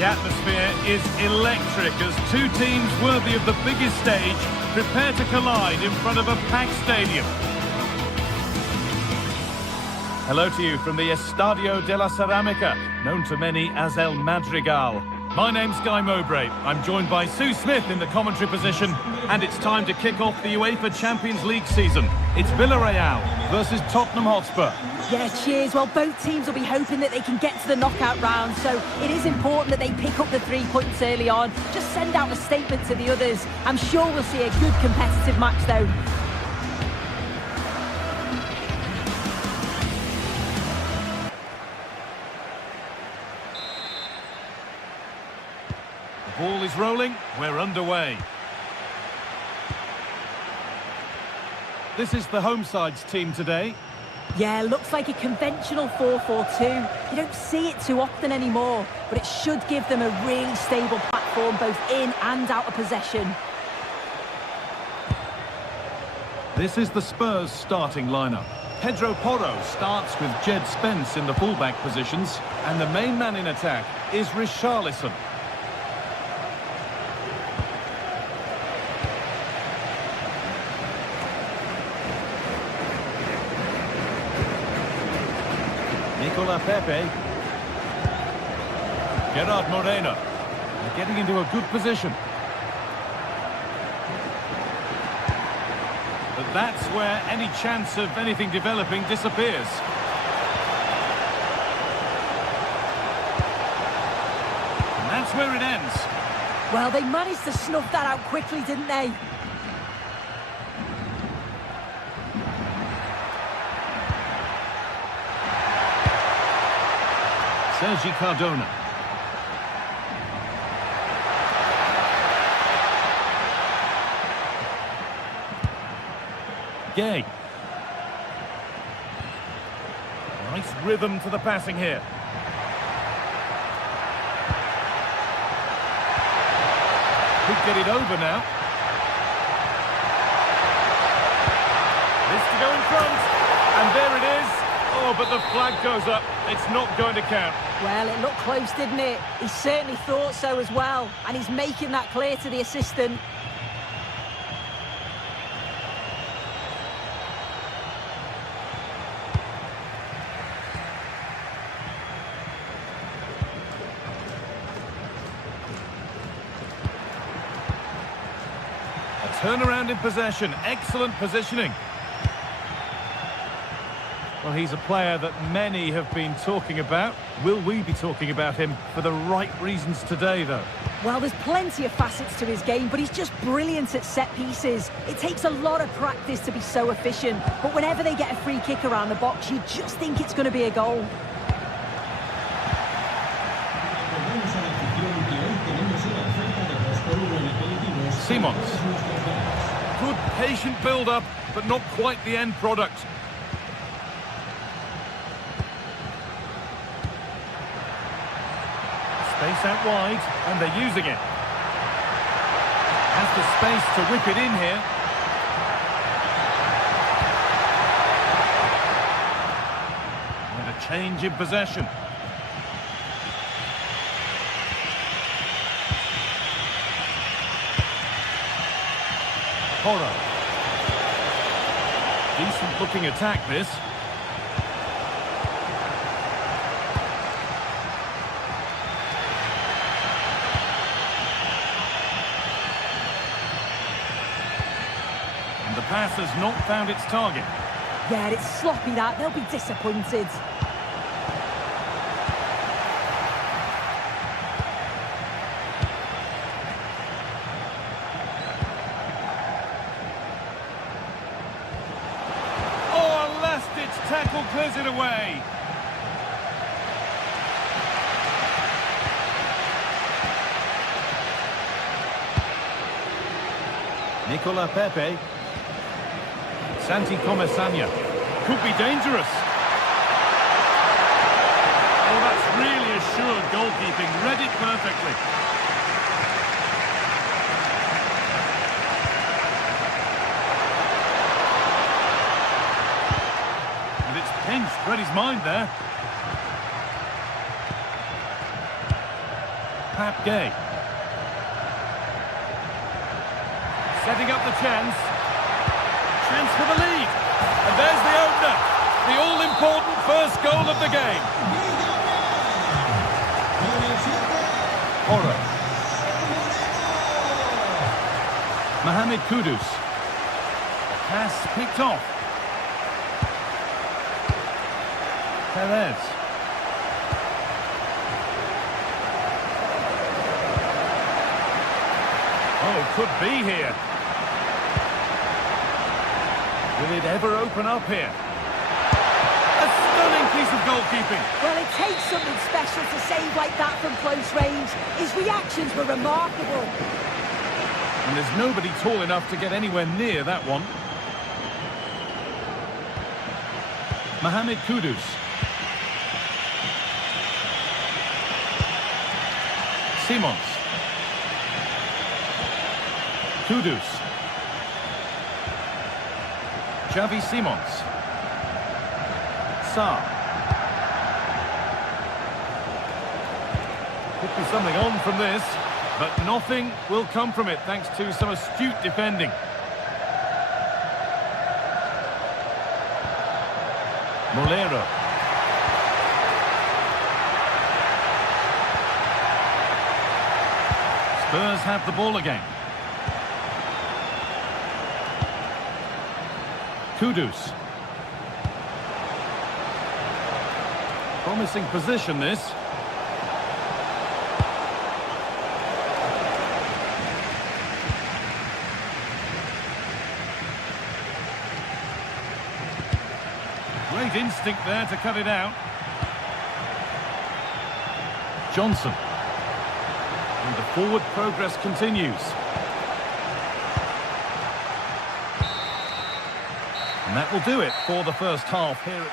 The atmosphere is electric as two teams worthy of the biggest stage prepare to collide in front of a packed stadium. Hello to you from the Estadio de la Ceramica, known to many as El Madrigal. My name's Guy Mowbray. I'm joined by Sue Smith in the commentary position, and it's time to kick off the UEFA Champions League season. It's Villarreal versus Tottenham Hotspur. Yeah, cheers. Well, both teams will be hoping that they can get to the knockout round, so it is important that they pick up the 3 points early on. Just send out a statement to the others. I'm sure we'll see a good competitive match, though. The ball is rolling. We're underway. This is the home side's team today. Yeah, looks like a conventional 4-4-2. You don't see it too often anymore, but it should give them a really stable platform both in and out of possession. This is the Spurs starting lineup. Pedro Porro starts with Jed Spence in the fullback positions, and the main man in attack is Richarlison. Nicola Pepe. Gerard Moreno. They're getting into a good position. But that's where any chance of anything developing disappears. And that's where it ends. Well, they managed to snuff that out quickly, didn't they? Sergi Cardona. Gay. Nice rhythm to the passing here. Could get it over now. This to go in front. And there it is. Oh, but the flag goes up. It's not going to count. Well, it looked close, didn't it? He certainly thought so as well. And he's making that clear to the assistant. A turnaround in possession. Excellent positioning. Well, he's a player that many have been talking about. Will we be talking about him for the right reasons today, though? Well, there's plenty of facets to his game, but he's just brilliant at set pieces. It takes a lot of practice to be so efficient, but whenever they get a free kick around the box, you just think it's going to be a goal. Simons. Good patient build-up, but not quite the end product. Space out wide, and they're using it. Has the space to whip it in here. And a change in possession. Porro. Decent looking attack, this. The pass has not found its target. Yeah, it's sloppy that. They'll be disappointed. Oh, a last-ditch tackle clears it away. Nicola Pepe. Santi Comesania. Could be dangerous. Oh, that's really assured goalkeeping. Read it perfectly. And it's pinched. Read his mind there. Pap Gay. Setting up the chance. Chance for the lead. And there's the opener. The all-important first goal of the game. Oro. Mohamed Kudus. Pass picked off. Perez. Oh, could be here. Will it ever open up here? A stunning piece of goalkeeping. Well, it takes something special to save like that from close range. His reactions were remarkable. And there's nobody tall enough to get anywhere near that one. Mohamed Kudus. Simons. Kudus. Xavi Simons. Sarr. Could be something on from this, but nothing will come from it thanks to some astute defending. Molero. Spurs have the ball again. Kudus. Promising position, this. Great instinct there to cut it out. Johnson. And the forward progress continues. And that will do it for the first half here.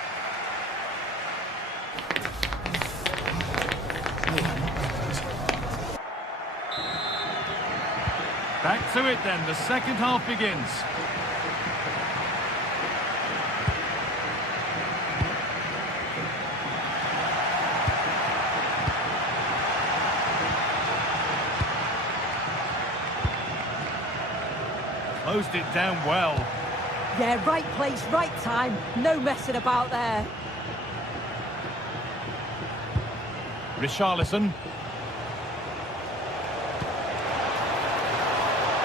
Back to it then, the second half begins. Closed it down well. Yeah, right place, right time. No messing about there. Richarlison.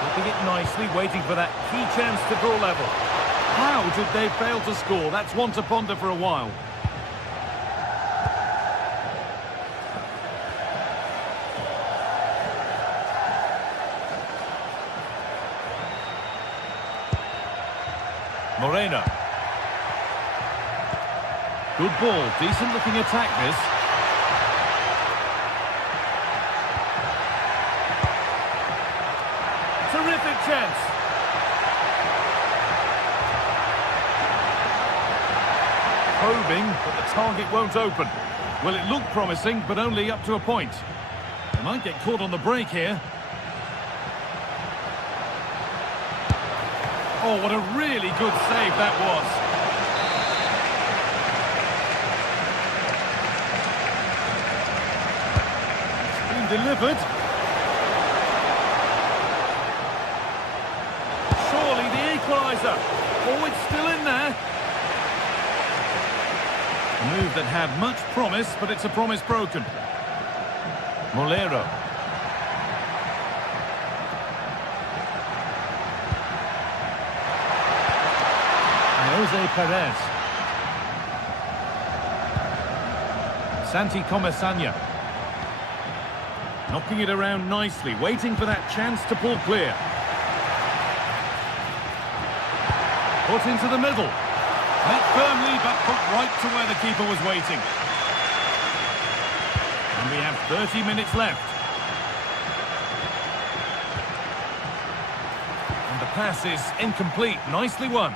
Whipping it nicely, waiting for that key chance to draw level. How did they fail to score? That's one to ponder for a while. Moreno. Good ball, decent looking attack this. Terrific chance. Probing, but the target won't open. Well, it looked promising, but only up to a point. They might get caught on the break here. Oh, what a really good save that was. It's been delivered. Surely the equaliser. Oh, it's still in there. A move that had much promise, but it's a promise broken. Molero. Jose Perez. Santi Comesaña. Knocking it around nicely, waiting for that chance to pull clear. Put into the middle. Met firmly, but put right to where the keeper was waiting. And we have 30 minutes left. And the pass is incomplete. Nicely won.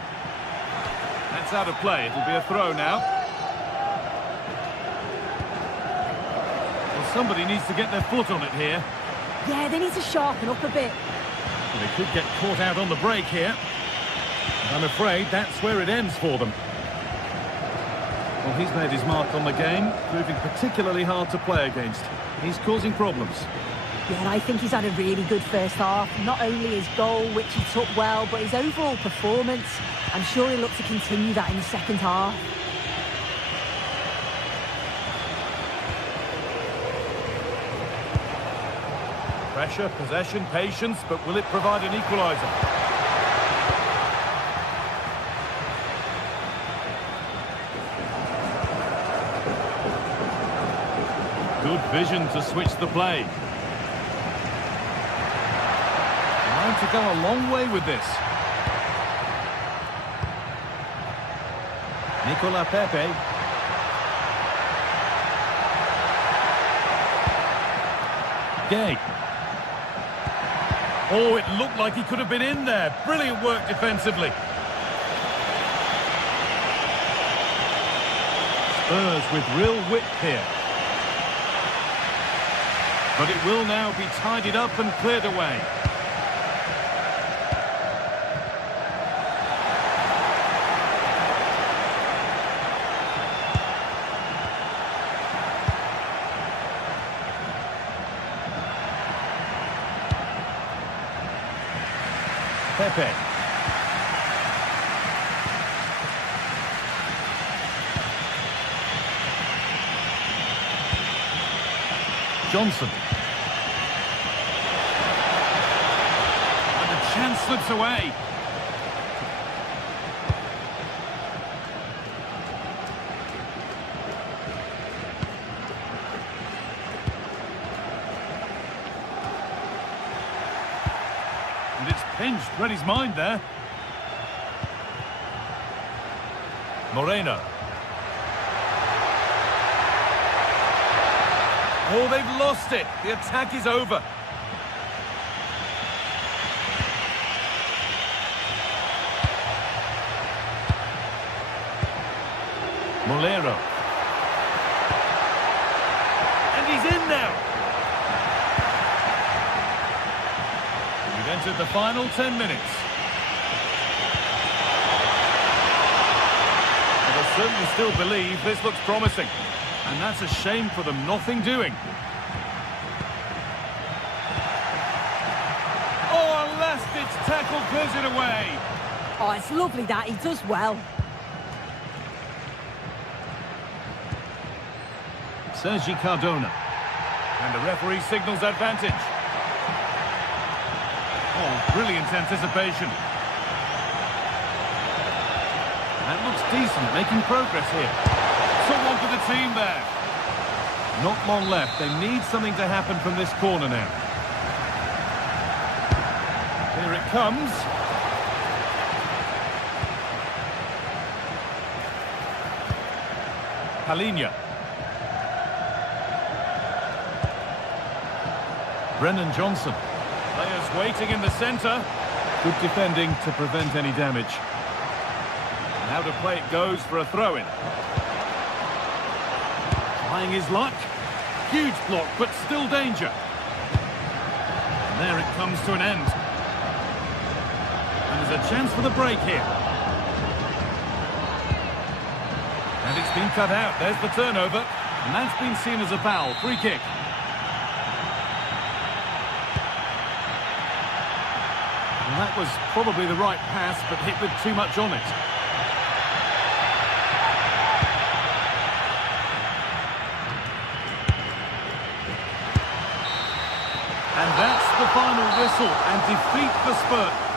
That's out of play. It'll be a throw now. Well, somebody needs to get their foot on it here. Yeah, they need to sharpen up a bit. Well, they could get caught out on the break here. And I'm afraid that's where it ends for them. Well, he's made his mark on the game, proving particularly hard to play against. He's causing problems. Yeah, and I think he's had a really good first half. Not only his goal, which he took well, but his overall performance. I'm sure he'll look to continue that in the second half. Pressure, possession, patience, but will it provide an equaliser? Good vision to switch the play. Trying to go a long way with this. Nicola Pepe. Gay. Oh, it looked like he could have been in there. Brilliant work defensively. Spurs with real width here. But it will now be tidied up and cleared away. Pepe. Johnson. And the chance slips away. And it's pinched, read his mind there. Moreno. Oh, they've lost it. The attack is over. Molero. And he's in now. We've entered the final 10 minutes. And I certainly still believe this looks promising. And that's a shame for them, nothing doing. Oh, a last-ditch tackle clears it away. Oh, it's lovely that. He does well. Sergi Cardona. And the referee signals advantage. Oh, brilliant anticipation. That looks decent, making progress here. Someone for the team there. Not long left. They need something to happen from this corner now. Here it comes. Palinha. Brennan Johnson. Players waiting in the centre. Good defending to prevent any damage. Now to play it goes for a throw-in. Trying his luck. Huge block, but still danger. And there it comes to an end. And there's a chance for the break here. And it's been cut out. There's the turnover. And that's been seen as a foul. Free kick. And that was probably the right pass, but hit with too much on it. And that's the final whistle and defeat for Spurs.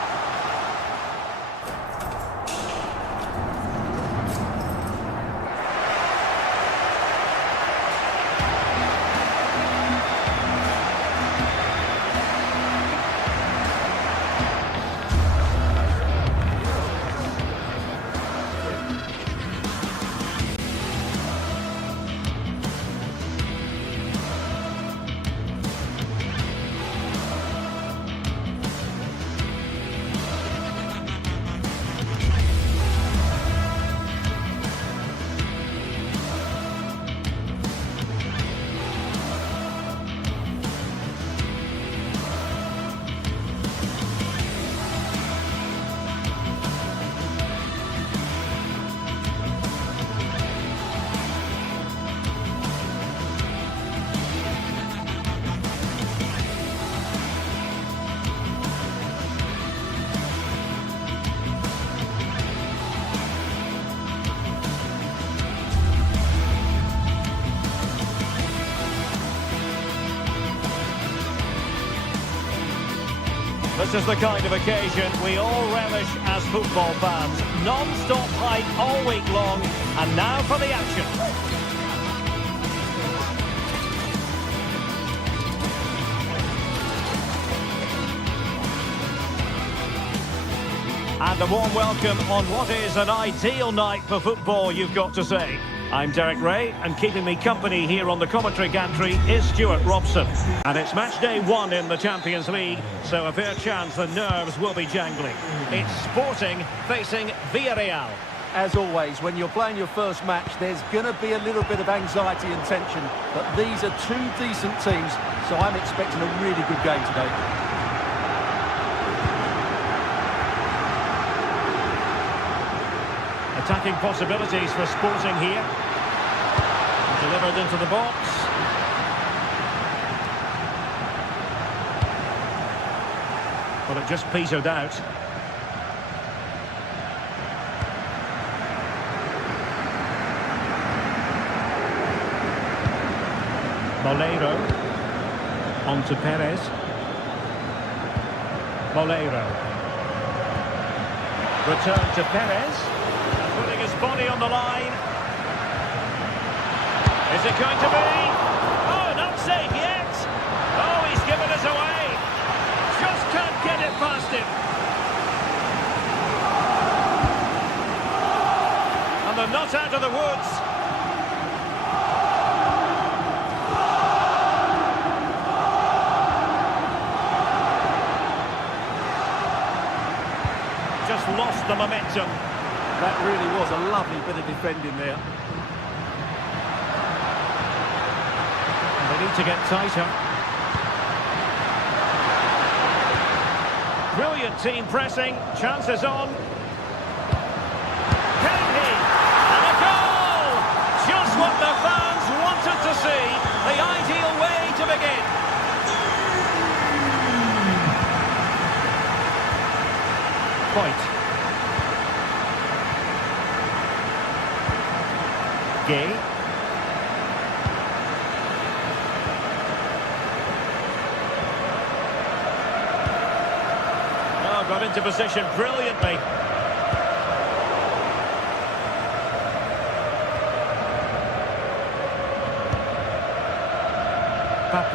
This is the kind of occasion we all relish as football fans. Non-stop hype all week long, and now for the action. And a warm welcome on what is an ideal night for football, you've got to say. I'm Derek Ray, and keeping me company here on the commentary gantry is Stuart Robson. And it's match day 1 in the Champions League, so a fair chance the nerves will be jangling. It's Sporting facing Villarreal. As always, when you're playing your first match, there's going to be a little bit of anxiety and tension, but these are two decent teams, so I'm expecting a really good game today. Attacking possibilities for Sporting here. Delivered into the box. But it just petered out. Molero. On to Perez. Molero. Return to Perez. Putting his body on the line. Is it going to be? Oh, not safe yet. Oh, he's given us away. Just can't get it past him. And they're not out of the woods. Just lost the momentum. That really was a lovely bit of defending there. They need to get tighter. Brilliant team pressing. Chances on. Kennedy! And a goal! Just what the fans wanted to see. The ideal way to begin. Point. Gay. Oh, got into position brilliantly.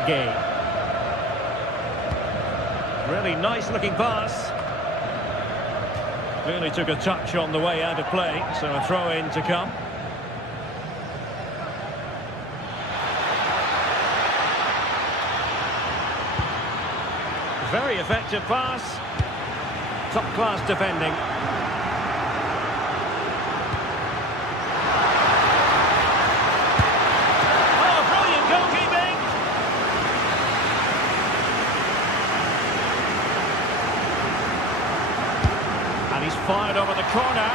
Gay. Really nice looking pass. Really took a touch on the way out of play, so a throw in to come. Very effective pass. Top-class defending. Oh, brilliant goalkeeping! And he's fired over the corner.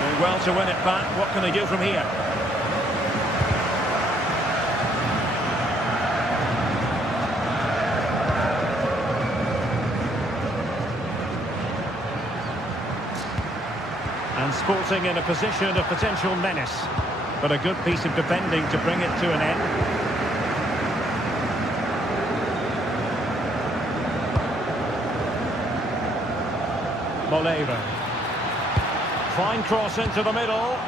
Doing well to win it back. What can they do from here? And Sporting in a position of potential menace. But a good piece of defending to bring it to an end. Molero. Fine cross into the middle.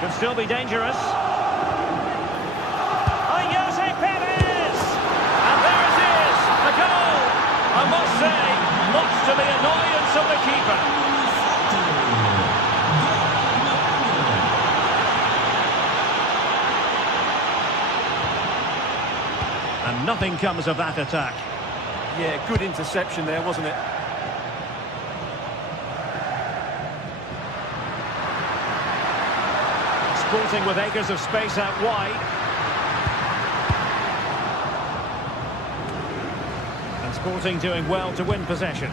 Could still be dangerous. Perez! And there it is! A goal! I must say, much to the annoyance of the keeper. And nothing comes of that attack. Yeah, good interception there, wasn't it? Sporting with acres of space out wide. And Sporting doing well to win possession.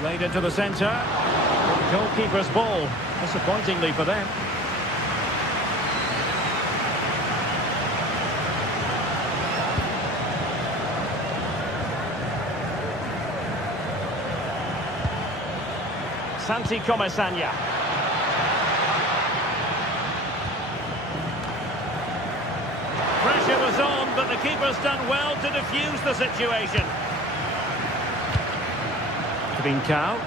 Played into the centre. Goalkeeper's ball, disappointingly for them. Santi Comesaña. Pressure was on, but but the keeper's done well to defuse the situation. Trincao.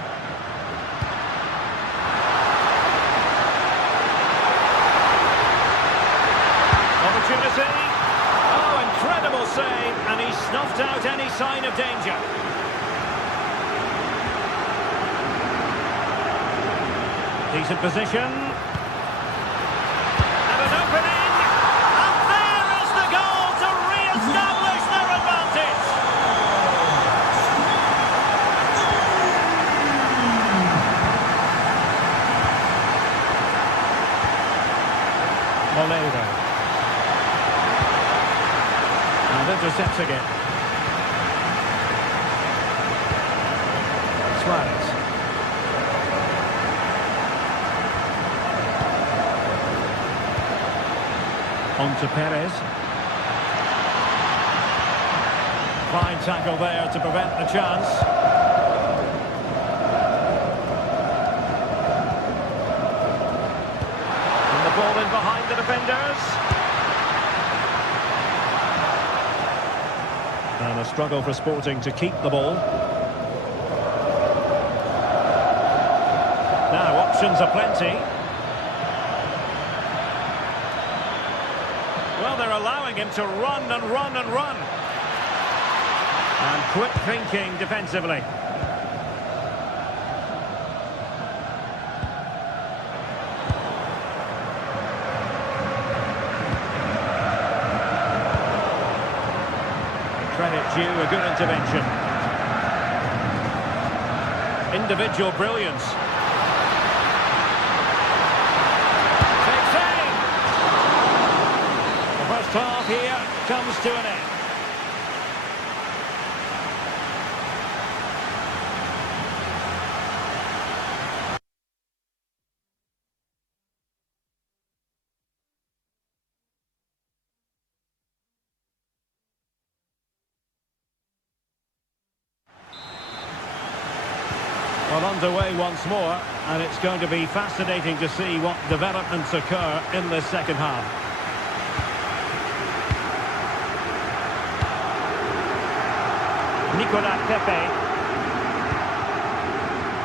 Opportunity. Oh, incredible save, and he snuffed out any sign of danger. Decent position. And an opening. And there is the goal to re-establish their advantage. Moleiro. And intercepting it. Suarez. On to Perez. Fine tackle there to prevent the chance. And the ball in behind the defenders. And a struggle for Sporting to keep the ball. Now options are plenty. Well, they're allowing him to run and run and run. And quick thinking defensively. Credit due, a good intervention. Individual brilliance. Half here comes to an end. Well, underway once more, and it's going to be fascinating to see what developments occur in the second half. Nicolas Pepe.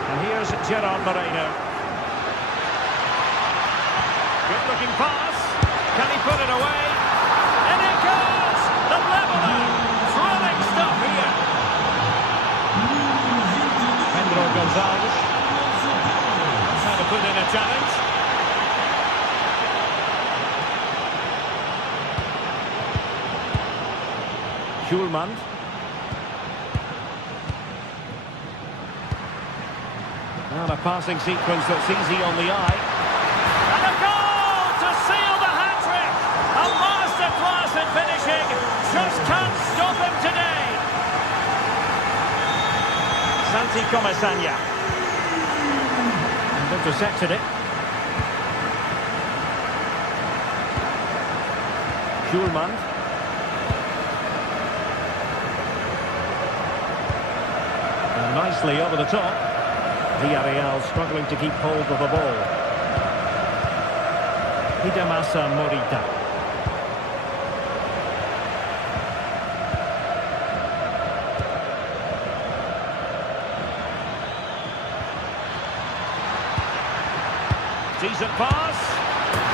And here's Gerard Moreno. Good looking pass. Can he put it away? And it goes! The leveller! Thrilling stuff here. Pedro Gonzalez. Trying to put in a challenge. Schulman. And a passing sequence that's easy on the eye. And a goal to seal the hat-trick! A masterclass in finishing. Just can't stop him today. Santi Comesaña. And intercepted it. Schulman. And nicely over the top. Villarreal struggling to keep hold of the ball. Hidemasa Morita. Decent pass.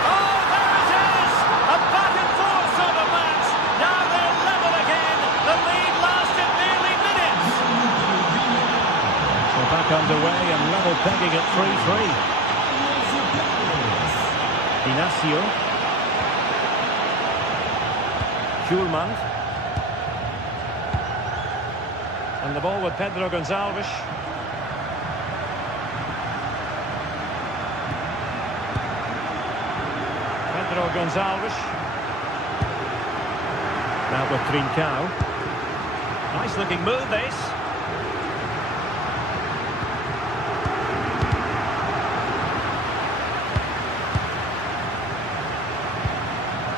Oh, there it is! A back and forth sort of match. Now they're level again. The lead lasted nearly minutes. So back underway and level pegging at 3-3. Inacio. Schulman. And the ball with Pedro Gonzalez. Pedro Gonzalez. Now with Trincao. Nice looking move this.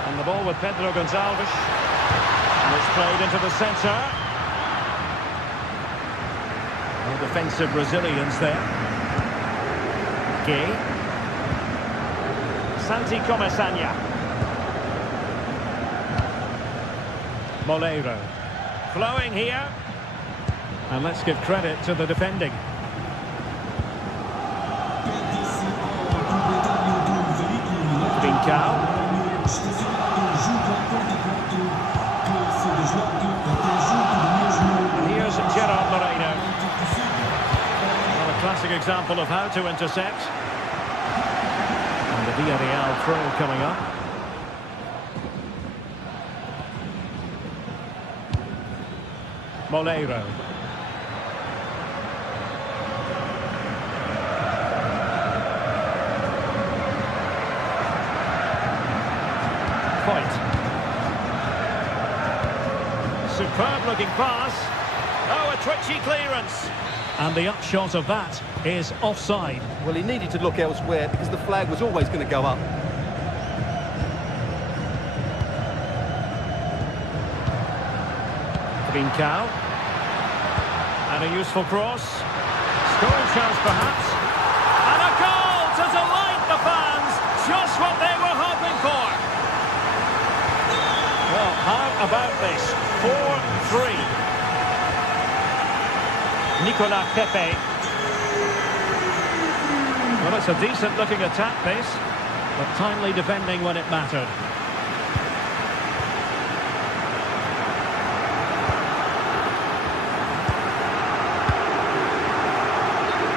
And the ball with Pedro Gonzalez. And it's played into the centre. No defensive resilience there. Gay. Santi Comesaña. Molero. Flowing here. And let's give credit to the defending. Trincao. And here's Gerard Moreno. Well, a classic example of how to intercept. And the Villarreal throw coming up. Molero. Point. Superb looking pass. Oh, a twitchy clearance. And the upshot of that is offside. Well, he needed to look elsewhere because the flag was always going to go up. Trincao. And a useful cross. Scoring chance perhaps. And a goal to delight the fans. Just what they were hoping for. Well, how about this? 4-3. Nicolas Pepe. Well, it's a decent-looking attack, this, but timely defending when it mattered.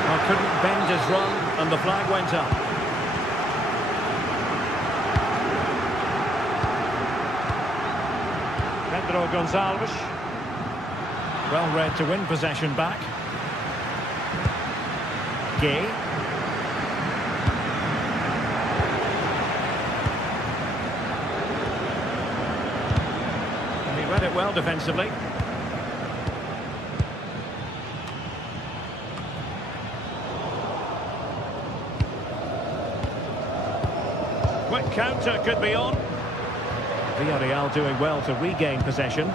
Well, couldn't bend his run, and the flag went up. Pedro Gonçalves. Well read to win possession back. Gay. And he read it well defensively. Quick counter could be on. Villarreal doing well to regain possession.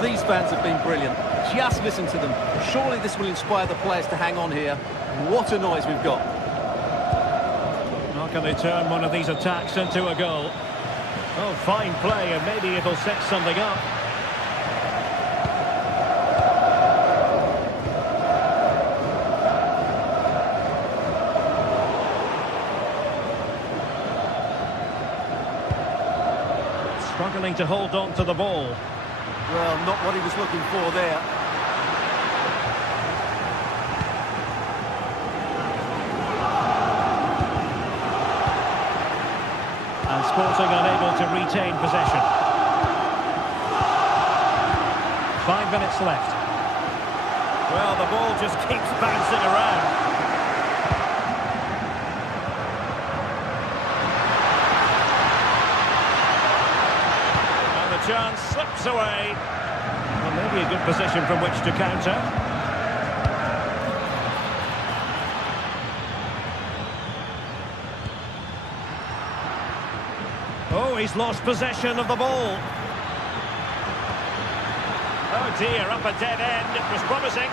These fans have been brilliant. Just listen to them. Surely this will inspire the players to hang on here. What a noise we've got. How can they turn one of these attacks into a goal? Oh, fine play, and maybe it'll set something up. Struggling to hold on to the ball. Well, not what he was looking for there. And Sporting unable to retain possession. 5 minutes left. Well, the ball just keeps bouncing around. And the chance slips away. Well, maybe a good position from which to counter. Oh, he's lost possession of the ball. Oh dear, up a dead end. It was promising.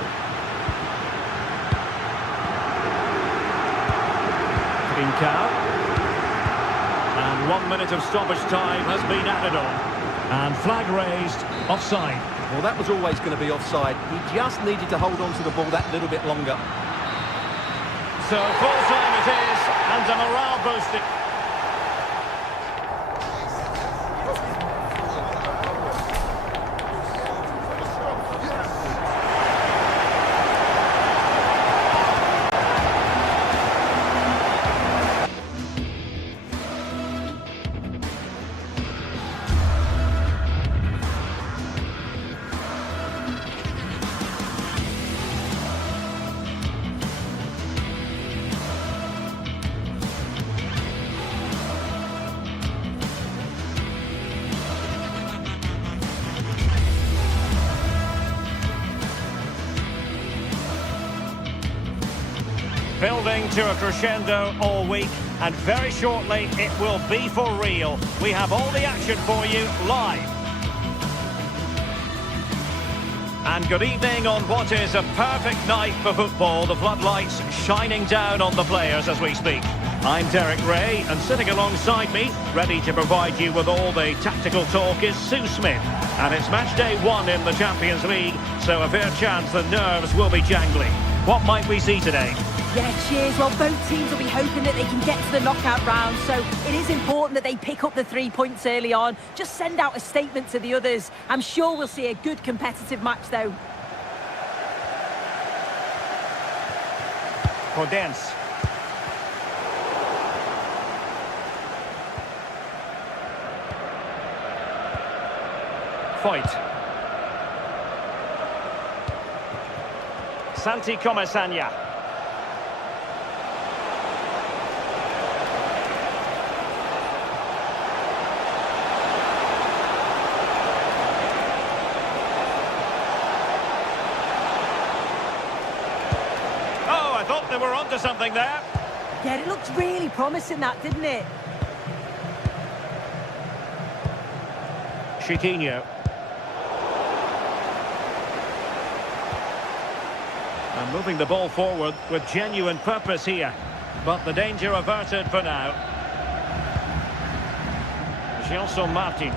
Trincao. And 1 minute of stoppage time has been added on. And flag raised, offside. Well, that was always going to be offside. He just needed to hold on to the ball that little bit longer. So full time it is, and a morale boosting. Building to a crescendo all week, and very shortly it will be for real. We have all the action for you live. And good evening on what is a perfect night for football. The floodlights shining down on the players as we speak. I'm Derek Ray, and sitting alongside me, ready to provide you with all the tactical talk, is Sue Smith. And it's match day 1 in the Champions League, so a fair chance the nerves will be jangling. What might we see today? Yeah, cheers. Well, both teams will be hoping that they can get to the knockout round, so it is important that they pick up the 3 points early on. Just send out a statement to the others. I'm sure we'll see a good competitive match, though. Fourteenth. Fight. Santi Comesaña. Oh, I thought they were onto something there. Yeah, it looked really promising, that, didn't it? Chiquinho. And moving the ball forward with genuine purpose here. But the danger averted for now. Gelson Martins.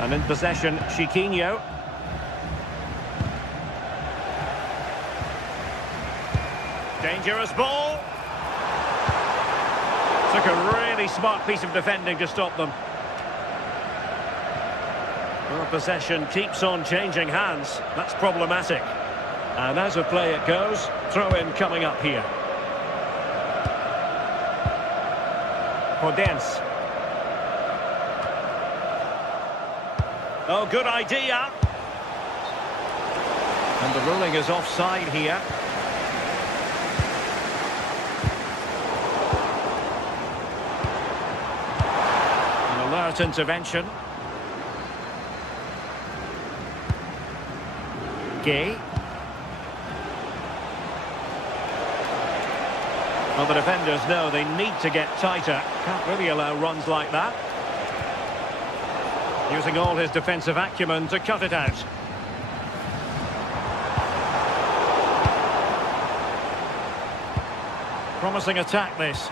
And in possession, Chiquinho. Dangerous ball. Took a really smart piece of defending to stop them. Well, possession keeps on changing hands. That's problematic. And as a play it goes, throw-in coming up here. Fourteenth. Oh, good idea. And the ruling is offside here. An alert intervention. Gay. Well, the defenders know they need to get tighter. Can't really allow runs like that. Using all his defensive acumen to cut it out. Promising attack, this.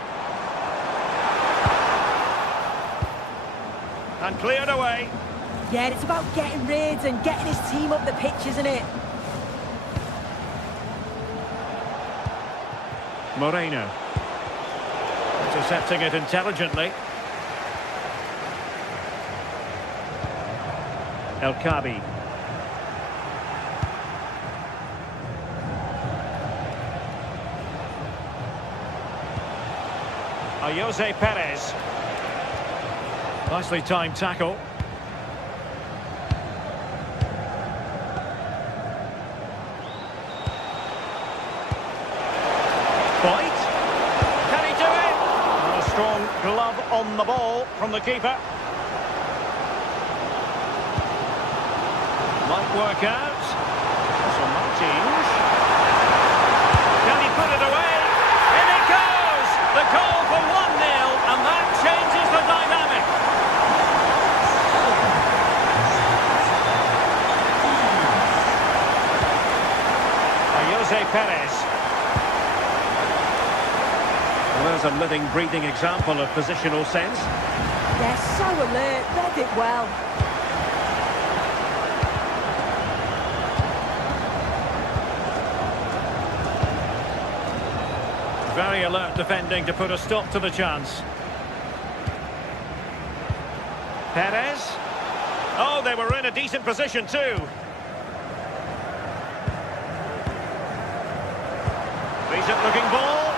And cleared away. Yeah, it's about getting rid and getting his team up the pitch, isn't it? Moreno. Intercepting it intelligently. El Kabi. Jose Perez. Nicely timed tackle. Point. Can he do it? And a strong glove on the ball from the keeper. Might work out. So Martins. Can he put it away? In it goes! The goal for 1-0, and that changes the dynamic. Jose Perez. Well, there's a living, breathing example of positional sense. They're so alert, read it well. Very alert defending to put a stop to the chance. Perez. Oh, they were in a decent position too. Decent looking ball.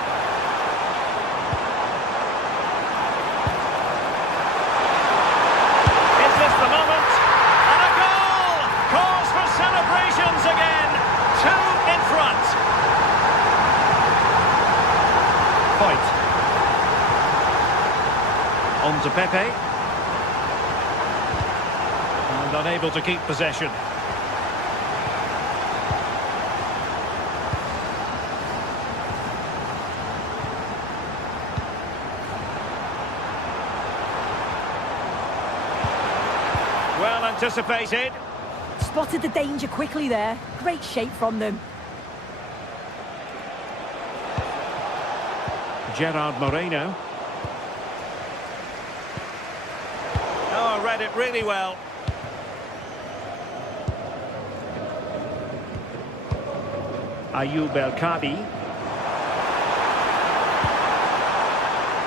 Is this the moment? And a goal! Cause for celebrations again. 2 in front. Point. On to Pepe. And unable to keep possession. Well anticipated. spotted the danger quickly there. Great shape from them. Gerard Moreno. Oh, read it really well. Ayoub El Kabi.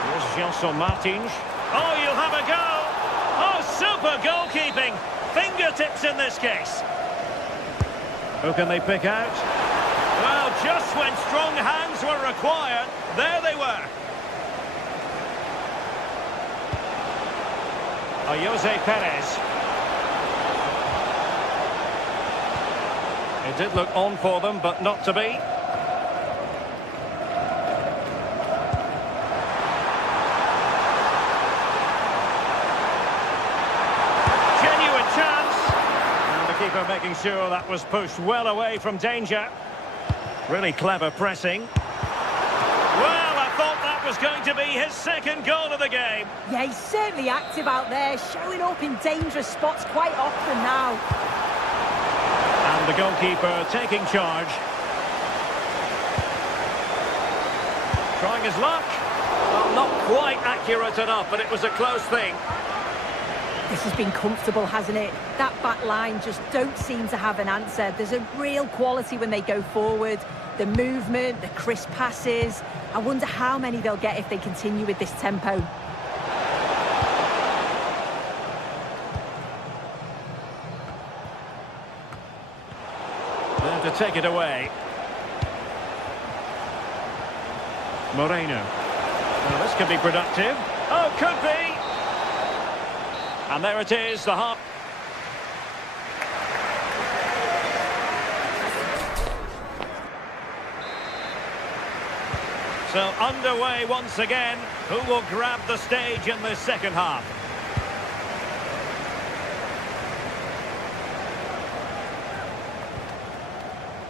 Here's Gelson Martins. Oh, you'll have a go. Oh, super goalkeeping. Fingertips in this case. Who can they pick out? Well, just when strong hands were required, there they were. Jose Perez. It did look on for them, but not to be. Genuine chance. And the keeper making sure that was pushed well away from danger. Really clever pressing. Well, I thought that was going to be his second goal of the game. Yeah, he's certainly active out there, showing up in dangerous spots quite often now. And the goalkeeper taking charge. Trying his luck. Well, not quite accurate enough, but it was a close thing. This has been comfortable, hasn't it? That back line just don't seem to have an answer. There's a real quality when they go forward. The movement, the crisp passes. I wonder how many they'll get if they continue with this tempo. There to take it away. Moreno. Well, this could be productive. Oh, could be. And there it is, the half. So underway once again. Who will grab the stage in this second half?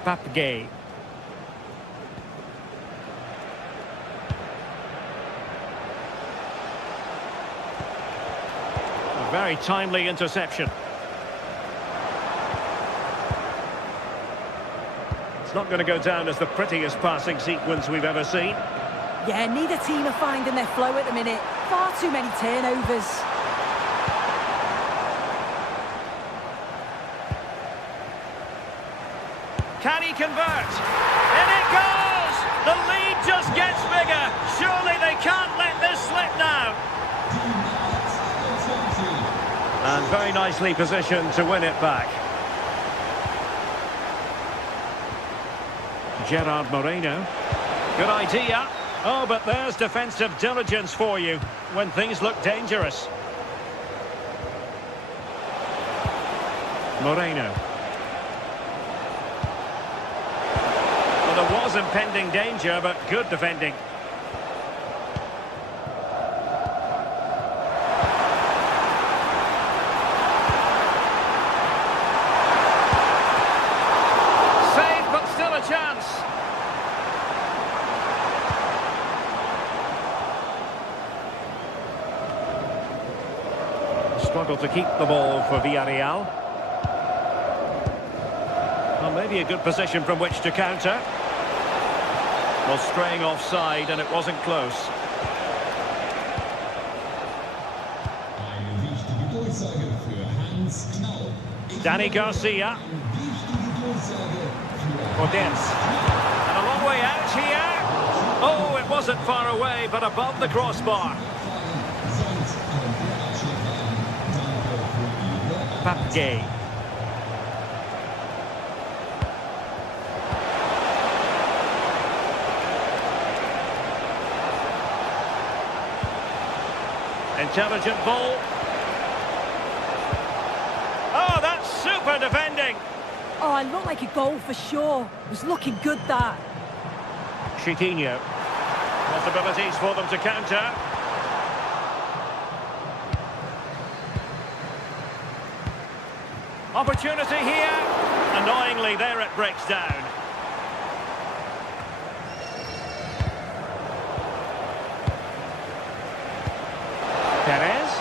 Papgay. A very timely interception. It's not going to go down as the prettiest passing sequence we've ever seen. Yeah, neither team are finding their flow at the minute. Far too many turnovers. Can he convert? In it goes! The lead just gets bigger. Surely they can't let this slip now. And very nicely positioned to win it back. Gerard Moreno. Good idea. Oh, but there's defensive diligence for you when things look dangerous. Moreno. Well, there was impending danger, but good defending. Save, but still a chance. Struggle to keep the ball for Villarreal. Well, maybe a good position from which to counter. Well, straying offside, and it wasn't close. Danny Garcia. Ordens. And a long way out here. Oh, it wasn't far away, but above the crossbar. Papgay. Intelligent ball. Oh, that's super defending. Oh, it looked like a goal for sure. It was looking good, that. Chiquinho. Possibilities for them to counter. Opportunity here. Annoyingly, there it breaks down. Perez.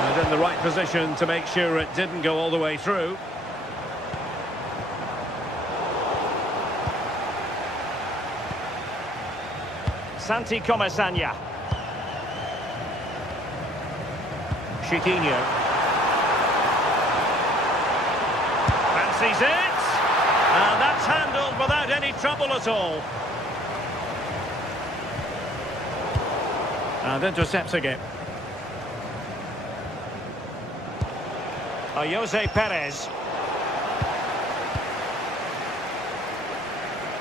And in the right right position to make sure it didn't go all the way through. Santi Comesaña. Chiquinho. Fancies it. And that's handled without any trouble at all. And intercepting it. Jose Perez.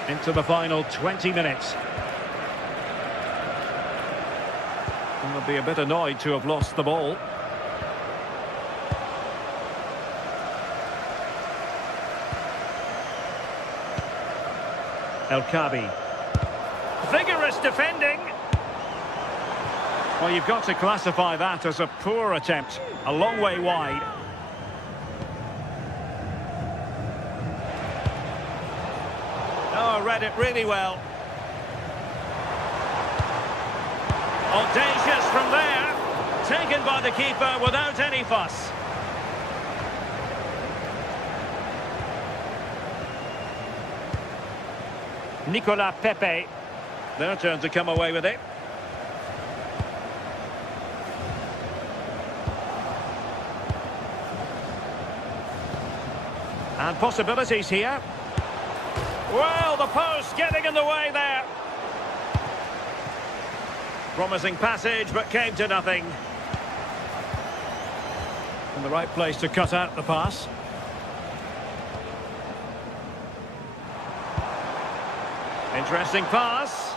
Into the final 20 minutes. And they'll be a bit annoyed to have lost the ball. El Kabi. Vigorous defending. Well, you've got to classify that as a poor attempt. A long way wide. Oh, read it really well. Audacious from there. Taken by the keeper without any fuss. Nicolas Pepe. Their turn to come away with it. And possibilities here. Well, the post getting in the way there. Promising passage, but came to nothing. In the right place to cut out the pass. Interesting pass.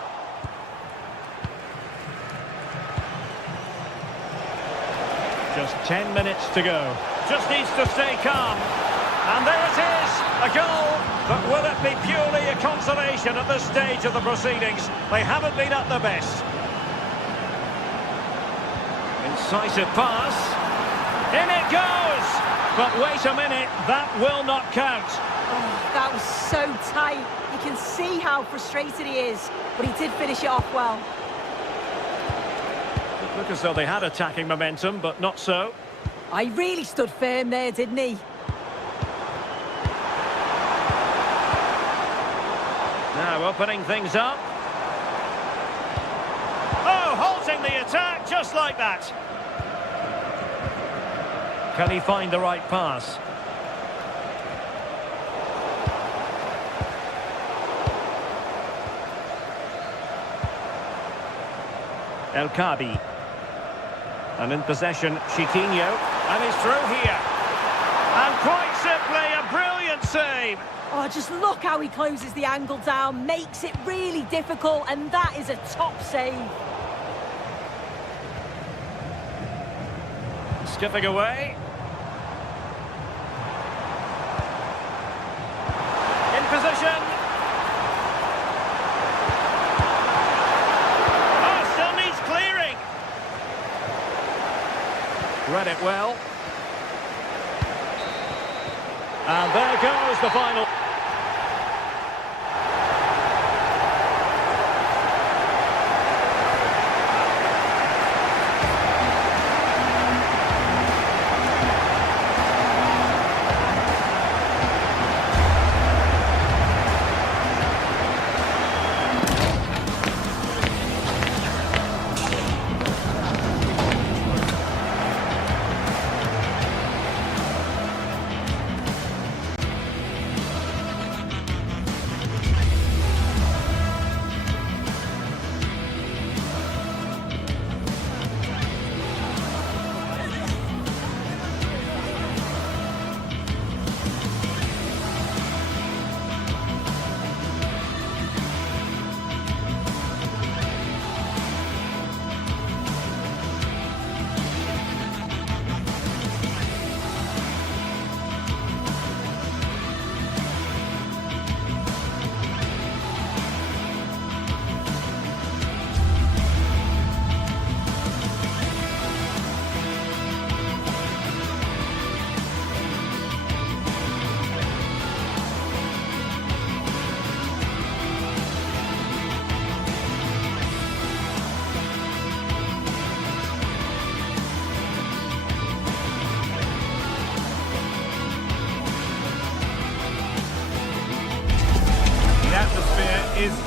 Just 10 minutes to go. Just needs to stay calm. And there it is, a goal. But will it be purely a consolation at this stage of the proceedings? They haven't been at their best. Incisive pass. In it goes. But wait a minute, that will not count. Oh, that was so tight. You can see how frustrated he is, but he did finish it off well. It looked as though they had attacking momentum, but not so. I really stood firm there, didn't he? Now opening things up. Oh, halting the attack just like that. Can he find the right pass? El Kabi. And in possession, Chiquinho. And he's through here. And quite simply, a brilliant save. Oh, just look how he closes the angle down, makes it really difficult, and that is a top save. Skipping away. In position. Oh, still needs clearing. Read it well. And there goes the final.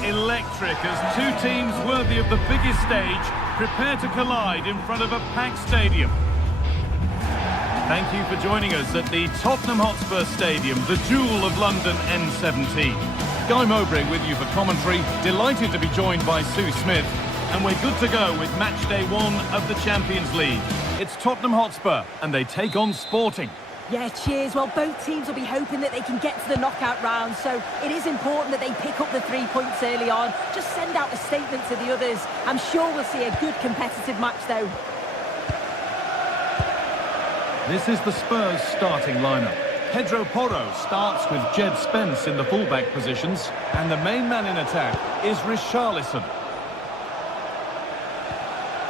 electric as two teams worthy of the biggest stage prepare to collide in front of a packed stadium. Thank you for joining us at the Tottenham Hotspur Stadium, the jewel of London N17. Guy Mowbray with you for commentary, delighted to be joined by Sue Smith, and we're good to go with match day 1 of the Champions League. It's Tottenham Hotspur, and they take on Sporting. Yeah, cheers. Well, both teams will be hoping that they can get to the knockout round, so it is important that they pick up the 3 points early on. Just send out a statement to the others. I'm sure we'll see a good competitive match, though. This is the Spurs starting lineup. Pedro Porro starts with Jed Spence in the fullback positions, and the main man in attack is Richarlison.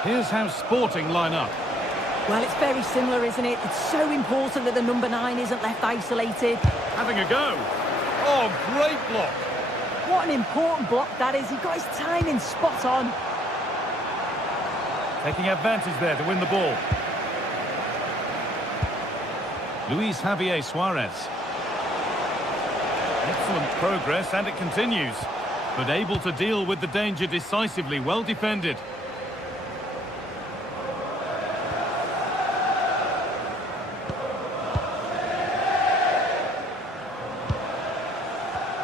Here's how Sporting line up. Well, it's very similar, isn't it? It's so important that the number 9 isn't left isolated. Having a go. Oh, great block. What an important block that is. He got his timing spot on. Taking advantage there to win the ball. Luis Javier Suarez. Excellent progress, and it continues. But able to deal with the danger decisively, well defended.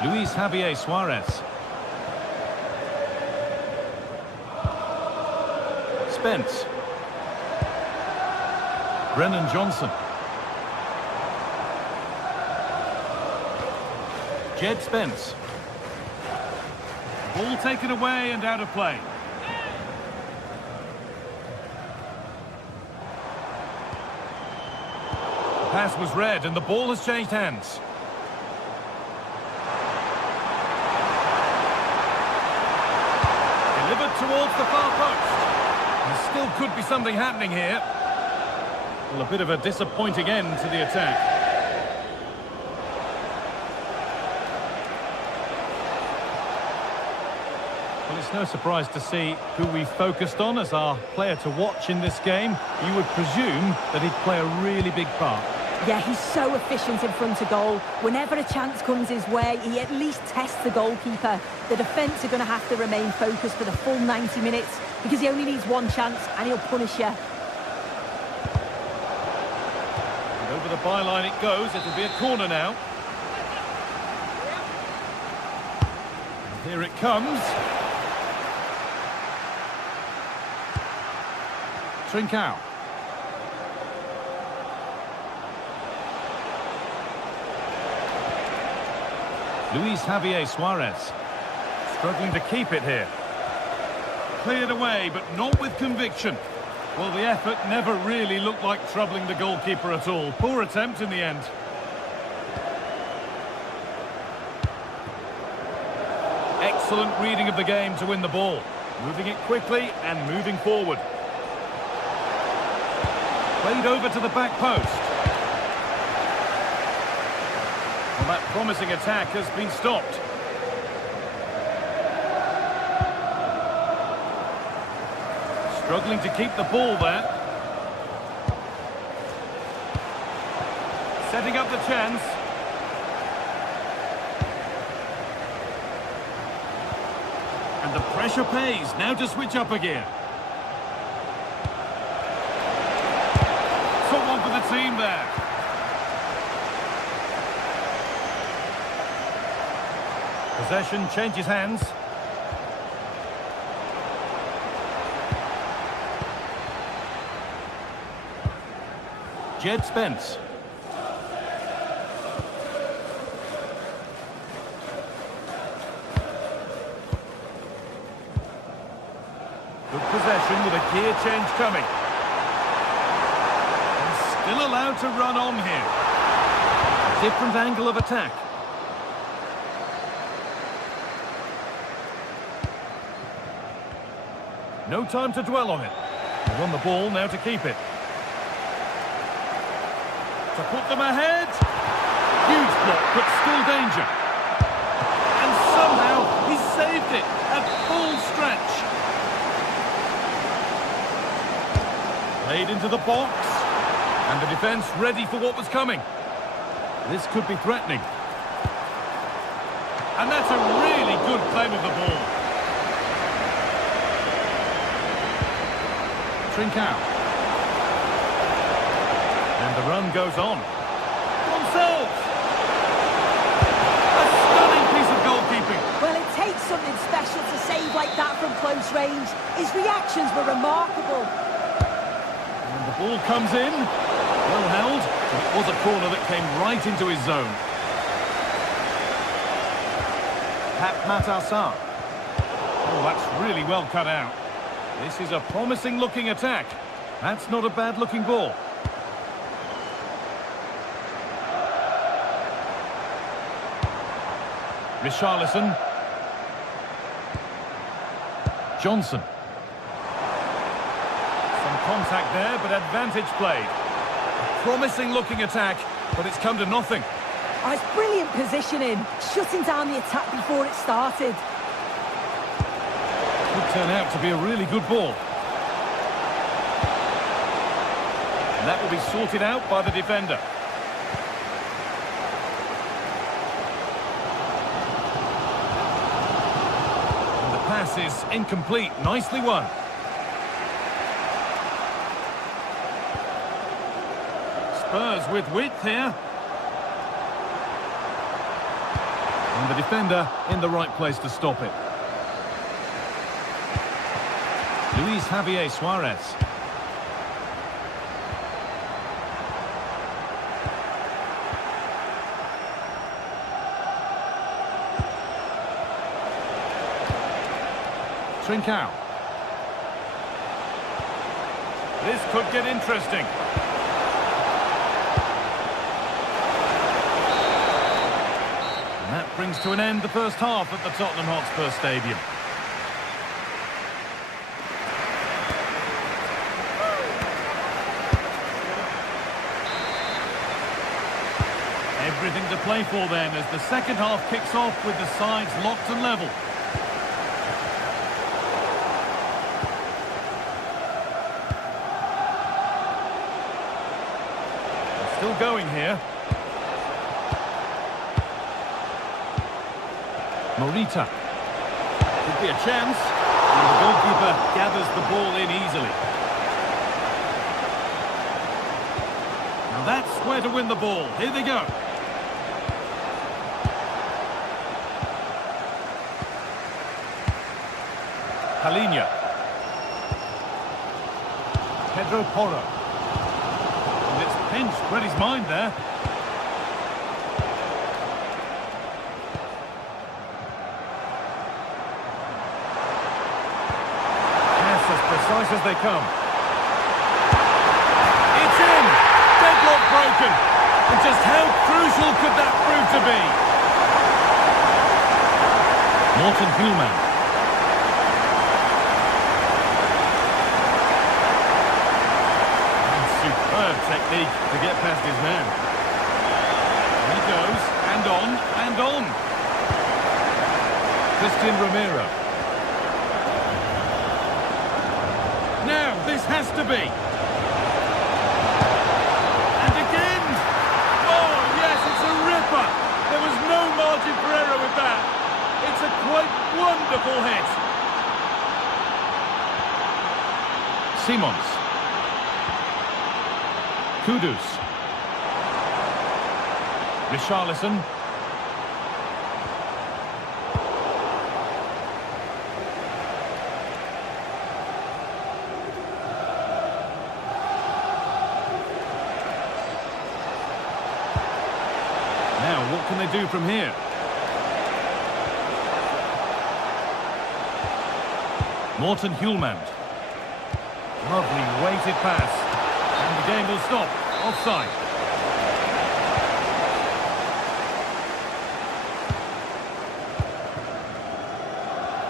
Luis Javier Suarez. Spence. Brennan Johnson. Jed Spence. Ball taken away and out of play. The pass was read and the ball has changed hands. Delivered towards the far post. There still could be something happening here. Well, a bit of a disappointing end to the attack. Well, it's no surprise to see who we focused on as our player to watch in this game. You would presume that he'd play a really big part. Yeah, he's so efficient in front of goal. Whenever a chance comes his way, he at least tests the goalkeeper. The defence are going to have to remain focused for the full 90 minutes because he only needs one chance and he'll punish you. And over the byline it goes. It'll be a corner now. And here it comes. Trincao. Luis Javier Suarez. Struggling to keep it here. Cleared away, but not with conviction. Well, the effort never really looked like troubling the goalkeeper at all. Poor attempt in the end. Excellent reading of the game to win the ball. Moving it quickly and moving forward. Played over to the back post. Well, that promising attack has been stopped. Struggling to keep the ball there. Setting up the chance. And the pressure pays. Now to switch up again. Took one for the team there. Possession changes hands. Jed Spence. Good possession with a gear change coming. Still allowed to run on here. A different angle of attack. No time to dwell on it. They won the ball, now to keep it. To put them ahead. Huge block, but still danger. And somehow he saved it at full stretch. Played into the box. And the defence ready for what was coming. This could be threatening. And that's a really good claim of the ball. Trincao. And the run goes on. Gonçalves! A stunning piece of goalkeeping. Well, it takes something special to save like that from close range. His reactions were remarkable. And the ball comes in. Well held. But it was a corner that came right into his zone. Matassar. Oh, that's really well cut out. This is a promising-looking attack. That's not a bad-looking ball. Richarlison. Johnson. Some contact there, but advantage played. A promising-looking attack, but it's come to nothing. Oh, it's brilliant positioning, shutting down the attack before it started. Could turn out to be a really good ball. And that will be sorted out by the defender. And the pass is incomplete. Nicely won. Spurs with width here. And the defender in the right place to stop it. Luis Javier Suarez. Trincao. This could get interesting. And that brings to an end the first half at the Tottenham Hotspur Stadium. Everything to play for then as the second half kicks off with the sides locked and level. They're still going here. Morita. Could be a chance. And the goalkeeper gathers the ball in easily. Now that's where to win the ball. Here they go. Palinha. Pedro Porro. And it's pinched. Read his mind there. Pass as precise as they come. It's in! Deadlock broken. And just how crucial could that prove to be? Morten Hjulmand. Superb technique to get past his man. And he goes, and on, and on. Christian Romero. Now, this has to be. And again! Oh, yes, it's a ripper. There was no margin for error with that. It's a quite wonderful hit. Simons. Kudus. Richarlison. Now, what can they do from here? Morten Hjulmand. Lovely weighted pass. And the game will stop. Offside.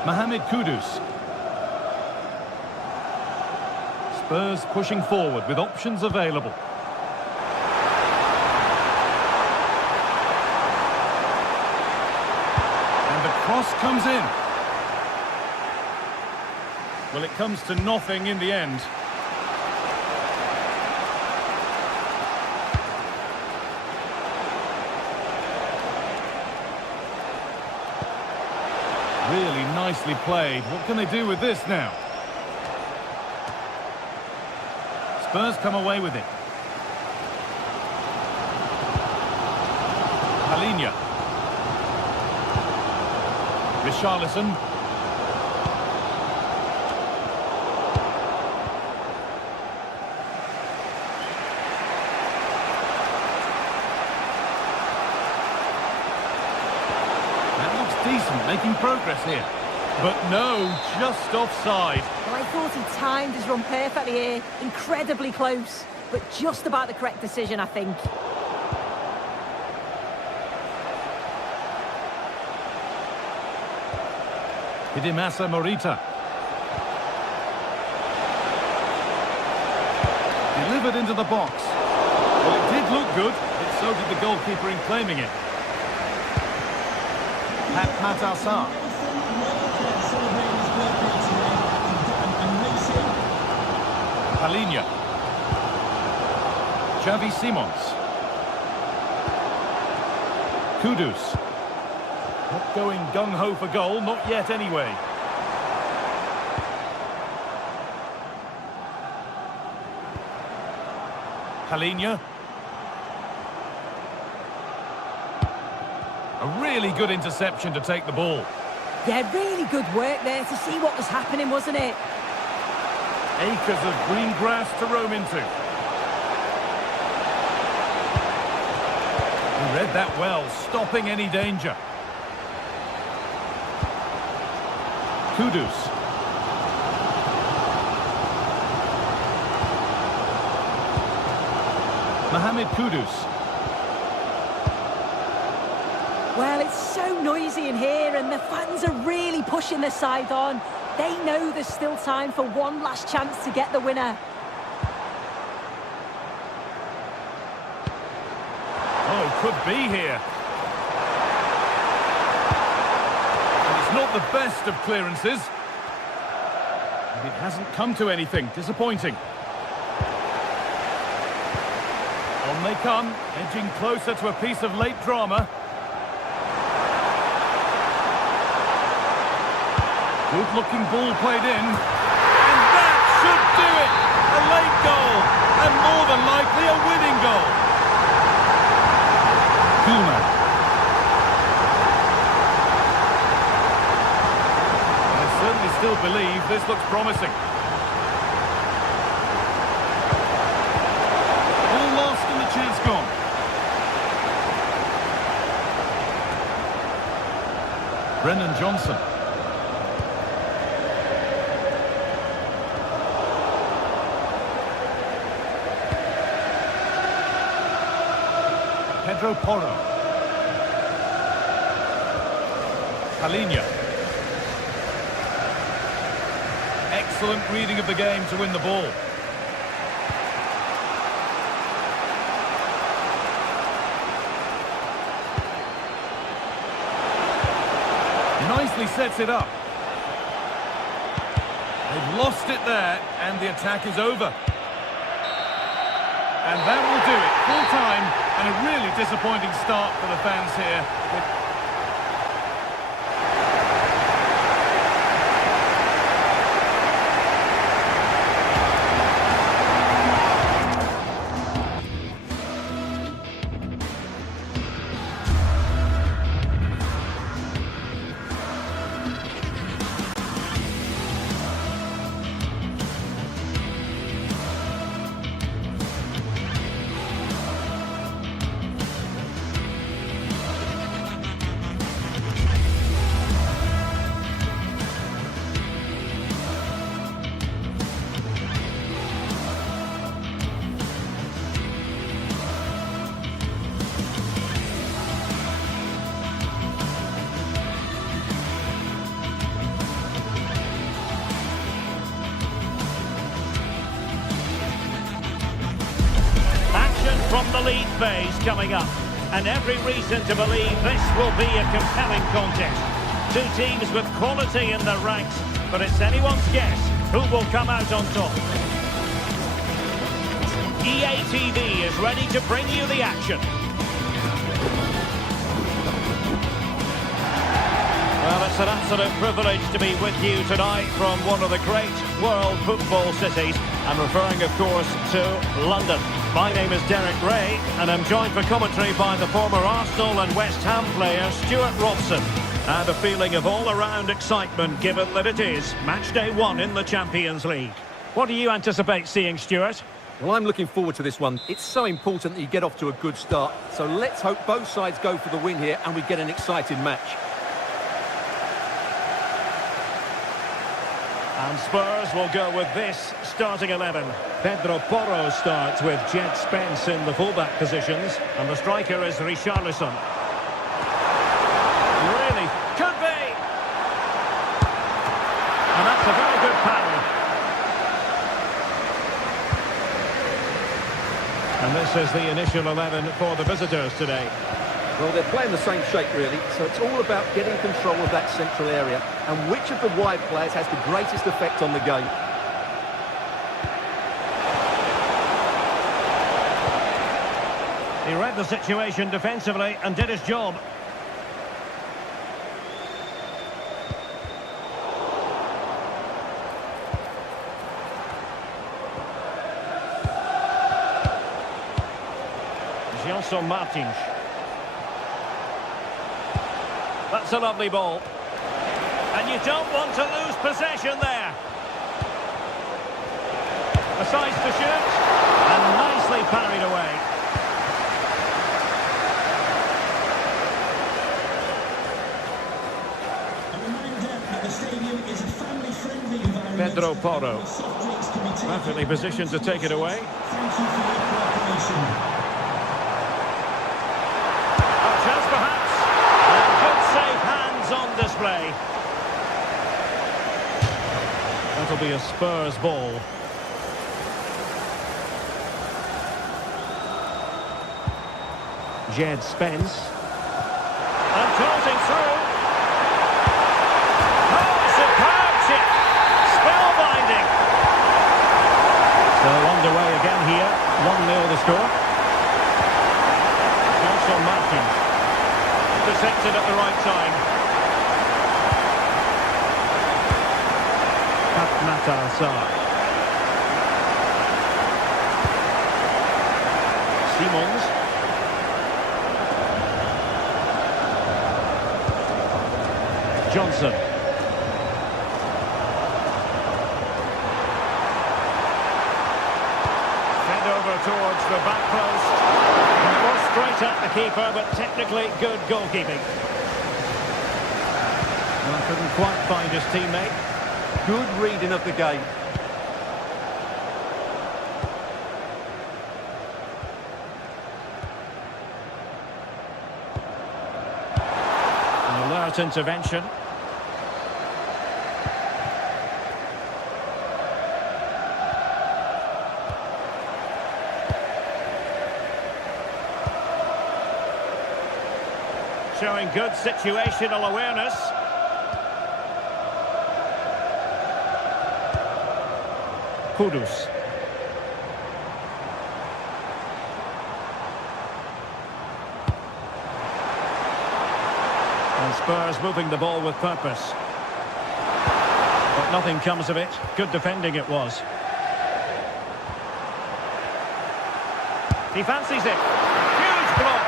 Mohamed Kudus. Spurs pushing forward with options available. And the cross comes in. Well, it comes to nothing in the end. Nicely played. What can they do with this now? Spurs come away with it. Palinha. Richarlison. That looks decent, making progress here. But no, just offside. Well, I thought he timed his run perfectly here. Incredibly close, but just about the correct decision, I think. Hidimasa Morita. Delivered into the box. Well, it did look good, but so did the goalkeeper in claiming it. Pat Matassar. Palinha. Xavi Simons. Kudus. Not going gung-ho for goal, not yet anyway. Palinha. A really good interception to take the ball. Yeah, really good work there to see what was happening, wasn't it? Acres of green grass to roam into. He read that well, stopping any danger. Kudus. Mohamed Kudus. Well, it's so noisy in here and the fans are really pushing their side on. They know there's still time for one last chance to get the winner. Oh, could be here. And it's not the best of clearances. And it hasn't come to anything. Disappointing. On they come, edging closer to a piece of late drama. Good-looking ball played in. And that should do it! A late goal, and more than likely a winning goal. Koeman. I certainly still believe this looks promising. All lost and the chance gone. Brennan Johnson. Pedro Porro. Palinha. Excellent reading of the game to win the ball. Nicely sets it up. They've lost it there, and the attack is over. And that will do it. Full time, and a really disappointing start for the fans here. From the lead phase coming up, and every reason to believe this will be a compelling contest. Two teams with quality in their ranks, but it's anyone's guess who will come out on top. EA TV is ready to bring you the action. Well, it's It's an absolute privilege to be with you tonight from one of the great world football cities. I'm referring, of course, to London. My name is Derek Ray, and I'm joined for commentary by the former Arsenal and West Ham player Stuart Robson. And a feeling of all-around excitement, given that it is match day 1 in the Champions League. What do you anticipate seeing, Stuart? Well, I'm looking forward to this one. It's so important that you get off to a good start. So let's hope both sides go for the win here and we get an exciting match. And Spurs will go with this starting 11. Pedro Porro starts with Jed Spence in the fullback positions. And the striker is Richarlison. Really, could be! And that's a very good parry. And this is the initial 11 for the visitors today. Well, they're playing the same shape, really, so it's all about getting control of that central area and which of the wide players has the greatest effect on the game. He read the situation defensively and did his job. Gelson Martins. That's a lovely ball. And you don't want to lose possession there. A size to shoot. And nicely parried away. Pedro Porro. Perfectly positioned to take it away. Chance perhaps. And good safe hands on display. That'll be a Spurs ball. Jed Spence. And closing through. Oh, superb chip. Spellbinding. So underway again here. 1-0 the score. Gelson Martins. Intercepted at the right time. Matar Sarr. Simons. Johnson. Fed over towards the back post. And it was straight at the keeper, but technically good goalkeeping. Well, couldn't quite find his teammate. Good reading of the game. An alert intervention. Showing good situational awareness. Kudus. And Spurs moving the ball with purpose. But nothing comes of it. Good defending it was. He fancies it. Huge block.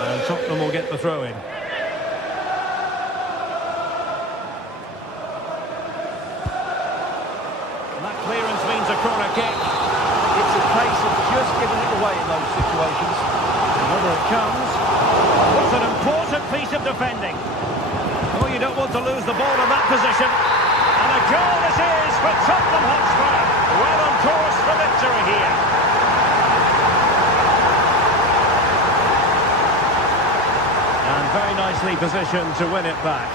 And Tottenham will get the throw in. Clearance means a corner kick. It's a case of just giving it away in those situations. Whether it comes. What an important piece of defending. Oh, you don't want to lose the ball in that position. And a goal this is for Tottenham Hotspur. Well on course for victory here. And very nicely positioned to win it back.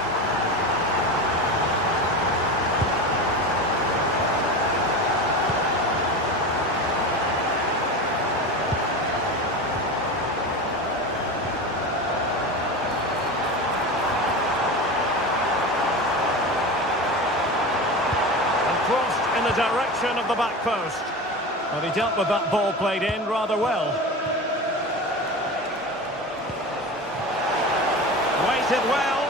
In the direction of the back post. Well, he dealt with that ball played in rather well. deflected well.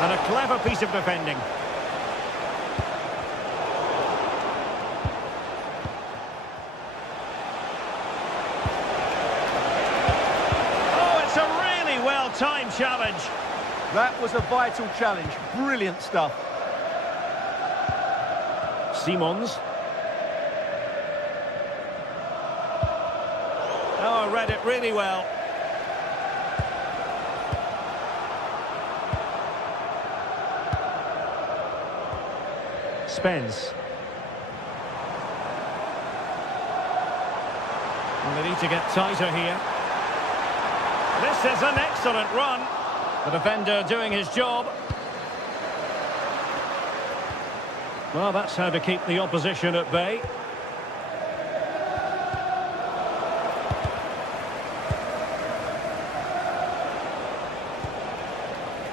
And a clever piece of defending. Oh, it's a really well-timed challenge. That was a vital challenge. Brilliant stuff. Simons. Oh, read it really well. Spence. Well, they need to get tighter here. This is an excellent run. The defender doing his job. Well, that's how to keep the opposition at bay.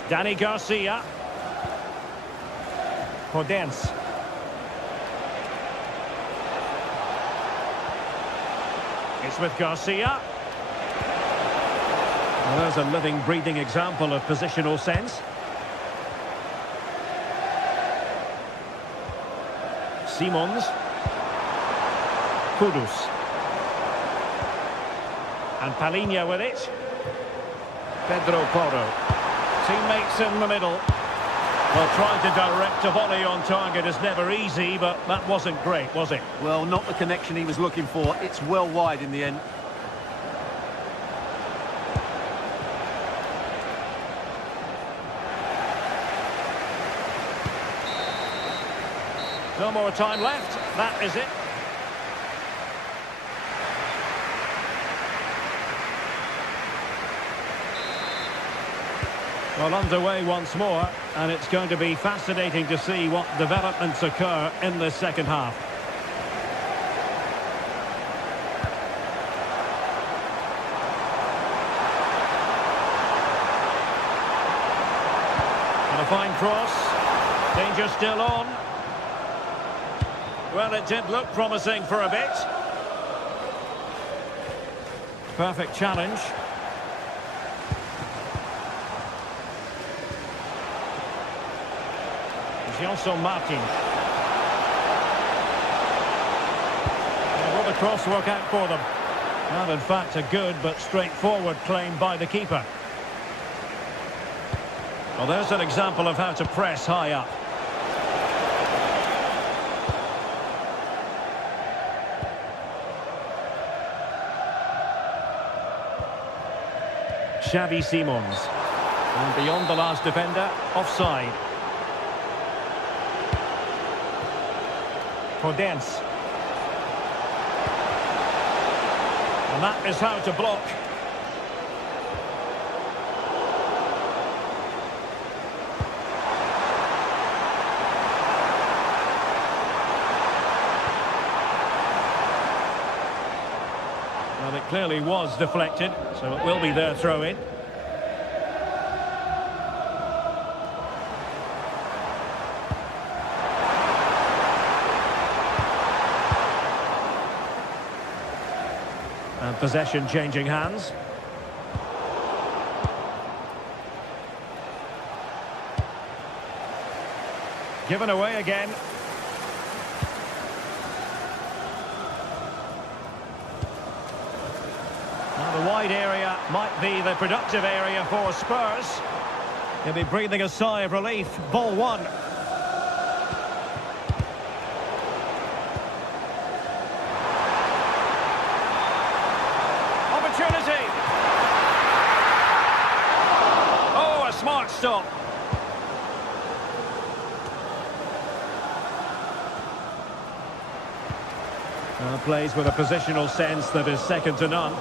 Danny Garcia. Podence. It's with Garcia. Well, there's a living, breathing example of positional sense. Simons. Kudus. And Palinha with it. Pedro Porro. Teammates in the middle. Well, trying to direct a volley on target is never easy, but that wasn't great, was it? Well, not the connection he was looking for. It's well wide in the end. No more time left. That is it. Well, underway once more, and it's going to be fascinating to see what developments occur in the second half. And a fine cross. Danger still on. Well, it did look promising for a bit. Perfect challenge. Johnson Martin. Will the cross work out for them? Not in fact a good but straightforward claim by the keeper. Well, there's an example of how to press high up. Xavi Simons. And beyond the last defender, offside. Podence. And that is how to block. Well, it clearly was deflected, so it will be their throw-in. And possession changing hands. Given away again. Now the wide area might be the productive area for Spurs. He'll be breathing a sigh of relief. Ball one. Opportunity. Oh, a smart stop. Plays with a positional sense that is second to none.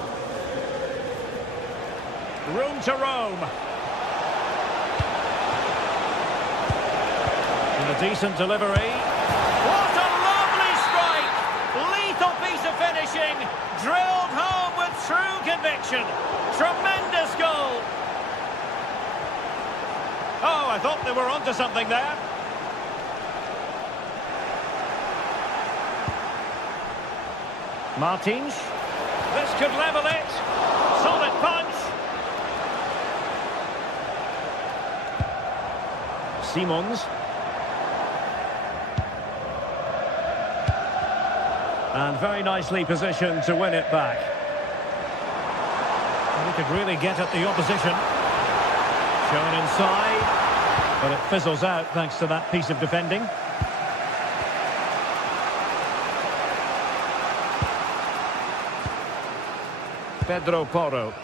Room to roam. And a decent delivery. What a lovely strike! Lethal piece of finishing. Drilled home with true conviction. Tremendous goal. Oh, I thought they were onto something there. Martins. This could level it. Solid punch. Simons. And very nicely positioned to win it back. And he could really get at the opposition. Shown inside, but it fizzles out thanks to that piece of defending. Pedro Porro.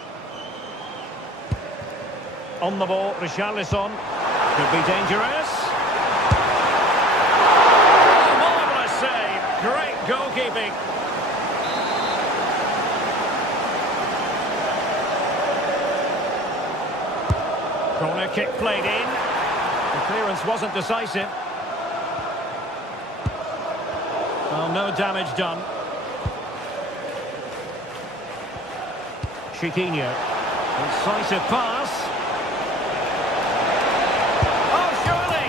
On the ball, Richarlison. Could be dangerous. Oh, marvellous save. Great goalkeeping. Corner kick played in. The clearance wasn't decisive. Well, no damage done. Chiquinho. Incisive pass. Oh, surely!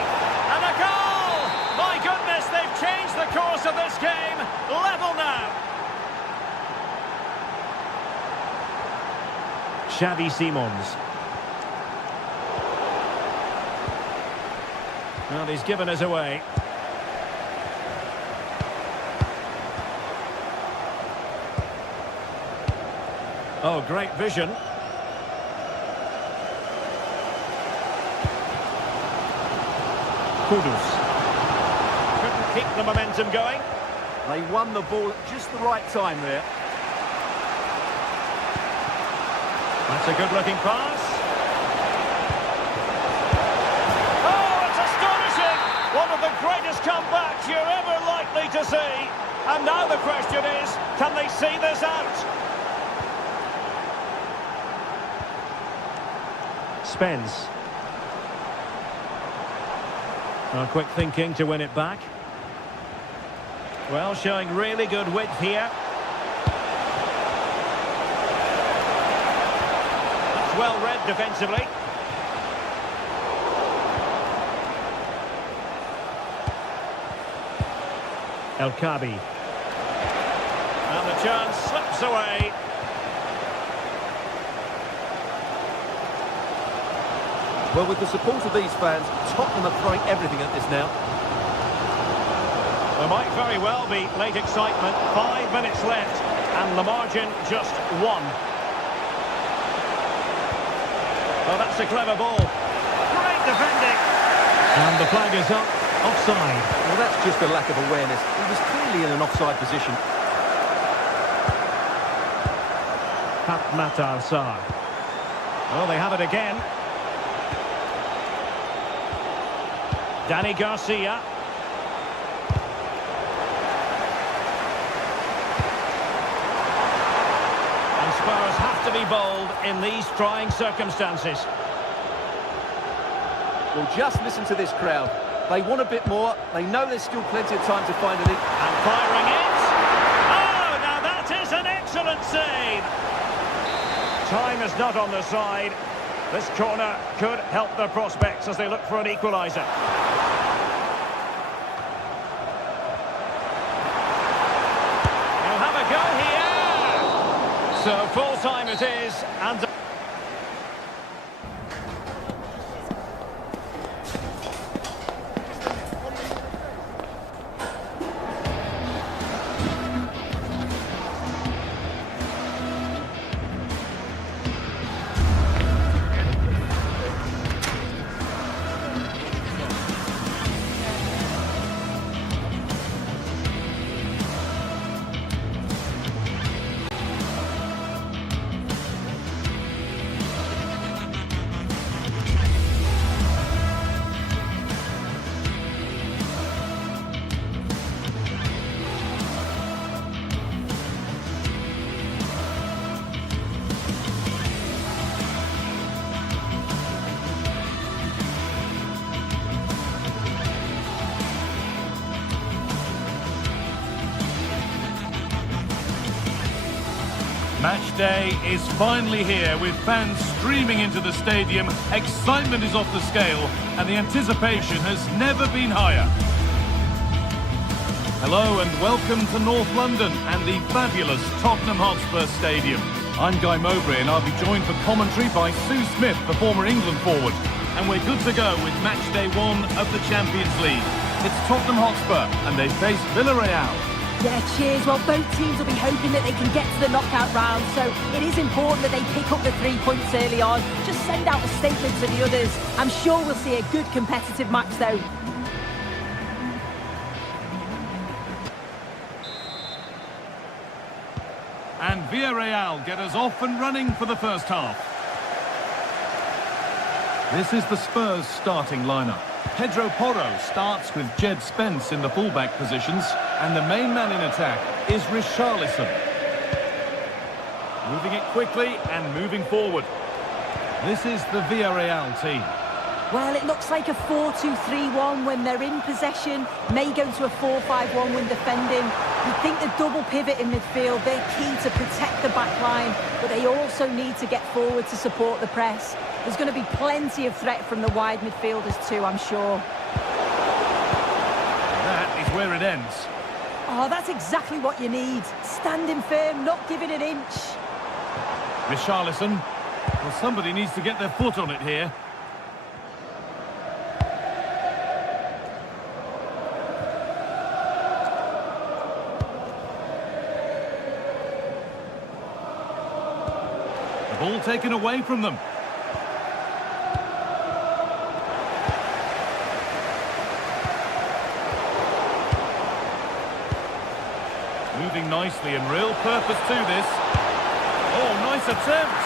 And a goal! My goodness, they've changed the course of this game. Level now. Xavi Simons. Well, he's given us away. Oh, great vision. Kudus. Couldn't keep the momentum going. They won the ball at just the right time there. That's a good-looking pass. Oh, it's astonishing! One of the greatest comebacks you're ever likely to see. And now the question is, can they see this out? Spence. Oh, quick thinking to win it back. Well, showing really good width here. That's well read defensively. El Kabi. And the chance slips away. Well, with the support of these fans, Tottenham are throwing everything at this now. There might very well be late excitement. 5 minutes left, and the margin just 1. Oh, that's a clever ball. Great defending. And the flag is up. Offside. Well, that's just a lack of awareness. He was clearly in an offside position. Pat Matar Sarr. Oh, they have it again. Danny Garcia. And Spurs have to be bold in these trying circumstances. Well, just listen to this crowd. They want a bit more. They know there's still plenty of time to find an... And firing it. Oh, now that is an excellent save. Time is not on the side. This corner could help their prospects as they look for an equaliser. They'll have a go here. So full time it is, and... Match day is finally here with fans streaming into the stadium. Excitement is off the scale and the anticipation has never been higher. Hello and welcome to North London and the fabulous Tottenham Hotspur Stadium. I'm Guy Mowbray and I'll be joined for commentary by Sue Smith, the former England forward. and we're good to go with match day 1 of the Champions League. It's Tottenham Hotspur, and they face Villarreal. Yeah, cheers. Well, both teams will be hoping that they can get to the knockout round, so it is important that they pick up the 3 points early on. Just send out a statement to the others. I'm sure we'll see a good competitive match, though. And Villarreal get us off and running for the first half. This is the Spurs starting lineup. Pedro Porro starts with Jed Spence in the fullback positions, and the main man in attack is Richarlison. Moving it quickly and moving forward. This is the Villarreal team. Well, it looks like a 4-2-3-1 when they're in possession. May go to a 4-5-1 when defending. You think the double pivot in midfield, they're key to protect the back line, but they also need to get forward to support the press. There's going to be plenty of threat from the wide midfielders too, I'm sure. That is where it ends. Oh, that's exactly what you need. Standing firm, not giving an inch. Richarlison. Well, somebody needs to get their foot on it here. The ball taken away from them. Moving nicely and real purpose to this. Oh, nice attempt.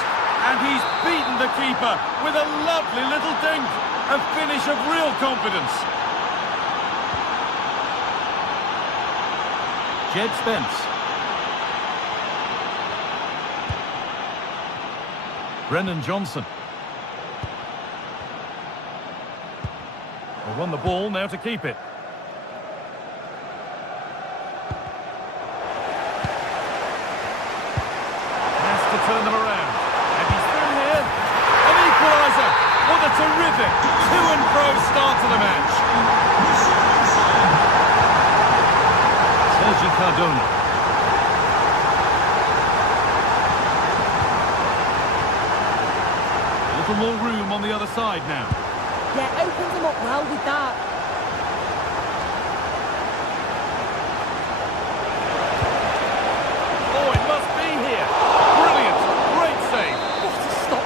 And he's beaten the keeper with a lovely little dink. A finish of real confidence. Jed Spence. Brennan Johnson. They won the ball, now to keep it. Turn them around, and he's through here. An equaliser. What a terrific to-and-fro start to the match. Sergi Cardona. A little more room on the other side now. Yeah, opens them up well with that. Oh, it must be here.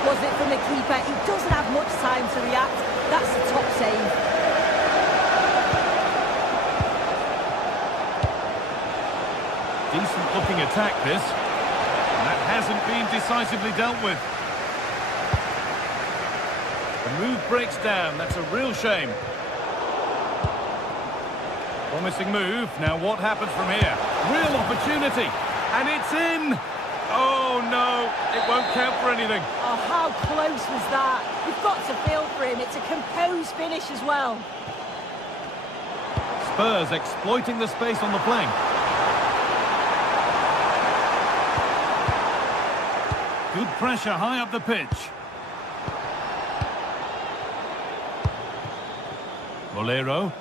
Was it from the keeper? He doesn't have much time to react. That's a top save. Decent looking attack this. And that hasn't been decisively dealt with. The move breaks down. That's a real shame. Promising move. Now what happens from here? Real opportunity. And it's in. Oh, no, it won't count for anything. Oh, how close was that? You've got to feel for him. It's a composed finish as well. Spurs exploiting the space on the flank. Good pressure high up the pitch. Bolero.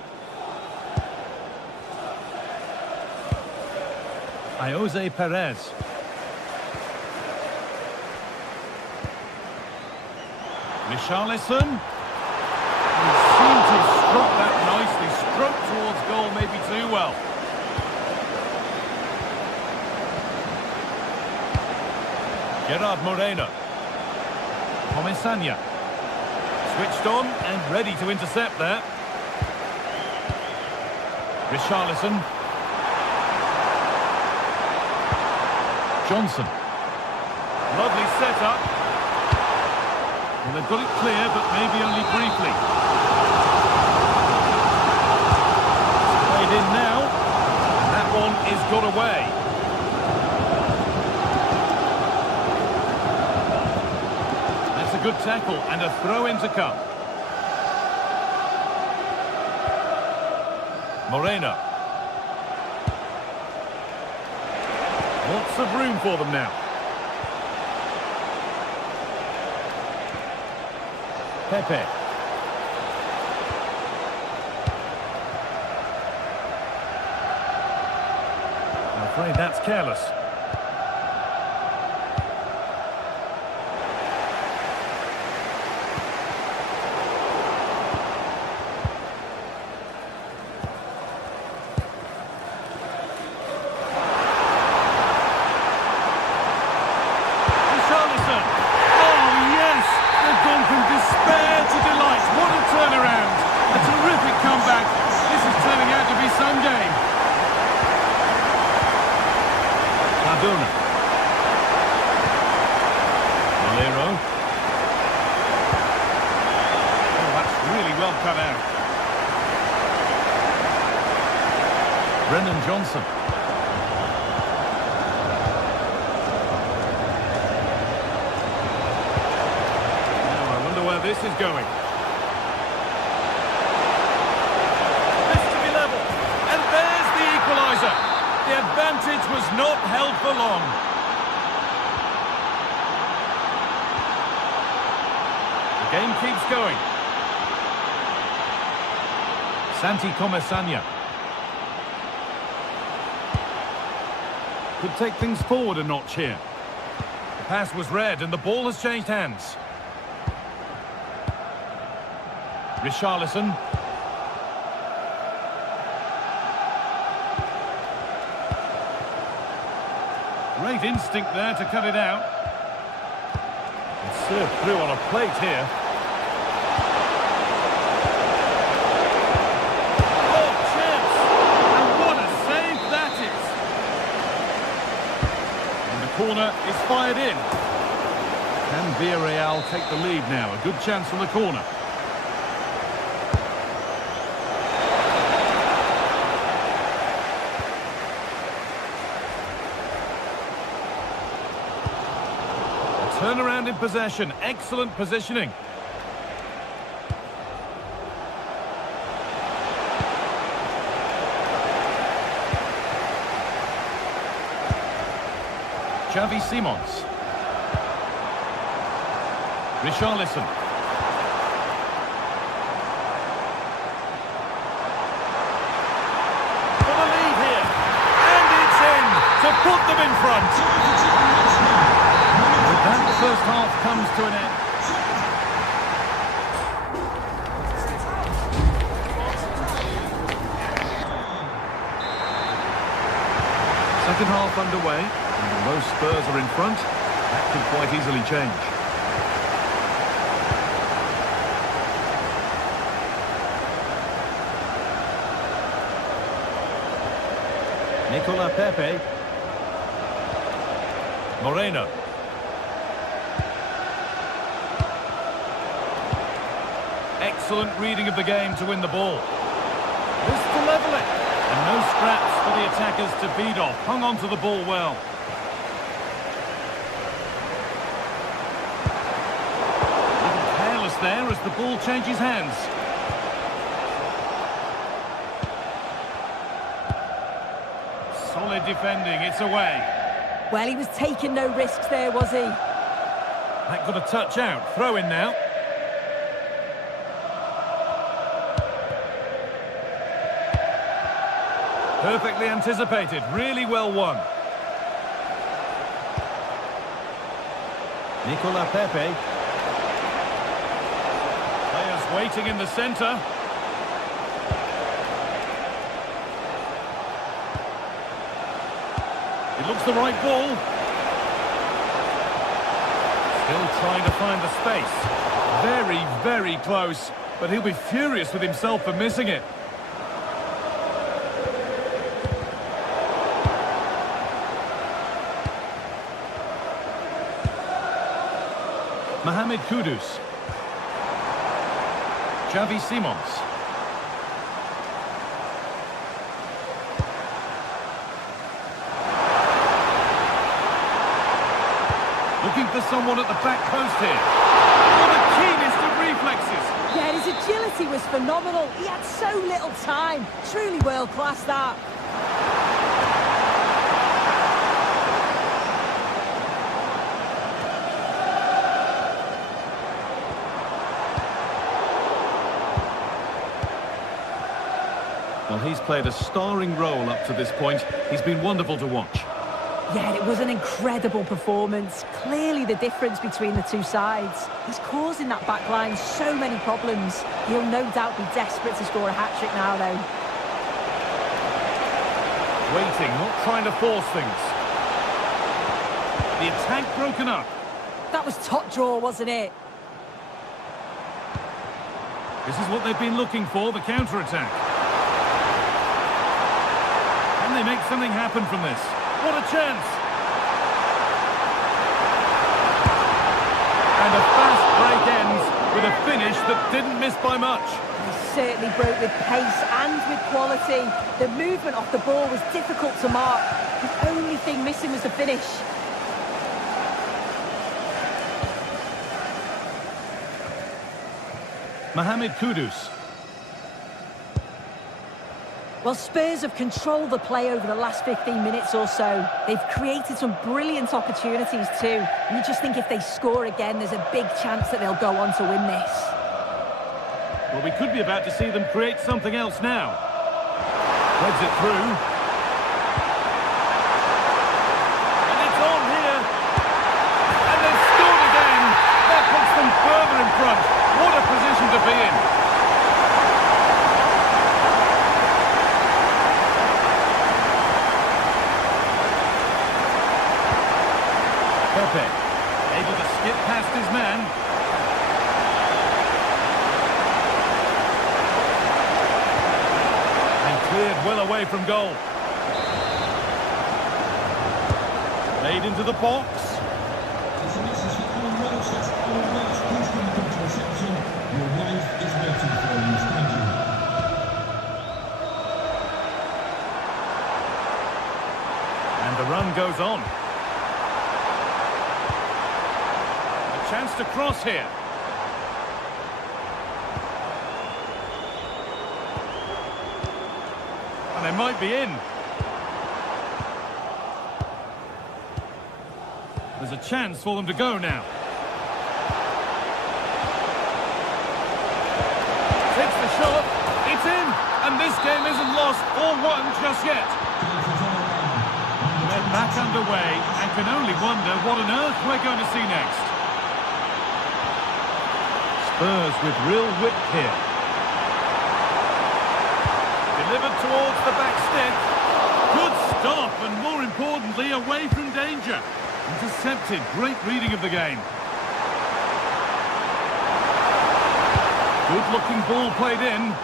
Jose Perez. Richarlison. He seemed to have struck that nicely. Stroked towards goal, maybe too well. Gerard Moreno. Pomesania. Switched on and ready to intercept there. Richarlison. Johnson. Lovely setup. Well, they've got it clear, but maybe only briefly. It's played in now, and that one is got away. That's a good tackle, and a throw-in to come. Moreno. Lots of room for them now. Pepe. I'm afraid that's careless. cut out. Brennan Johnson. Now I wonder where this is going. This to be level. And there's the equaliser. The advantage was not held for long. The game keeps going. Santi Comesanya. Could take things forward a notch here. The pass was read and the ball has changed hands. Richarlison. Great instinct there to cut it out. It's served through on a plate here. Oh, chance! And what a save that is! And the corner is fired in. Can Villarreal take the lead now? A good chance from the corner. Turnaround in possession, excellent positioning. Xavi Simons. Richarlison. For the lead here. And it's in to put them in front. And the first half comes to an end. Second half underway, and although Spurs are in front, that could quite easily change. Nicola Pepe. Moreno. Excellent reading of the game to win the ball. This to level it. And no scraps for the attackers to beat off. Hung on to the ball well. A little careless there as the ball changes hands. Solid defending, it's away. Well, he was taking no risks there, was he? That got a touch out. Throw in now. Perfectly anticipated, really well won. Nicola Pepe. Players waiting in the centre. It looks the right ball. Still trying to find the space. Very, very close, but he'll be furious with himself for missing it. Mohamed Kudus. Xavi Simons. Looking for someone at the back post here. Oh, the keenest of reflexes. Yeah, his agility was phenomenal. He had so little time. Truly world class, that. Well, he's played a starring role up to this point. He's been wonderful to watch. Yeah, it was an incredible performance. Clearly the difference between the two sides. He's causing that back line so many problems. He'll no doubt be desperate to score a hat-trick now, though. Waiting, not trying to force things. The attack broken up. That was top draw, wasn't it? This is what they've been looking for, the counter-attack. Can they make something happen from this? What a chance! And a fast break ends with a finish that didn't miss by much. He certainly broke with pace and with quality. The movement off the ball was difficult to mark. The only thing missing was the finish. Mohamed Kudus. Well, Spurs have controlled the play over the last 15 minutes or so. They've created some brilliant opportunities too. And you just think if they score again, there's a big chance that they'll go on to win this. Well, we could be about to see them create something else now. Threads it through. And it's on here. And they've scored again. That puts them further in front. What a position to be in. Pepe, able to skip past his man. And cleared well away from goal. Made into the box. And the run goes on. Chance to cross here. And they might be in. There's a chance for them to go now. Takes the shot. It's in. And this game isn't lost or won just yet. They're back underway and can only wonder what on earth we're going to see next. Spurs with real width here. Delivered towards the back stick. Good stop and more importantly away from danger. Intercepted. Great reading of the game. Good looking ball played in.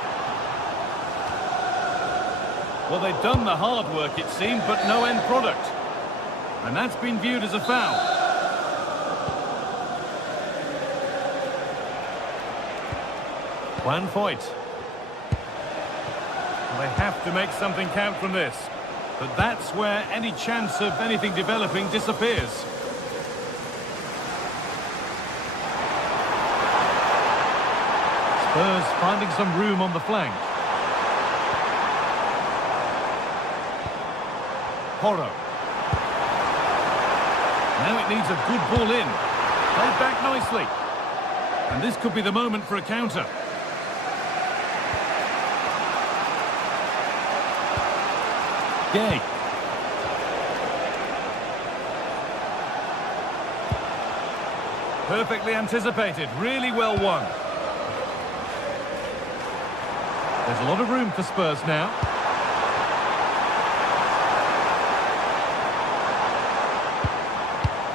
Well, they've done the hard work it seemed, but no end product. And that's been viewed as a foul. Juan Foyt. They have to make something count from this. But that's where any chance of anything developing disappears. Spurs finding some room on the flank. Porro. Now it needs a good ball in. Played back nicely. And this could be the moment for a counter. Gay. Perfectly anticipated, really well won. There's a lot of room for Spurs now.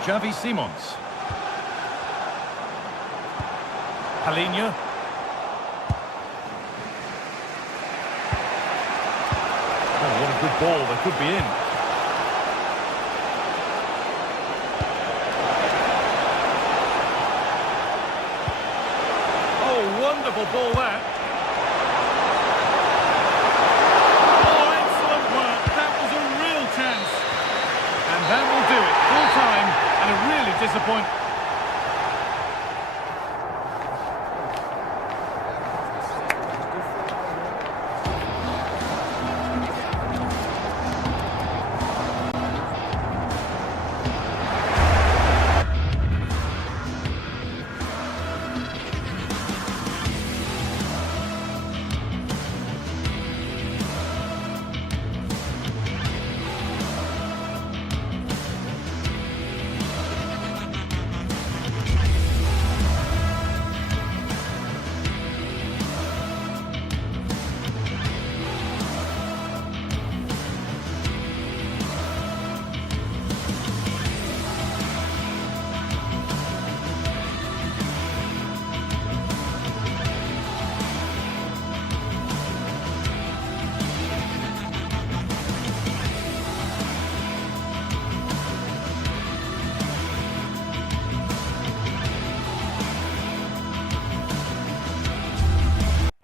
Xavi Simons. Palinha. Oh, what a good ball, they could be in. Oh, wonderful ball that. Oh, excellent work, that was a real chance. And that will do it, full time, and a really disappointing.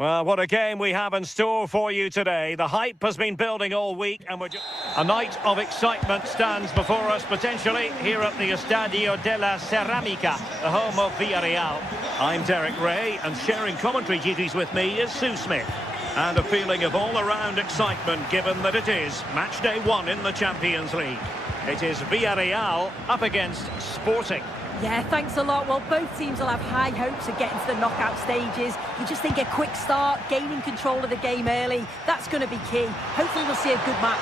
Well, what a game we have in store for you today. The hype has been building all week, and a night of excitement stands before us, potentially, here at the Estadio de la Ceramica, the home of Villarreal. I'm Derek Ray, and sharing commentary duties with me is Sue Smith. And a feeling of all-around excitement, given that it is match day 1 in the Champions League. It is Villarreal up against Sporting. Yeah, thanks a lot. Well, both teams will have high hopes of getting to the knockout stages. You just think a quick start, gaining control of the game early, that's going to be key. Hopefully we'll see a good match.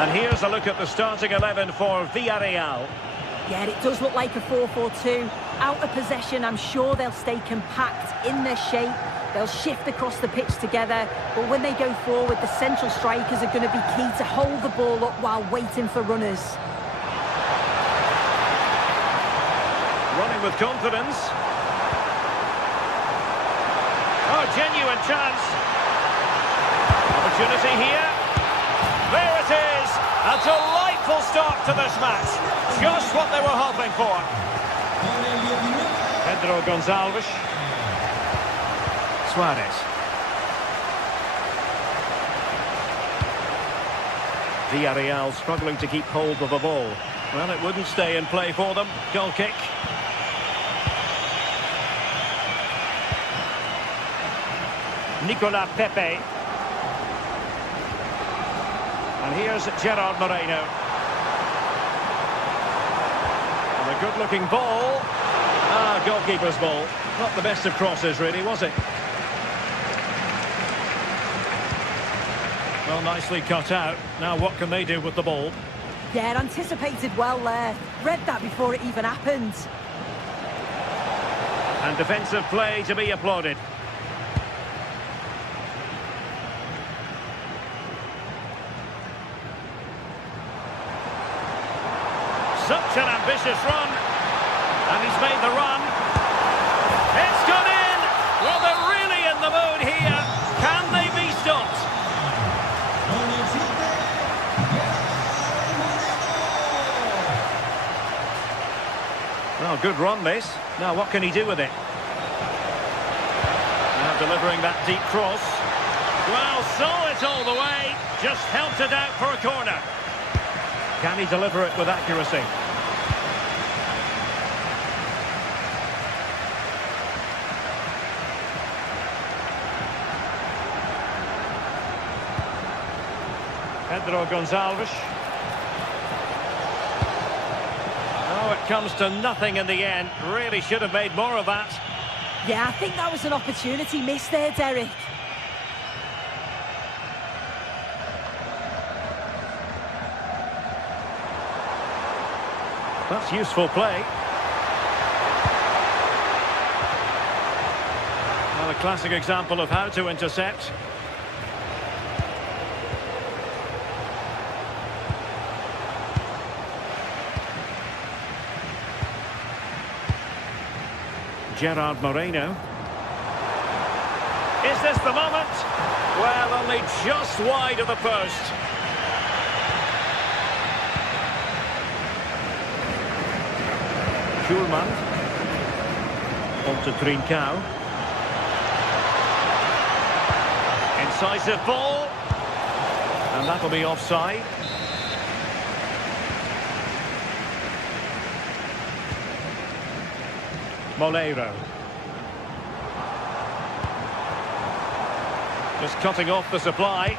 And here's a look at the starting 11 for Villarreal. Yeah, it does look like a 4-4-2. Out of possession, I'm sure they'll stay compact in their shape. They'll shift across the pitch together. But when they go forward, the central strikers are going to be key to hold the ball up while waiting for runners. Running with confidence. Oh, genuine chance. Opportunity here. There it is. A delightful start to this match. Just what they were hoping for. Pedro Gonçalves. Suarez. Villarreal struggling to keep hold of the ball. Well, it wouldn't stay in play for them. Goal kick. Nicolas Pepe. And here's Gerard Moreno. And a good-looking ball. Goalkeeper's ball. Not the best of crosses, really, was it? Well, nicely cut out. Now what can they do with the ball? Yeah, anticipated well there. Read that before it even happened. And defensive play to be applauded. Such an ambitious run. And he's made the run. It's gone in! Well, they're really in the mood here. Can they be stopped? Well, good run, this. Now, what can he do with it? Now delivering that deep cross. Well, saw it all the way. Just helped it out for a corner. Can he deliver it with accuracy? Pedro Gonçalves. Oh, it comes to nothing in the end. Really should have made more of that. Yeah, I think that was an opportunity missed there, Derek. That's useful play. Well, a classic example of how to intercept. Gerard Moreno. Is this the moment? Well, only just wide of the post. Schulman. On to Trincao. Incisive ball. And that'll be offside. Molero. Just cutting off the supply.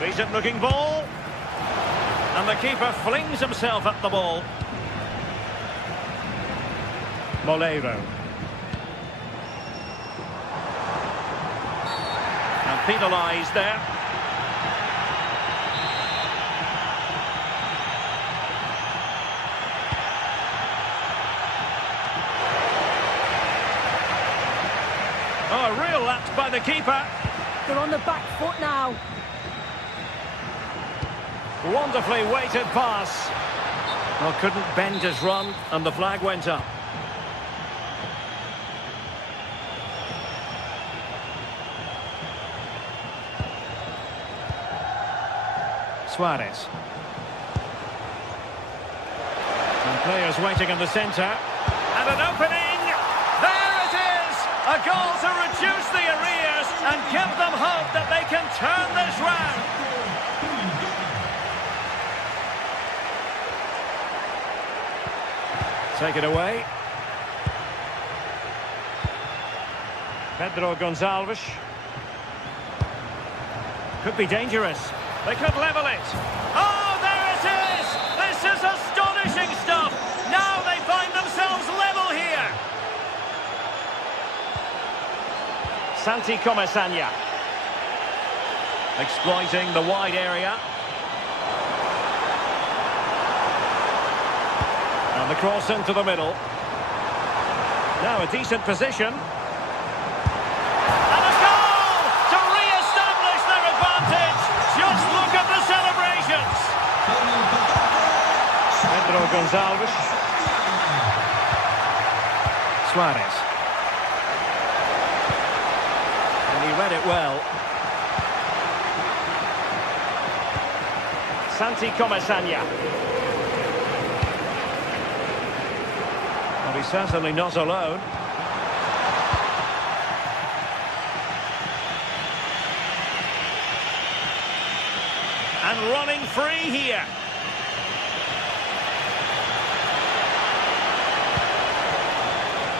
Decent looking ball. And the keeper flings himself at the ball. Molero. And penalised there. Oh, a real lapse by the keeper. They're on the back foot now. Wonderfully weighted pass. Well, couldn't bend his run, and the flag went up. Suarez. And players waiting in the centre. And an opening! There it is! A goal to reduce the arrears and give them hope that they can turn this round. Take it away. Pedro Gonçalves. Could be dangerous. They could level it. Oh, there it is! This is astonishing stuff! Now they find themselves level here. Santi Comesaña. Exploiting the wide area. And the cross into the middle. Now a decent position. And a goal to re-establish their advantage. Just look at the celebrations. Pedro Gonçalves. Suarez. And he read it well. Santi Comesaña. Well, he's certainly not alone. And running free here.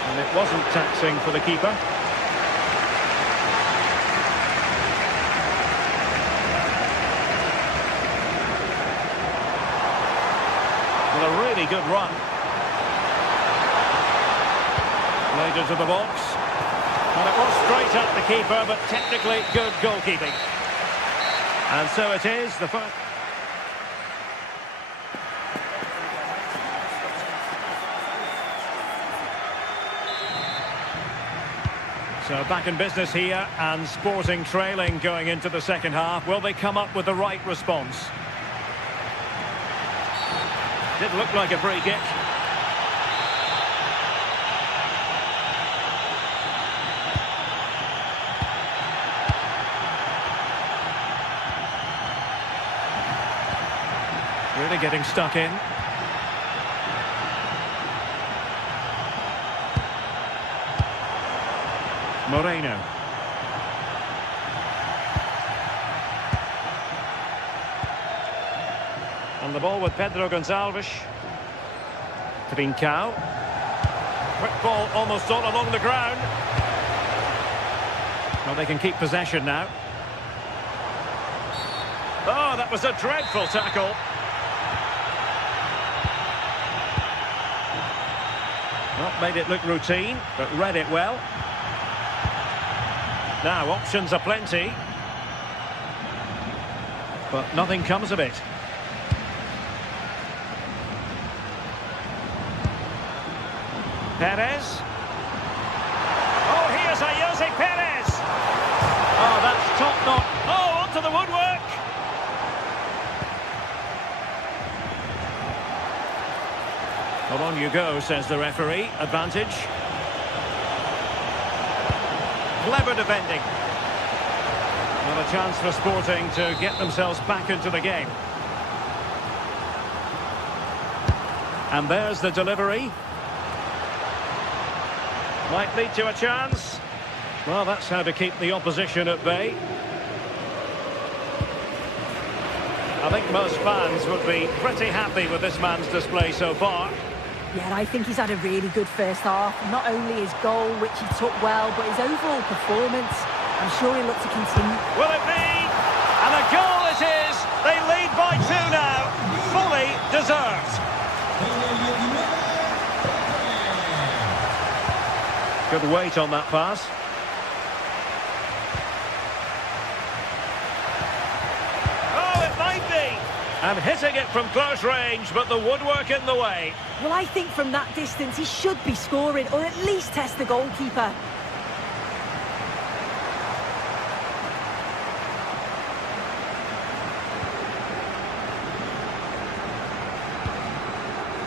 And it wasn't taxing for the keeper. Well, a really good run. Laid into the box. And it was straight at the keeper, but technically good goalkeeping. And so it is, the first... So back in business here, and Sporting trailing going into the second half. Will they come up with the right response? Did look like a free kick. Really getting stuck in. Moreno. And the ball with Pedro Gonçalves. Trincao. Quick ball almost all along the ground. Well, they can keep possession now. Oh, that was a dreadful tackle. Not made it look routine, but read it well. Now, options are plenty. But nothing comes of it. Perez. Oh, here's a Jose Perez. Oh, that's top knot. Oh, onto the woodwork. Well, on you go, says the referee. Advantage. Clever defending. Not a chance for Sporting to get themselves back into the game. And there's the delivery. Might lead to a chance. Well, that's how to keep the opposition at bay. I think most fans would be pretty happy with this man's display so far. Yeah, I think he's had a really good first half. Not only his goal, which he took well, but his overall performance. I'm sure he'll look to continue. Will it be? And a goal it is! They lead by 2 now. Fully deserved. Good weight on that pass. Oh, it might be! And hitting it from close range, but the woodwork in the way. Well, I think from that distance he should be scoring, or at least test the goalkeeper.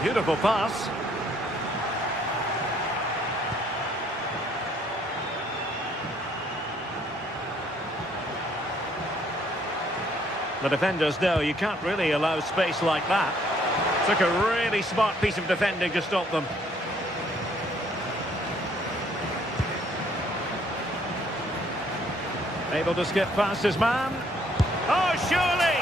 Beautiful pass. The defenders know you can't really allow space like that. Took a really smart piece of defending to stop them. Able to skip past his man. Oh, surely!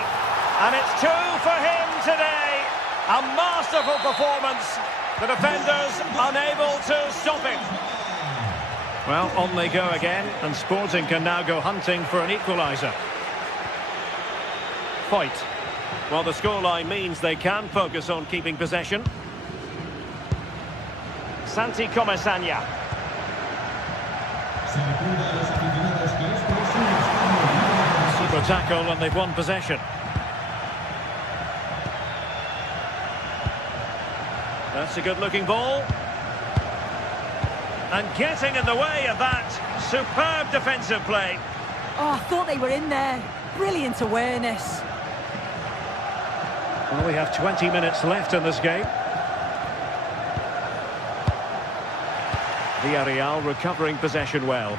And it's 2 for him today. A masterful performance. The defenders unable to stop it. Well, on they go again, and Sporting can now go hunting for an equaliser. Fight. Well, the scoreline means they can focus on keeping possession. Santi Comesaña. Super tackle, and they've won possession. That's a good-looking ball. And getting in the way of that superb defensive play. Oh, I thought they were in there. Brilliant awareness. Well, we have 20 minutes left in this game. Villarreal recovering possession well.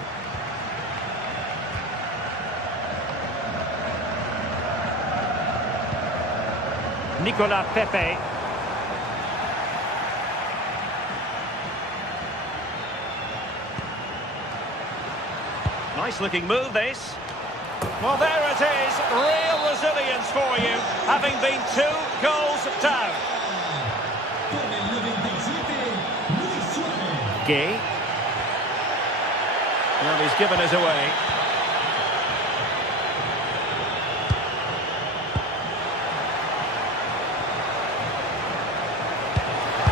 Nicolas Pepe. Nice looking move, this. Well, there it is. Real resilience for you, having been 2 goals down. Gay. Well, he's given us away.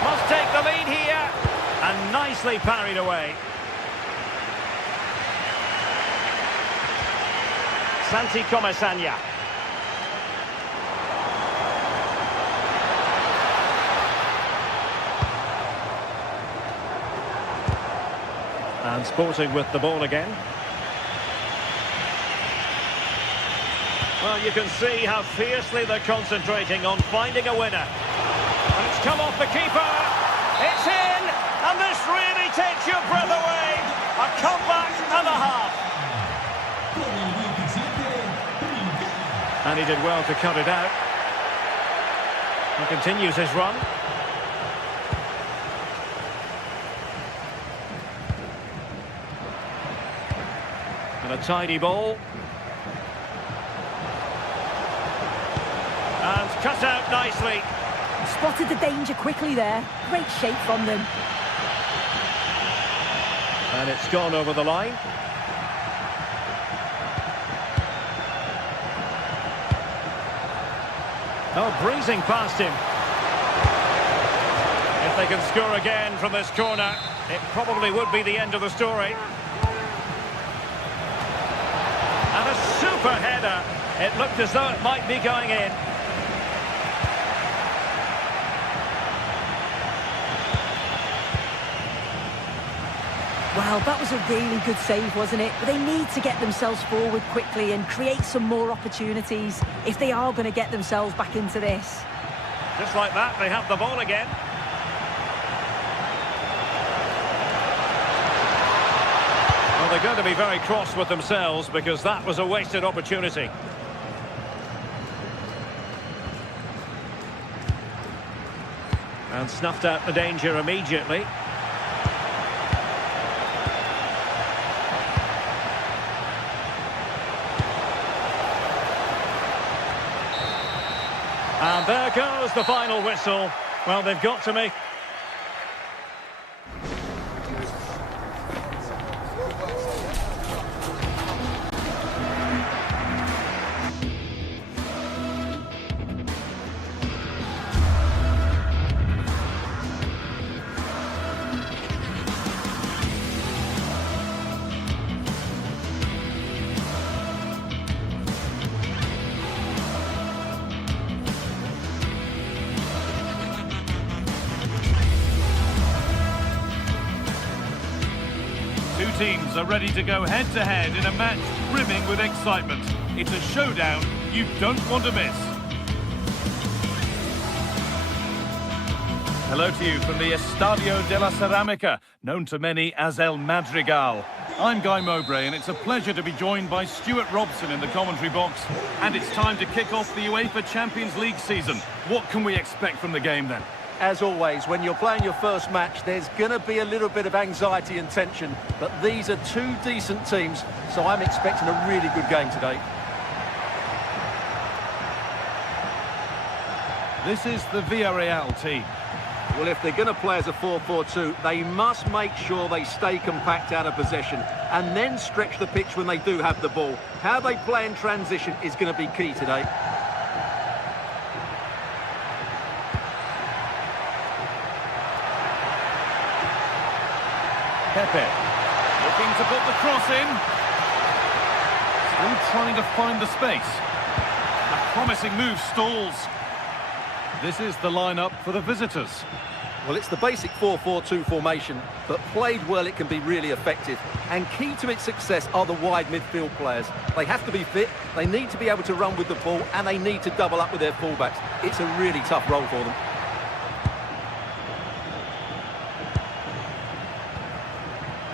Must take the lead here. And nicely parried away. Santi Comesaña. And Sporting with the ball again. Well, you can see how fiercely they're concentrating on finding a winner. And it's come off the keeper. It's in! And this really takes your breath away. A comeback and a half. And he did well to cut it out. He continues his run. And a tidy ball. And cut out nicely. Spotted the danger quickly there. Great shape from them. And it's gone over the line. Oh, breezing past him. If they can score again from this corner, it probably would be the end of the story. And a super header. It looked as though it might be going in. Well, that was a really good save, wasn't it? But they need to get themselves forward quickly and create some more opportunities if they are going to get themselves back into this. Just like that, they have the ball again. Well, they're going to be very cross with themselves because that was a wasted opportunity. And snuffed out the danger immediately. And there goes the final whistle. Well, they've got to make... Two teams are ready to go head-to-head in a match brimming with excitement. It's a showdown you don't want to miss. Hello to you from the Estadio de la Ceramica, known to many as El Madrigal. I'm Guy Mowbray, and it's a pleasure to be joined by Stuart Robson in the commentary box. And it's time to kick off the UEFA Champions League season. What can we expect from the game then? As always, when you're playing your first match, there's going to be a little bit of anxiety and tension. But these are two decent teams, so I'm expecting a really good game today. This is the Villarreal team. Well, if they're going to play as a 4-4-2, they must make sure they stay compact out of possession and then stretch the pitch when they do have the ball. How they play in transition is going to be key today. Pepe, looking to put the cross in. Still trying to find the space. A promising move stalls. This is the lineup for the visitors. Well, it's the basic 4-4-2 formation, but played well it can be really effective. And key to its success are the wide midfield players. They have to be fit, they need to be able to run with the ball, and they need to double up with their fullbacks. It's a really tough role for them.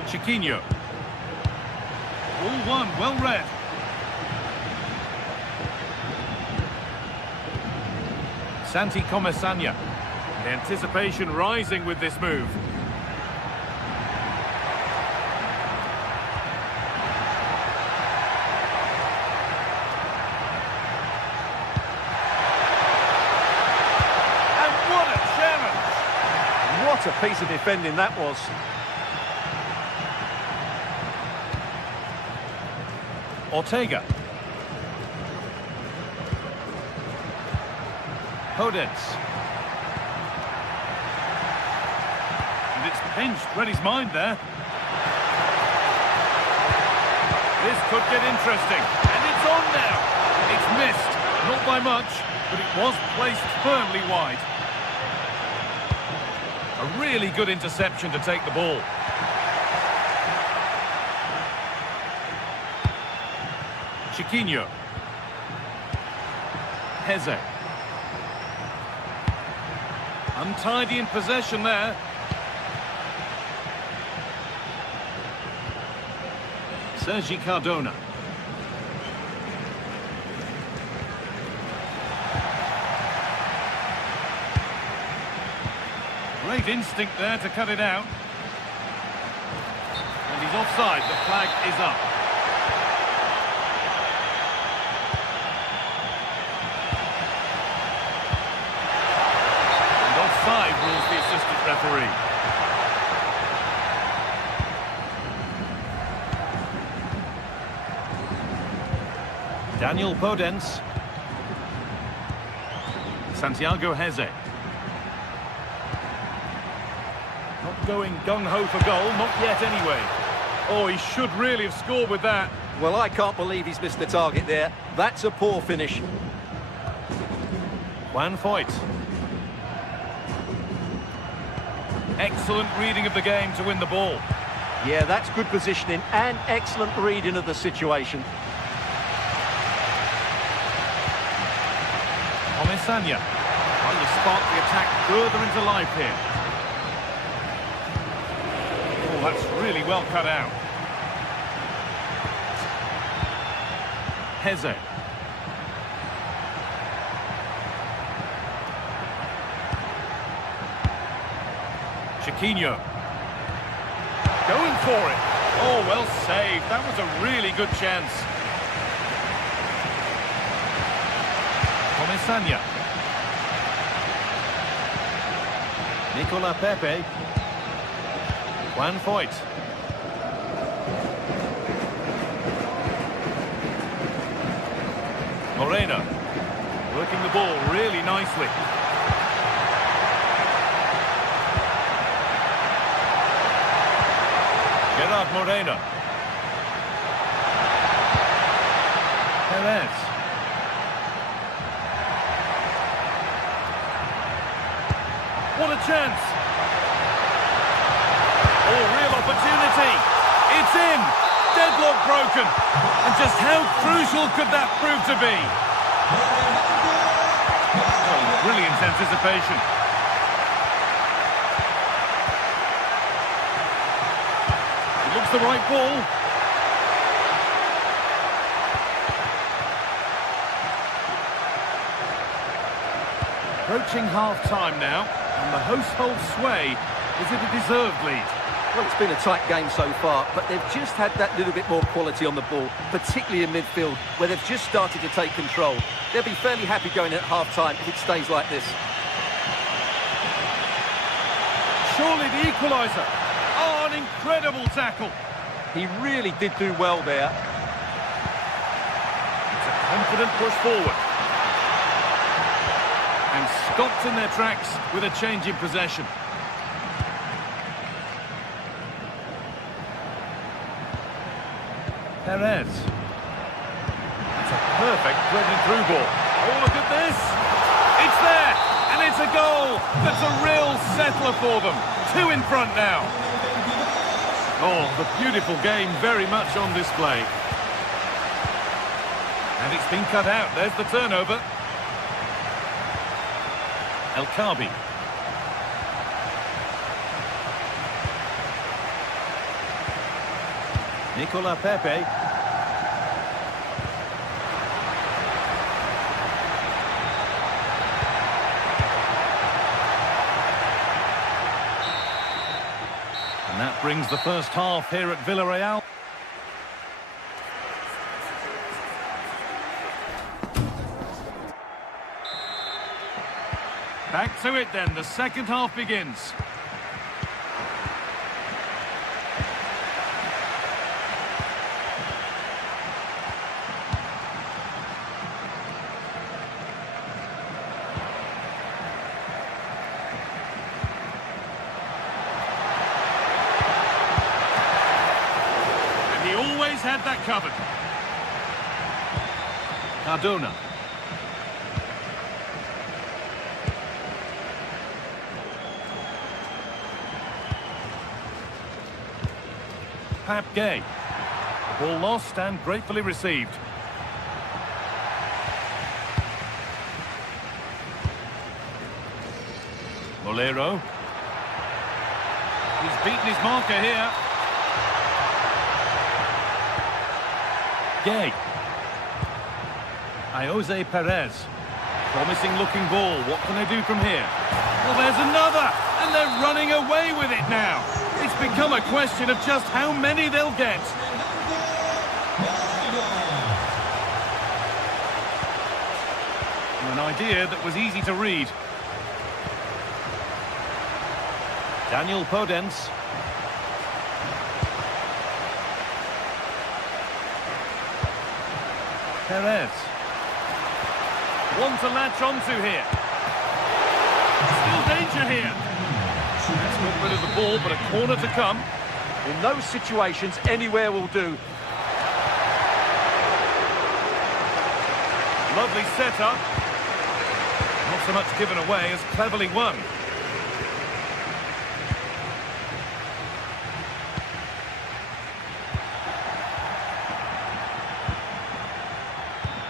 Chiquinho. All one, well read. Santi Comesanya. The anticipation rising with this move. And what a challenge! What a piece of defending that was. Ortega. Podence. And it's pinched, read his mind there. This could get interesting. And it's on now. It's missed. Not by much, but it was placed firmly wide. A really good interception to take the ball. Chiquinho. Heze. Untidy in possession there. Sergi Cardona. Great instinct there to cut it out. And he's offside. The flag is up. Rules the assistant referee. Daniel Podence. Santiago Heze. Not going gung-ho for goal, not yet anyway. Oh, he should really have scored with that. Well, I can't believe he's missed the target there. That's a poor finish. Juan Foyt. Excellent reading of the game to win the ball. Yeah, that's good positioning and excellent reading of the situation. Comesanya trying to spark the attack further into life here. Oh, that's really well cut out. Heze. Chiquinho. Going for it. Oh, well saved. That was a really good chance. Comesanya. Nicola Pepe. Juan Foyt. Moreno. Working the ball really nicely. Gerard Moreno. Perez. What a chance! Oh, real opportunity! It's in! Deadlock broken! And just how crucial could that prove to be? Oh, brilliant anticipation. Strikes the right ball. Approaching half-time now, and the hosts hold sway. Is it a deserved lead? Well, it's been a tight game so far, but they've just had that little bit more quality on the ball, particularly in midfield, where they've just started to take control. They'll be fairly happy going at half-time if it stays like this. Surely the equaliser. Oh, an incredible tackle. He really did do well there. It's a confident push forward. And stopped in their tracks with a change in possession. Perez. That's a perfect threading through ball. Oh, look at this. It's there, and it's a goal. That's a real settler for them. 2 in front now. Oh, the beautiful game very much on display. And it's been cut out. There's the turnover. El Khabi. Nicola Pepe. And that brings the first half here at Villarreal. Back to it then, the second half begins. And he always had that covered. Cardona. Pap Gay. Ball lost and gratefully received. Molero. He's beaten his marker here. Gay. Jose Perez. Promising looking ball. What can they do from here? Well, there's another, and they're running away with it now. It's become a question of just how many they'll get. An idea that was easy to read. Daniel Podence. Perez. One to latch onto here. Still danger here. That's got rid of the ball, but a corner to come. In those situations, anywhere will do. Lovely setup. Not so much given away as cleverly won.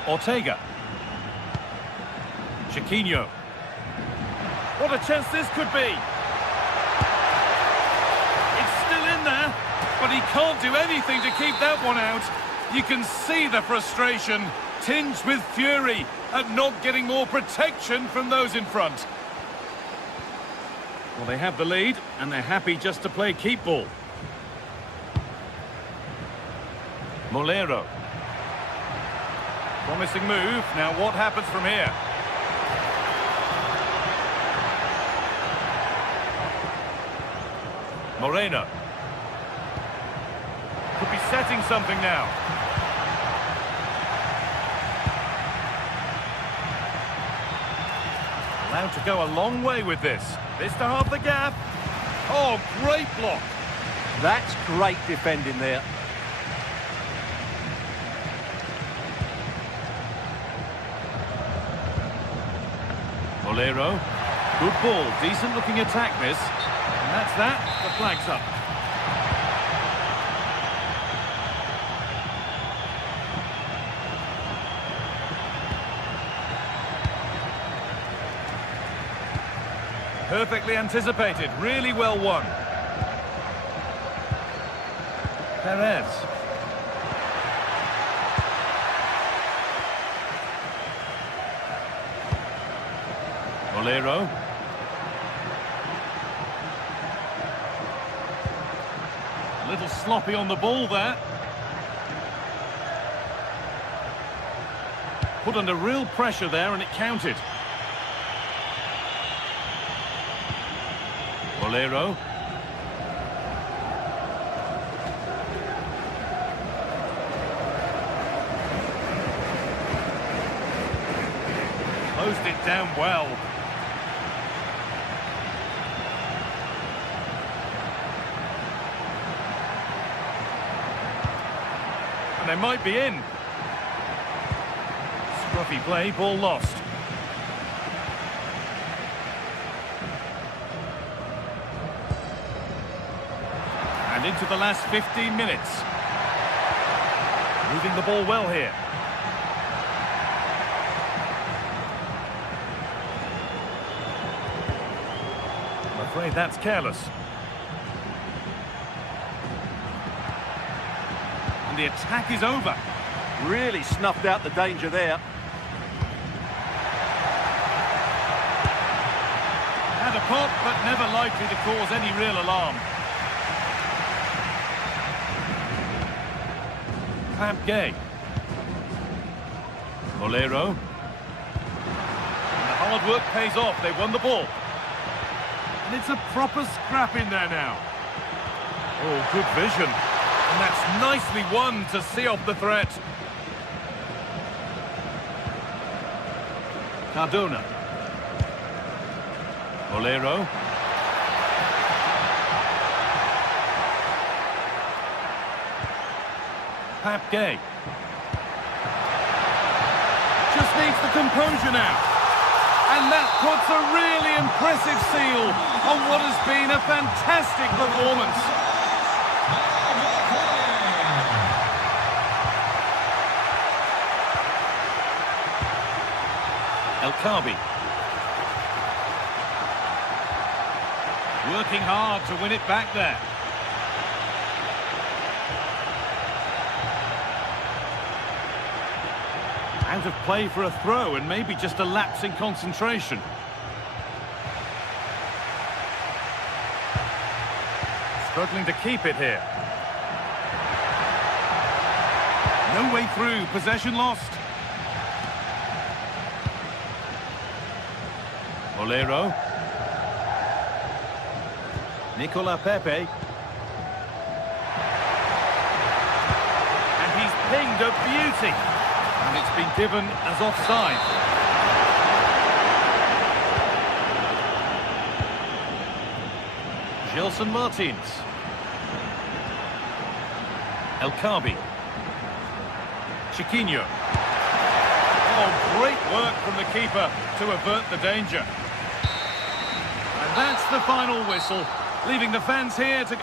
Ortega. Chiquinho. What a chance this could be. It's still in there, but he can't do anything to keep that one out. You can see the frustration, tinged with fury, at not getting more protection from those in front. Well, they have the lead, and they're happy just to play keep ball. Molero. Promising move. Now what happens from here? Moreno. Could be setting something now. Allowed to go a long way with this. This to half the gap. Oh, great block. That's great defending there. Molero. Good ball. Decent looking attack this. And that's that. The flag's up. Perfectly anticipated. Really well won. Perez. Bolero. A little sloppy on the ball there. Put under real pressure there and it counted. Bolero. Closed it down well. And they might be in. Scruffy play, ball lost. And into the last 15 minutes. Moving the ball well here. I'm afraid that's careless. And the attack is over. Really snuffed out the danger there. Had a pop, but never likely to cause any real alarm. Gay. Bolero. And the hard work pays off. They won the ball. And it's a proper scrap in there now. Oh, good vision. And that's nicely won to see off the threat. Cardona. Bolero. Gay. Just needs the composure now. And that puts a really impressive seal on what has been a fantastic performance. El Khabi. Working hard to win it back there. Out of play for a throw and maybe just a lapse in concentration. Struggling to keep it here. No way through, possession lost. Bolero. Nicola Pepe. And he's pinged a beauty. And it's been given as offside. Gelson Martins. El Khabi. Chiquinho. Oh, great work from the keeper to avert the danger. And that's the final whistle, leaving the fans here to...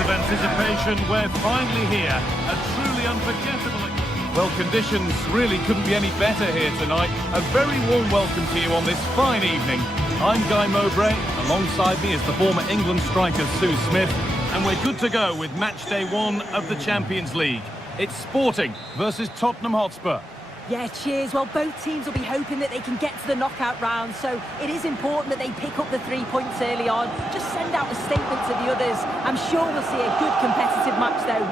Of anticipation, we're finally here. A truly unforgettable... Well, conditions really couldn't be any better here tonight. A very warm welcome to you on this fine evening. I'm Guy Mowbray. Alongside me is the former England striker Sue Smith. And we're good to go with match day 1 of the Champions League. It's Sporting versus Tottenham Hotspur. Yeah, cheers. Well, both teams will be hoping that they can get to the knockout round, so it is important that they pick up the 3 points early on. Just send out a statement to the others. I'm sure we'll see a good competitive match, though.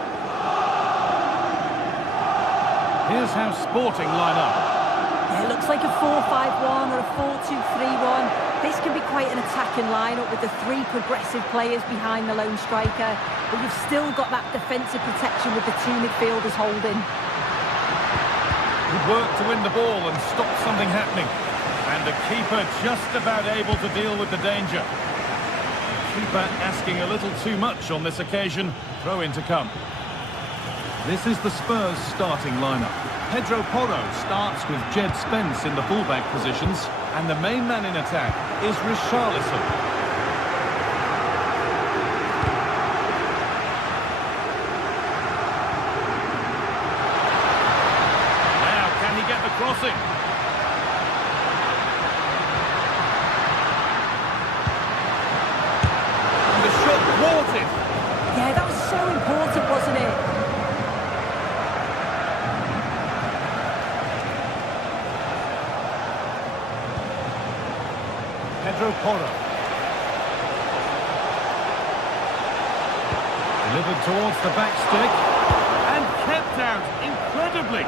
Here's how Sporting line up. Yeah, it looks like a 4-5-1 or a 4-2-3-1. This can be quite an attacking lineup with the 3 progressive players behind the lone striker, but you've still got that defensive protection with the 2 midfielders holding. Good work to win the ball and stop something happening. And the keeper just about able to deal with the danger. Keeper asking a little too much on this occasion. Throw in to come. This is the Spurs starting lineup. Pedro Porro starts with Jed Spence in the fullback positions. And the main man in attack is Richarlison. Crossing. And the shot thwarted. Yeah, that was so important, wasn't it? Pedro Porro. Delivered towards the back stick. And kept out incredibly.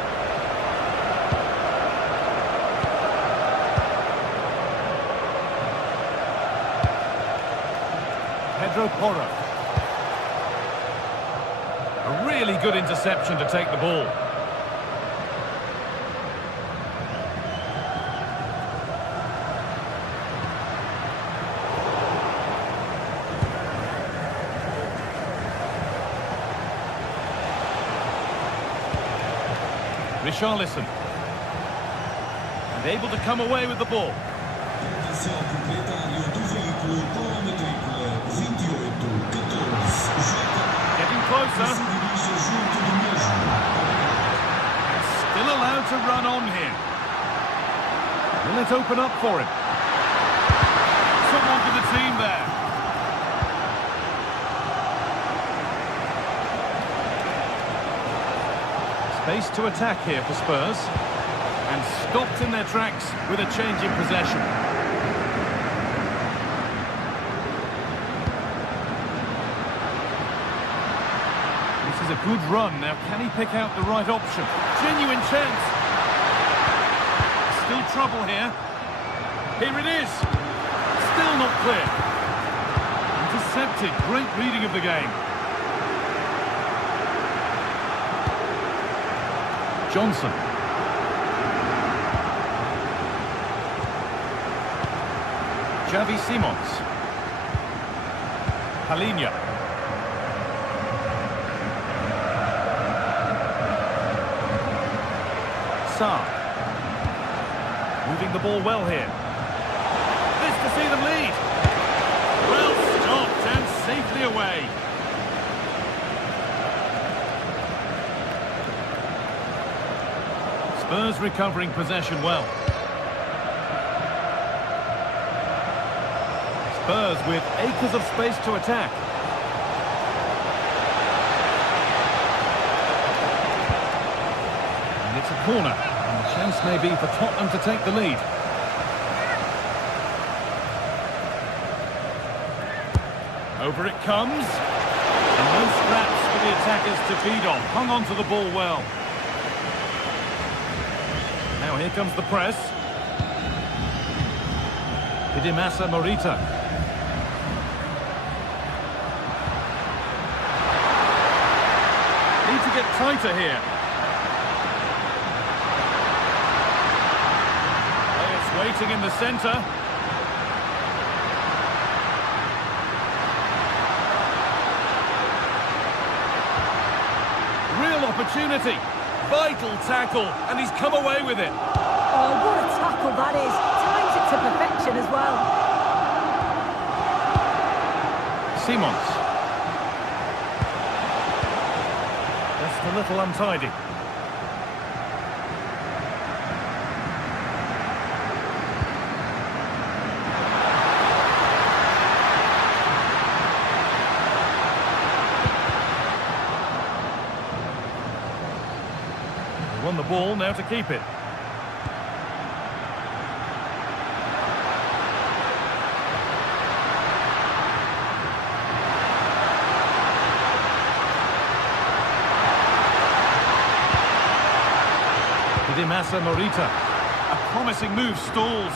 Pedro Porro. A really good interception to take the ball. Richarlison. And able to come away with the ball. Getting closer. And still allowed to run on here. Will it open up for him? Someone for the team there. Space to attack here for Spurs. And stopped in their tracks with a change in possession. This is a good run. Now, can he pick out the right option? Genuine chance. Still trouble here. Here it is. Still not clear. Intercepted. Great reading of the game. Johnson. Xavi Simons. Palinha. Sarr. Moving the ball well here. This to see them lead. Well stopped and safely away. Spurs recovering possession well. Spurs with acres of space to attack. And it's a corner. And the chance may be for Tottenham to take the lead. Over it comes. And no scraps for the attackers to feed on. Hung on to the ball well. Now here comes the press. Hidemasa Morita. Need to get tighter here. Players waiting in the centre. Real opportunity. Vital tackle, and he's come away with it. Oh, what a tackle that is. Times it to perfection as well. Simons. Just a little untidy. Won the ball, now to keep it. Dimasa Morita. A promising move stalls.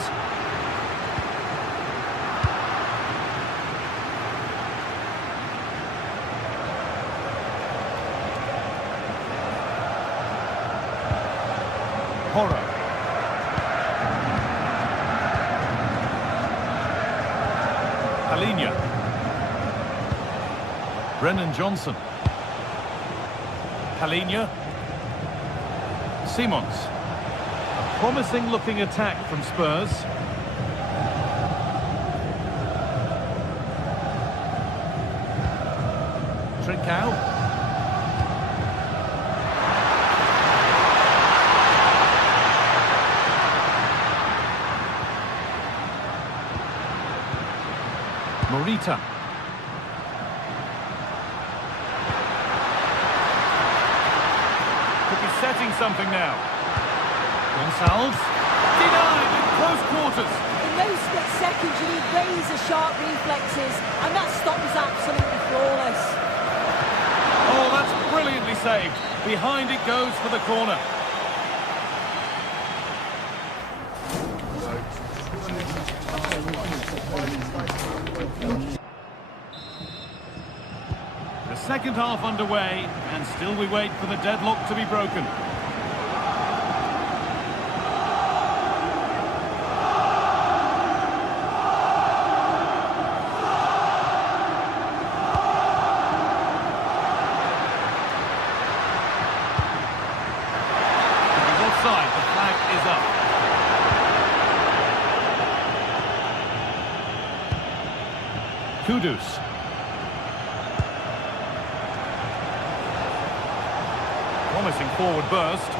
Porro. Palinha. Brennan Johnson. Palinha. Simons. A promising looking attack from Spurs. Trincao. Morita. Could be setting something now. Gonçalves. Denied in close quarters. In those split seconds, you need razor-sharp reflexes, and that stop is absolutely flawless. Oh, that's brilliantly saved. Behind it goes for the corner. The second half underway, and still we wait for the deadlock to be broken. He's offside, the flag is up. Kudus. Promising forward burst.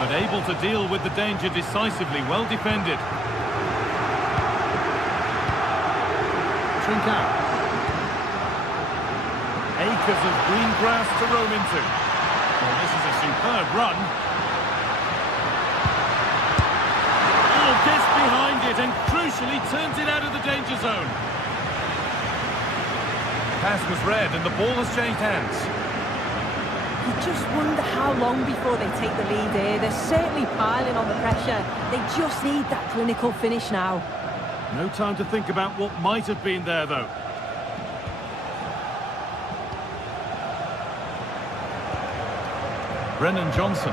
But able to deal with the danger decisively, well defended. Trincao. Acres of green grass to roam into. Well, this is a superb run. Oh, gets behind it and crucially turns it out of the danger zone. Pass was read and the ball has changed hands. You just wonder how long before they take the lead here. They're certainly piling on the pressure. They just need that clinical finish now. No time to think about what might have been there, though. Brennan Johnson.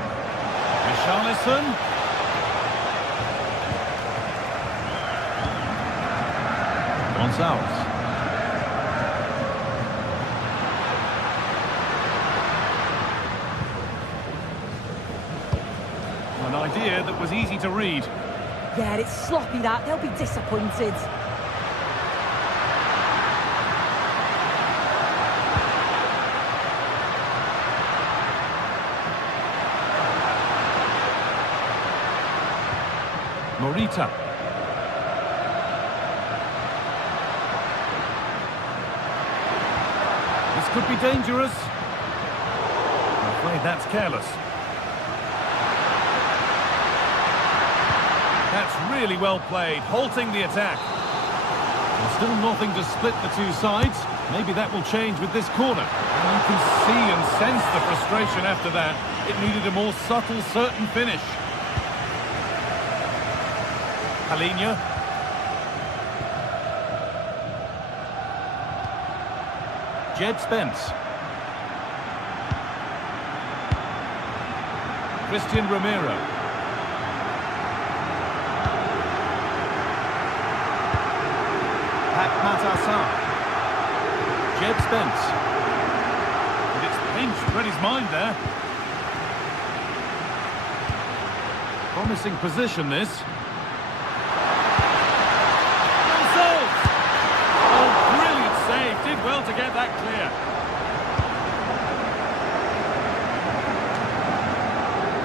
Richarlison. Gonçalves. An idea that was easy to read. Yeah, it's sloppy that. They'll be disappointed. Morita. This could be dangerous. I'm afraid that's careless. That's really well played, halting the attack. There's still nothing to split the two sides. Maybe that will change with this corner. And you can see and sense the frustration after that. It needed a more subtle, certain finish. Palinha. Jed Spence. Christian Romero. Matassar. Jed Spence. And it's pinched, read his mind there. Promising position, this. Gonçalves! Oh, brilliant save. Did well to get that clear.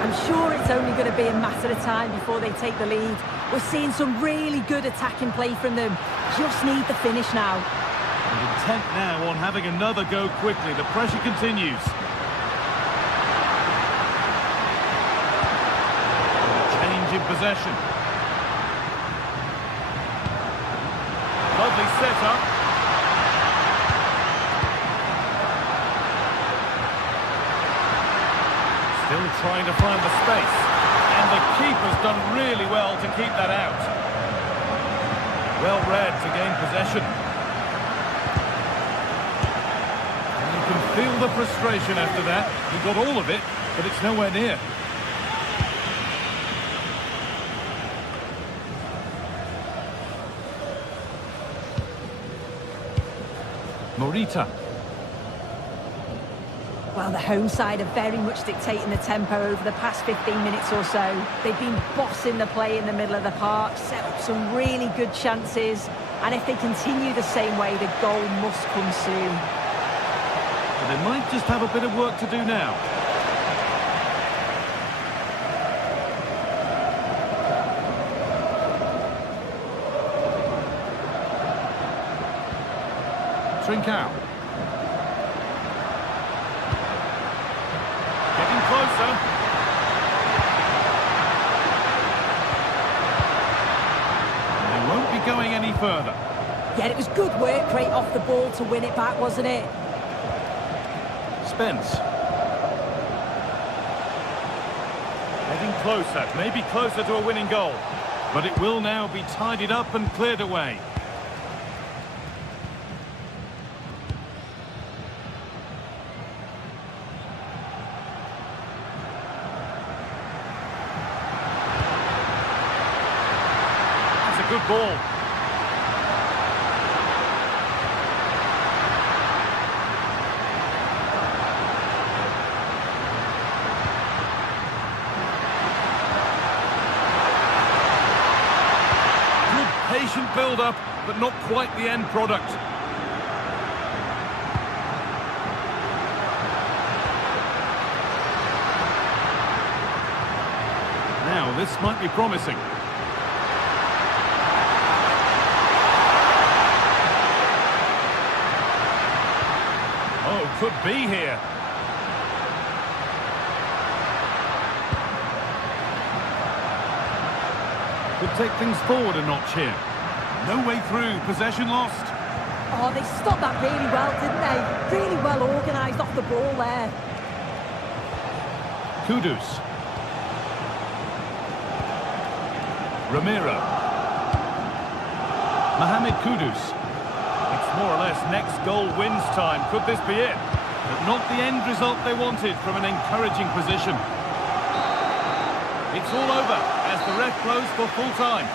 I'm sure it's only going to be a matter of time before they take the lead. We're seeing some really good attacking play from them. Just need the finish now. And intent now on having another go quickly. The pressure continues. Change in possession. Lovely setup. Still trying to find the space. And the keeper's done really well to keep that out. Well read to gain possession. And you can feel the frustration after that. He got all of it, but it's nowhere near. Morita. Well, the home side are very much dictating the tempo over the past 15 minutes or so. They've been bossing the play in the middle of the park, set up some really good chances, and if they continue the same way, the goal must come soon. But they might just have a bit of work to do now. Trincao. Getting closer. They won't be going any further. Yeah, it was good work right off the ball to win it back, wasn't it? Spence. Getting closer, maybe closer to a winning goal. But it will now be tidied up and cleared away. Good ball. Good patient build-up, but not quite the end product. Now, this might be promising. Could be here. Could take things forward a notch here. No way through. Possession lost. Oh, they stopped that really well, didn't they? Really well organised off the ball there. Kudus. Ramiro. Mohamed Kudus. It's more or less next goal wins time. Could this be it? But not the end result they wanted from an encouraging position. It's all over as the ref blows for full time.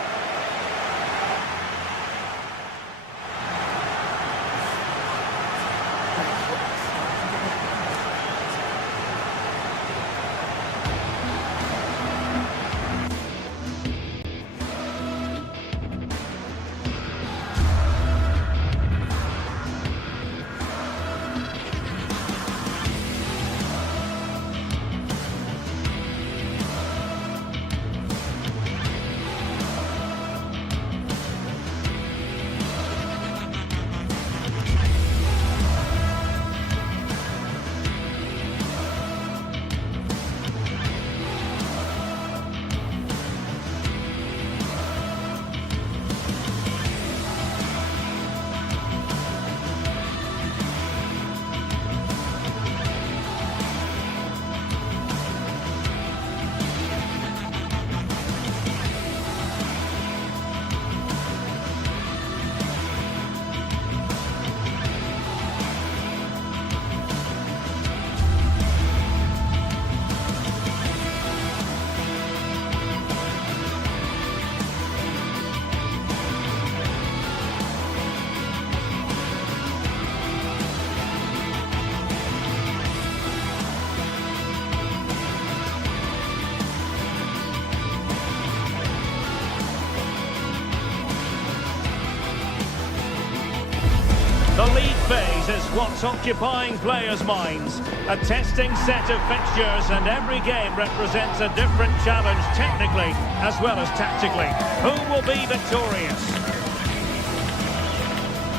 The league phase is what's occupying players' minds. A testing set of fixtures, and every game represents a different challenge technically as well as tactically. Who will be victorious?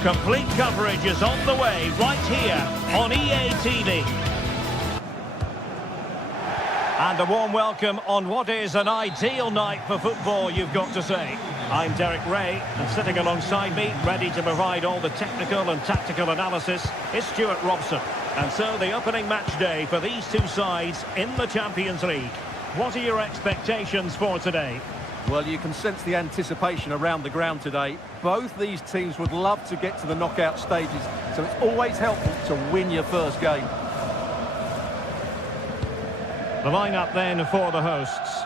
Complete coverage is on the way right here on EA TV. And a warm welcome on what is an ideal night for football, you've got to say. I'm Derek Ray, and sitting alongside me, ready to provide all the technical and tactical analysis, is Stuart Robson. And so the opening match day for these two sides in the Champions League. What are your expectations for today? Well, you can sense the anticipation around the ground today. Both these teams would love to get to the knockout stages, so it's always helpful to win your first game. The lineup then for the hosts.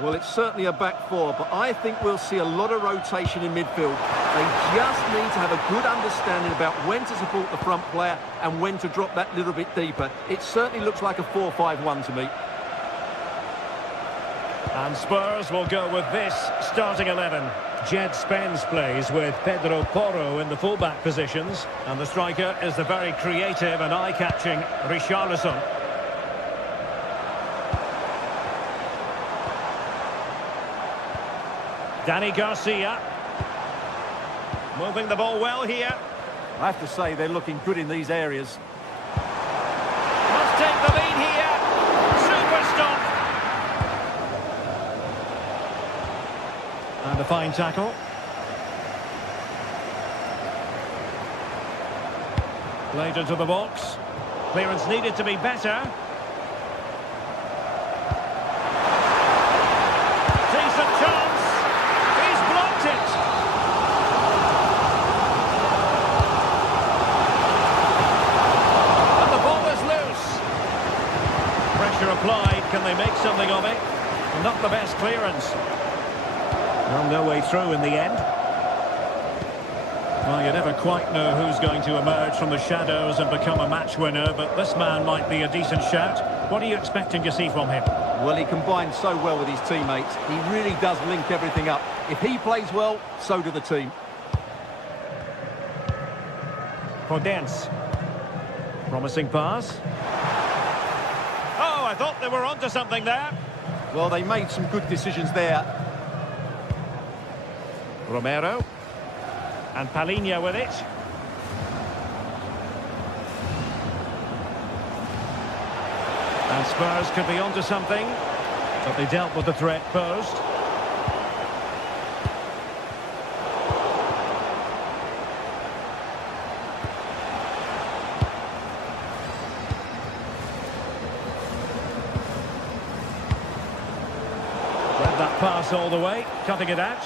Well, it's certainly a back four, but I think we'll see a lot of rotation in midfield. They just need to have a good understanding about when to support the front player and when to drop that little bit deeper. It certainly looks like a 4-5-1 to me. And Spurs will go with this starting 11. Jed Spence plays with Pedro Porro in the fullback positions. And the striker is the very creative and eye-catching Richarlison. Danny Garcia. Moving the ball well here. I have to say they're looking good in these areas. Must take the lead here. Super stop. And a fine tackle. Played into the box. Clearance needed to be better. Decent chance. He's blocked it. And the ball is loose. Pressure applied. Can they make something of it? Not the best clearance. Well, no way through in the end. Well, you never quite know who's going to emerge from the shadows and become a match winner, but this man might be a decent shout. What are you expecting to see from him? Well, he combines so well with his teammates. He really does link everything up. If he plays well, so do the team. Podence. Promising pass. Oh, I thought they were onto something there. Well, they made some good decisions there. Romero. And Palinha with it. And Spurs could be onto something, but they dealt with the threat posed. Read that pass all the way, cutting it out.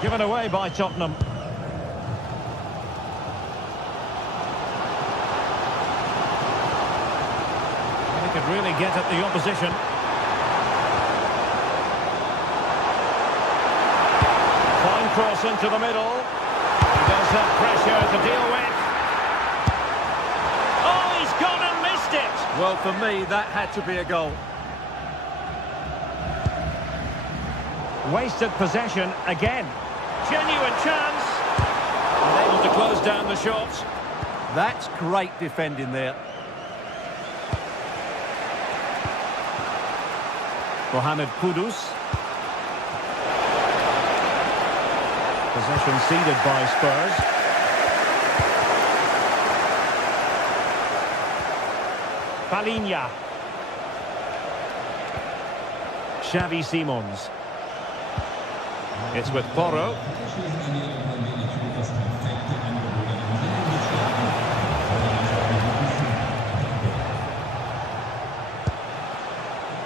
Given away by Tottenham. They could really get at the opposition. Fine cross into the middle. He does have pressure to deal with. Oh, he's gone and missed it! Well, for me, that had to be a goal. Wasted possession again. Genuine chance. And able to close down the shot. That's great defending there. Mohamed Kudus. Possession ceded by Spurs. Palinha. Xavi Simons. It's with Porro.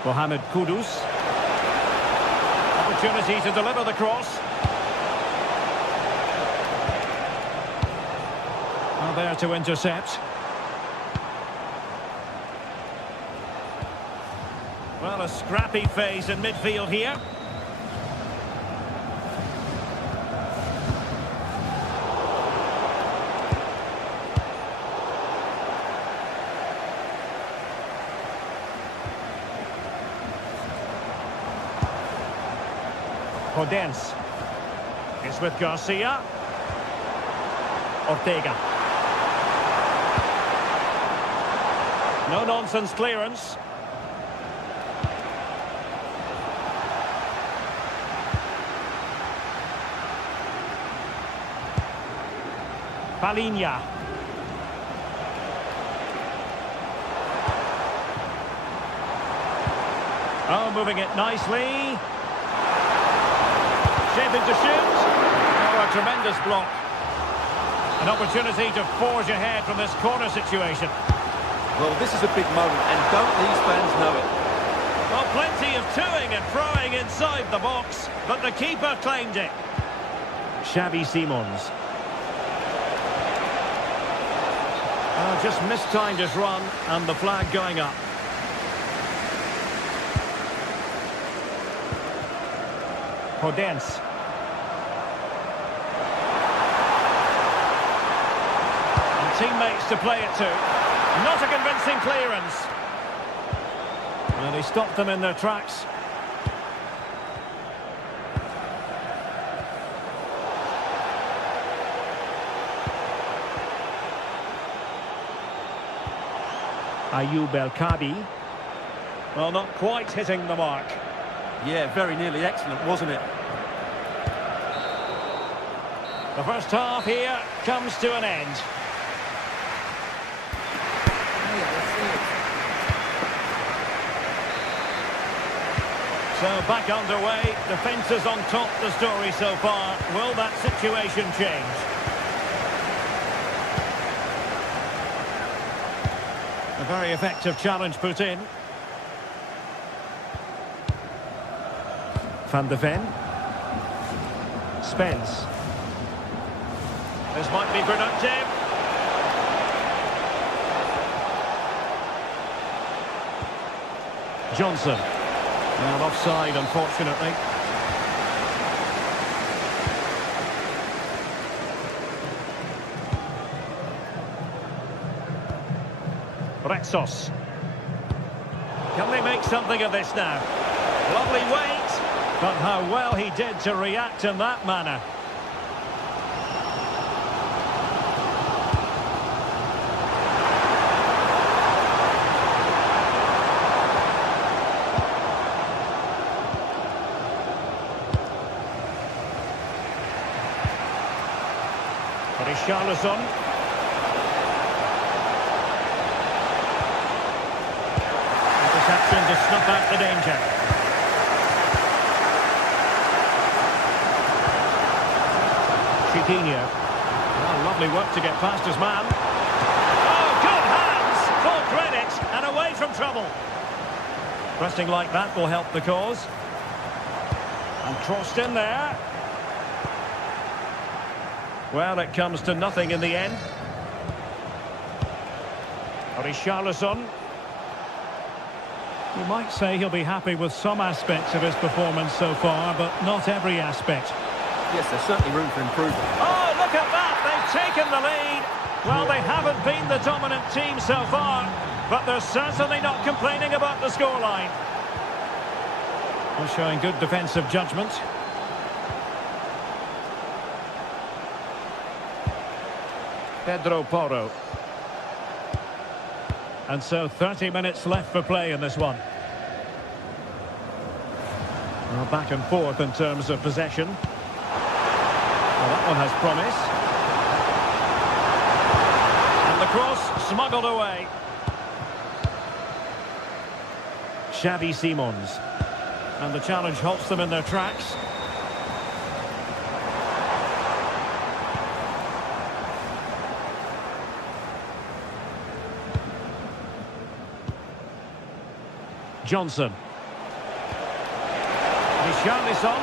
Mohamed Kudus. Opportunity to deliver the cross. Well, there to intercept. Well, a scrappy phase in midfield here. Podence. It's with Garcia. Ortega. No-nonsense clearance. Palinha. Oh, moving it nicely. Shaping to shoot. Oh, a tremendous block. An opportunity to forge ahead from this corner situation. Well, this is a big moment, and don't these fans know it? Well, plenty of toing and throwing inside the box, but the keeper claimed it. Xavi Simons. Just mistimed his run, and the flag going up. Podence. And teammates to play it to. Not a convincing clearance. And he stopped them in their tracks. Ayoub El-Kadi. Well, not quite hitting the mark. Yeah, very nearly excellent, wasn't it? The first half here comes to an end. So back underway, defence is on top the story so far. Will that situation change? A very effective challenge put in. Van de Ven. Spence. This might be productive. Johnson. Well, offside, unfortunately. Rexos. Can they make something of this now? Lovely weight, but how well he did to react in that manner. Richarlison. Interception to snuff out the danger. Chiquinho. Oh, lovely work to get past his man. Oh, good hands! Full credit and away from trouble. Pressing like that will help the cause. And crossed in there. Well, it comes to nothing in the end. Richarlison. You might say he'll be happy with some aspects of his performance so far, but not every aspect. Yes, there's certainly room for improvement. Oh, look at that! They've taken the lead. Well, they haven't been the dominant team so far, but they're certainly not complaining about the scoreline. They're showing good defensive judgment. Pedro Porro. And so 30 minutes left for play in this one. Well, back and forth in terms of possession. Well, that one has promise. And the cross smuggled away. Xavi Simons. And the challenge halts them in their tracks. Johnson. Richarlison.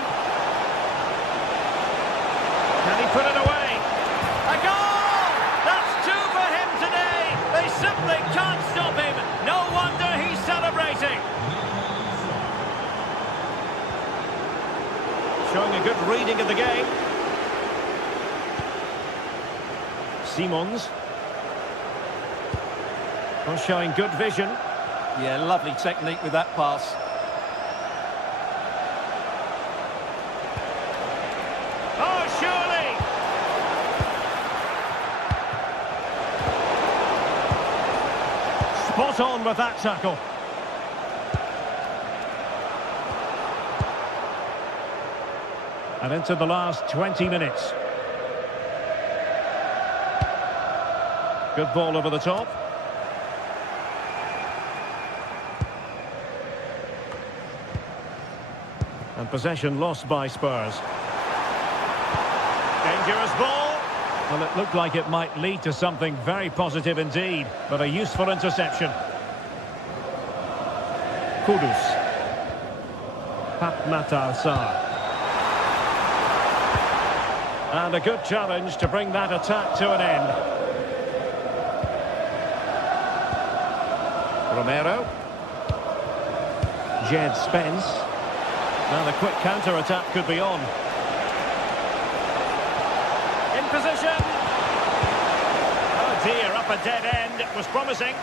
Can he put it away? A goal! That's two for him today. They simply can't stop him. No wonder he's celebrating. Showing a good reading of the game. Simons. Well, showing good vision. Yeah, lovely technique with that pass. Oh, surely! Spot on with that tackle. And into the last 20 minutes. Good ball over the top. And possession lost by Spurs. Dangerous ball. Well, it looked like it might lead to something very positive indeed, but a useful interception. Kudus. Pape Sarr. And a good challenge to bring that attack to an end. Romero. Jed Spence. Now the quick counter-attack could be on. In position. Oh dear, up a dead end. It was promising.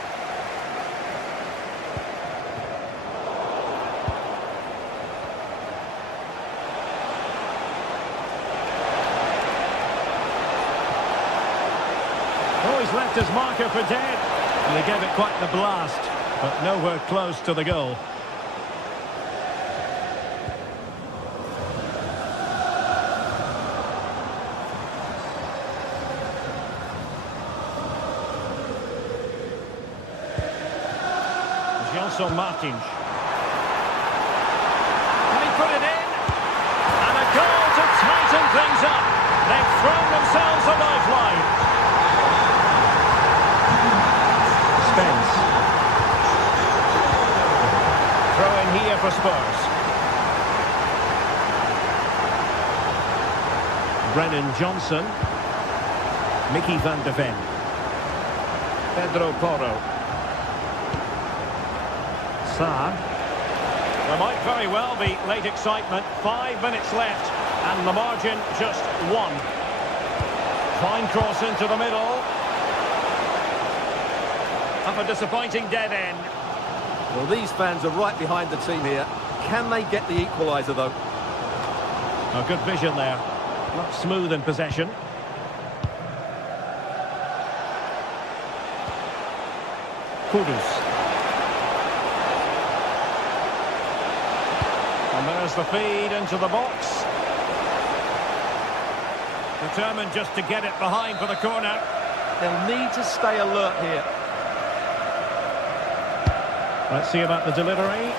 Oh, he's left his marker for dead. And he gave it quite the blast, but nowhere close to the goal. Gelson Martins. Can he put it in? And a goal to tighten things up. They've thrown themselves a lifeline. Spence. Throw in here for Spurs. Brennan Johnson. Mickey van de Ven. Pedro Porro. Sarr. There might very well be late excitement. 5 minutes left and the margin just 1. Fine cross into the middle. Up a disappointing dead end. Well, these fans are right behind the team here. Can they get the equaliser though? A good vision there. Not smooth in possession. Kudus. And there's the feed into the box. Determined just to get it behind for the corner. They'll need to stay alert here. Let's see about the delivery.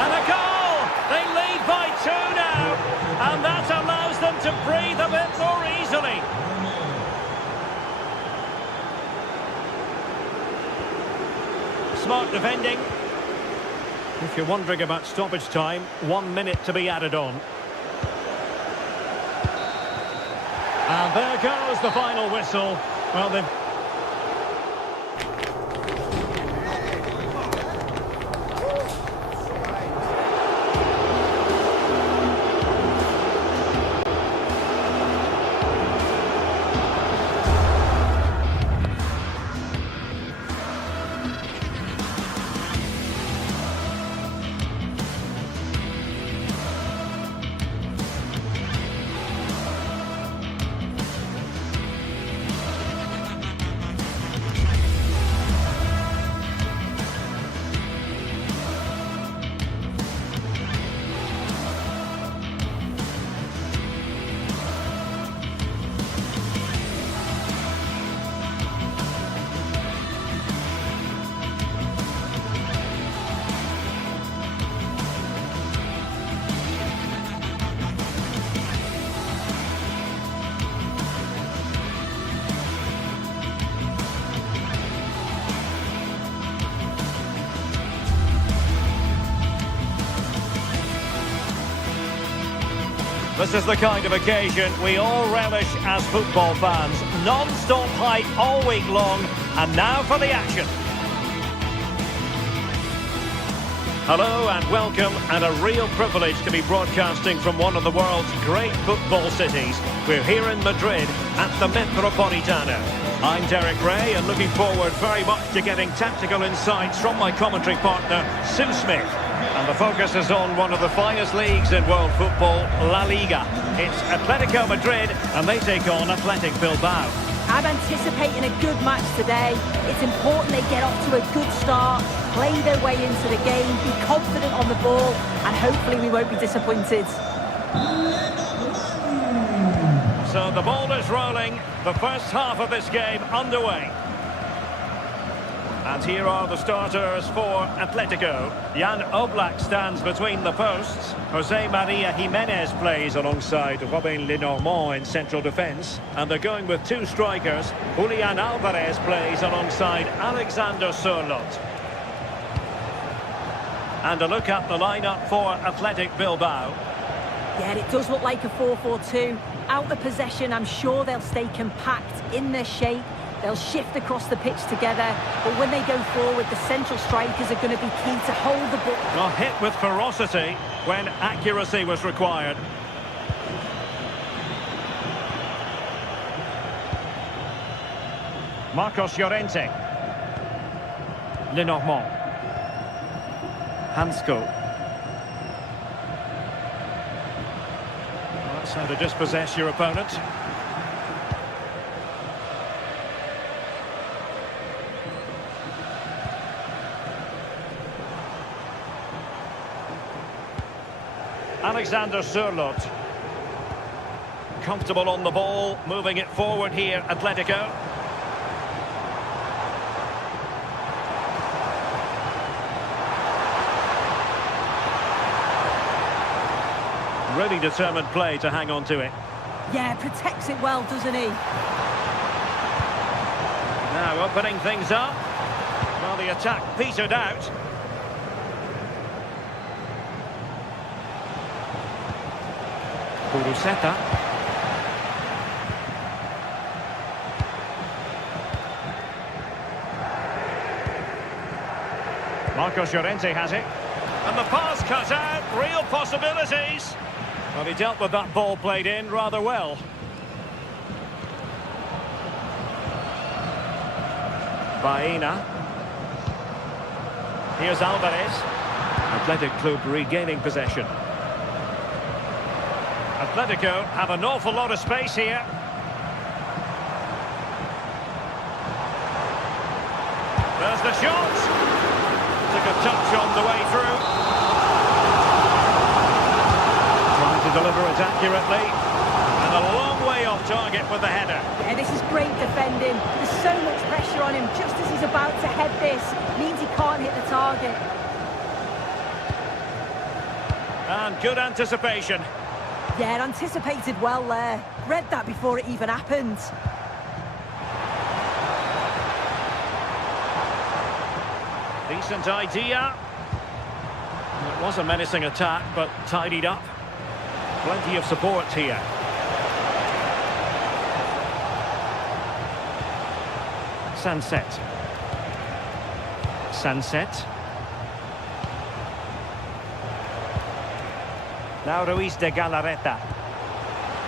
And a goal! They lead by 2 now. And that allows them to breathe a bit more easily. Smart defending. If you're wondering about stoppage time, 1 minute to be added on. And there goes the final whistle. Well, they've... This is the kind of occasion we all relish as football fans. Non-stop hype all week long, and now for the action. Hello and welcome, and a real privilege to be broadcasting from one of the world's great football cities. We're here in Madrid at the Metropolitano. I'm Derek Ray, and looking forward very much to getting tactical insights from my commentary partner, Sue Smith. And the focus is on one of the finest leagues in world football, La Liga. It's Atletico Madrid, and they take on Athletic Bilbao. I'm anticipating a good match today. It's important they get off to a good start, play their way into the game, be confident on the ball, and hopefully we won't be disappointed. So the ball is rolling, the first half of this game underway. And here are the starters for Atletico. Jan Oblak stands between the posts. Jose Maria Jimenez plays alongside Robin Lenormand in central defence. And they're going with two strikers. Julian Alvarez plays alongside Alexander Sørloth. And a look at the lineup for Athletic Bilbao. Yeah, it does look like a 4-4-2. Out of possession, I'm sure they'll stay compact in their shape. They'll shift across the pitch together, but when they go forward, the central strikers are going to be key to hold the ball. Well, hit with ferocity when accuracy was required. Marcos Llorente. Lenormand. Hansko. Well, that's how to dispossess your opponent. Alexander Sørloth. Comfortable on the ball, moving it forward here, Atletico. Really determined play to hang on to it. Yeah, protects it well, doesn't he? Now opening things up. Well, the attack petered out. Kuruseta. Marcos Llorente has it. And the pass cut out. Real possibilities. Well, he dealt with that ball played in rather well. Baena. Here's Alvarez. Athletic Club regaining possession. Atletico have an awful lot of space here. There's the shot. Took a touch on the way through. Trying to deliver it accurately. And a long way off target with the header. Yeah, this is great defending. There's so much pressure on him just as he's about to head this. Means he can't hit the target. And good anticipation. Yeah, anticipated well there. Read that before it even happened. Decent idea. It was a menacing attack, but tidied up. Plenty of support here. Sunset. Sunset. Now Ruiz de Galarreta.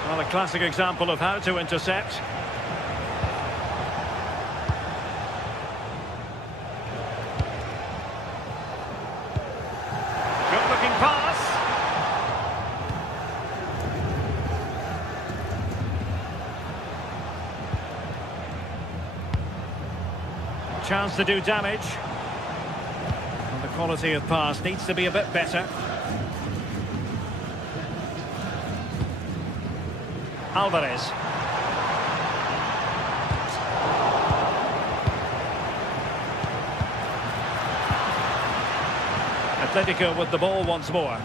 Well, a classic example of how to intercept. Good looking pass. Chance to do damage. And the quality of pass needs to be a bit better. Alvarez. Atletico with the ball once more.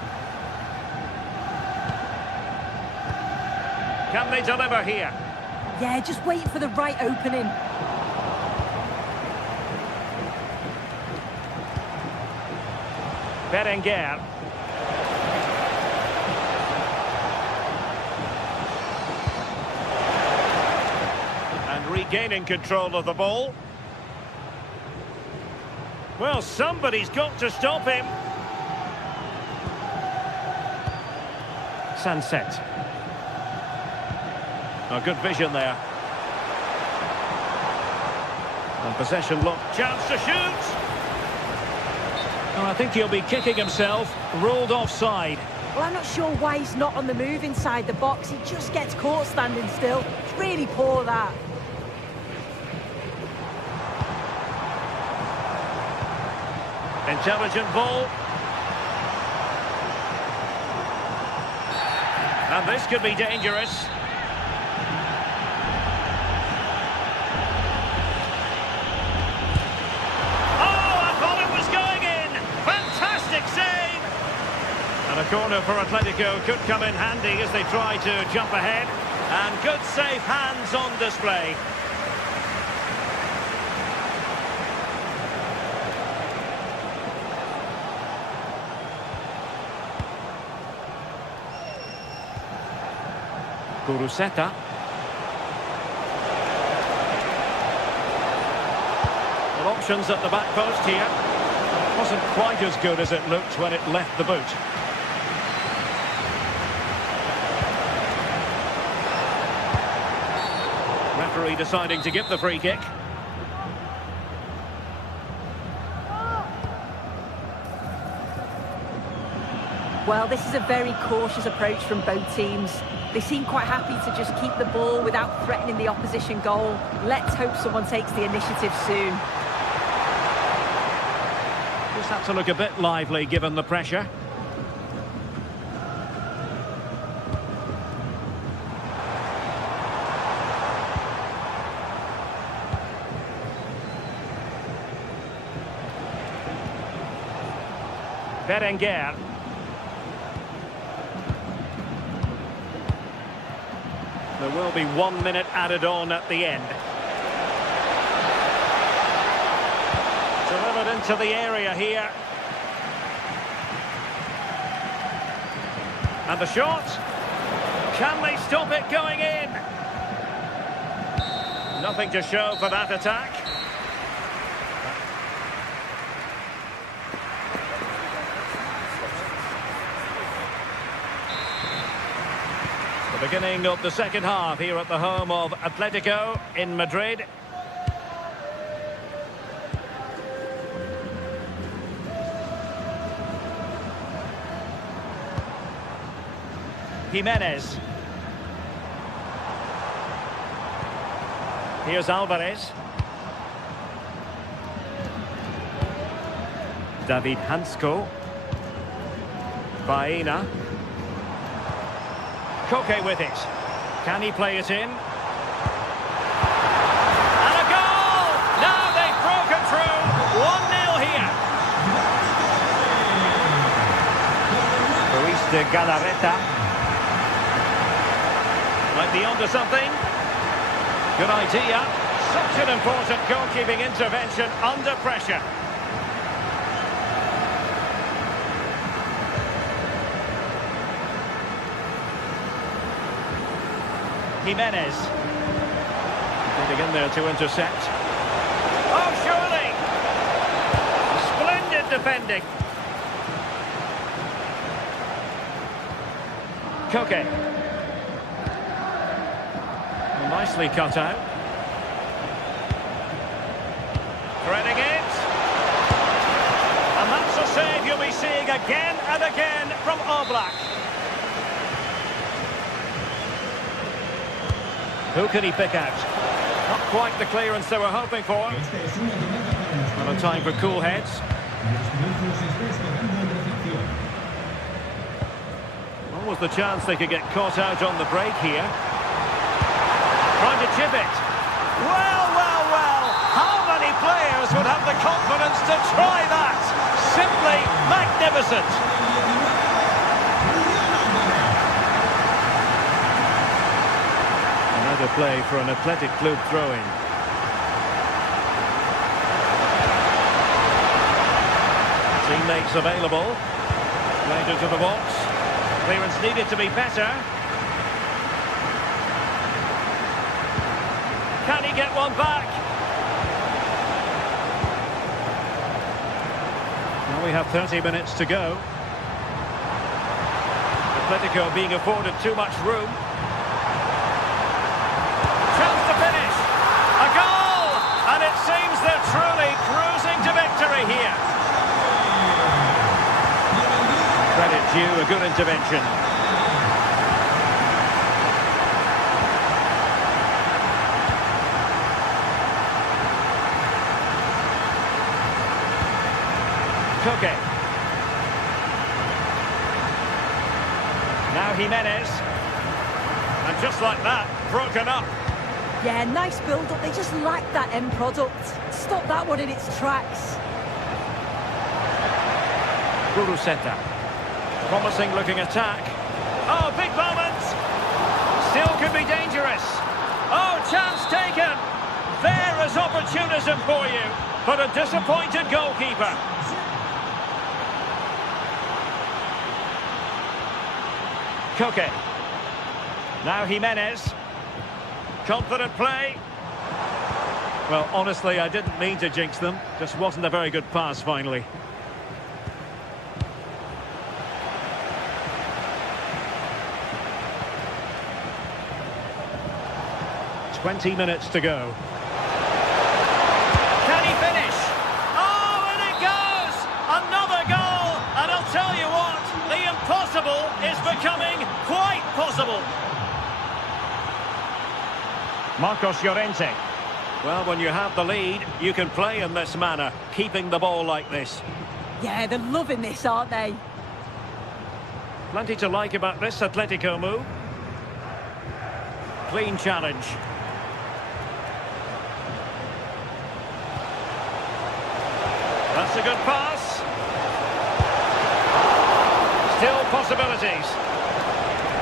Can they deliver here? Yeah, just wait for the right opening. Berenguer. Regaining control of the ball. Well, somebody's got to stop him. Sunset. Oh, good vision there. And possession look. Chance to shoot. Oh, I think he'll be kicking himself. Ruled offside. Well, I'm not sure why he's not on the move inside the box. He just gets caught standing still. It's really poor, that. Intelligent ball. And this could be dangerous. corner for Atletico could come in handy as they try to jump ahead. And good safe hands on display. Kuruseta. Well, options at the back post here. Wasn't quite as good as it looked when it left the boot. Referee deciding to give the free kick. Well, this is a very cautious approach from both teams. They seem quite happy to just keep the ball without threatening the opposition goal. Let's hope someone takes the initiative soon. Just had to look a bit lively given the pressure. Berenguer. There will be 1 minute added on at the end. Delivered into the area here. And the shot. Can they stop it going in? Nothing to show for that attack. The beginning of the second half here at the home of Atletico in Madrid. Jimenez. Here's Alvarez. David Hansko. Baena. Koke with it. Can he play it in? And a goal! Now they've broken through. 1-0 here. Luis de Galarreta. Might be onto something. Good idea. Such an important goalkeeping intervention under pressure. Jimenez. Getting in there to intercept. Oh, surely! Splendid defending. Koke. Well, nicely cut out. Threading it. And that's a save you'll be seeing again and again from Oblak. Who can he pick out? Not quite the clearance they were hoping for. Not a time for cool heads. What was the chance they could get caught out on the break here? Trying to chip it. Well, well, well. How many players would have the confidence to try that? Simply magnificent. Another play for an Athletic Club throw-in. Teammates available. Played into the box. Clearance needed to be better. Can he get one back? Now we have 30 minutes to go. Atletico being afforded too much room. And it seems they're truly cruising to victory here. Credit due, a good intervention. Koke. Now Jimenez. And just like that, broken up. Yeah, nice build-up. They just lack that end product. Stop that one in its tracks. Kuruseta. Promising looking attack. Oh, big moment! Still could be dangerous. Oh, chance taken! There is opportunism for you, but a disappointed goalkeeper. Koke. Now Jimenez. Confident play. Well, honestly, I didn't mean to jinx them. Just wasn't a very good pass, finally. "20 minutes to go. Can he finish? Oh, and it goes! Another goal! And I'll tell you what, the impossible is becoming quite possible. Marcos Llorente. Well, when you have the lead, you can play in this manner, keeping the ball like this. Yeah, they're loving this, aren't they? Plenty to like about this Atletico move. Clean challenge. That's a good pass. Still possibilities.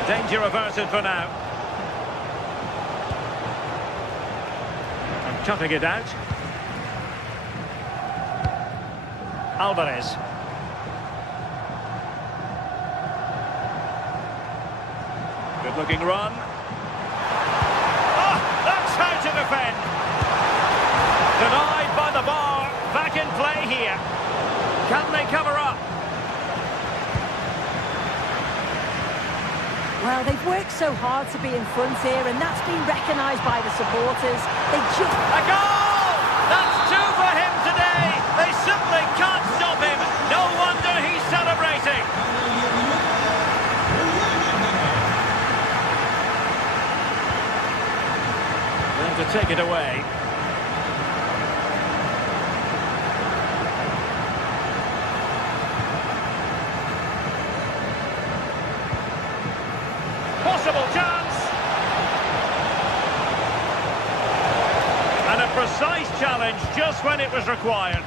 Danger averted for now. And toughing it out. Alvarez. Good looking run. Ah, that's how to defend. Denied by the bar. Back in play here. Can they cover up? Well, they've worked so hard to be in front here, and that's been recognised by the supporters. They just... A goal! That's two for him today. They simply can't stop him. No wonder he's celebrating. Then to take it away. Possible chance. And a precise challenge just when it was required.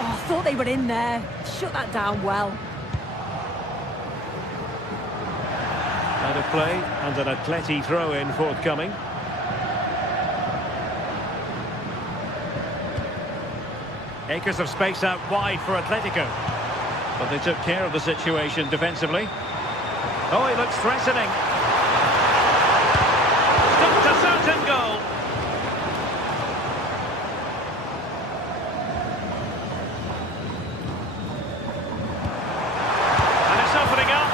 Oh, I thought they were in there. Shut that down well. Out of play and an Atleti throw-in forthcoming. Acres of space out wide for Atletico. But they took care of the situation defensively. Oh, he looks threatening. Stopped a certain goal. And it's opening up.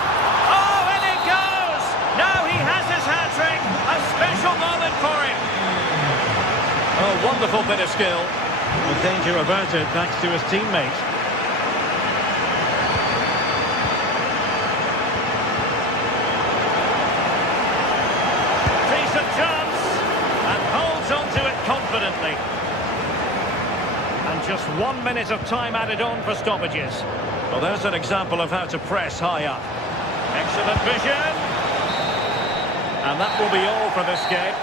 Oh, and it goes! Now he has his hat-trick. A special moment for him. Oh, wonderful bit of skill. The danger averted thanks to his teammate. Decent chance, and holds on to it confidently. And just 1 minute of time added on for stoppages. Well, there's an example of how to press high up. Excellent vision. And that will be all for this game.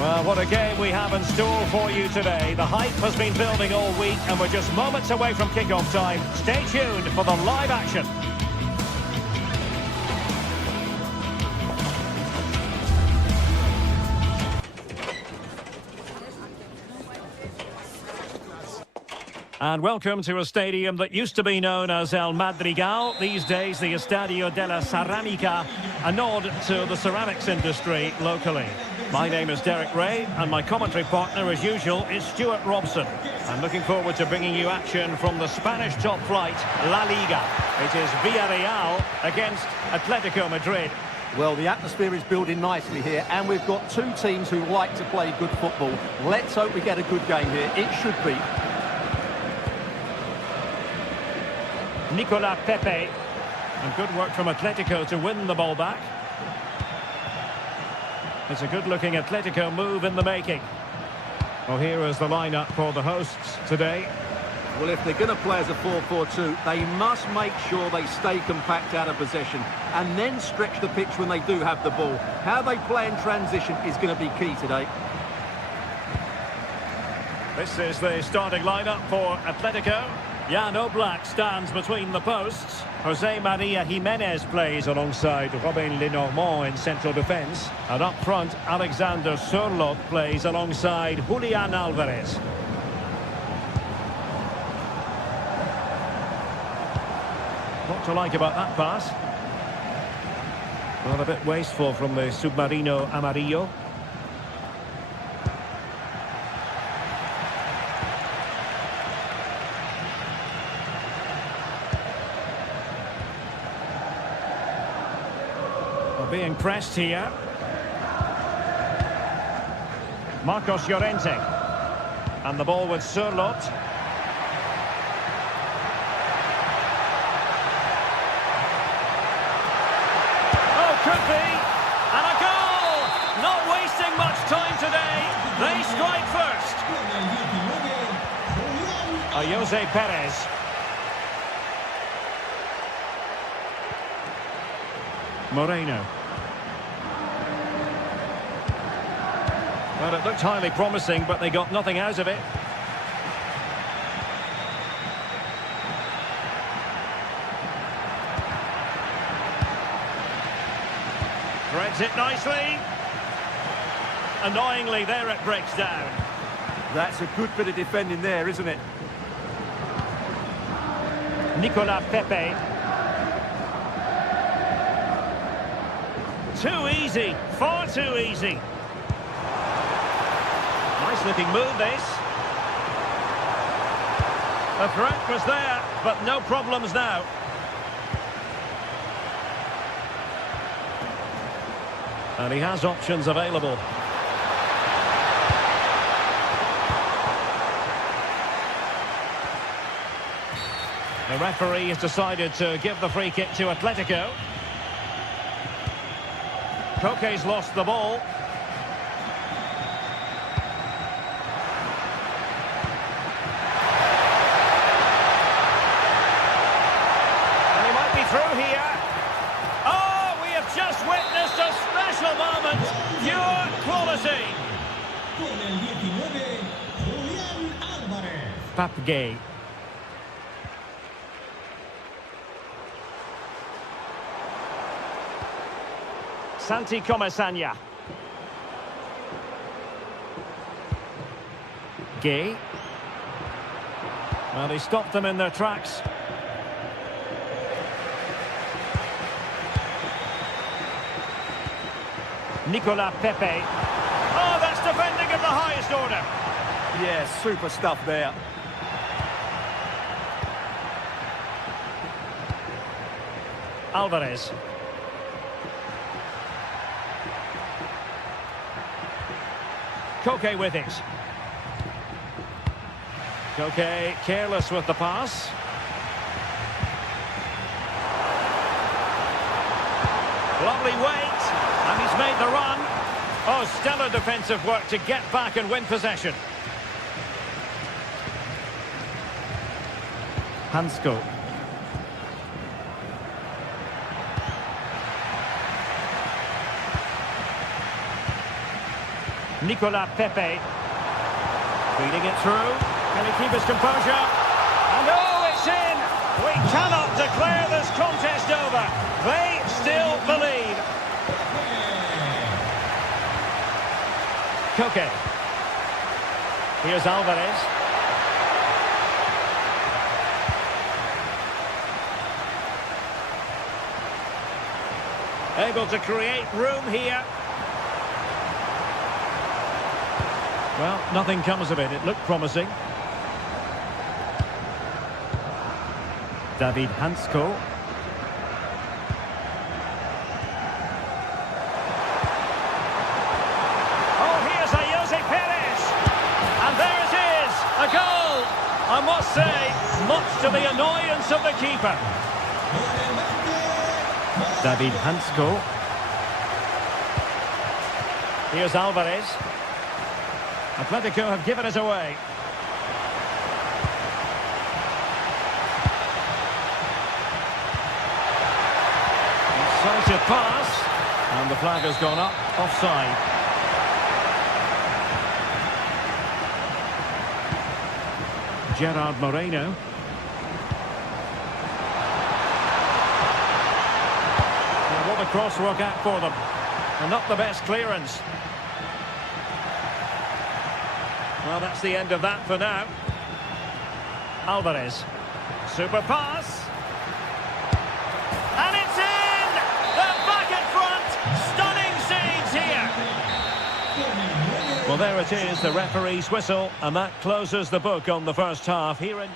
Well, what a game we have in store for you today. The hype has been building all week and we're just moments away from kick-off time. Stay tuned for the live action. And welcome to a stadium that used to be known as El Madrigal, these days the Estadio de la Ceramica, a nod to the ceramics industry locally. My name is Derek Ray, and my commentary partner, as usual, is Stuart Robson. I'm looking forward to bringing you action from the Spanish top flight, La Liga. It is Villarreal against Atletico Madrid. Well, the atmosphere is building nicely here, and we've got two teams who like to play good football. Let's hope we get a good game here. It should be. Nicolas Pepe. And good work from Atletico to win the ball back. It's a good-looking Atletico move in the making. Well, here is the lineup for the hosts today. Well, if they're going to play as a 4-4-2, they must make sure they stay compact out of possession and then stretch the pitch when they do have the ball. How they play in transition is going to be key today. This is the starting lineup for Atletico. Jan Oblak stands between the posts. Jose Maria Jimenez plays alongside Robin Lenormand in central defence. And up front, Alexander Sørloth plays alongside Julian Alvarez. What to like about that pass? Well, a bit wasteful from the Submarino Amarillo. Being pressed here. Marcos Llorente. And the ball with Sørloth. Oh, could be. And a goal! Not wasting much time today. They strike first. Jose Perez. Moreno. Well, it looked highly promising, but they got nothing out of it. Threads it nicely. Annoyingly, there it breaks down. That's a good bit of defending there, isn't it? Nicolas Pepe. Too easy, far too easy. Nice looking move, this. The threat was there, but no problems now. And he has options available. The referee has decided to give the free kick to Atletico. Koke's lost the ball. And he might be through here. Oh, we have just witnessed a special moment. Pure quality. Papgay. Santi Comesaña. Gay. Well, he stopped them in their tracks. Nicolas Pepe. Oh, that's defending of the highest order. Yeah, super stuff there. Alvarez. Koke with it. Koke careless with the pass. Lovely weight, and he's made the run. Oh, stellar defensive work to get back and win possession. Hansko. Nicolas Pepe. Feeding it through. Can he keep his composure? And oh, it's in! We cannot declare this contest over. They still believe. Koke. Here's Alvarez. Able to create room here. Well, nothing comes of it. It looked promising. David Hansko. Oh, here's a Jose Perez. And there it is, a goal. I must say, much to the annoyance of the keeper. David Hansko. Here's Alvarez. Atletico have given it away. Incisive pass. And the flag has gone up, offside. Gerard Moreno. And what a crosswork act for them. And not the best clearance. Well, that's the end of that for now. Alvarez. Super pass. And it's in! They're back in front! Stunning scenes here! Well, there it is, the referee's whistle, and that closes the book on the first half here in...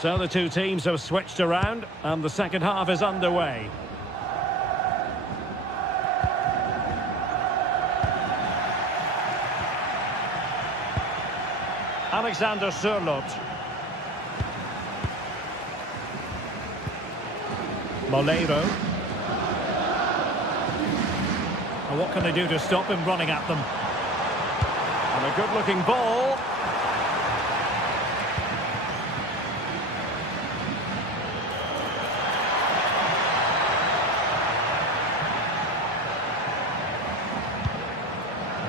So the two teams have switched around, and the second half is underway. Alexander Sørloth. Molero. And what can they do to stop him running at them? And a good-looking ball.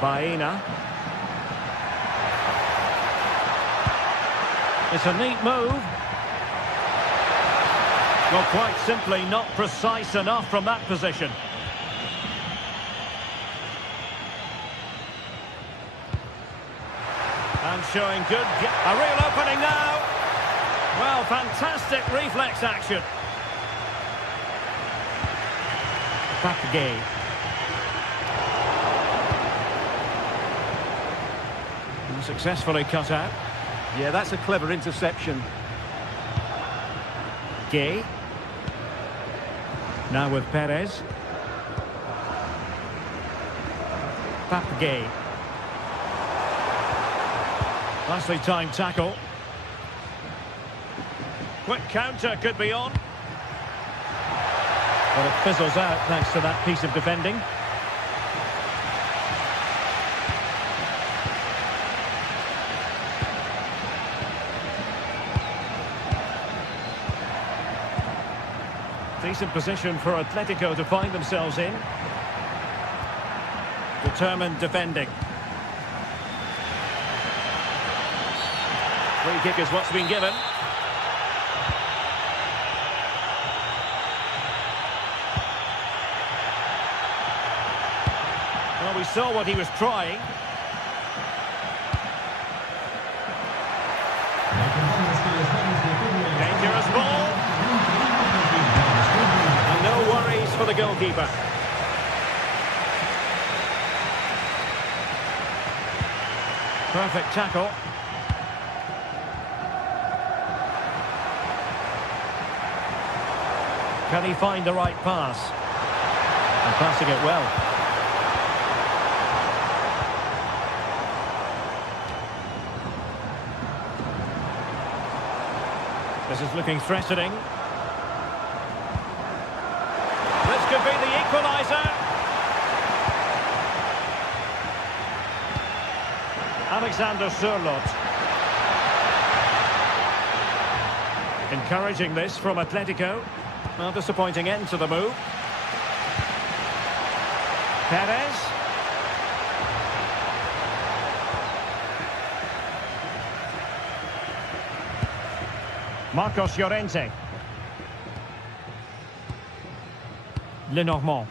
Baena. It's a neat move. Well, quite simply not precise enough from that position. And showing good... A real opening now. Well, fantastic reflex action. Paquet. Successfully cut out. Yeah, that's a clever interception. Gay. Now with Perez. Paquet. Nicely timed tackle. Quick counter could be on. But it fizzles out thanks to that piece of defending. Decent position for Atletico to find themselves in. Determined defending. Free kick is what's been given. Well, we saw what he was trying. Dangerous ball. No worries for the goalkeeper. Perfect tackle. Can he find the right pass? And passing it well. This is looking threatening. Could be the equaliser. Alexander Sørloth. Encouraging this from Atletico. Well, disappointing end to the move. Perez. Marcos Llorente. Lenormand.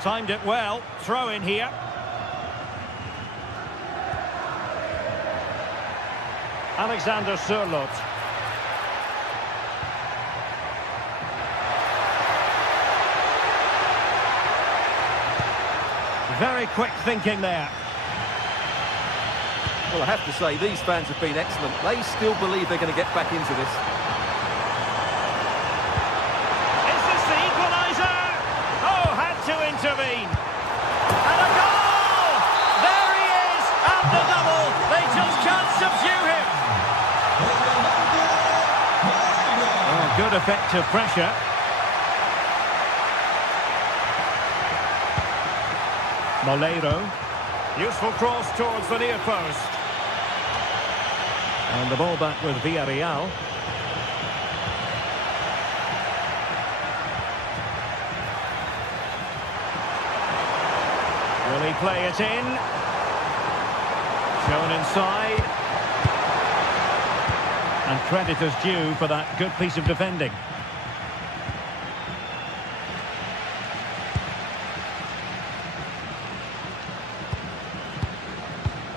Timed it well. Throw in here. Alexander Sørloth. Very quick thinking there. Well, I have to say, these fans have been excellent. They still believe they're going to get back into this. Is this the equaliser? Oh, had to intervene. And a goal! There he is, at the double. They just can't subdue him. Oh, good effective pressure. Moleiro. Useful cross towards the near post. And the ball back with Villarreal. Will he play it in? Shown inside. And credit is due for that good piece of defending.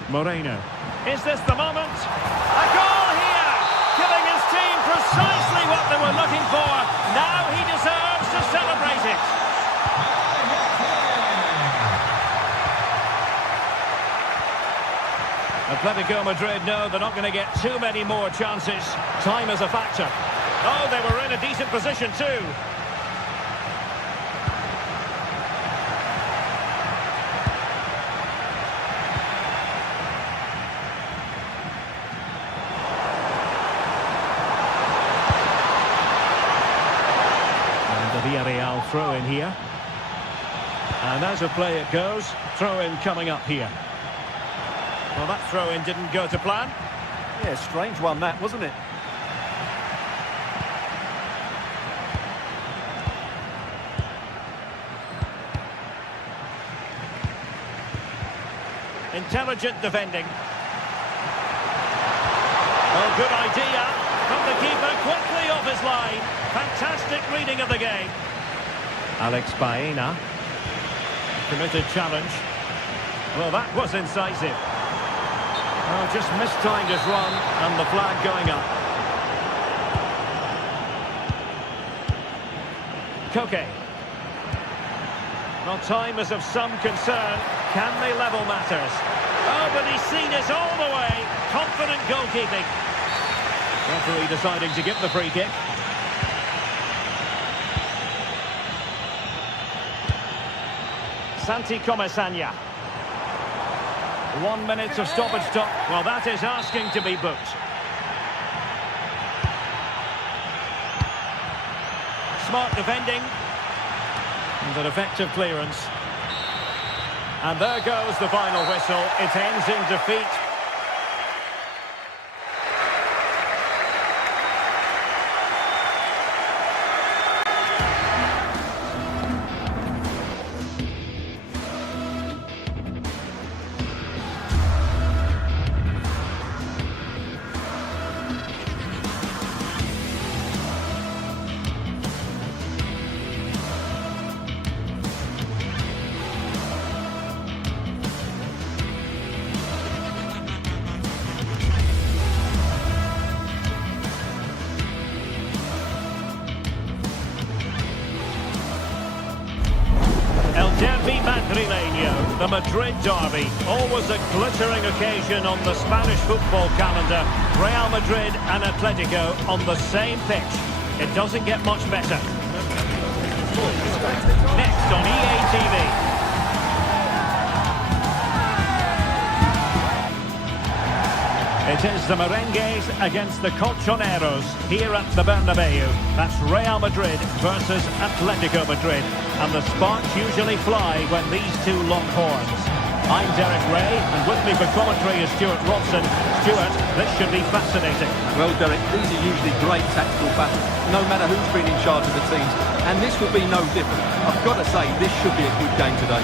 Moreno. Is this the moment? A goal here! Giving his team precisely what they were looking for. Now he deserves to celebrate it. Atletico Madrid know they're not going to get too many more chances. Time is a factor. Oh, they were in a decent position too. Villarreal throw in here. And as a play it goes, throw in coming up here. Well, that throw in didn't go to plan. Yeah, strange one that, wasn't it? Intelligent defending. Oh, good idea. From the keeper quickly off his line. Fantastic reading of the game. Alex Baena. Committed challenge. Well, that was incisive. Oh, just mistimed his run and the flag going up. Koke. Well, time is of some concern. Can they level matters? Oh, but he's seen it all the way. Confident goalkeeping. Referee deciding to give the free kick. Santi Comesaña. 1 minute of stop and stop. Well, that is asking to be booked. Smart defending. And an effective clearance. And there goes the final whistle. It ends in defeat. Derby Madrileño, the Madrid derby, always a glittering occasion on the Spanish football calendar. Real Madrid and Atletico on the same pitch. It doesn't get much better. Next on EA TV. It is the Merengues against the Colchoneros here at the Bernabeu. That's Real Madrid versus Atletico Madrid. And the sparks usually fly when these two lock horns. I'm Derek Ray, and with me for commentary is Stuart Robson. Stuart, this should be fascinating. Well, Derek, these are usually great tactical battles, no matter who's been in charge of the teams. And this will be no different. I've got to say, this should be a good game today.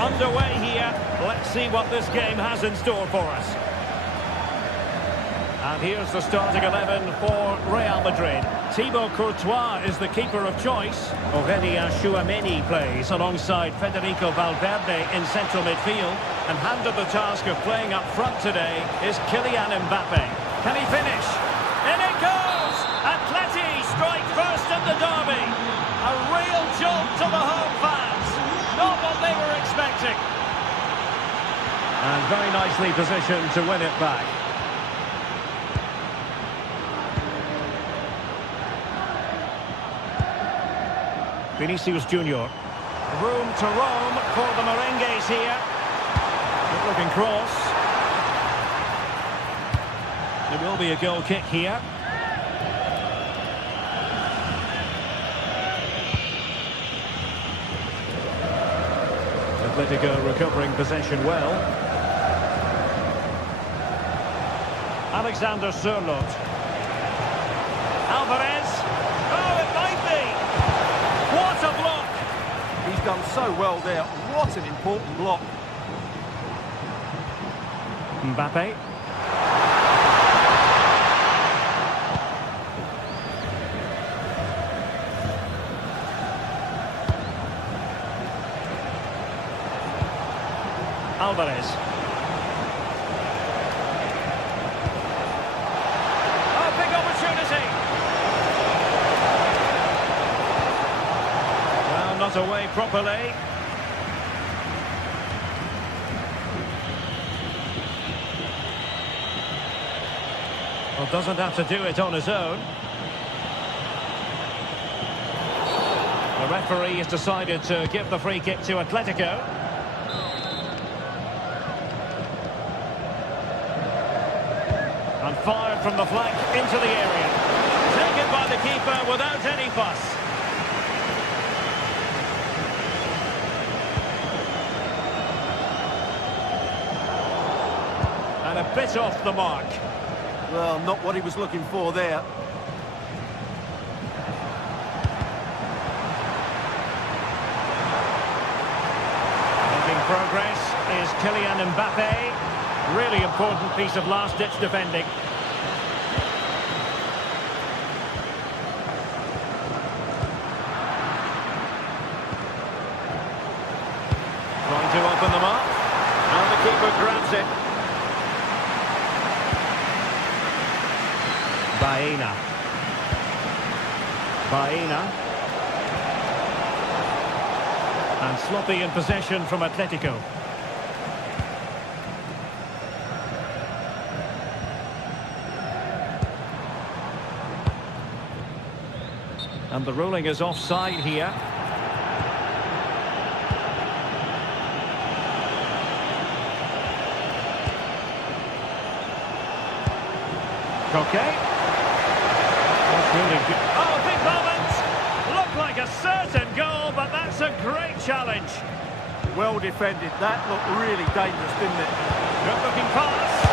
Underway here. Let's see what this game has in store for us. Here's the starting 11 for Real Madrid. Thibaut Courtois is the keeper of choice. Aurelien Tchouameni plays alongside Federico Valverde in central midfield. And handed the task of playing up front today is Kylian Mbappe. Can he finish? In it goes! Atleti strike first in the derby. A real jolt to the home fans. Not what they were expecting. And very nicely positioned to win it back. Vinicius Junior. Room to roam for the Merengues here. Good looking cross. There will be a goal kick here. Atletico recovering possession well. Alexander Sørloth. Alvarez. Oh, it might be. What a block! He's done so well there. What an important block. Mbappe. Alvarez. Oh, big opportunity. Well, not away properly. Well, doesn't have to do it on his own. The referee has decided to give the free kick to Atletico. And fired from the flank into the area. Taken by the keeper without any fuss. And a bit off the mark. Well, not what he was looking for there. Making progress is Kylian Mbappe. Really important piece of last-ditch defending. Trying to open them up. And the keeper grabs it. Baena. And sloppy in possession from Atletico. And the ruling is offside here. Coquet. That's really good. Oh, big moment! Looked like a certain goal, but that's a great challenge. Well defended. That looked really dangerous, didn't it? Good looking pass.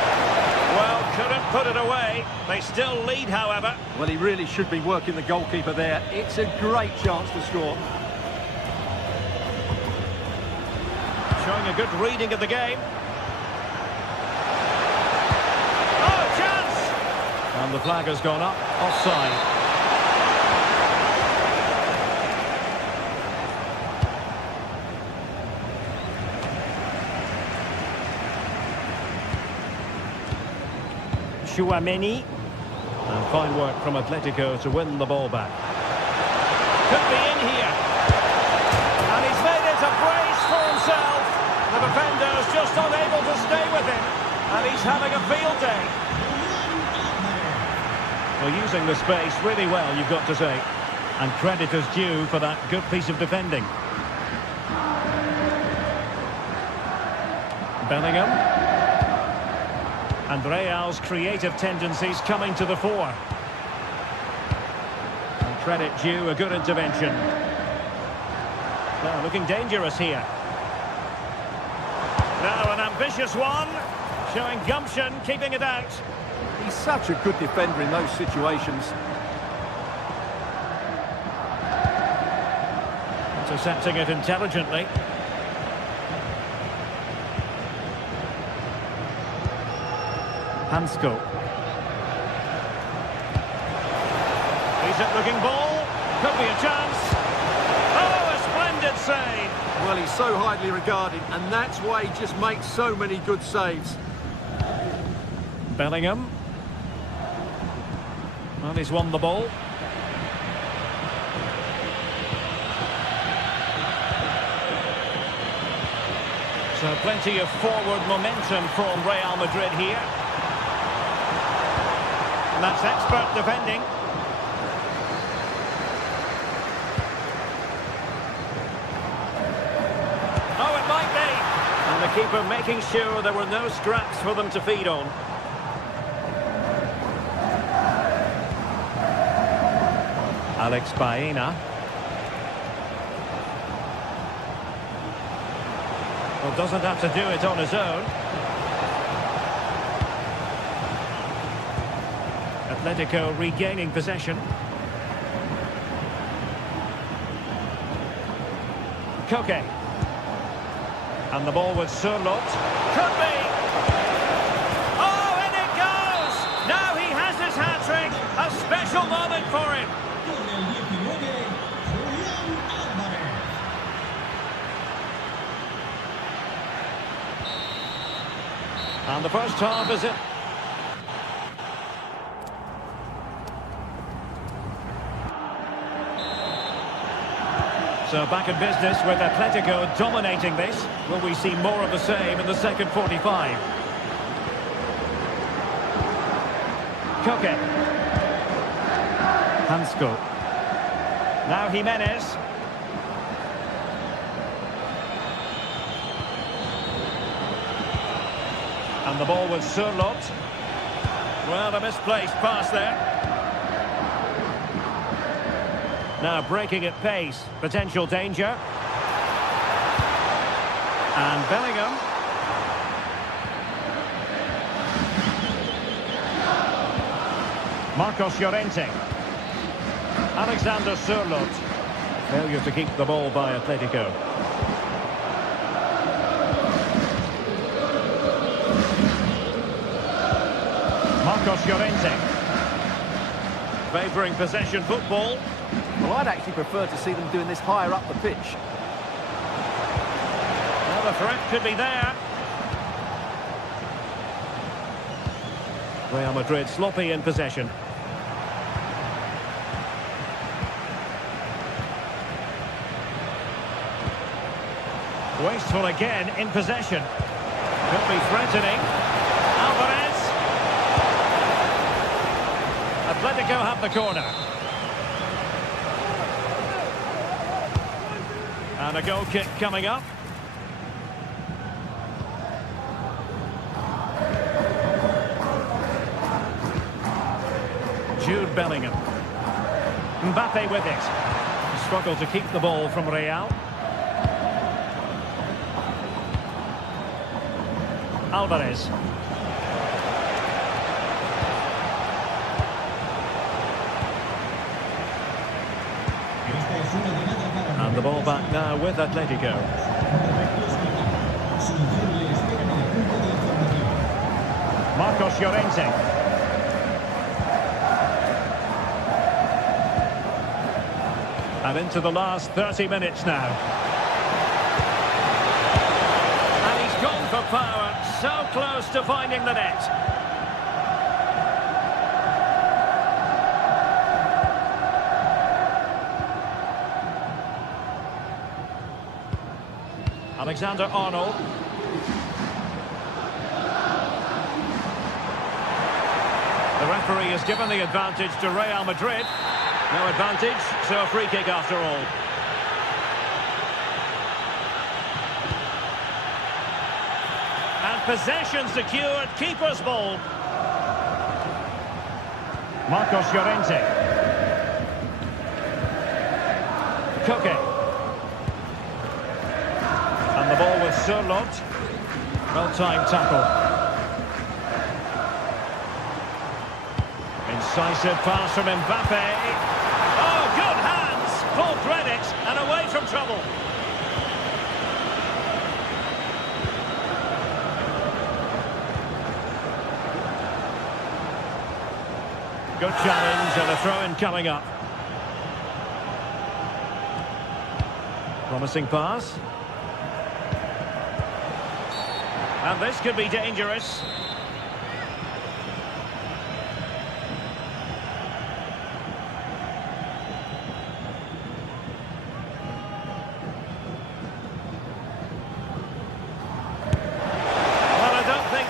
Well, couldn't put it away. They still lead, however. Well, he really should be working the goalkeeper there. It's a great chance to score. Showing a good reading of the game. And the flag has gone up, offside. Tchouameni. And fine work from Atletico to win the ball back. Could be in here. And he's made it a brace for himself. The defender's just unable to stay with him. And he's having a field day. Well, using the space really well, you've got to say. And credit is due for that good piece of defending. Bellingham. And Real's creative tendencies coming to the fore. And credit due, a good intervention. Well, looking dangerous here. Now an ambitious one. Showing gumption, keeping it out. He's such a good defender in those situations. Intercepting it intelligently. Hansko. Opposite-looking ball. Could be a chance. Oh, a splendid save. Well, he's so highly regarded, and that's why he just makes so many good saves. Bellingham. Well, he's won the ball. So plenty of forward momentum from Real Madrid here. And that's expert defending. Oh, it might be. And the keeper making sure there were no scraps for them to feed on. Alex Baena. Well, doesn't have to do it on his own. Atletico regaining possession. Koke. And the ball with Surlot. Could be! Oh, in it goes! Now he has his hat-trick. A special moment for him. And the first half is it. So back in business with Atletico dominating this. Will we see more of the same in the second 45? Koke. Hansko. Now Jimenez. And the ball with Surlot. Well, a misplaced pass there. Now breaking at pace. Potential danger. And Bellingham. Marcos Llorente. Alexander Surlot. Failure to keep the ball by Atletico. Marcos Llorente. Favouring possession football. Well, I'd actually prefer to see them doing this higher up the pitch. Well, the threat could be there. Real Madrid sloppy in possession. Wasteful again in possession. Could be threatening. Alvarez. Atletico have the corner. And a goal kick coming up. Jude Bellingham. Mbappe with it. Struggle to keep the ball from Real. Alvarez. And the ball back now with Atletico. Marcos Llorente. And into the last 30 minutes now. And he's gone for power. So close to finding the net. Alexander-Arnold. The referee has given the advantage to Real Madrid. No advantage, so a free kick after all. And possession secured, keeper's ball. Marcos Llorente. Koke. And the ball with Surlot. Well-timed tackle. Incisive pass from Mbappe. Oh, good hands! Full credit and away from trouble. Good challenge and a throw-in coming up. Promising pass. And this could be dangerous.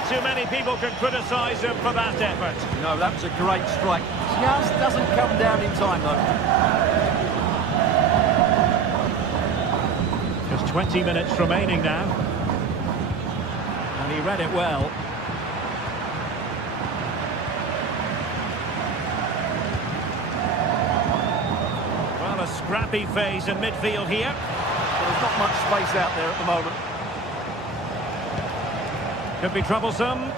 Too many people can criticise him for that effort. No, that was a great strike. Just doesn't come down in time, though. Just 20 minutes remaining now. And he read it well. Well, a scrappy phase in midfield here. There's not much space out there at the moment. Could be troublesome.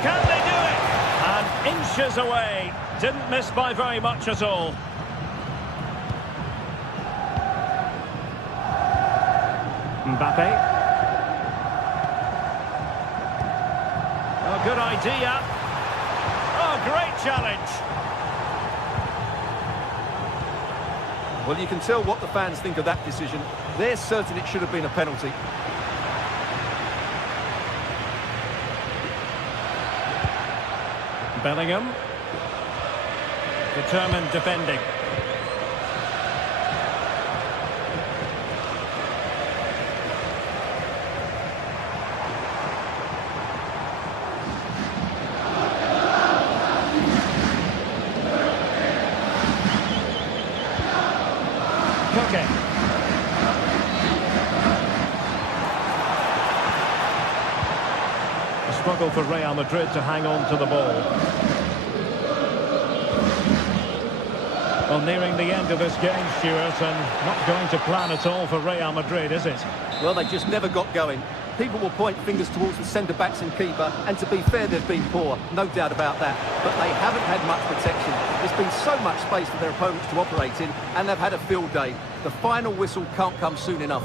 Can they do it? And inches away. Didn't miss by very much at all. Mbappe. Oh, good idea. Oh, great challenge. Well, you can tell what the fans think of that decision. They're certain it should have been a penalty. Bellingham. Determined defending. Koke. A struggle for Real Madrid to hang on to the ball. Well, nearing the end of this game, Stuart, and not going to plan at all for Real Madrid, is it? Well, they just never got going. People will point fingers towards the centre-backs and keeper, and to be fair, they've been poor, no doubt about that. But they haven't had much protection. There's been so much space for their opponents to operate in, and they've had a field day. The final whistle can't come soon enough.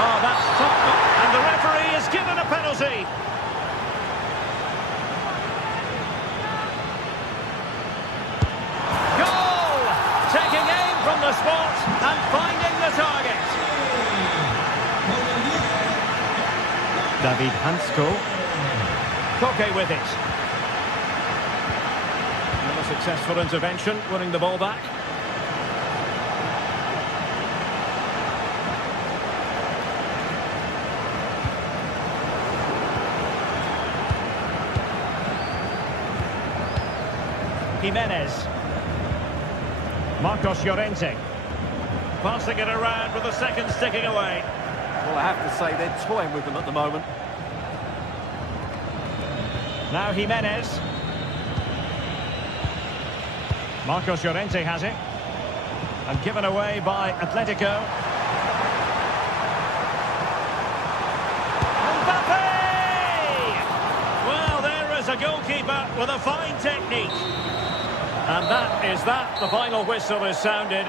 Oh, that's top, and the referee is given a penalty. Taking aim from the spot and finding the target. David Hansko. Koke with it. And a successful intervention, winning the ball back. Jimenez. Marcos Llorente. Passing it around with the second sticking away. Well, I have to say, they're toying with them at the moment. Now Jimenez. Marcos Llorente has it. And given away by Atletico. Mbappe! Well, there is a goalkeeper with a fine technique. And that is that. The final whistle is sounded.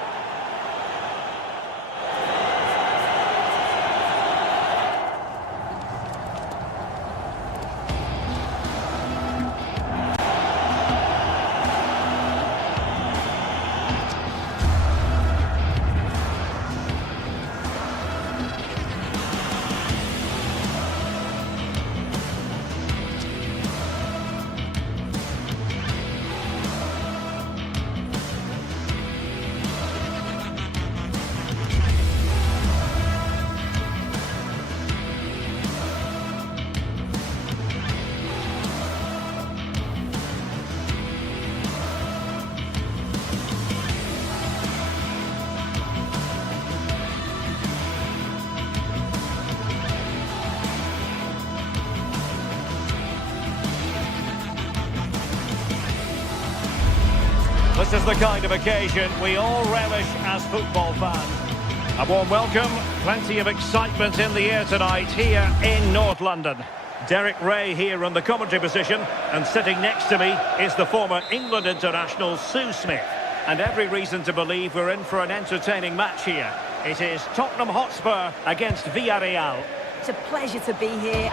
This is the kind of occasion we all relish as football fans. A warm welcome, plenty of excitement in the air tonight here in North London. Derek Ray here on the commentary position, and sitting next to me is the former England international Sue Smith. And every reason to believe we're in for an entertaining match here. It is Tottenham Hotspur against Villarreal. It's a pleasure to be here.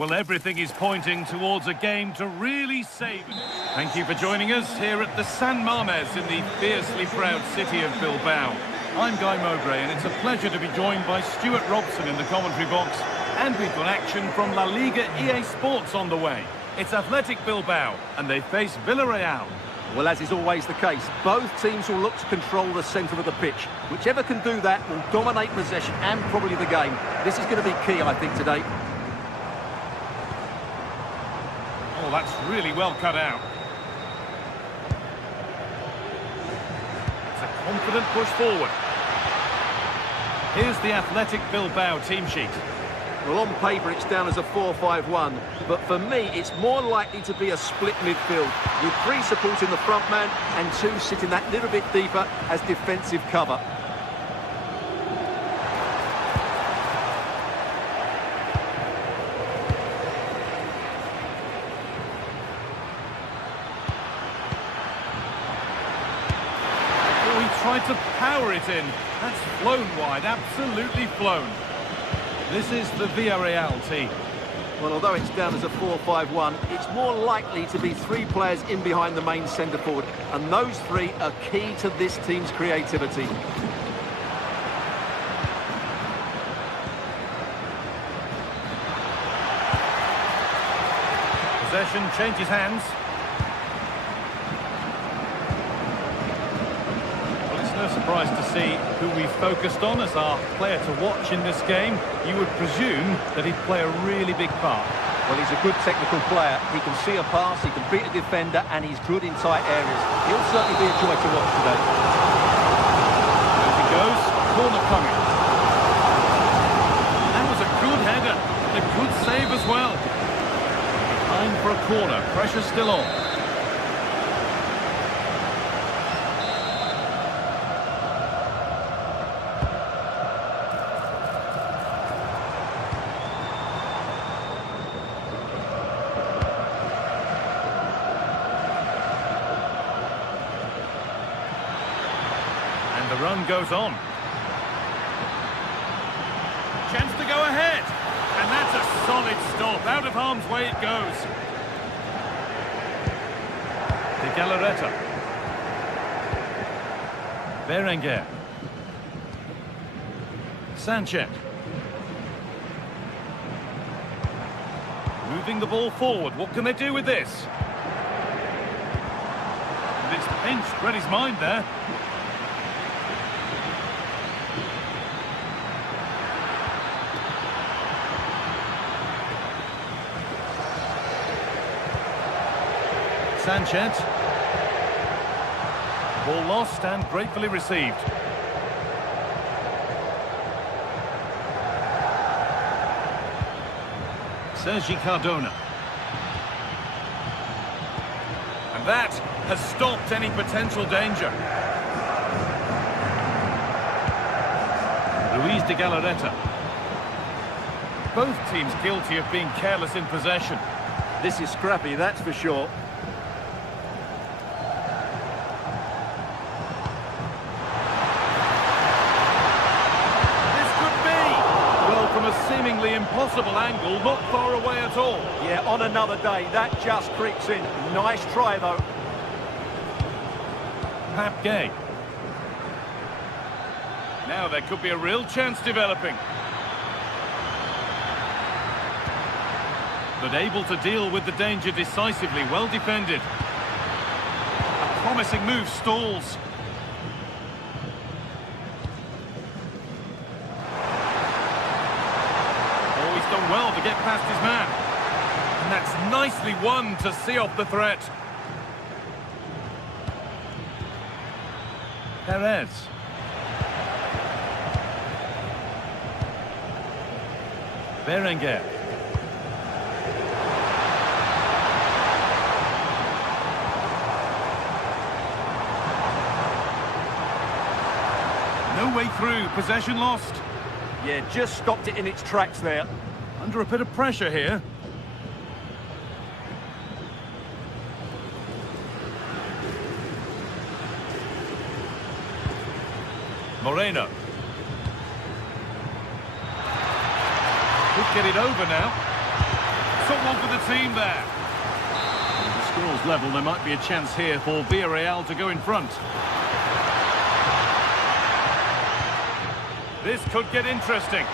Well, everything is pointing towards a game to really save it. Thank you for joining us here at the San Mamés in the fiercely proud city of Bilbao. I'm Guy Mowbray, and it's a pleasure to be joined by Stuart Robson in the commentary box. And we've got action from La Liga EA Sports on the way. It's Athletic Bilbao, and they face Villarreal. Well, as is always the case, both teams will look to control the centre of the pitch. Whichever can do that will dominate possession and probably the game. This is going to be key, I think, today. Oh, that's really well cut out. It's a confident push forward. Here's the Athletic Bilbao team sheet. Well, on paper, it's down as a 4-5-1, but for me, it's more likely to be a split midfield, with 3 supporting the front man and 2 sitting that little bit deeper as defensive cover. Oh, he tried to power it in. That's flown wide, absolutely flown. This is the Villarreal team. Well, although it's down as a 4-5-1, it's more likely to be 3 players in behind the main centre forward, and those 3 are key to this team's creativity. Possession changes hands. No surprise to see who we focused on as our player to watch in this game. You would presume that he'd play a really big part. Well, he's a good technical player. He can see a pass, he can beat a defender, and he's good in tight areas. He'll certainly be a joy to watch today. As he goes, corner coming. That was a good header, and a good save as well. Time for a corner, pressure still on. The run goes on. Chance to go ahead. And that's a solid stop. Out of harm's way it goes. De Galarreta. Berenguer. Sanchez. Moving the ball forward. What can they do with this? And it's pinched. Read his mind there. Sanchez. Ball lost and gratefully received. Sergi Cardona. And that has stopped any potential danger. Luis de Galarreta. Both teams guilty of being careless in possession. This is scrappy, that's for sure. Seemingly impossible angle, not far away at all. Yeah, on another day, that just creeps in. Nice try, though. Pap Gay. Now there could be a real chance developing. But able to deal with the danger decisively, well defended. A promising move stalls. Done well to get past his man. And that's nicely won to see off the threat. Perez. Berenguer. No way through, possession lost. Yeah, just stopped it in its tracks there. Under a bit of pressure here. Moreno. Could get it over now. someone for the team there. With the score's level, there might be a chance here for Villarreal to go in front. This could get interesting.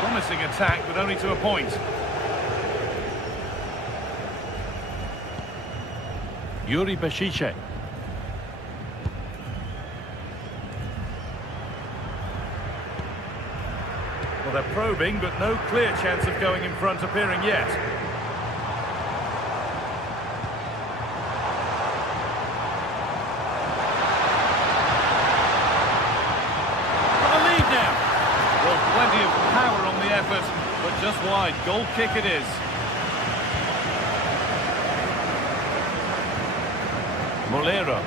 Promising attack, but only to a point. Yuri Beshiche. Well, they're probing, but no clear chance of going in front appearing yet. Got a lead now. Well, plenty of power on the effort, but just wide. Goal kick it is. Molero.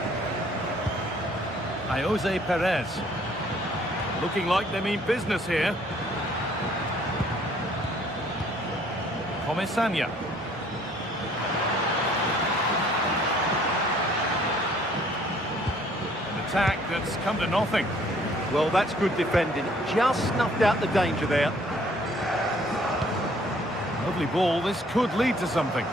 Jose Perez. Looking like they mean business here. Comesaña. An attack that's come to nothing. Well, that's good defending. Just snuffed out the danger there. Lovely ball. This could lead to something.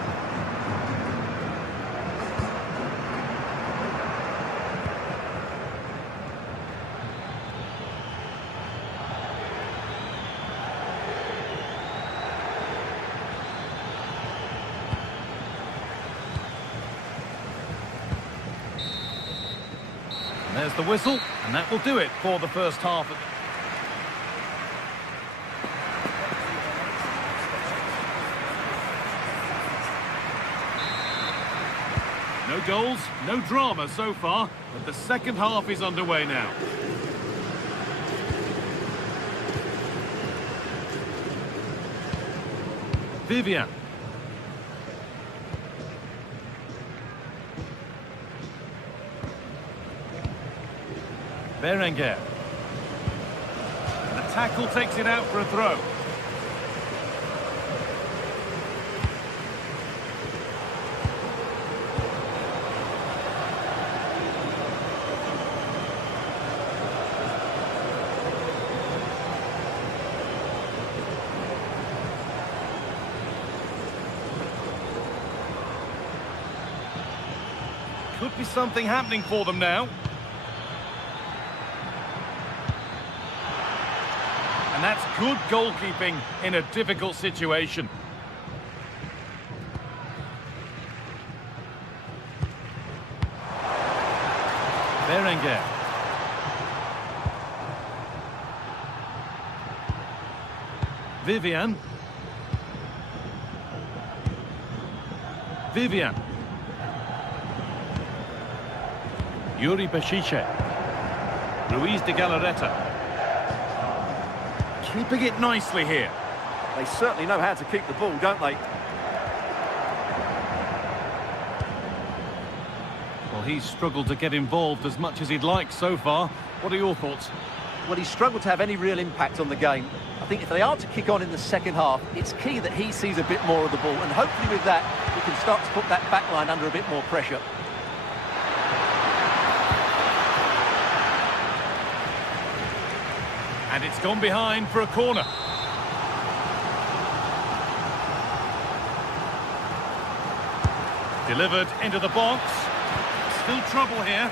There's the whistle, and that will do it for the first half. No goals, no drama so far, but the second half is underway now. Vivian. Berenguer. The tackle takes it out for a throw. Could be something happening for them now. And that's good goalkeeping in a difficult situation. Berenguer. Vivian. Vivian. Yuri Beshiche. Luis de Galarreta. Keeping it nicely here. They certainly know how to keep the ball, don't they? Well, he's struggled to get involved as much as he'd like so far. What are your thoughts? Well, he's struggled to have any real impact on the game. I think if they are to kick on in the second half, it's key that he sees a bit more of the ball, and hopefully with that, he can start to put that back line under a bit more pressure. And it's gone behind for a corner. Delivered into the box. Still trouble here.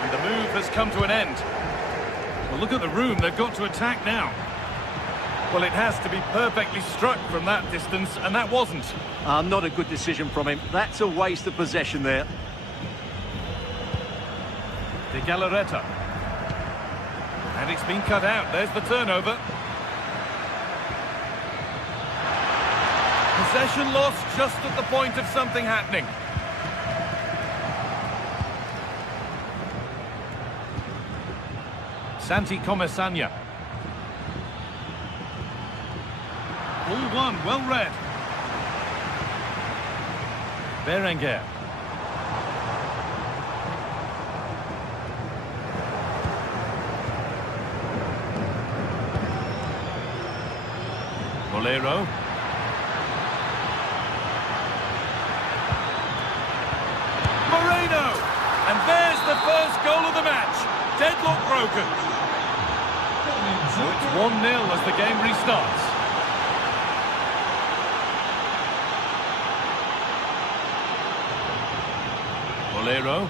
And the move has come to an end. Well, look at the room. They've got to attack now. Well, it has to be perfectly struck from that distance, and that wasn't. Not a good decision from him. That's a waste of possession there. De Galarreta. And it's been cut out. There's the turnover. Possession lost just at the point of something happening. Santi Comesaña. All one, well read. Berenguer. Molero. Moreno! And there's the first goal of the match. Deadlock broken. So it's 1-0 as the game restarts. Valero.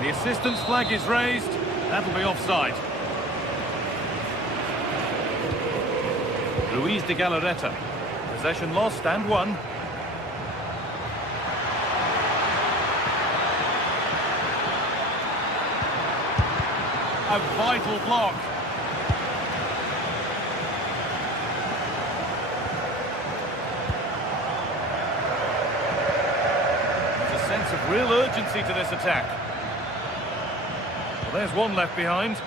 The assistant's flag is raised. That'll be offside. Ruiz de Galarreta. Possession lost and won. A vital block. There's a sense of real urgency to this attack. Well, there's one left behind.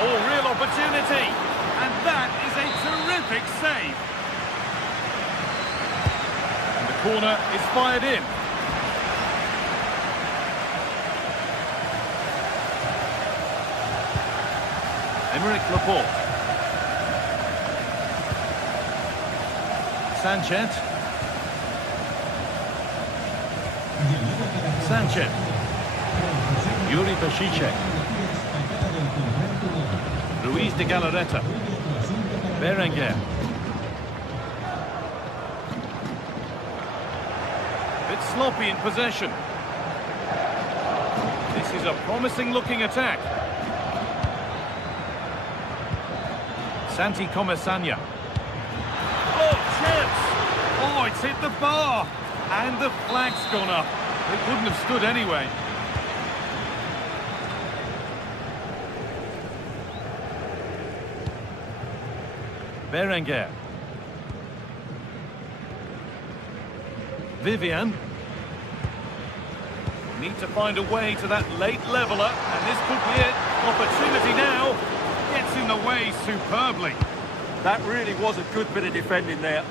Oh, real opportunity. And that is a terrific save. And the corner is fired in. Emerick Laporte. Sanchez. Sanchez. Yuri Bashicek. Ruiz de Galarreta. Berenguer. Bit sloppy in possession. This is a promising looking attack. Santi Comesaña. Oh, chips! Oh, it's hit the bar! And the flag's gone up. It wouldn't have stood anyway. Berenguer. Vivian. Need to find a way to that late leveller, and this could be it. Opportunity now. Gets in the way superbly. That really was a good bit of defending there.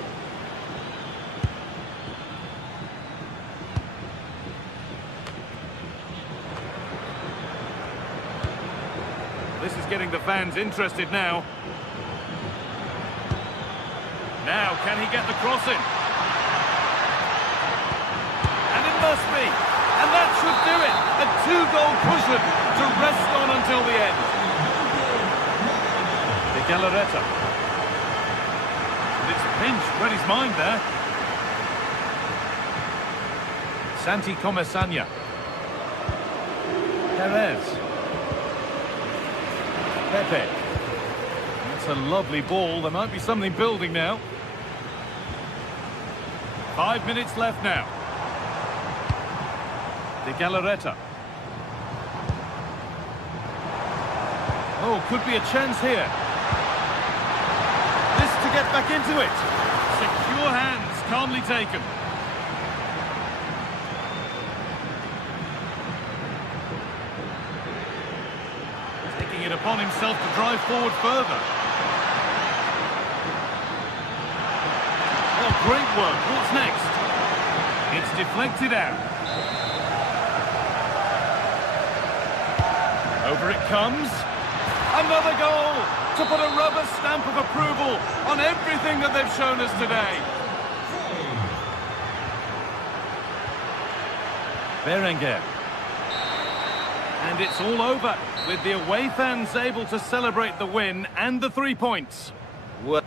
This is getting the fans interested now. Now, can he get the cross in? And it must be. And that should do it. A two-goal cushion to rest on until the end. De Galarreta. And it's pinched, read his mind there. Santi Comesaña. Perez. Pepe. That's a lovely ball. There might be something building now. 5 minutes left now. De Galarreta. Oh, could be a chance here. This to get back into it. Secure hands, calmly taken. Taking it upon himself to drive forward further. Oh, great work. What's next? It's deflected out. Over it comes. Another goal to put a rubber stamp of approval on everything that they've shown us today. Berenguer. And it's all over, with the away fans able to celebrate the win and the 3 points. Well,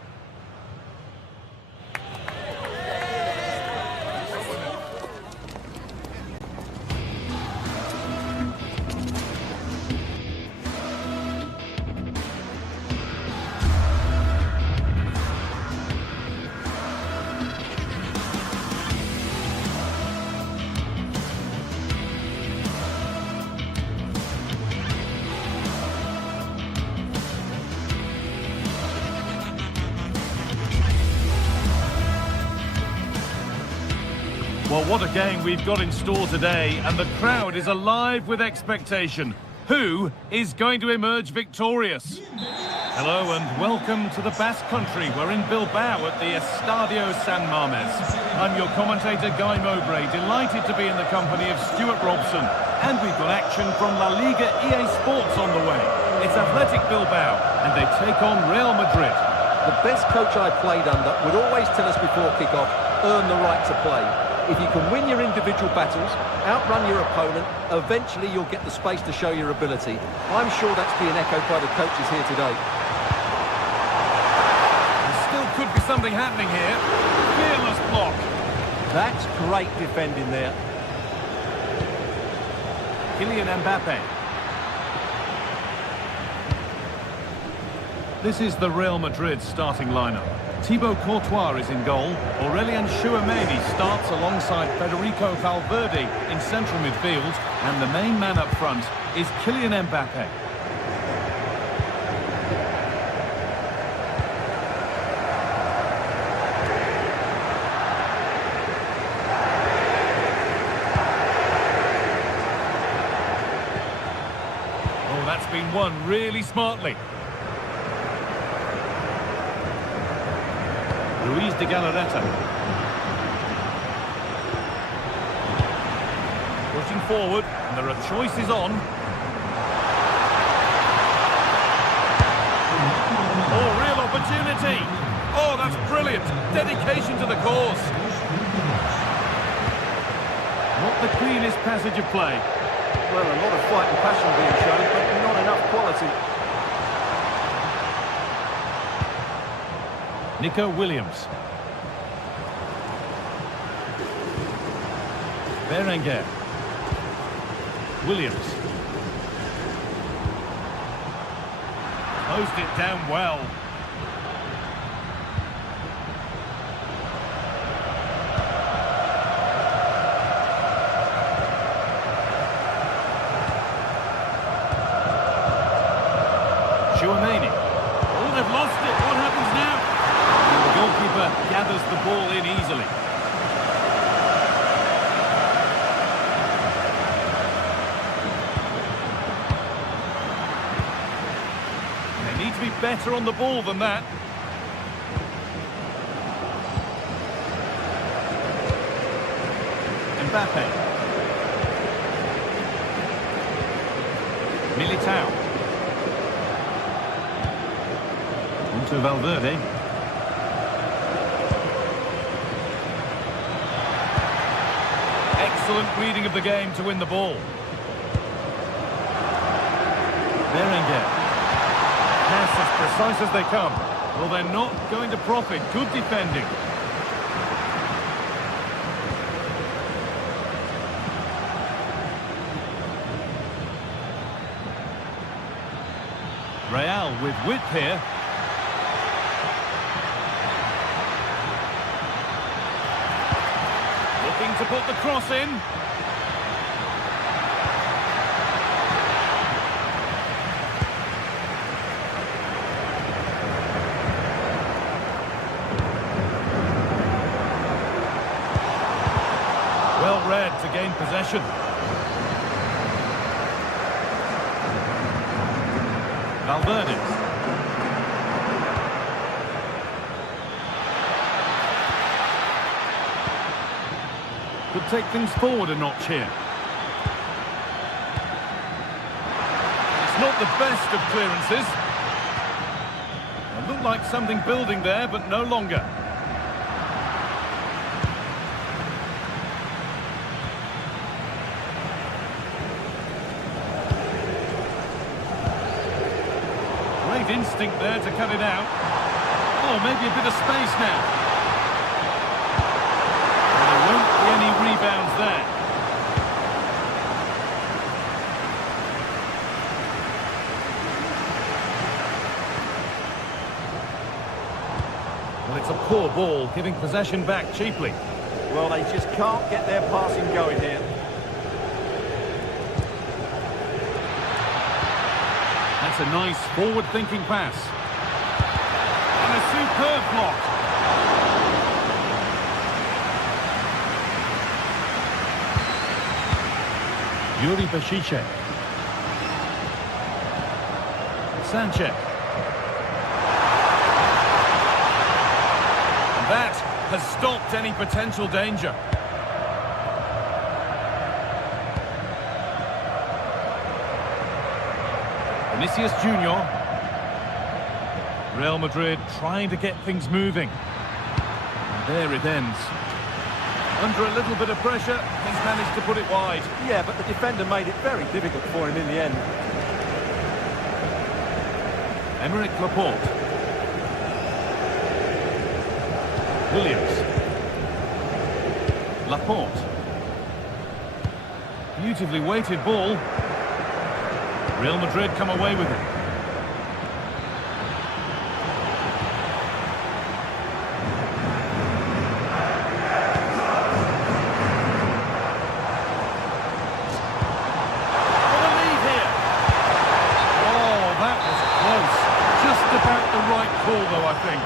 Well, what a game we've got in store today, and the crowd is alive with expectation. Who is going to emerge victorious? Hello and welcome to the Basque Country. We're in Bilbao at the Estadio San Mamés. I'm your commentator, Guy Mowbray, delighted to be in the company of Stuart Robson. And we've got action from La Liga EA Sports on the way. It's Athletic Bilbao, and they take on Real Madrid. the best coach I played under would always tell us before kick-off, earn the right to play. If you can win your individual battles, outrun your opponent, eventually you'll get the space to show your ability. I'm sure that's being echoed by the coaches here today. There still could be something happening here. Fearless block. That's great defending there. Kylian Mbappe. This is the Real Madrid starting lineup. Thibaut Courtois is in goal. Aurelien Tchouameni starts alongside Federico Valverde in central midfield. And the main man up front is Kylian Mbappe. Oh, that's been won really smartly. Luis de Galarreta. Pushing forward, and there are choices on. Oh, real opportunity. Oh, that's brilliant. Dedication to the cause. Not the cleanest passage of play. Well, a lot of fight and passion being shown, but not enough quality. Nico Williams. Berenguer. Williams. Closed it down well. Tchouameni. Oh, they've lost it. What happens now? The goalkeeper gathers the ball in easily. They need to be better on the ball than that. Mbappe. Militao. Into Valverde. Excellent reading of the game to win the ball. Berenguer. Pass as precise as they come. Well, they're not going to profit. Good defending. Real with width here. Looking to put the cross in. Well read to gain possession. Valverde. Could take things forward a notch here. It's not the best of clearances. It looked like something building there, but no longer. Great instinct there to cut it out. Oh, maybe a bit of space now. Well, there won't be any rebounds there. Well, it's a poor ball, giving possession back cheaply. Well, they just can't get their passing going here. That's a nice forward-thinking pass. And a superb block. Yuri Bashice. Sanchez. That has stopped any potential danger. Vinicius Junior. Real Madrid trying to get things moving. And there it ends. Under a little bit of pressure, he's managed to put it wide. Yeah, but the defender made it very difficult for him in the end. Emerick Laporte. Williams. Laporte. Beautifully weighted ball. Real Madrid come away with it. For the lead here. Oh, that was close. Just about the right call, though, I think.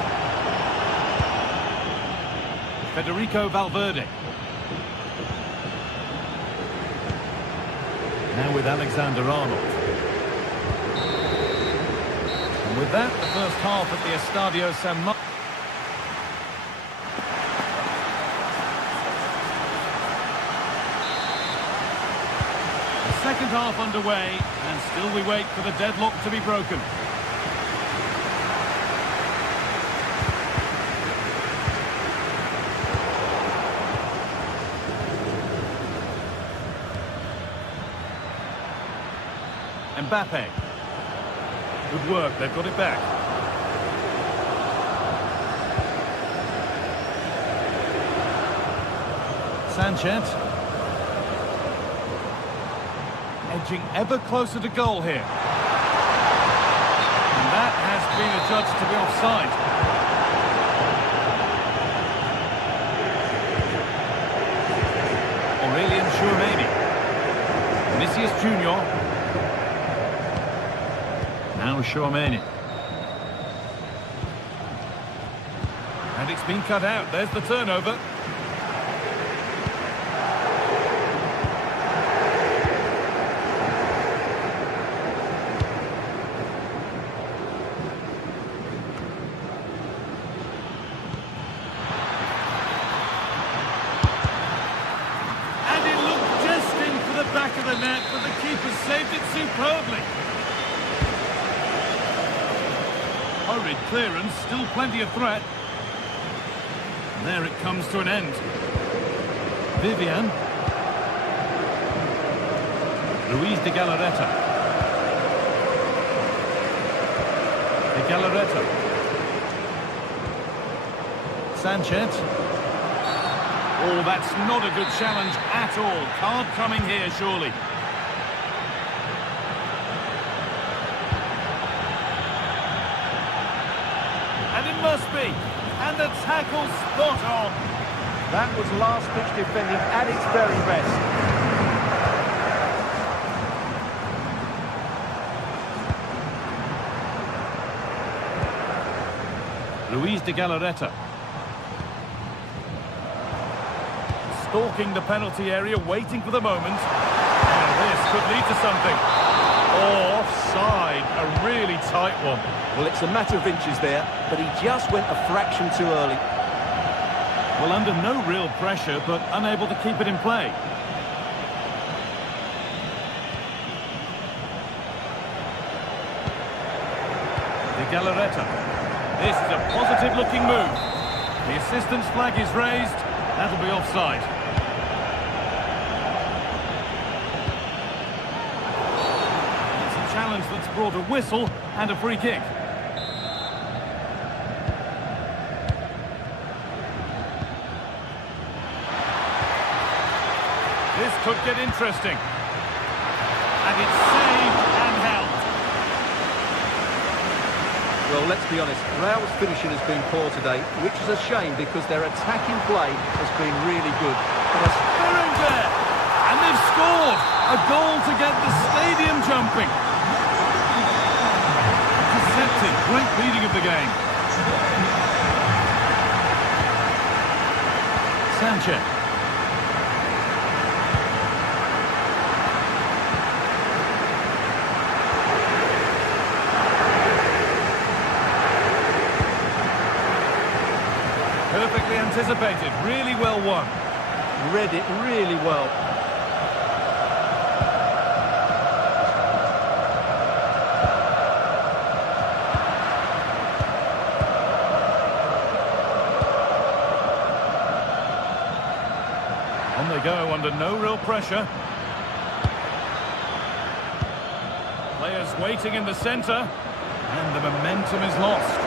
Federico Valverde. Now with Alexander Arnold. And with that, the first half at the Estadio San Marco. The second half underway, and still we wait for the deadlock to be broken. Mbappe. Good work, they've got it back. Sanchez. Edging ever closer to goal here. And that has been adjudged to be offside. Aurelian Tchouameni. Vinicius Junior. Now Tchouameni. And it's been cut out. There's the turnover. And it looked just in for the back of the net, but the keeper saved it superbly. Hurried clearance, still plenty of threat. And there it comes to an end. Vivian. Luis de Galarreta. De Galarreta. Sanchez. Oh, that's not a good challenge at all. Card coming here, surely. And it must be. And the tackle spot on. That was last-pitch defending at its very best. Luis de Galarreta. Stalking the penalty area, waiting for the moment. And this could lead to something. Oh, offside. A really tight one. Well, it's a matter of inches there, but he just went a fraction too early. Well, under no real pressure, but unable to keep it in play. De Galarreta. This is a positive-looking move. The assistant's flag is raised. That'll be offside. It's a challenge that's brought a whistle and a free kick. This could get interesting. And it's saved and held. Well, let's be honest, Real's finishing has been poor today, which is a shame because their attacking play has been really good. But they're in there, and they've scored a goal to get the stadium jumping. Deceptive, great reading of the game. Sanchez. Perfectly anticipated, really well won. Read it really well. On they go under no real pressure. Players waiting in the centre, and the momentum is lost.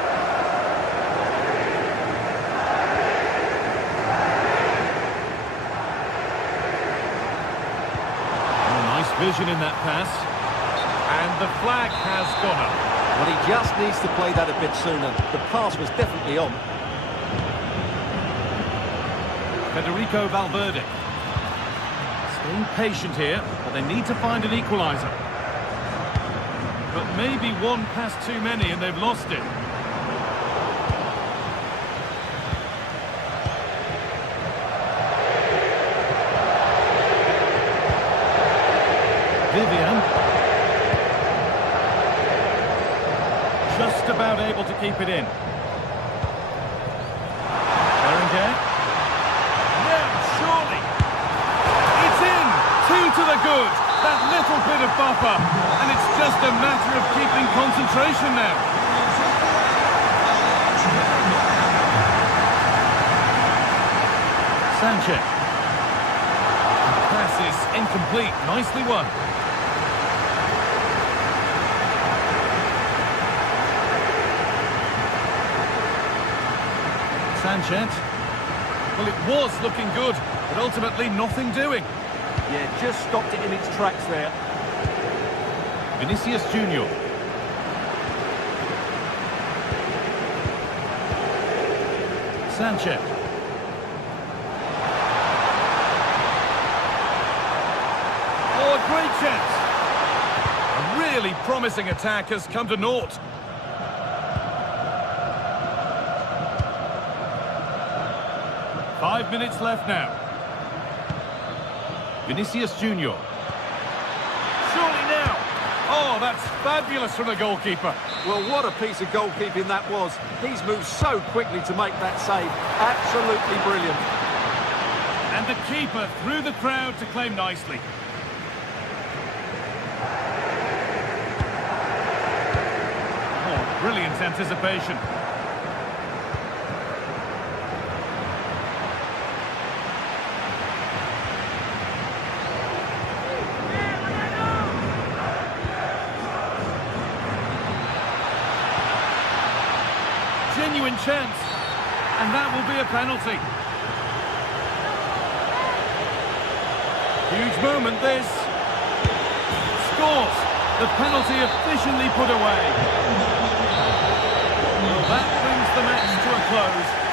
vision in that pass. And the flag has gone up. Well, he just needs to play that a bit sooner. The pass was definitely on. Federico Valverde. Staying patient here, but they need to find an equaliser. But maybe one pass too many and they've lost it. Vivian. Just about able to keep it in. Berenguer. Yeah, surely. It's in! 2 to the good. That little bit of buffer. And it's just a matter of keeping concentration now. Sanchez. Pass is incomplete. Nicely won. Sanchez. Well, it was looking good, but ultimately nothing doing. Yeah, just stopped it in its tracks there. Vinicius Junior. Sanchez. Oh, a great chance. A really promising attack has come to naught. Five minutes left now. Vinicius Junior. Surely now. Oh, that's fabulous from the goalkeeper. Well, what a piece of goalkeeping that was. He's moved so quickly to make that save. Absolutely brilliant. And the keeper through the crowd to claim nicely. Oh, brilliant anticipation. Genuine chance, and that will be a penalty. Huge moment this. Scores. The penalty efficiently put away. Well, that brings the match to a close.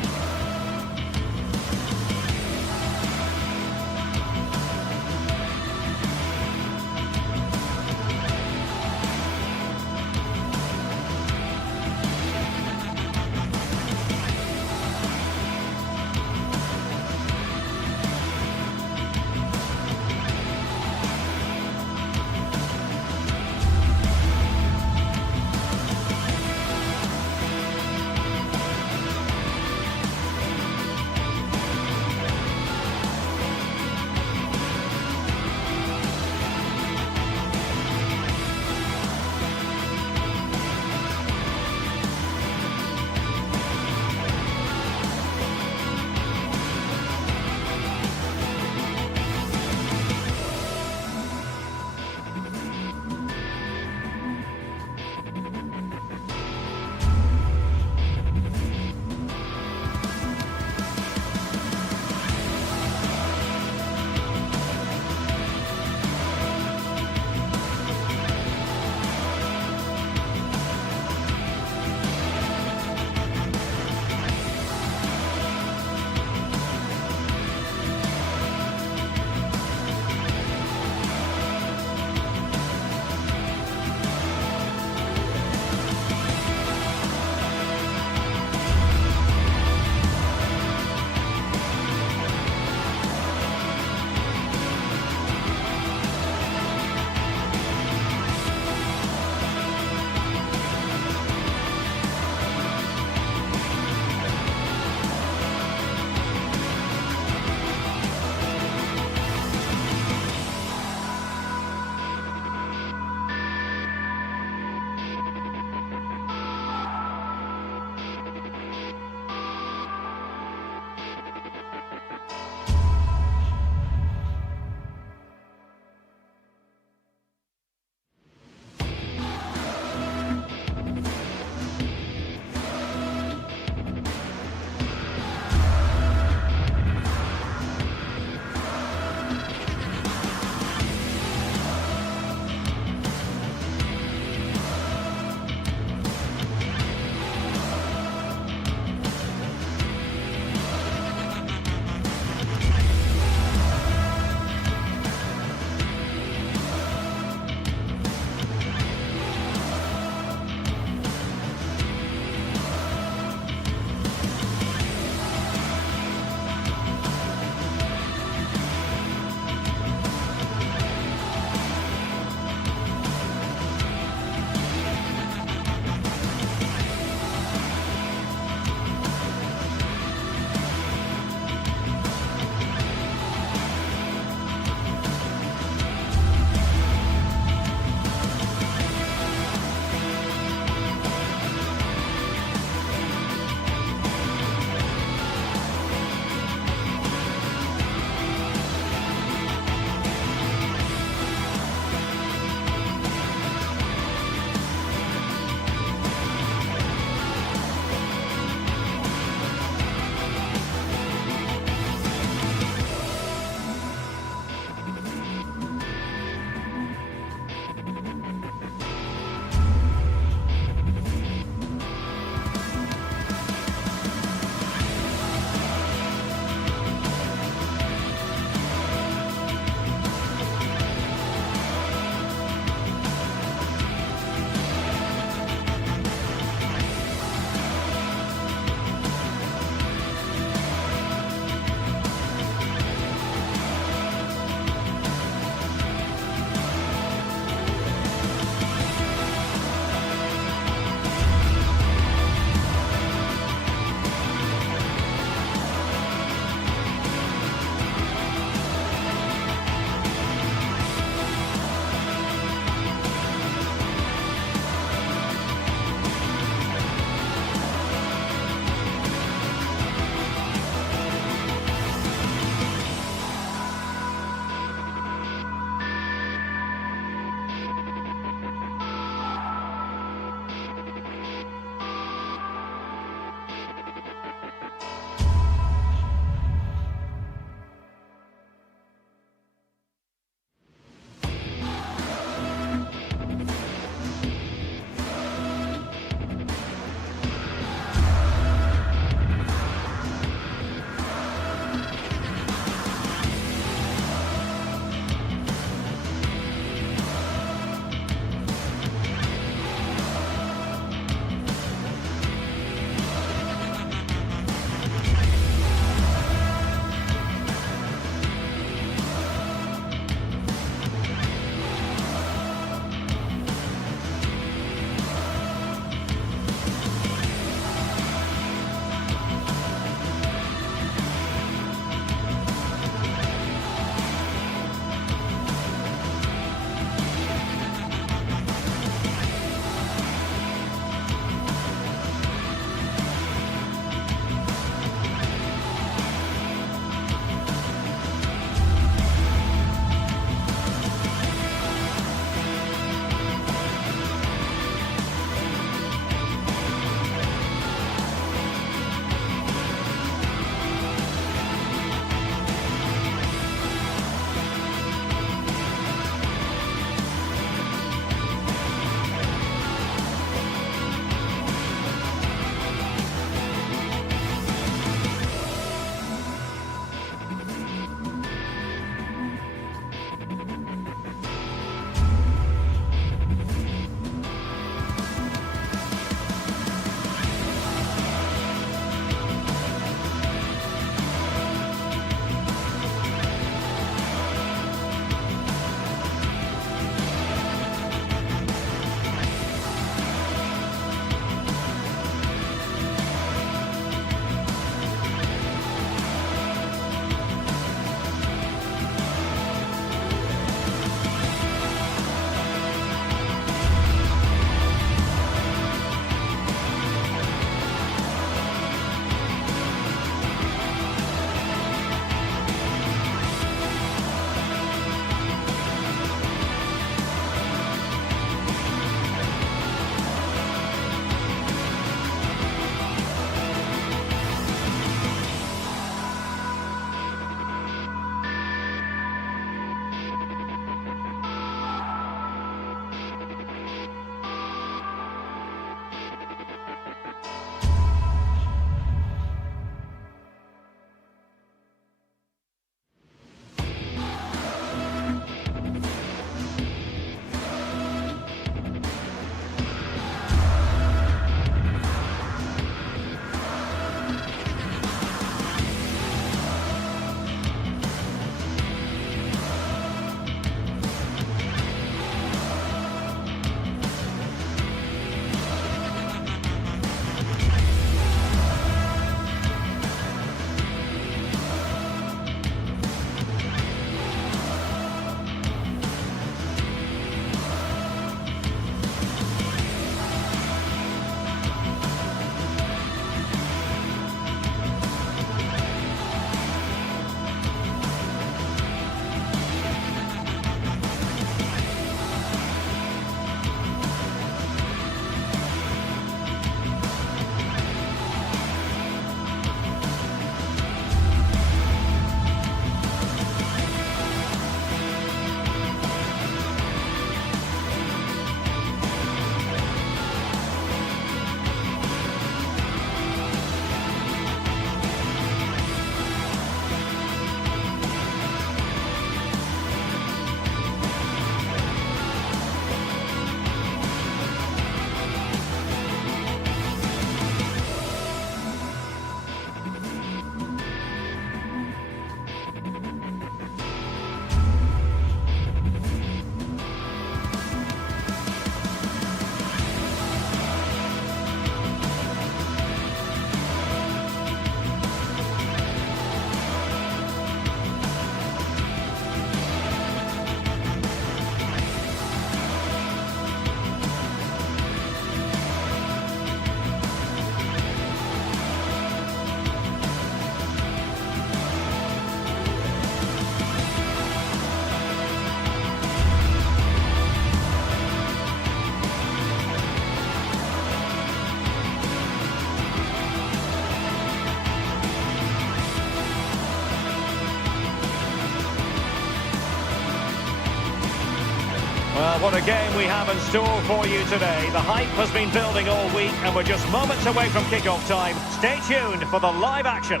what a game we have in store for you today. The hype has been building all week and we're just moments away from kick-off time. Stay tuned for the live action.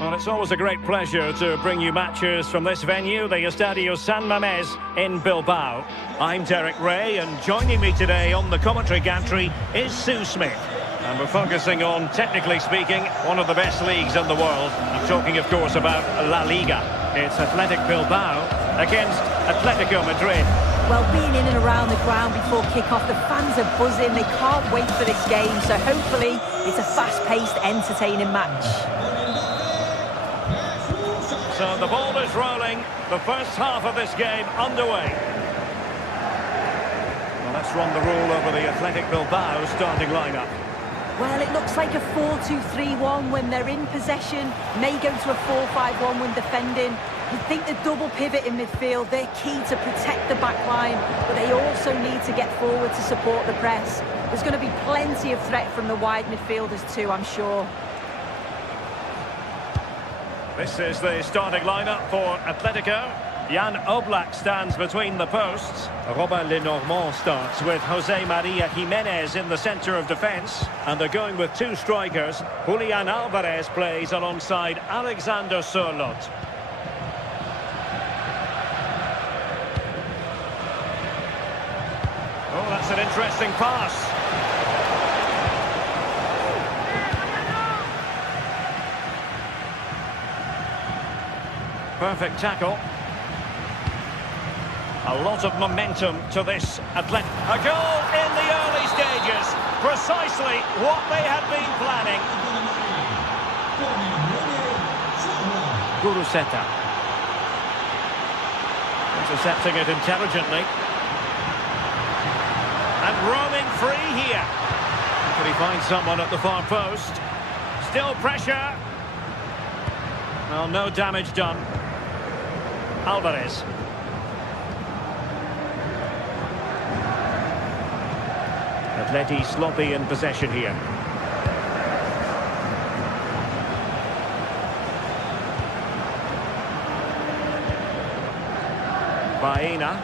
Well, it's always a great pleasure to bring you matches from this venue, the Estadio San Mamés in Bilbao. I'm Derek Ray, and joining me today on the commentary gantry is Sue Smith. And we're focusing on, technically speaking, one of the best leagues in the world. I'm talking, of course, about La Liga. It's Athletic Bilbao against Atletico Madrid. Well, being in and around the ground before kick-off, the fans are buzzing. They can't wait for this game, so hopefully it's a fast-paced, entertaining match. So the ball is rolling, the first half of this game underway. Well, let's run the rule over the Athletic Bilbao starting lineup. Well, it looks like a 4-2-3-1 when they're in possession. May go to a 4-5-1 when defending. I think the double pivot in midfield, they're key to protect the back line, but they also need to get forward to support the press. There's going to be plenty of threat from the wide midfielders too, I'm sure. This is the starting lineup for Atletico. Jan Oblak stands between the posts. Robin Lenormand starts with Jose Maria Jimenez in the centre of defence. And they're going with two strikers. Julian Alvarez plays alongside Alexander Sørloth. Oh, that's an interesting pass. Perfect tackle. A lot of momentum to this Athletic. A goal in the early stages. Precisely what they had been planning. Guruseta. Intercepting it intelligently. And roaming free here. Can he find someone at the far post? Still pressure. Well, no damage done. Alvarez. Atleti sloppy in possession here. Baena.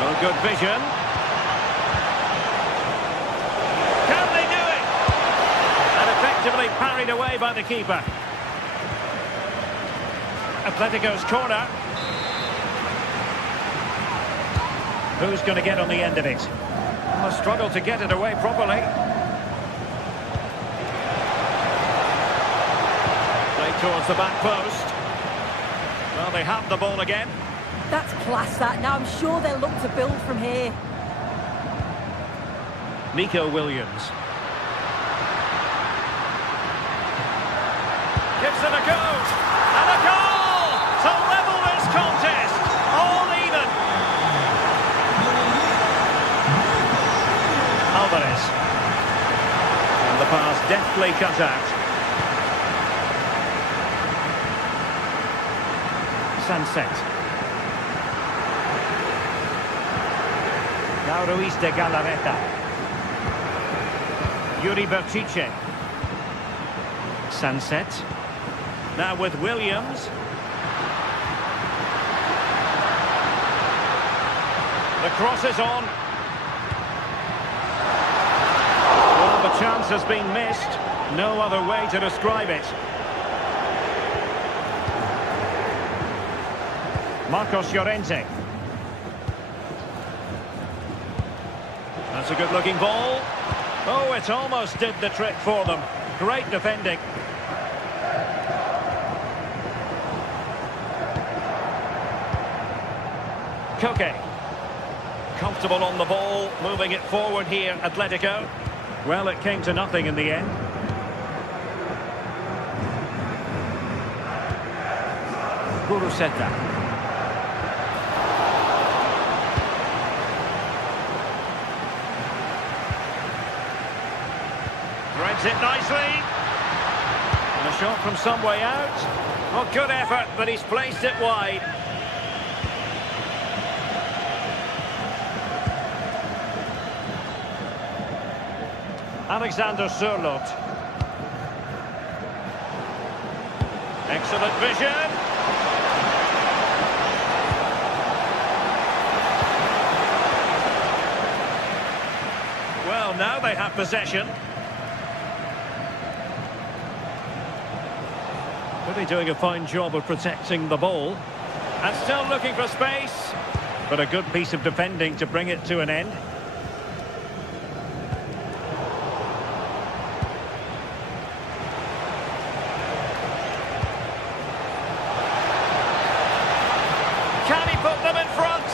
Oh, good vision. Can they do it? And effectively parried away by the keeper. Atletico's corner. Who's going to get on the end of it? Well, a struggle to get it away properly. Play towards the back post. Well, they have the ball again. That's class, that. Now I'm sure they'll look to build from here. Nico Williams. Gives it a go. And a goal to level this contest. All even. Alvarez. And the pass deftly cut out. Sunset. Now Ruiz de Galarreta. Yuri Berchiche. Sunset. Now with Williams. The cross is on. Well, the chance has been missed. No other way to describe it. Marcos Llorente. That's a good-looking ball. Oh, it almost did the trick for them. Great defending. Koke. Comfortable on the ball, moving it forward here, Atletico. Well, it came to nothing in the end. Guruseta. Threads it nicely. And a shot from some way out. Well, good effort, but he's placed it wide. Alexander Sørloth. Excellent vision. Well, now they have possession. Really doing a fine job of protecting the ball. And still looking for space. But a good piece of defending to bring it to an end. Can he put them in front?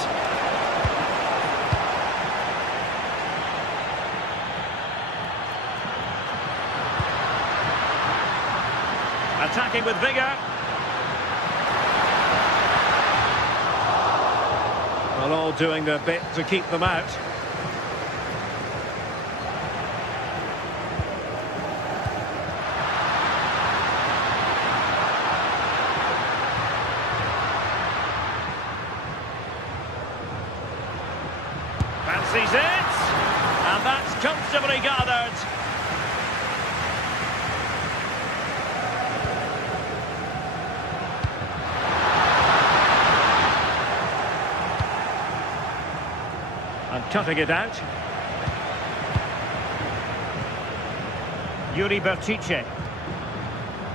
Attacking with vigour. Well, all doing their bit to keep them out. Fancies it, and that's comfortably gathered. And cutting it out. Yuri Bertice.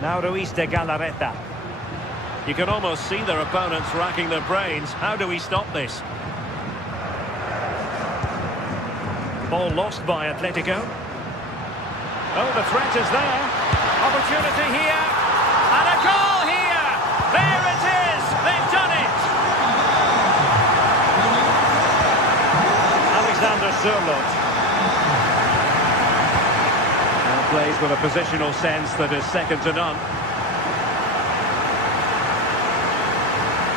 Now Ruiz de Galarreta. You can almost see their opponents racking their brains. How do we stop this? Ball lost by Atletico. Oh, the threat is there. Opportunity here. And a goal here. There it is. They've done it. Alexander Sørloth. And plays with a positional sense that is second to none.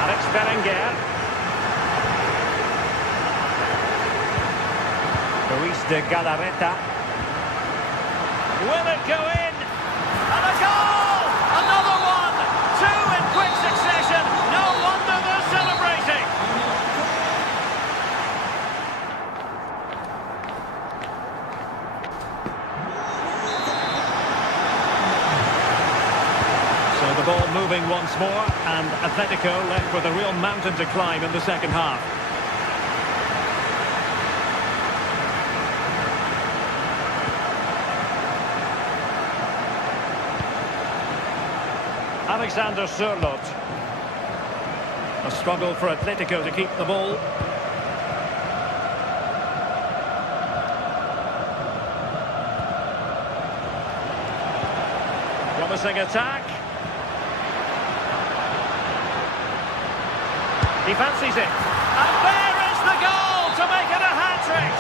Alex Berenguer. Ruiz de Galarreta. Will it go in? And a goal! Another one! Two in quick succession. No wonder they're celebrating. So the ball moving once more, and Atletico left with a real mountain to climb in the second half. Alexander Sørloth. A struggle for Atletico to keep the ball. Promising attack. He fancies it. And there is the goal to make it a hat-trick.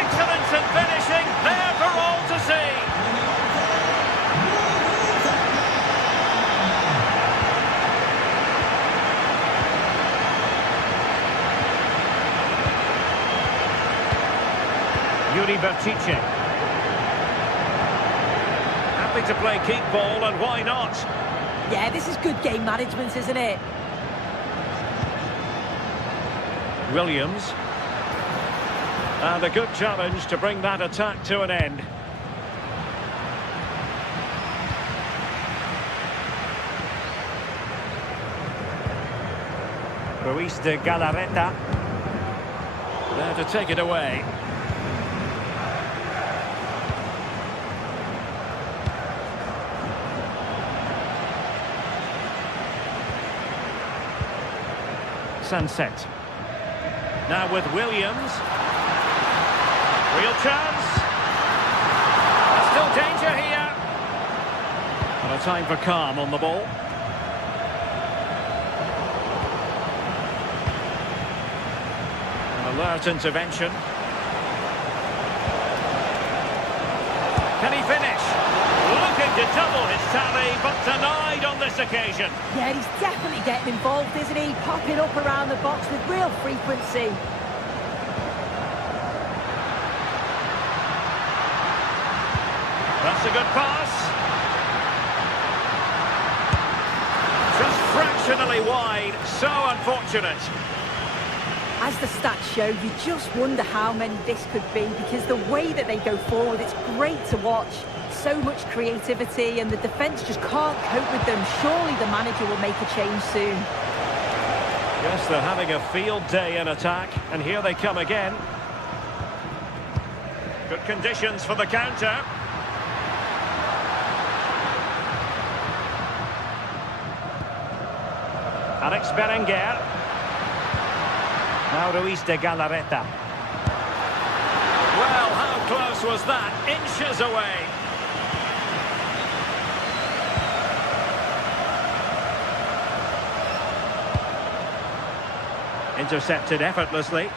Excellence in finishing, there for all to see. Yuri Bertice. Happy to play keep ball, and why not? Yeah, this is good game management, isn't it? Williams. And a good challenge to bring that attack to an end. Ruiz de Galarreta. There to take it away. Sunset. Now with Williams. Real chance. There's still danger here. And a time for calm on the ball. An alert intervention. Can he finish? Looking to double his tally, but denied on this occasion. Yeah, he's definitely getting involved, isn't he? Popping up around the box with real frequency. That's a good pass. Just fractionally wide. So unfortunate. As the stats show, you just wonder how many this could be, because the way that they go forward, it's great to watch. So much creativity, and the defence just can't cope with them. Surely the manager will make a change soon. Yes, they're having a field day in attack, and here they come again. Good conditions for the counter. Alex Berenguer. Now Ruiz de Galarreta. Well, how close was that? Inches away. Intercepted effortlessly.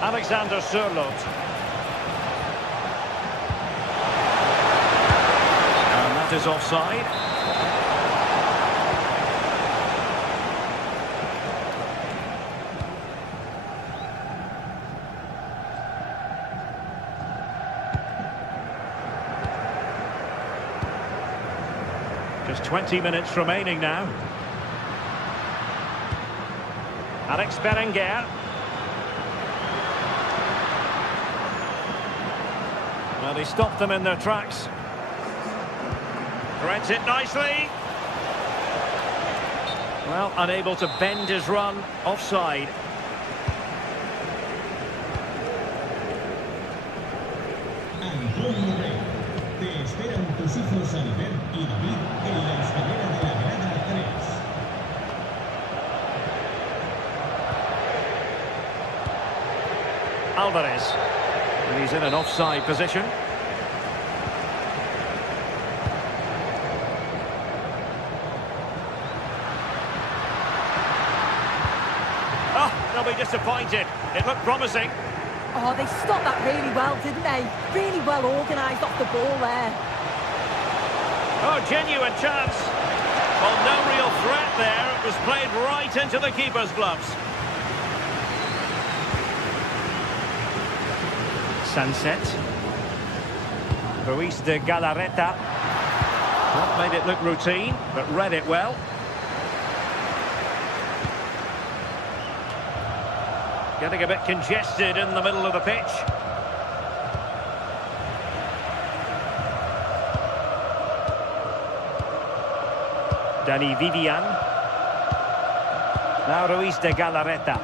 Alexander Sørloth. And that is offside. Just 20 minutes remaining now. Alex Berenguer. Well, he stopped them in their tracks. Threads it nicely. Well, unable to bend his run. Offside. Antonio Rey, te esperan tus hijos Albert y David en la escalera de la grada 3. Alvarez. And he's in an offside position. Oh, they'll be disappointed. It looked promising. Oh, they stopped that really well, didn't they? Really well organised off the ball there. Oh, genuine chance. Well, no real threat there. It was played right into the keeper's gloves. Sunset. Ruiz de Galarreta. Not made it look routine, but read it well. Getting a bit congested in the middle of the pitch. Dani Vivian. Now Ruiz de Galarreta.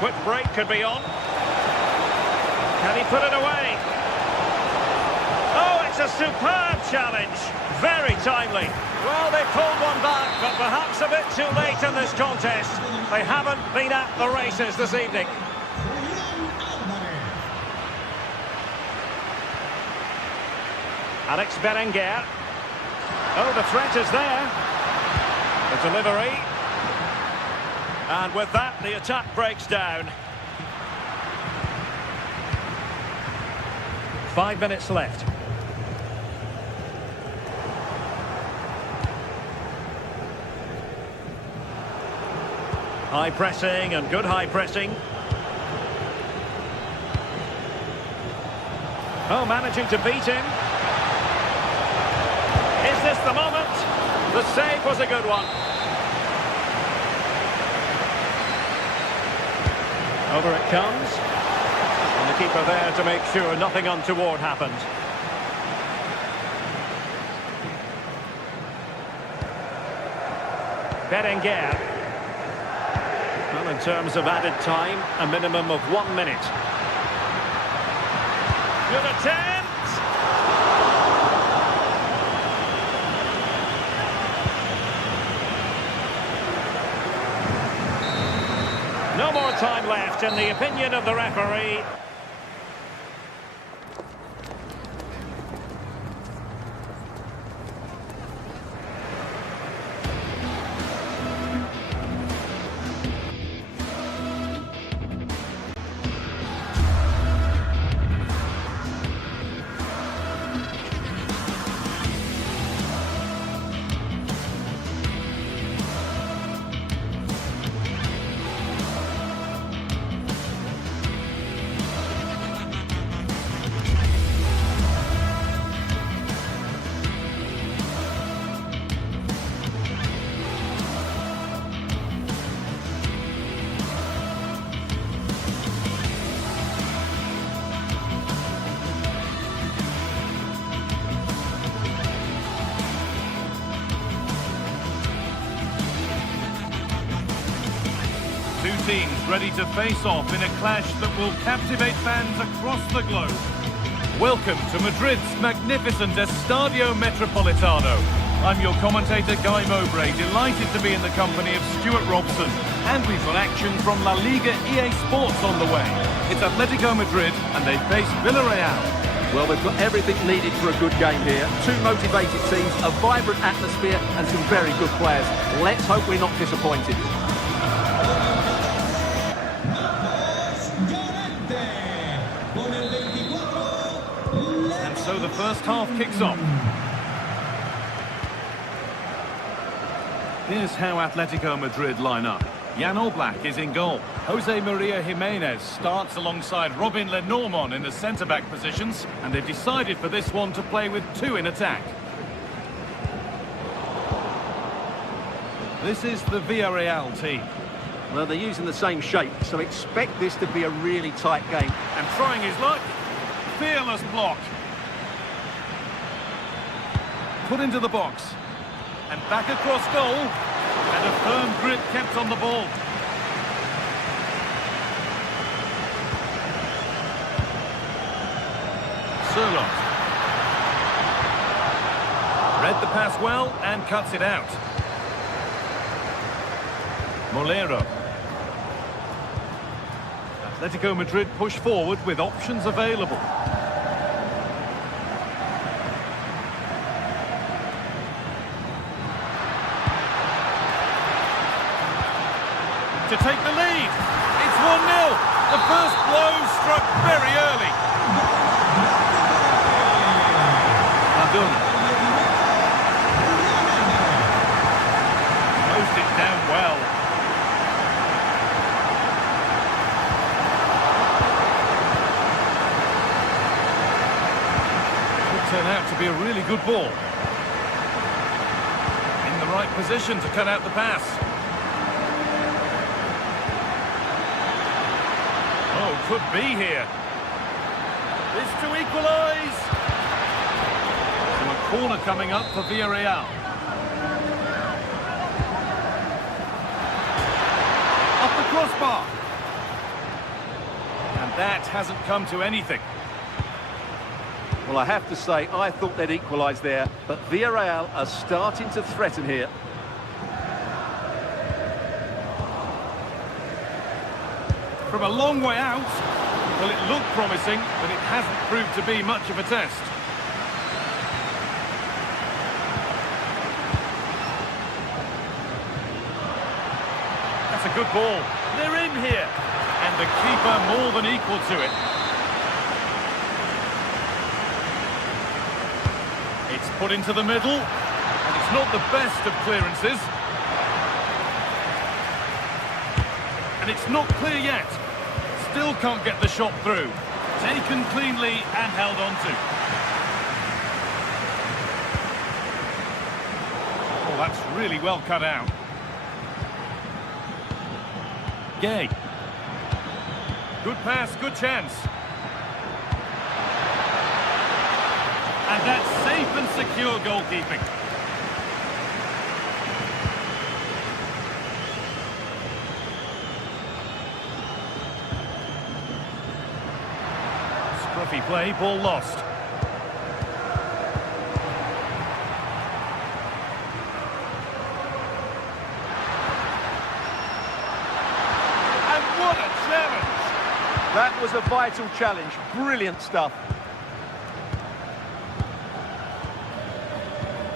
Quick break could be on. Can he put it away? Oh, it's a superb challenge. Very timely. Well, they pulled one back, but perhaps a bit too late in this contest. They haven't been at the races this evening. Alex Berenguer. Oh, the threat is there. The delivery. And with that, the attack breaks down. 5 minutes left. High pressing and good high pressing. Oh, managing to beat him. Is this the moment? The save was a good one. Over it comes. And the keeper there to make sure nothing untoward happened. Berenguer. Well, in terms of added time, a minimum of 1 minute. Good attempt! No more time left, in the opinion of the referee. teams ready to face off in a clash that will captivate fans across the globe. Welcome to Madrid's magnificent Estadio Metropolitano. I'm your commentator, Guy Mowbray, delighted to be in the company of Stuart Robson. And we've got action from La Liga EA Sports on the way. It's Atletico Madrid and they face Villarreal. Well, they've got everything needed for a good game here. Two motivated teams, a vibrant atmosphere and some very good players. Let's hope we're not disappointed. And so the first half kicks off. Here's how Atletico Madrid line up. Jan Oblak is in goal. Jose Maria Jimenez starts alongside Robin Lenormand in the centre-back positions, and they've decided for this one to play with two in attack. This is the Villarreal team. Well, they're using the same shape, so expect this to be a really tight game. And trying his luck. Fearless block. Put into the box. And back across goal. And a firm grip kept on the ball. Sirlock. Read the pass well and cuts it out. Molero. Atletico Madrid push forward with options available. To take the lead. It's 1-0. The first blow struck very early. Arduna. Closed it down well. Could turn out to be a really good ball. In the right position to cut out the pass. Could be here. This to equalise. So a corner coming up for Villarreal. Off the crossbar. And that hasn't come to anything. Well, I have to say, I thought they'd equalise there, but Villarreal are starting to threaten here. From a long way out, well, it looked promising, but it hasn't proved to be much of a test. That's a good ball. They're in here. And the keeper more than equal to it. It's put into the middle, and it's not the best of clearances. And it's not clear yet. Still can't get the shot through. Taken cleanly and held on to. Oh, that's really well cut out. Gay. Good pass, good chance. And that's safe and secure goalkeeping. Scruffy play, ball lost. And what a challenge! That was a vital challenge. Brilliant stuff.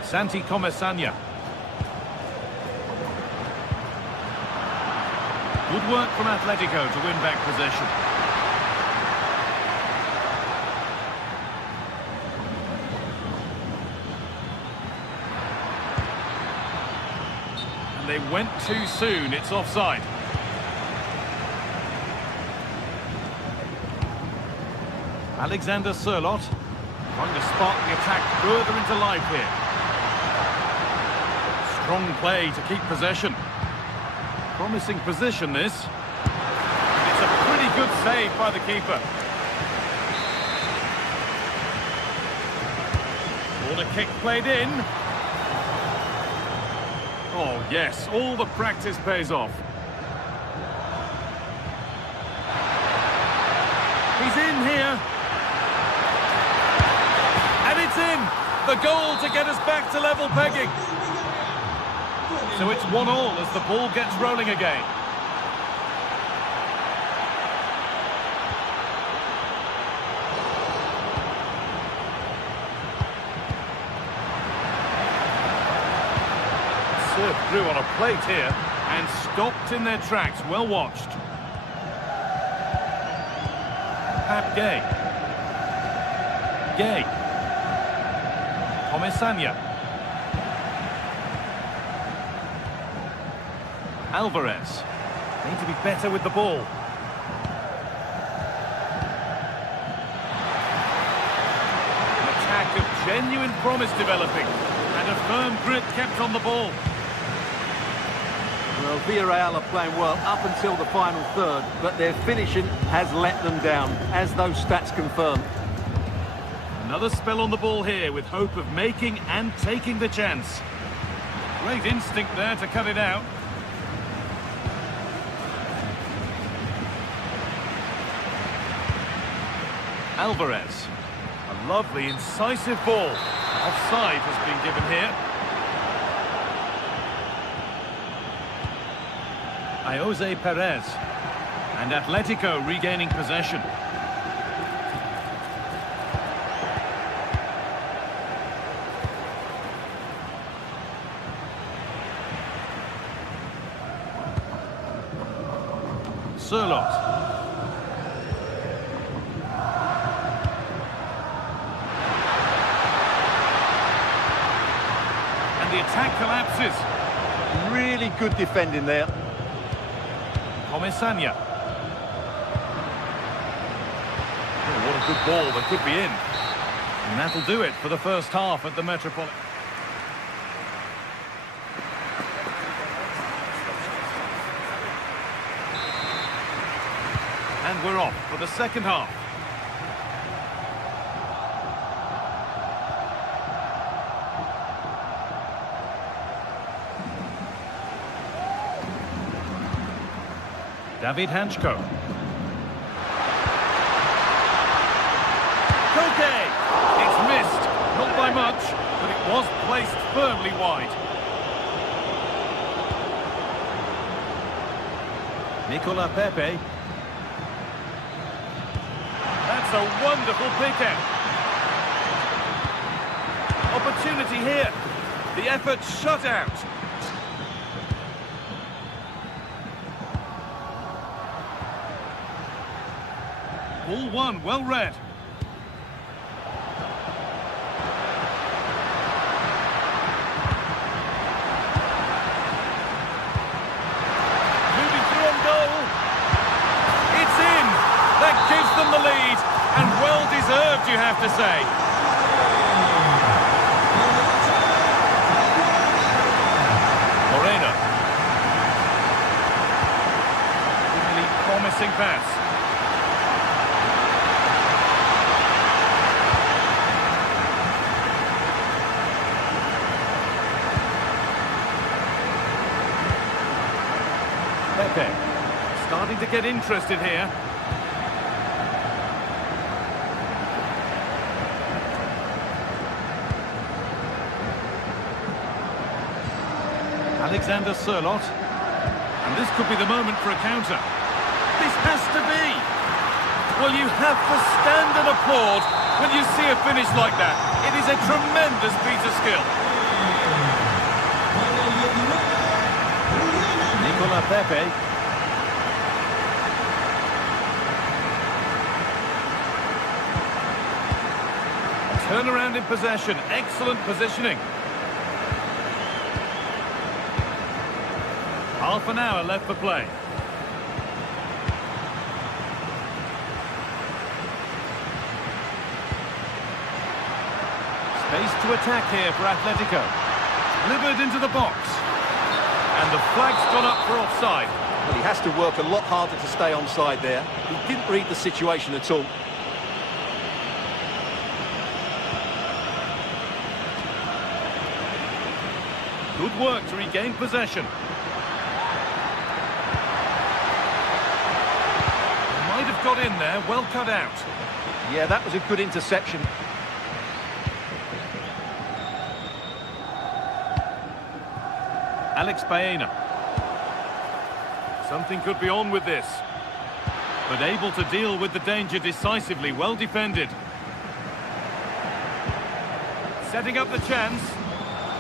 Santi Comesaña. Good work from Atletico to win back possession. And they went too soon. It's offside. Alexander Sirlock trying to spark the attack further into life here. Strong play to keep possession. Promising position, this. It's a pretty good save by the keeper. Corner kick played in. Oh, yes, all the practice pays off. He's in here. And it's in! The goal to get us back to level pegging. So it's 1-1 as the ball gets rolling again. Served through on a plate here and stopped in their tracks. Well watched. Pat Gay. Gay. Comisania. Alvarez. Need to be better with the ball. An attack of genuine promise developing. And a firm grip kept on the ball. Well, Villarreal are playing well up until the final third, but their finishing has let them down, as those stats confirm. Another spell on the ball here with hope of making and taking the chance. Great instinct there to cut it out. Alvarez. A lovely, incisive ball. Offside has been given here. Jose Perez. And Atletico regaining possession. Sirlot. And the attack collapses. Really good defending there. Comisania. Oh, what a good ball, that could be in. And that'll do it for the first half at the Metropolitan. And we're off for the second half. David Hanchko. Koke! It's missed. Not by much, but it was placed firmly wide. Nicola Pepe. That's a wonderful pick-out. Opportunity here. The effort shut out. Ball one, well read. Moving through on goal. It's in. That gives them the lead. And well deserved, you have to say. Moreno. Really promising pass. Pepe, starting to get interested here. Alexander Sirlot. And this could be the moment for a counter. This has to be! Well, you have to stand and applaud when you see a finish like that. It is a tremendous piece of skill. Nicola Pepe. Turnaround in possession. Excellent positioning. Half an hour left for play. Space to attack here for Atletico. Delivered into the box. And the flag's gone up for offside. Well, he has to work a lot harder to stay onside there. He didn't read the situation at all. Good work to regain possession. Might have got in there, well cut out. Yeah, that was a good interception. Alex Baena. Something could be on with this. But able to deal with the danger decisively, well defended. Setting up the chance.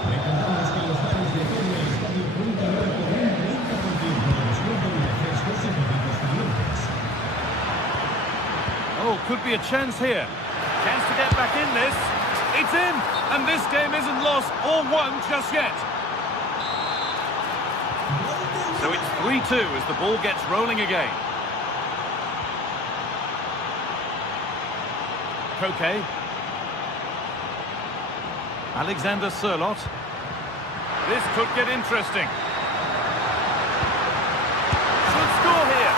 Recordamos que los bares de todo el estadio cuentan ahora con un 30% de descuento en refrescos y bebidas calientes. Oh, could be a chance here. Chance to get back in this. It's in! And this game isn't lost or won just yet. So it's 3-2 as the ball gets rolling again. Koke. Alexander Sørloth. This could get interesting. Should score here.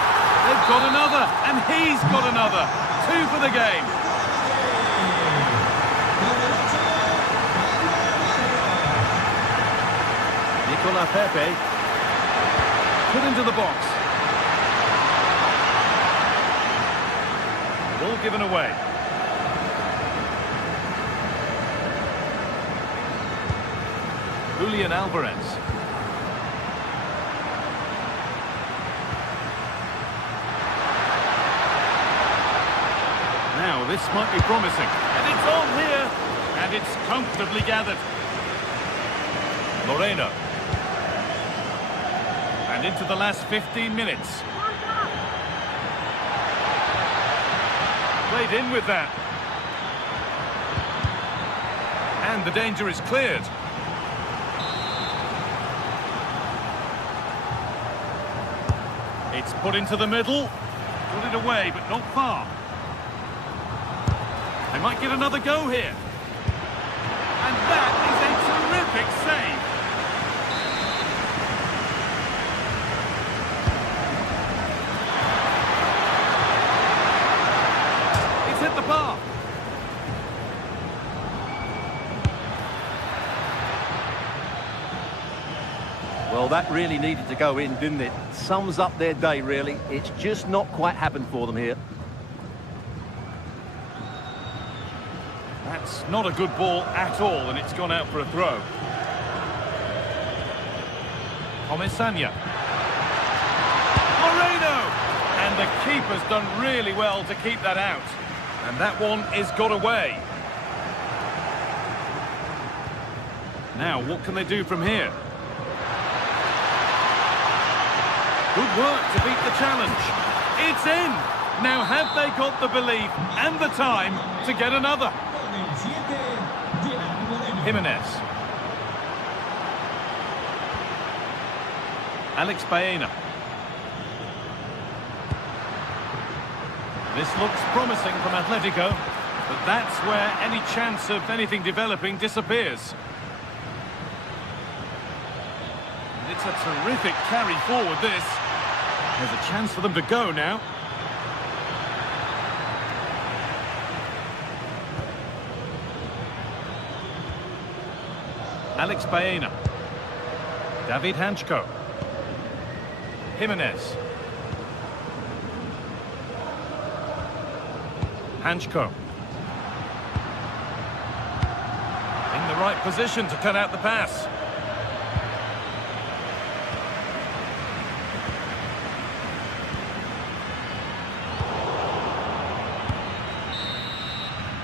They've got another, and he's got another. 2 for the game. Nicolas Pepe. Put into the box. Ball given away. Julian Alvarez. Now this might be promising. And it's on here. And it's comfortably gathered. Moreno. And into the last 15 minutes. Played in with that. And the danger is cleared. It's put into the middle. Put it away, but not far. They might get another go here. And that is a terrific save. It's hit the bar. Well, that really needed to go in, didn't it? Sums up their day, really. It's just not quite happened for them here. That's not a good ball at all, and it's gone out for a throw. Comesaña. Moreno! And the keeper's done really well to keep that out. And that one is got away. Now, what can they do from here? Good work to beat the challenge. It's in! Now, have they got the belief and the time to get another? Jimenez. Alex Baena. This looks promising from Atletico, but that's where any chance of anything developing disappears. And it's a terrific carry forward, this. There's a chance for them to go now. Alex Baena. David Hanchko. Jimenez. Hanchko. In the right position to cut out the pass.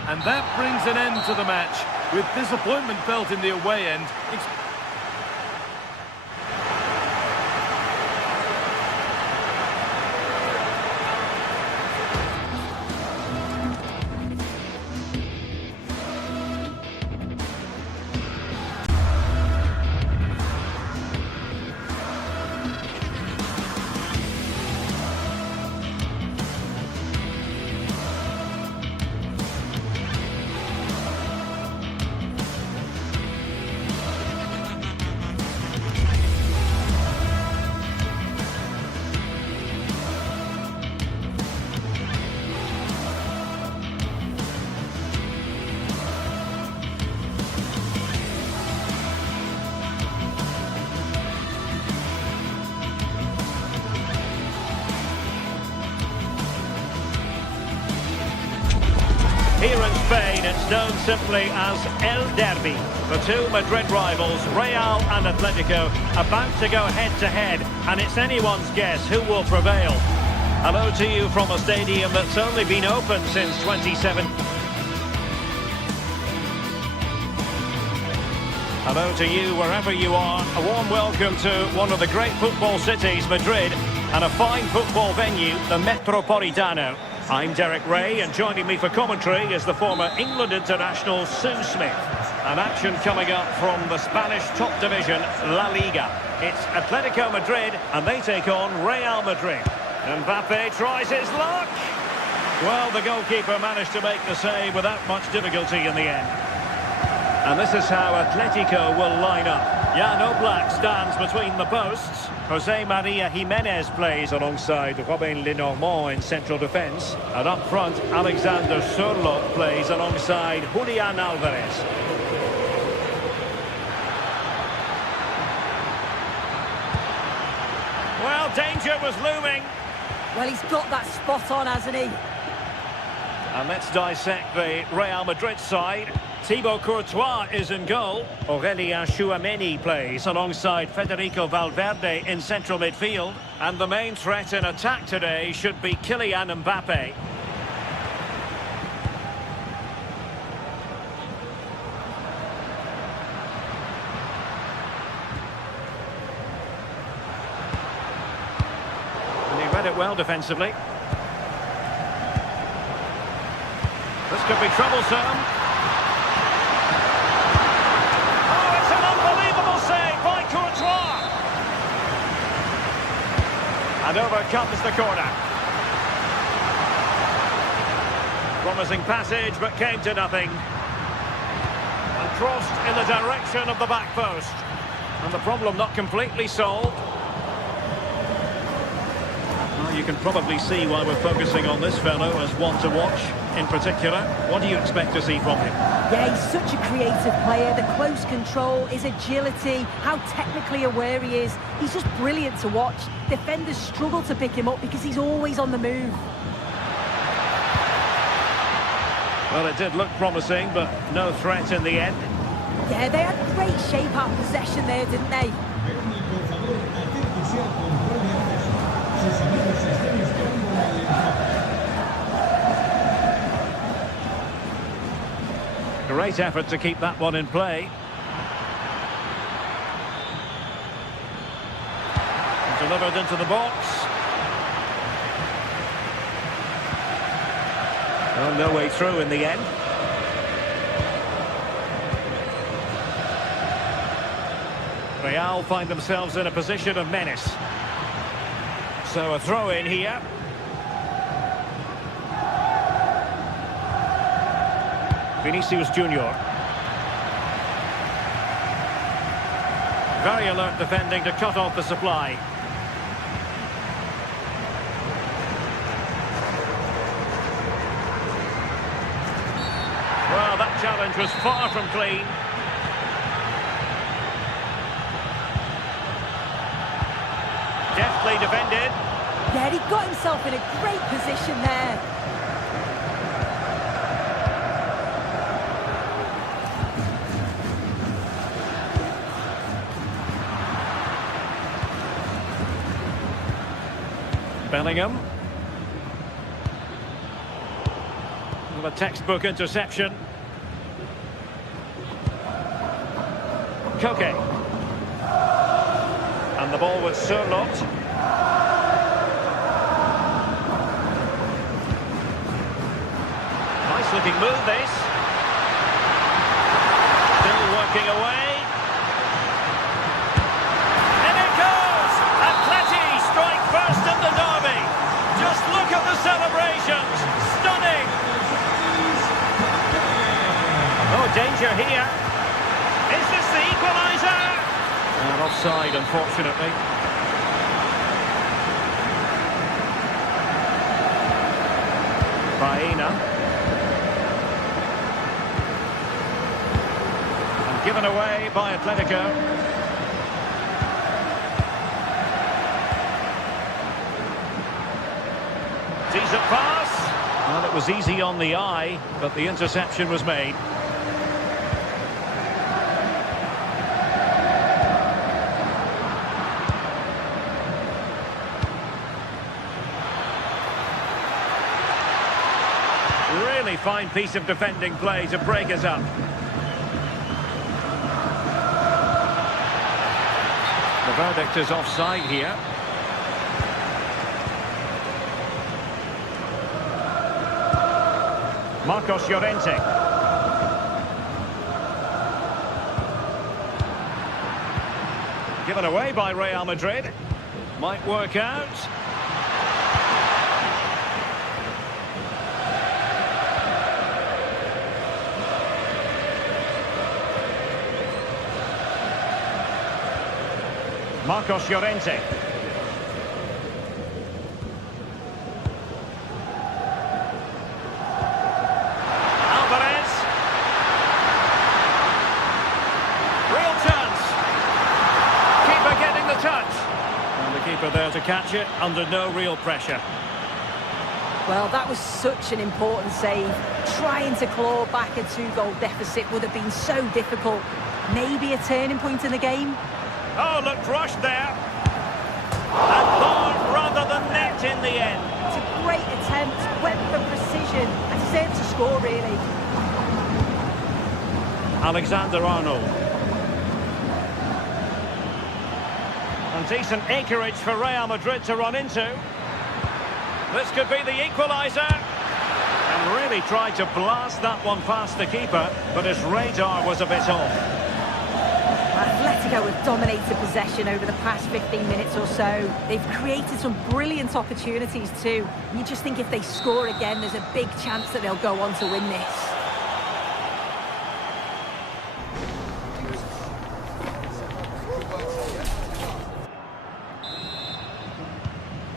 And that brings an end to the match, with disappointment felt in the away end. Here in Spain, it's known simply as El Derby. The two Madrid rivals, Real and Atletico, about to go head-to-head, and it's anyone's guess who will prevail. Hello to you from a stadium that's only been open since 2017. Hello to you wherever you are. A warm welcome to one of the great football cities, Madrid, and a fine football venue, the Metropolitano. I'm Derek Ray, and joining me for commentary is the former England international Sue Smith. An action coming up from the Spanish top division, La Liga. It's Atletico Madrid, and they take on Real Madrid. Mbappe tries his luck. Well, the goalkeeper managed to make the save without much difficulty in the end. And this is how Atletico will line up. Jan Oblak stands between the posts. Jose Maria Jimenez plays alongside Robin Lenormand in central defence. And up front, Alexander Sørloth plays alongside Julian Alvarez. Well, danger was looming. Well, he's got that spot on, hasn't he? And let's dissect the Real Madrid side. Thibaut Courtois is in goal. Aurélien Tchouameni plays alongside Federico Valverde in central midfield. And the main threat in attack today should be Kylian Mbappe. And he read it well defensively. This could be troublesome. And over comes the corner. Promising passage, but came to nothing. And crossed in the direction of the back post. And the problem not completely solved. Well, you can probably see why we're focusing on this fellow as one to watch in particular. What do you expect to see from him? Yeah, he's such a creative player. The close control, his agility, how technically aware he is. He's just brilliant to watch. Defenders struggle to pick him up because he's always on the move. Well, it did look promising, but no threat in the end. Yeah, they had great shape out of possession there, didn't they? Great effort to keep that one in play. Delivered into the box. Well, no way through in the end. Real find themselves in a position of menace. So a throw in here. Vinicius Junior. Very alert defending to cut off the supply. Well, that challenge was far from clean. Deftly defended. Yeah, he got himself in a great position there. Bellingham. A textbook interception. Koke. And the ball with Sørloth. Nice looking move this. Still working away. And it goes! Atleti strike first in the derby. Just look at the celebrations. Stunning. Oh, danger here. Is this the equaliser? And offside, unfortunately. Baena. And given away by Atletico. Decent pass. Well, it was easy on the eye, but the interception was made. Really fine piece of defending play to break us up. The verdict is offside here. Marcos Llorente. Given away by Real Madrid. Might work out. Marcos Llorente. Alvarez. Real chance. Keeper getting the touch. And the keeper there to catch it under no real pressure. Well, that was such an important save. Trying to claw back a 2-goal deficit would have been so difficult. Maybe a turning point in the game. Oh, looked rushed there. And bar rather than net in the end. It's a great attempt, went for precision, and deserved to score, really. Alexander-Arnold. And decent acreage for Real Madrid to run into. This could be the equaliser. And really tried to blast that one past the keeper, but his radar was a bit off. Atletico have dominated possession over the past 15 minutes or so. They've created some brilliant opportunities too. And you just think if they score again, there's a big chance that they'll go on to win this.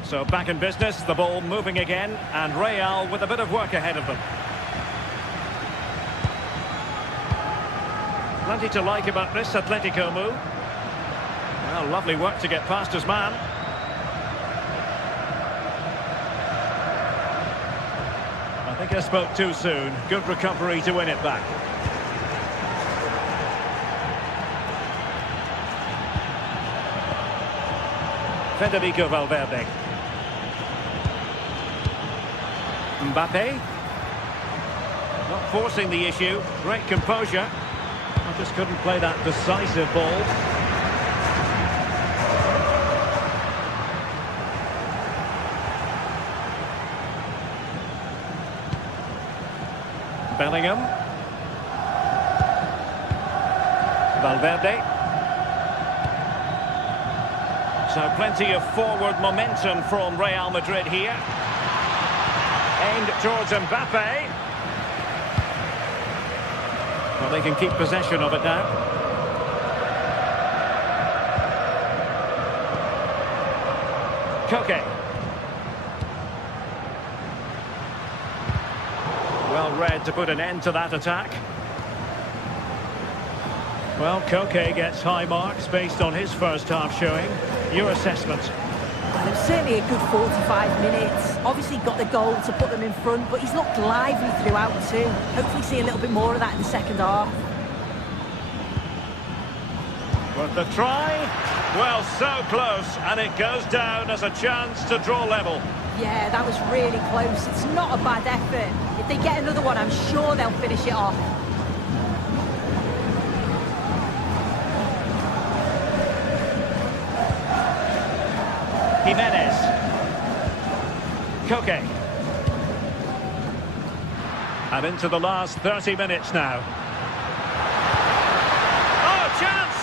So back in business, the ball moving again, and Real with a bit of work ahead of them. Plenty to like about this Atletico move. Well, lovely work to get past his man. I think I spoke too soon. Good recovery to win it back. Federico Valverde. Mbappe. Not forcing the issue. Great composure. I just couldn't play that decisive ball. Bellingham. Valverde. So plenty of forward momentum from Real Madrid here. Aimed towards Mbappe. Well, they can keep possession of it now. Koke. Well read to put an end to that attack. Well, Koke gets high marks based on his first half showing. Your assessment? Well, it was certainly a good 45 minutes. Obviously got the goal to put them in front, but he's looked lively throughout too. Hopefully see a little bit more of that in the second half. Worth the try. Well, so close, and it goes down as a chance to draw level. Yeah, that was really close. It's not a bad effort. If they get another one, I'm sure they'll finish it off. Jimenez. Koke. And into the last 30 minutes now. Oh, chance!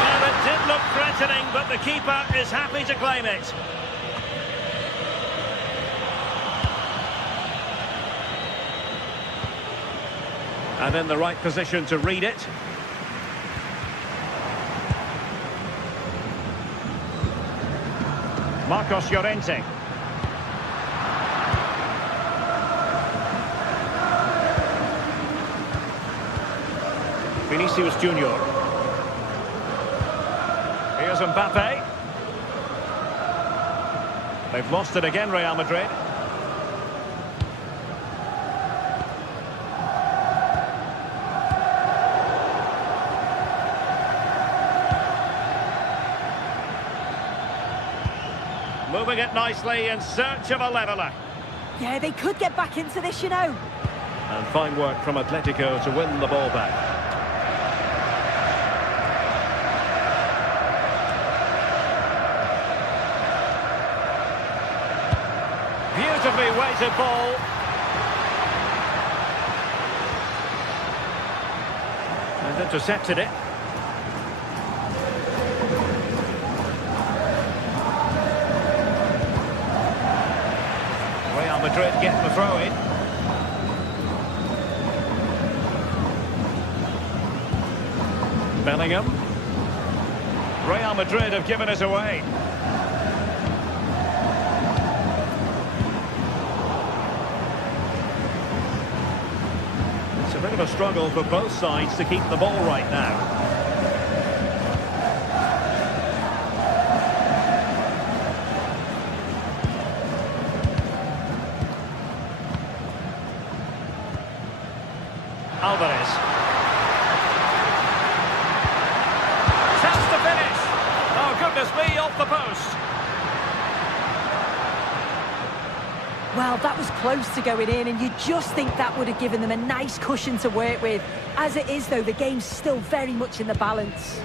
Well, it did look threatening, but the keeper is happy to claim it. And in the right position to read it. Marcos Llorente. Vinicius Junior. Here's Mbappe. They've lost it again, Real Madrid. Moving it nicely in search of a leveller. Yeah, they could get back into this, you know. And fine work from Atletico to win the ball back. Beautifully weighted ball. And intercepted it. Real Madrid getting the throw in. Bellingham. Real Madrid have given us away. It's a bit of a struggle for both sides to keep the ball right now. Alvarez. Chance to finish. Oh, goodness me, off the post. Well, that was close to going in, and you just think that would have given them a nice cushion to work with. As it is, though, the game's still very much in the balance.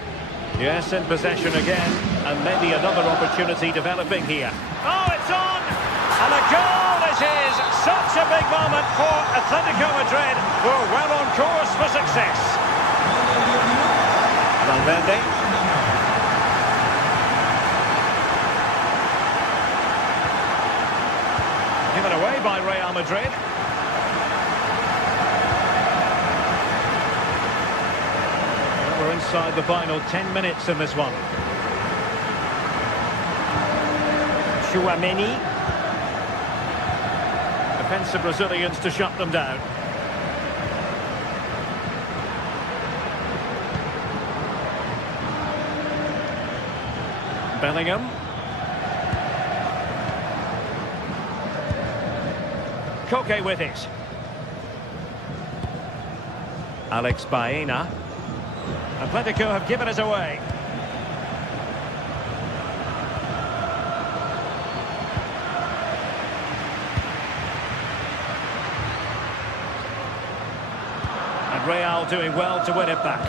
Yes, in possession again, and maybe another opportunity developing here. Oh, it's on! And a goal it is! Such a big moment for Atletico Madrid, who are well on course for success. Valverde. Given away by Real Madrid. Well, we're inside the final 10 minutes in this one. Chouameni. Defensive Brazilians to shut them down. Bellingham. Koke with it. Alex Baena. Atletico have given us away. And Real doing well to win it back.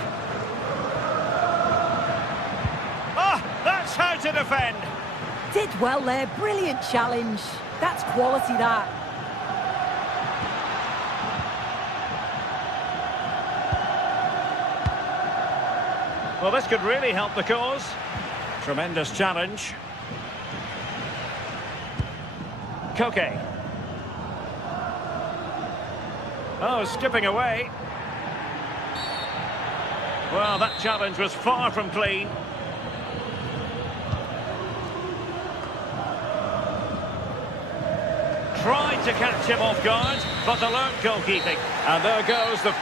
Ah, that's how to defend. Did well there, brilliant challenge. That's quality, that. Well, this could really help the cause. Tremendous challenge. Koke. Oh, skipping away. Well, that challenge was far from clean. Tried to catch him off guard, but alert goalkeeping. And there goes the...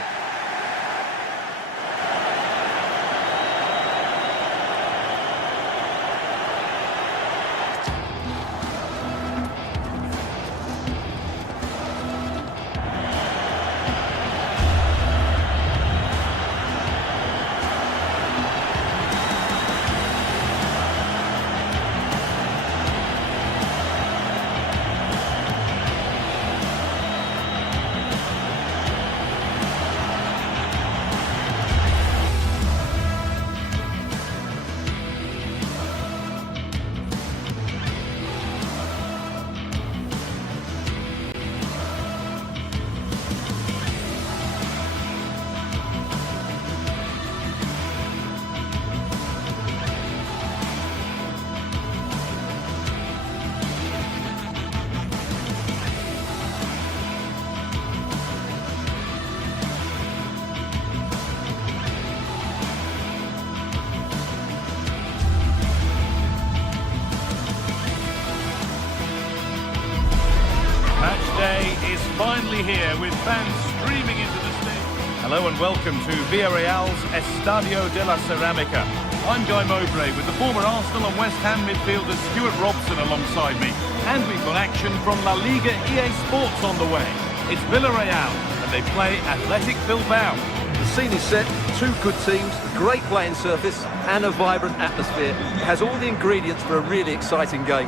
Finally here with fans streaming into the stadium. Hello and welcome to Villarreal's Estadio de la Ceramica. I'm Guy Mowbray with the former Arsenal and West Ham midfielder Stuart Robson alongside me. And we've got action from La Liga EA Sports on the way. It's Villarreal and they play Athletic Bilbao. The scene is set, two good teams, great playing surface and a vibrant atmosphere. It has all the ingredients for a really exciting game.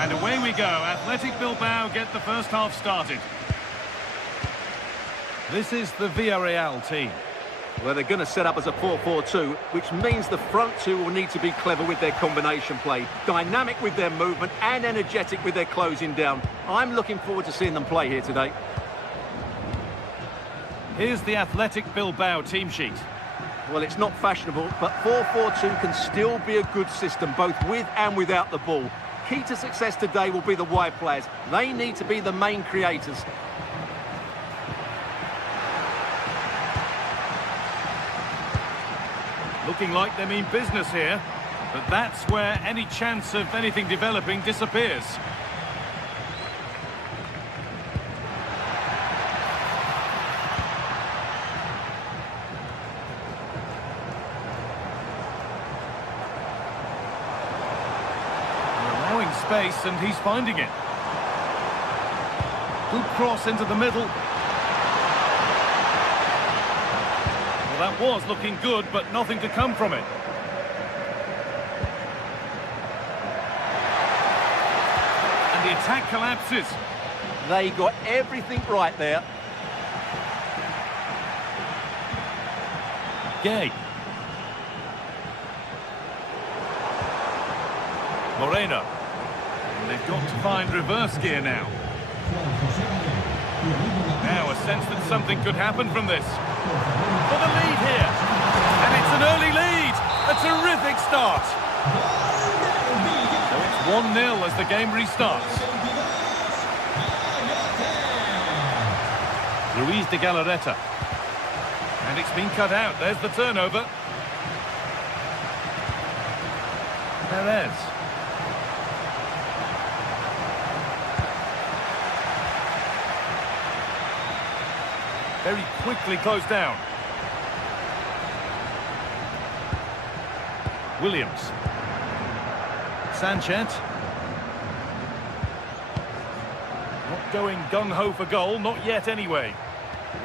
And away we go. Athletic Bilbao get the first half started. This is the Villarreal team. Well, they're going to set up as a 4-4-2, which means the front two will need to be clever with their combination play, dynamic with their movement and energetic with their closing down. I'm looking forward to seeing them play here today. Here's the Athletic Bilbao team sheet. Well, it's not fashionable, but 4-4-2 can still be a good system, both with and without the ball. Key to success today will be the wide players. They need to be the main creators. Looking like they mean business here, but that's where any chance of anything developing disappears. Allowing space and he's finding it. Good cross into the middle. That was looking good, but nothing to come from it. And the attack collapses. They got everything right there. Gay. Moreno. And they've got to find reverse gear now. Now a sense that something could happen from this. For the lead here. And it's an early lead. A terrific start. So it's 1-0 as the game restarts. Ruiz de Galarreta. And it's been cut out. There's the turnover. Perez. Very quickly closed down. Williams. Sanchez. Not going gung-ho for goal, not yet anyway.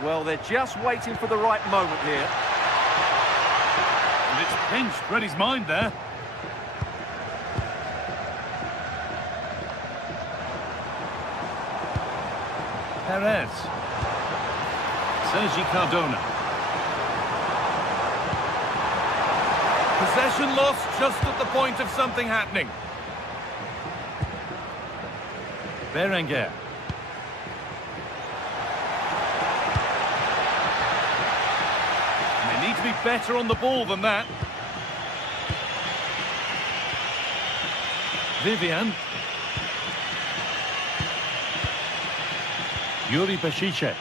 Well, they're just waiting for the right moment here. And it's pinched, read his mind there. Perez. Sergi Cardona. Possession lost just at the point of something happening. Berenguer. They need to be better on the ball than that. Vivian. Yuri Peshice.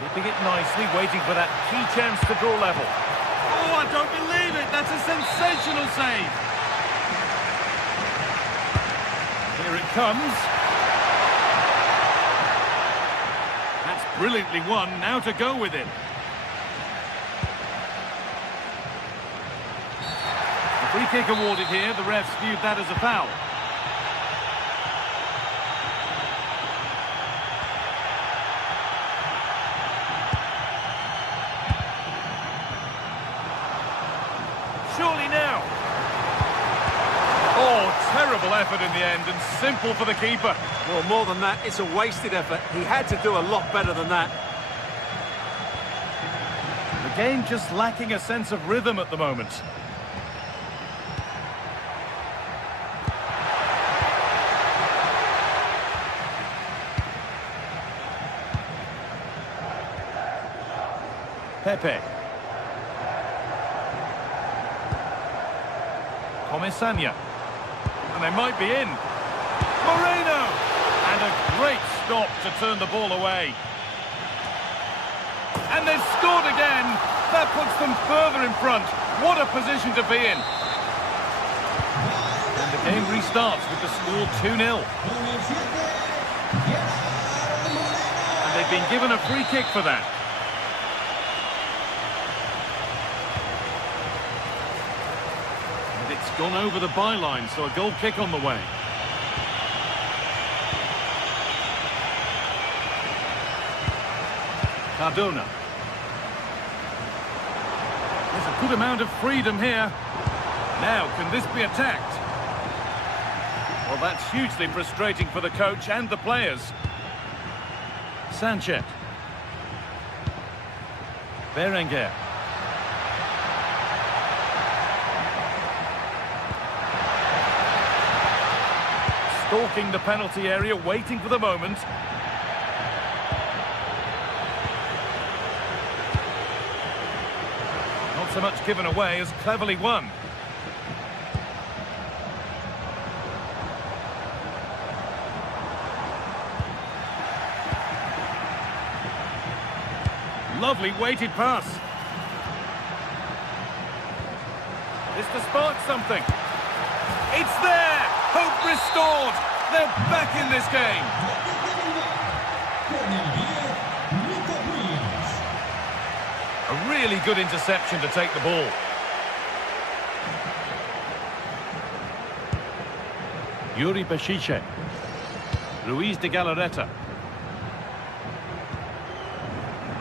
Keeping it nicely, waiting for that key chance to draw level. Oh, I don't believe it! That's a sensational save! Here it comes. That's brilliantly won, now to go with it. The free kick awarded here, the refs viewed that as a foul. Surely now. Oh, terrible effort in the end and simple for the keeper. Well, more than that, it's a wasted effort. He had to do a lot better than that. The game just lacking a sense of rhythm at the moment. Pepe. Comesaña. and they might be in. Moreno! And a great stop to turn the ball away. And they've scored again. That puts them further in front. What a position to be in. And the game restarts with the score 2-0. And they've been given a free kick for that. And it's gone over the byline, so a goal kick on the way. Cardona. There's a good amount of freedom here. Now, can this be attacked? Well, that's hugely frustrating for the coach and the players. Sanchez. Berenguer. Stalking the penalty area, waiting for the moment. Not so much given away as cleverly won. Lovely weighted pass. This to spark something. It's there! Hope restored! They're back in this game! A really good interception to take the ball. Yuri Bešice. Ruiz de Galarreta.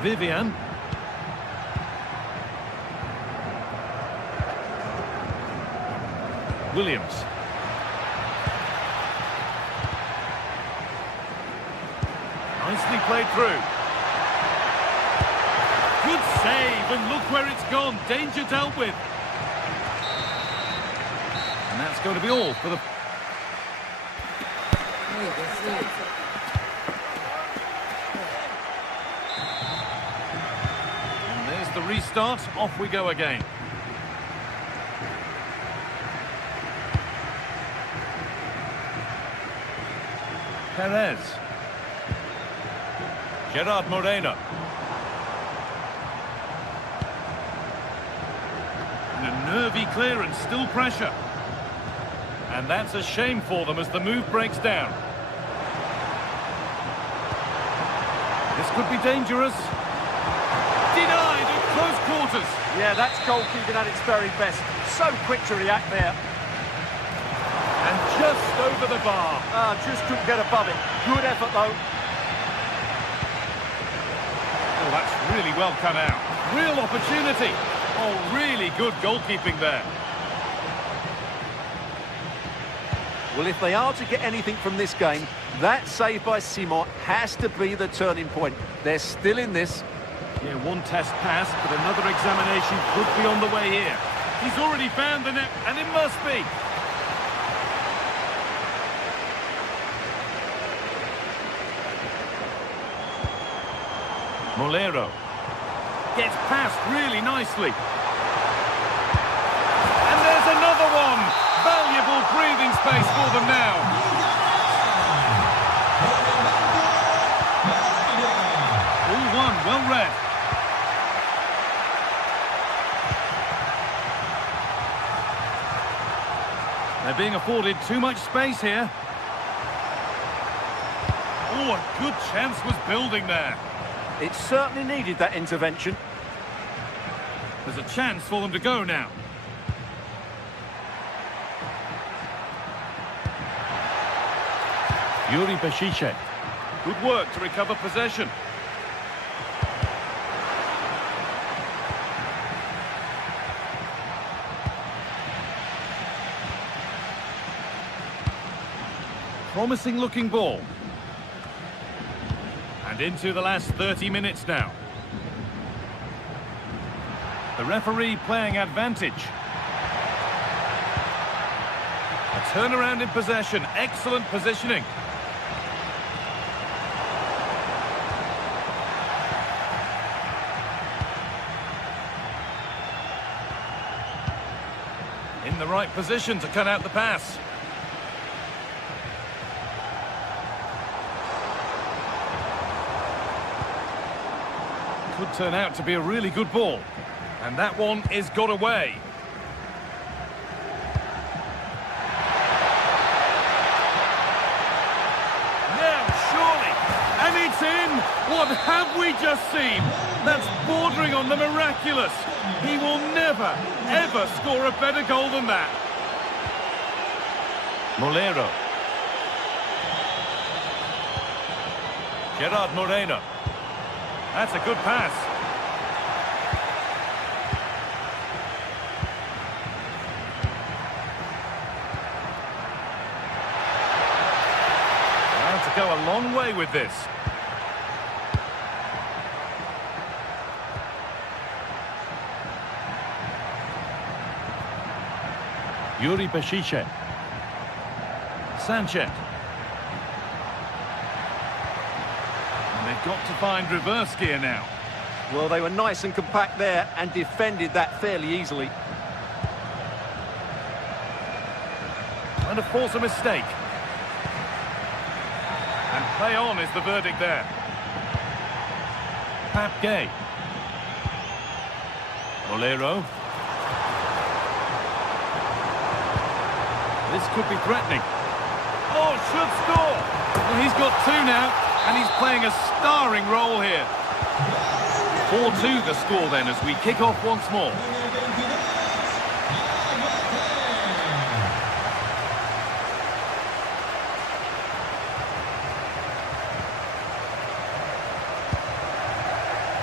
Vivian. Williams. Nicely played through. Good save, and look where it's gone. Danger dealt with. And that's going to be all for the... And there's the restart. Off we go again. Perez. Gerard Moreno. And a nervy clearance, still pressure. And that's a shame for them as the move breaks down. This could be dangerous. Denied at close quarters. Yeah, that's goalkeeping at its very best. So quick to react there. And just over the bar. Just couldn't get above it. Good effort, though. Oh, that's really well cut out. Real opportunity. Oh, really good goalkeeping there. Well, if they are to get anything from this game, that save by Simon has to be the turning point. They're still in this. Yeah, one test passed, but another examination could be on the way here. He's already found the net, and it must be. Molero gets past really nicely. And there's another one. Valuable breathing space for them now. 1, well read. They're being afforded too much space here. Oh, a good chance was building there. It certainly needed that intervention. There's a chance for them to go now. Yuri Bešice. Good work to recover possession. Promising looking ball. And into the last 30 minutes now. The referee playing advantage. A turnaround in possession. Excellent positioning. In the right position to cut out the pass. Could turn out to be a really good ball. And that one is got away. Now, surely. And it's in! What have we just seen? That's bordering on the miraculous. He will never, ever score a better goal than that. Molero. Gerard Moreno. That's a good pass. Now to go a long way with this. Yuri Beshiche. Sanchez. And they've got to find reverse gear now. Well, they were nice and compact there and defended that fairly easily. Trying to force a mistake. And play on is the verdict there. Pap Gay. Molero. This could be threatening. Oh, should score! Well, he's got two now, and he's playing a starring role here. 4-2 the score then as we kick off once more.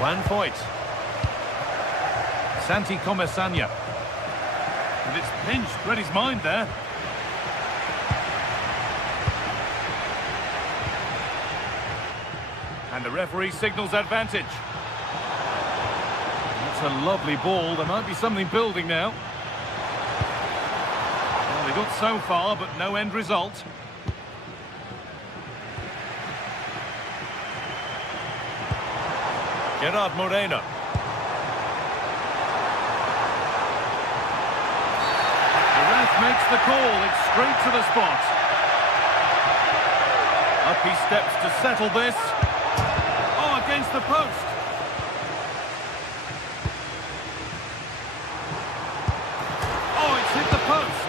Juan Foyt. Santi Comesaña. And it's pinched, read his mind there. And the referee signals advantage. That's a lovely ball. There might be something building now. Well, they got so far, but no end result. Gerard Moreno. The ref makes the call. It's straight to the spot. Up he steps to settle this. Oh, against the post. Oh, it's hit the post.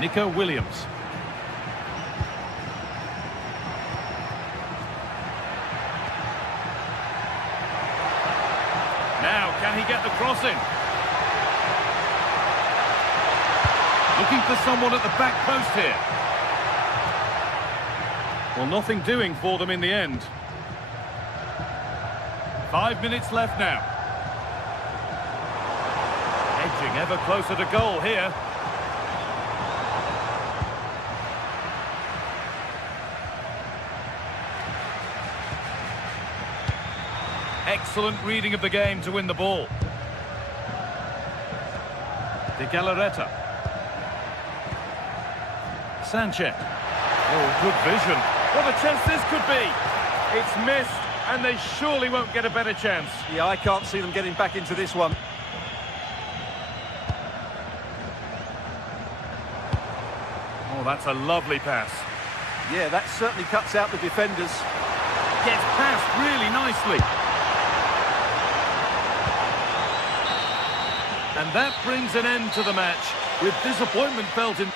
Nico Williams. Now, can he get the cross in? Looking for someone at the back post here. Well, nothing doing for them in the end. 5 minutes left now. Edging ever closer to goal here. Excellent reading of the game to win the ball. De Galarreta. Sanchez. Oh, good vision. What a chance this could be. It's missed, and they surely won't get a better chance. Yeah, I can't see them getting back into this one. Oh, that's a lovely pass. Yeah, that certainly cuts out the defenders. Gets past really nicely. And that brings an end to the match, with disappointment felt in...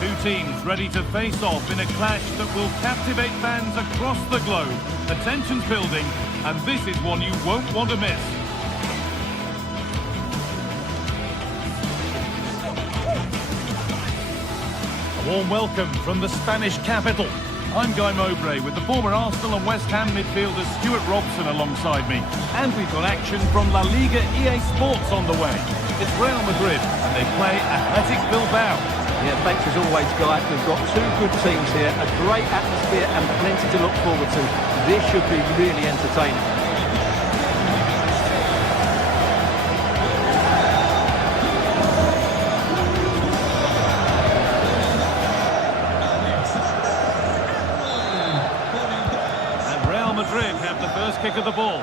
Two teams ready to face off in a clash that will captivate fans across the globe. The tension's building, and this is one you won't want to miss. A warm welcome from the Spanish capital. I'm Guy Mowbray with the former Arsenal and West Ham midfielder Stuart Robson alongside me. And we've got action from La Liga EA Sports on the way. It's Real Madrid and they play Athletic Bilbao. Yeah, thanks as always, Guy. We've got two good teams here, a great atmosphere and plenty to look forward to. This should be really entertaining. Madrid have the first kick of the ball.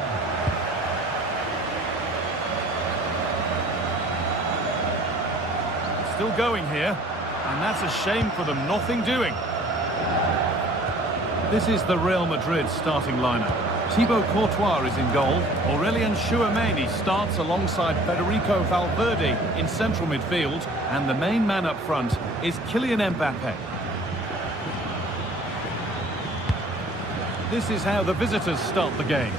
Still going here, and that's a shame for them, nothing doing. This is the Real Madrid starting lineup. Thibaut Courtois is in goal. Aurelien Tchouameni starts alongside Federico Valverde in central midfield, and the main man up front is Kylian Mbappe. This is how the visitors start the game.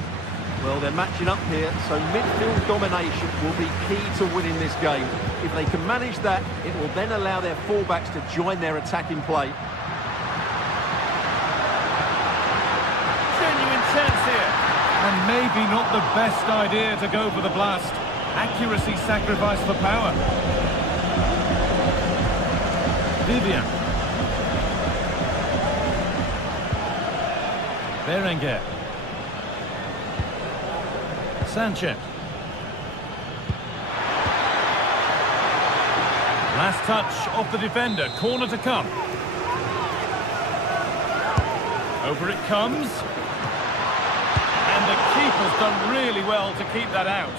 Well, they're matching up here, so midfield domination will be key to winning this game. If they can manage that, it will then allow their fullbacks to join their attacking play. Genuine chance here. And maybe not the best idea to go for the blast. Accuracy sacrificed for power. Vivian. Berenguer. Sanchez. Last touch off the defender. Corner to come. Over it comes. And the keeper's done really well to keep that out.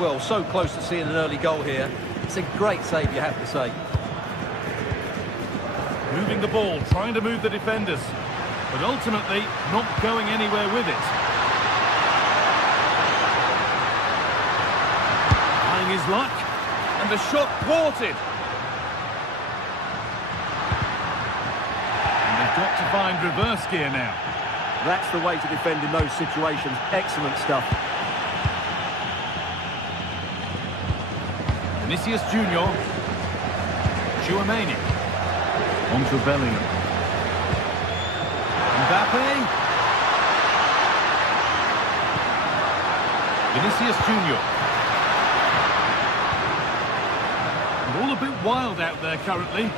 Well, so close to seeing an early goal here. It's a great save, you have to say. Moving the ball, trying to move the defenders. But ultimately, not going anywhere with it. Trying his luck. And the shot thwarted. And they've got to find reverse gear now. That's the way to defend in those situations. Excellent stuff. Vinicius Junior. Tchouameni. On to Bellingham. Mbappe. Vinicius Junior. And all a bit wild out there currently.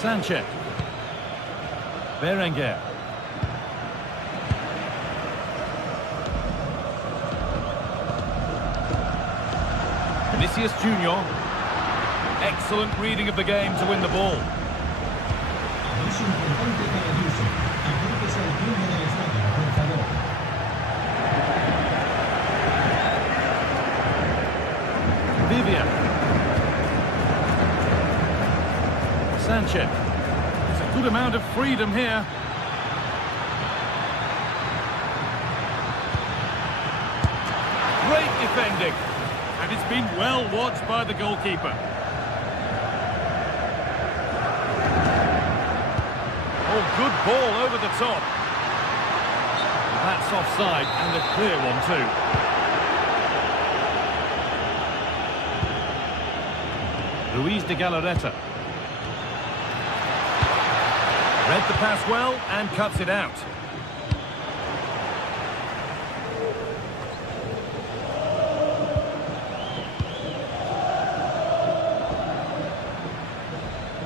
Sanchez. Berenguer. Vinicius Junior. Excellent reading of the game to win the ball. Es importante para Ayuso. Acérquese al frente del estadio, por favor. Vivian. Sanchez. There's a good amount of freedom here. Great defending. And it's been well watched by the goalkeeper. Oh, good ball over the top. That's offside, and a clear one too. Luis de Galarreta. Read the pass well and cuts it out.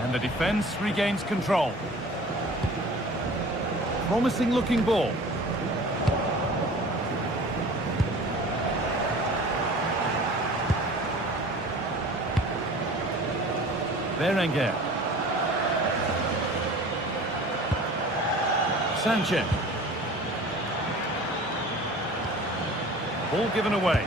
And the defence regains control. Promising looking ball. Berenguer. Sanchez. Ball given away.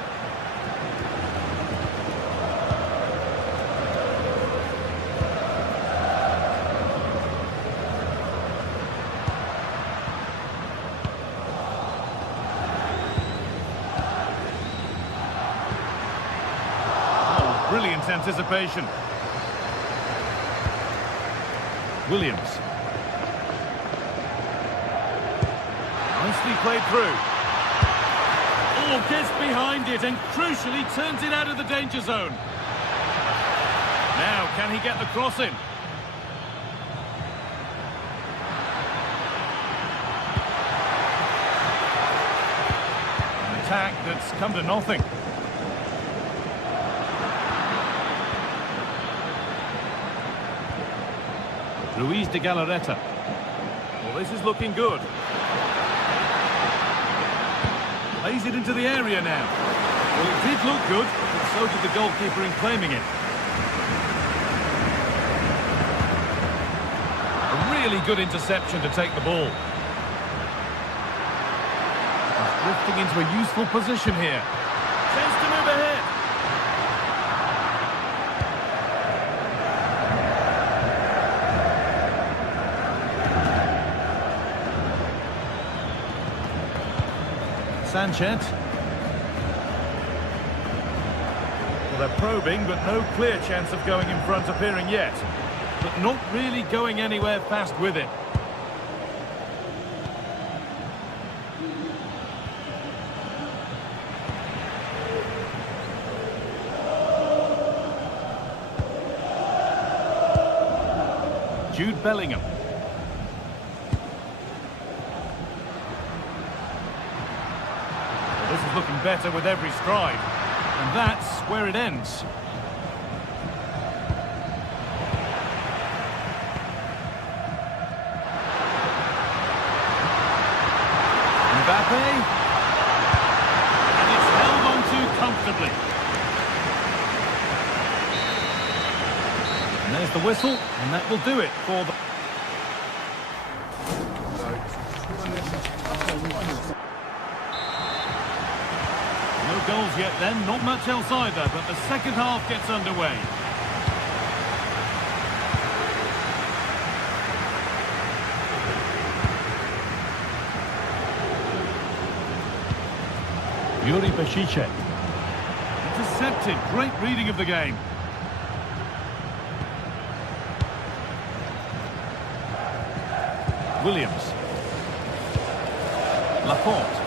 Oh, brilliant anticipation. Williams. Nicely played through. Oh, gets behind it and crucially turns it out of the danger zone. Now, can he get the cross in? An attack that's come to nothing. Luis de Galarreta. Well, this is looking good. Plays it into the area now. Well, it did look good, but so did the goalkeeper in claiming it. A really good interception to take the ball. He's drifting into a useful position here. Chance to move ahead. Sanchez. Well, they're probing, but no clear chance of going in front appearing yet. But not really going anywhere fast with it. Jude Bellingham. This is looking better with every stride. And that's where it ends. Mbappe. And it's held on to comfortably. And there's the whistle, and that will do it for the... No goals yet then, not much else either, but the second half gets underway. Yuri Bashice. Intercepted, great reading of the game. Williams. Laporte.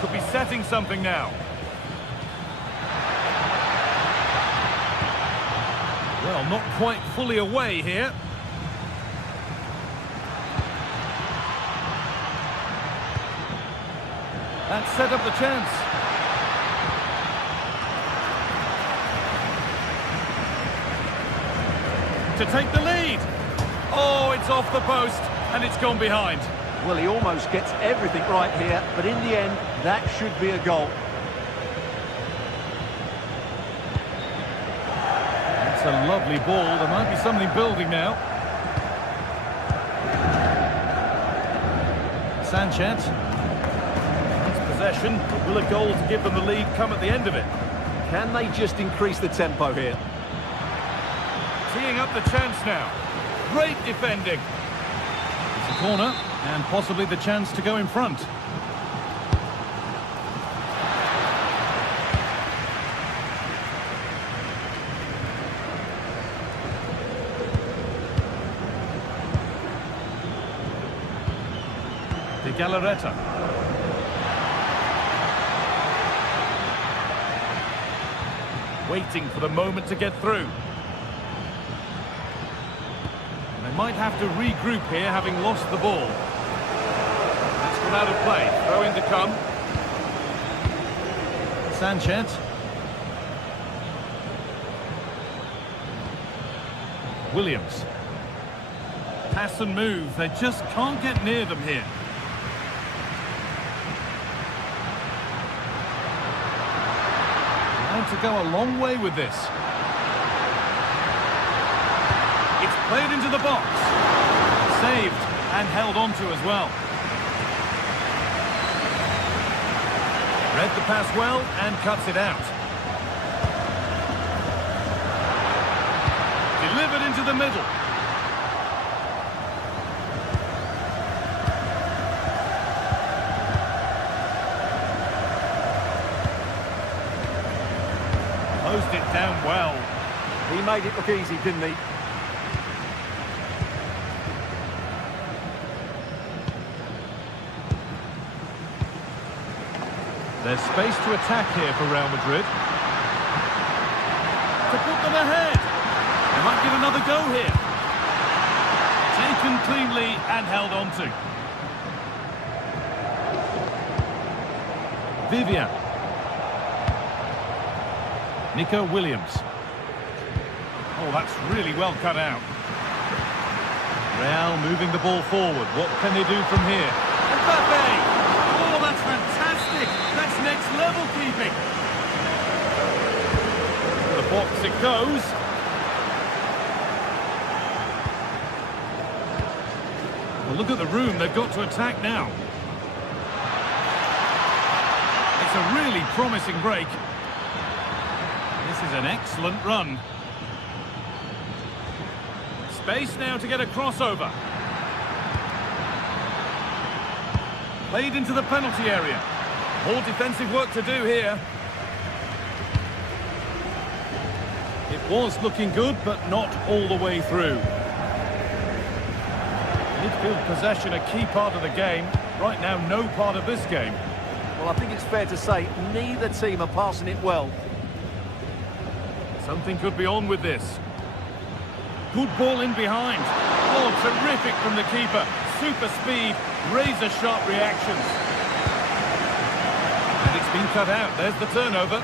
Could be setting something now. Well, not quite fully away here. That set up the chance. To take the lead. Oh, it's off the post, and it's gone behind. Well, he almost gets everything right here, but in the end, that should be a goal. That's a lovely ball. There might be something building now. Sanchez. It's possession, but will a goal to give them the lead come at the end of it? Can they just increase the tempo here? Teeing up the chance now. Great defending. It's a corner, and possibly the chance to go in front. De Galarreta. Waiting for the moment to get through. They might have to regroup here, having lost the ball. That's gone out of play. Throw in to come. Sanchez. Williams. Pass and move. They just can't get near them here. Trying to go a long way with this. Played into the box. Saved and held on to as well. Read the pass well and cuts it out. Delivered into the middle. Closed it down well. He made it look easy, didn't he? There's space to attack here for Real Madrid. to put them ahead. They might get another go here. Taken cleanly and held on to. Vivian. Nico Williams. Oh, that's really well cut out. Real moving the ball forward. What can they do from here? Mbappe! Oh, that's fantastic! That's next level keeping. To the box it goes. Well, look at the room they've got to attack now. It's a really promising break. This is an excellent run. Space now to get a crossover. Played into the penalty area. More defensive work to do here. It was looking good, but not all the way through. Midfield possession a key part of the game. Right now, no part of this game. Well, I think it's fair to say neither team are passing it well. Something could be on with this. Good ball in behind. Oh, terrific from the keeper. Super speed, razor-sharp reactions. And it's been cut out. There's the turnover.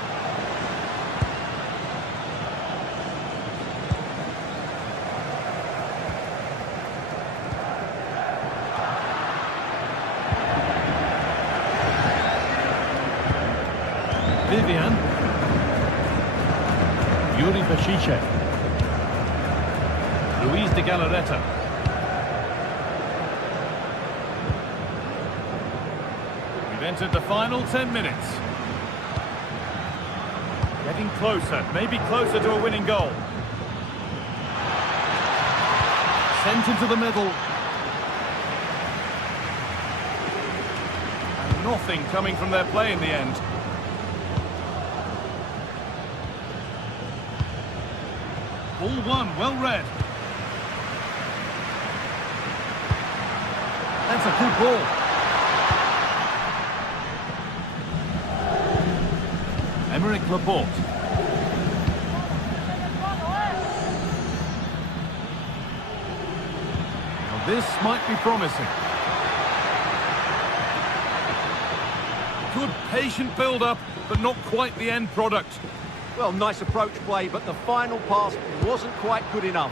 Vivian. Yuri Pachiche. Luis de Galarreta. We've entered the final 10 minutes. Getting closer, maybe closer to a winning goal. Sent into the middle. And nothing coming from their play in the end. Ball one, well read. That's a good ball. Emerick Laporte. Well, this might be promising. Good patient build-up, but not quite the end product. Well, nice approach play, but the final pass wasn't quite good enough.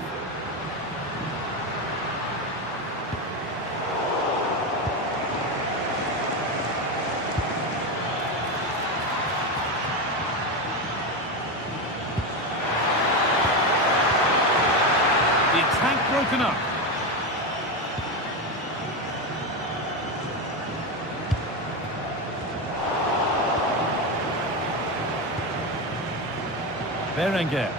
The attack broken up. Berenguer.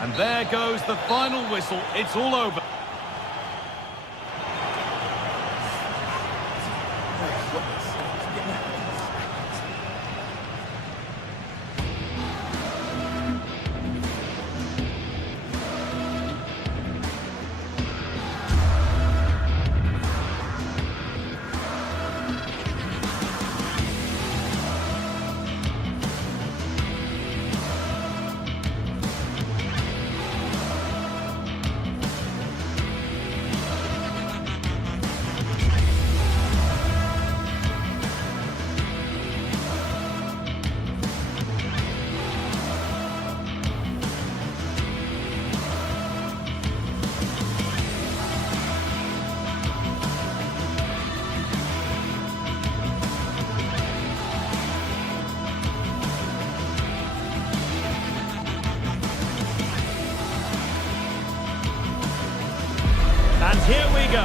And there goes the final whistle. It's all over. And here we go,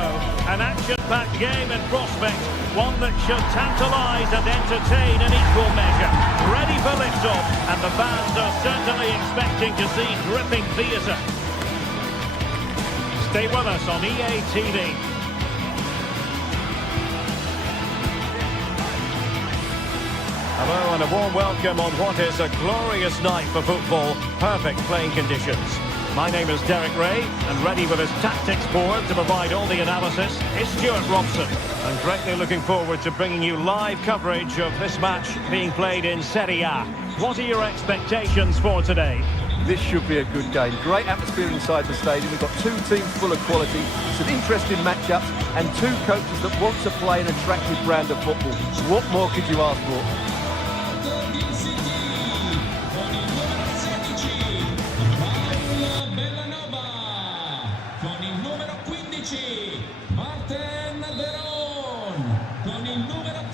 an action-packed game in prospect, one that should tantalise and entertain in equal measure. Ready for lift-off, and the fans are certainly expecting to see gripping theatre. Stay with us on EA TV. Hello and a warm welcome on what is a glorious night for football. Perfect playing conditions. My name is Derek Ray, and ready with his tactics board to provide all the analysis is Stuart Robson. I'm greatly looking forward to bringing you live coverage of this match being played in Serie A. What are your expectations for today? This should be a good game. Great atmosphere inside the stadium. We've got two teams full of quality, some interesting matchups, and two coaches that want to play an attractive brand of football. What more could you ask for?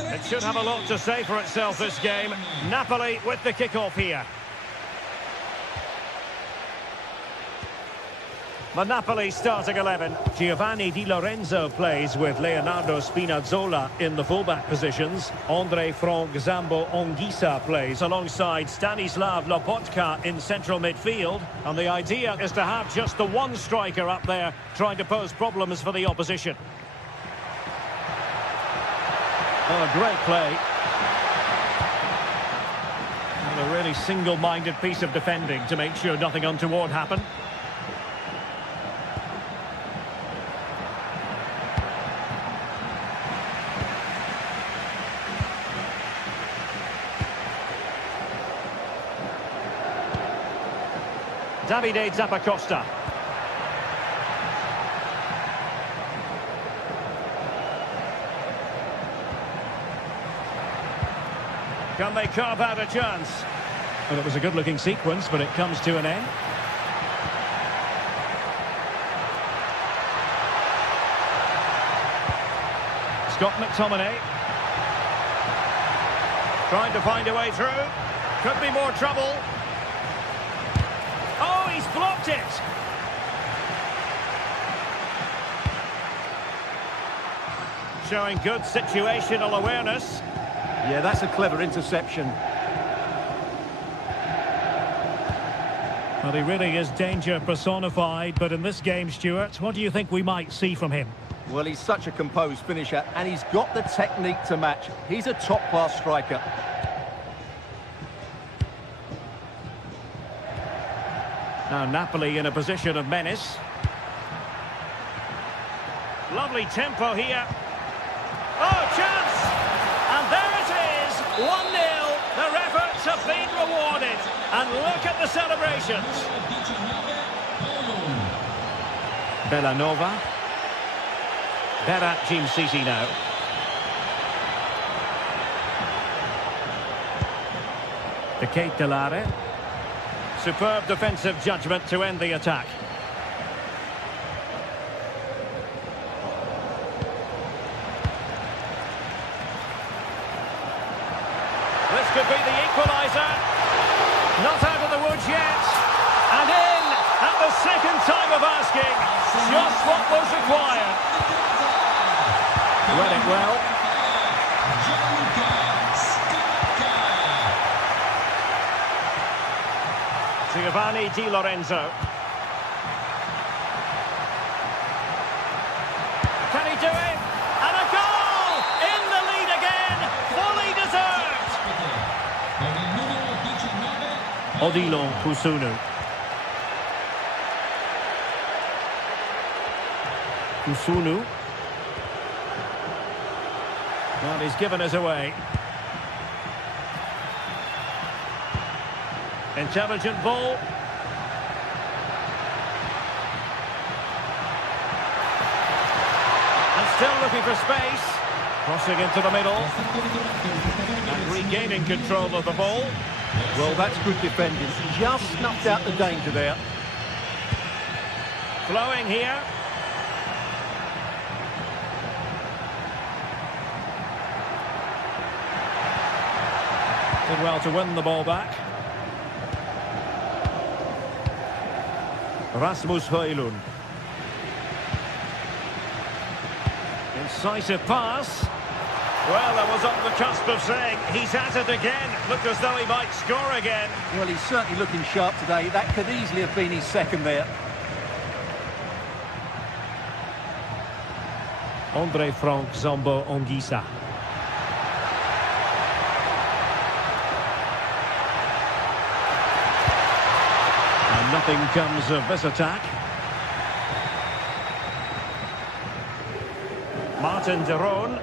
It should have a lot to say for itself, this game. Napoli with the kick-off here. The Napoli starting 11. Giovanni Di Lorenzo plays with Leonardo Spinazzola in the fullback positions. Andre Frank Zambo Anguissa plays alongside Stanislav Lobotka in central midfield. And the idea is to have just the one striker up there trying to pose problems for the opposition. Oh, great play. And a really single-minded piece of defending to make sure nothing untoward happened. Davide Zappacosta. Can they carve out a chance? Well, it was a good-looking sequence, but it comes to an end. Scott McTominay. Trying to find a way through. Could be more trouble. Oh, he's blocked it! Showing good situational awareness. Yeah, that's a clever interception. Well, he really is danger personified, but in this game, Stuart, what do you think we might see from him? Well, he's such a composed finisher, and he's got the technique to match. He's a top-class striker. Now Napoli in a position of menace. Lovely tempo here. Oh, chance! And there it is, 1-0. Their efforts have been rewarded. And look at the celebrations. Bellanova. Berat Jim Sisi now. De Ketelare. Superb defensive judgment to end the attack. This could be the equaliser. Not out of the woods yet. And in at the second time of asking. Just what was required. Read it well. Giovanni Di Lorenzo. Can he do it? And a goal! In the lead again! Fully deserved! Odilon Kusunu. Kusunu. Well, he's given us away. Intelligent ball. And still looking for space. Crossing into the middle. And regaining control of the ball. Well, that's good defending. Just snuffed out the danger there. Flowing here. Did well to win the ball back. Rasmus Højlund. Incisive pass. Well, I was on the cusp of saying he's at it again. Looked as though he might score again. Well, he's certainly looking sharp today. That could easily have been his second there. Andre Frank Zambo Anguissa. Nothing comes of this attack. Martin de Roon.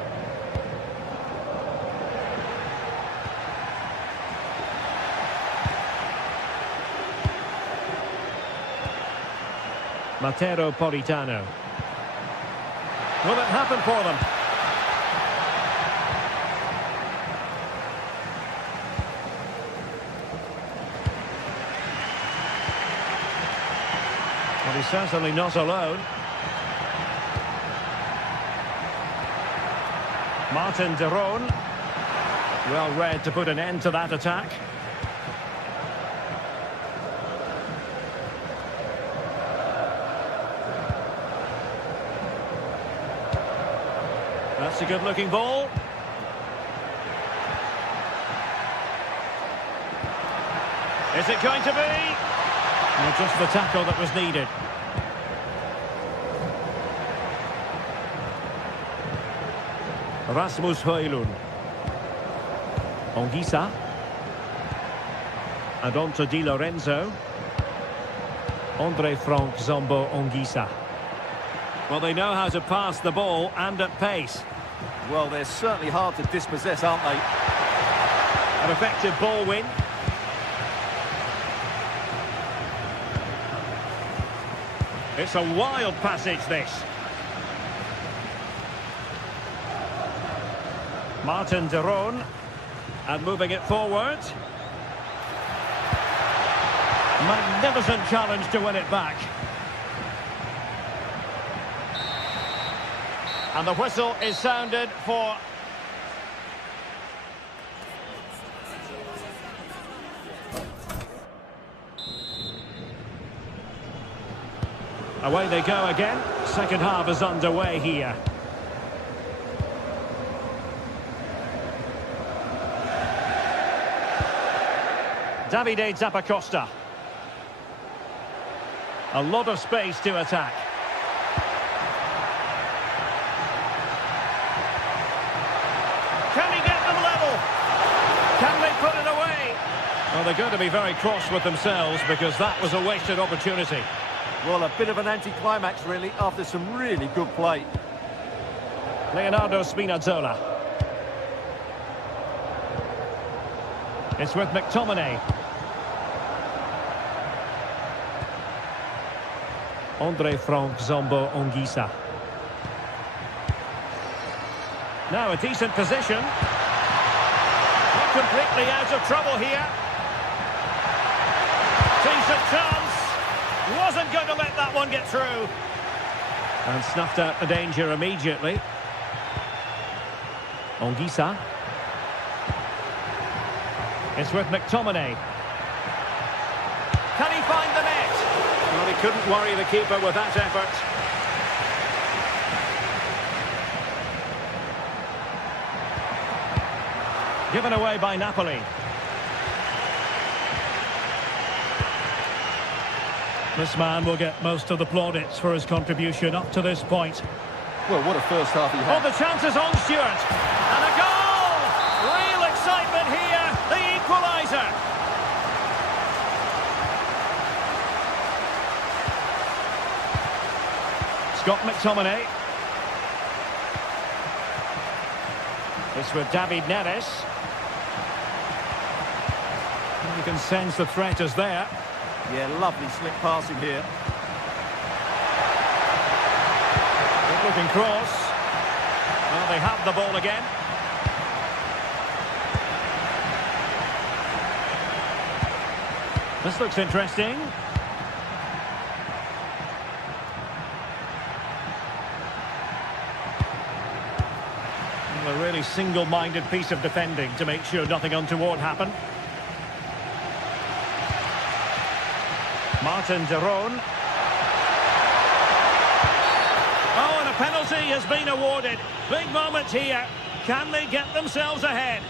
Matteo Politano. Will it happen for them? Well, he's certainly not alone. Martin de Roon. Well read to put an end to that attack. That's a good-looking ball. Is it going to be? Well, just the tackle that was needed. Rasmus Højlund. Anguissa. Adonto Di Lorenzo. Andre Frank Zombo Anguissa. Well, they know how to pass the ball and at pace. Well, they're certainly hard to dispossess, aren't they? An effective ball win. It's a wild passage, this. Martin de Roon. And moving it forward. Magnificent challenge to win it back. And the whistle is sounded for... Away they go again. Second half is underway here. Davide Zappacosta. A lot of space to attack. Can he get them level? Can they put it away? Well, they're going to be very cross with themselves because that was a wasted opportunity. Well, a bit of an anticlimax, really, after some really good play. Leonardo Spinazzola. It's with McTominay. Andre Frank Zombo Anguissa. Now a decent position. Not completely out of trouble here. Decent chance. Wasn't going to let that one get through. And snuffed out the danger immediately. Anguissa. It's with McTominay. Can he find the net? Well, he couldn't worry the keeper with that effort. Given away by Napoli. This man will get most of the plaudits for his contribution up to this point. Well, what a first half he Oh, had. the chance is on, Stuart. And a goal! Real excitement here. The equaliser. Scott McTominay. It's with David Neres. You can sense the threat is there. Yeah, lovely slick passing here. Good looking cross. Well, they have the ball again. This looks interesting. A really single-minded piece of defending to make sure nothing untoward happened. Martin de Roon. Oh, and a penalty has been awarded. Big moment here. Can they get themselves ahead?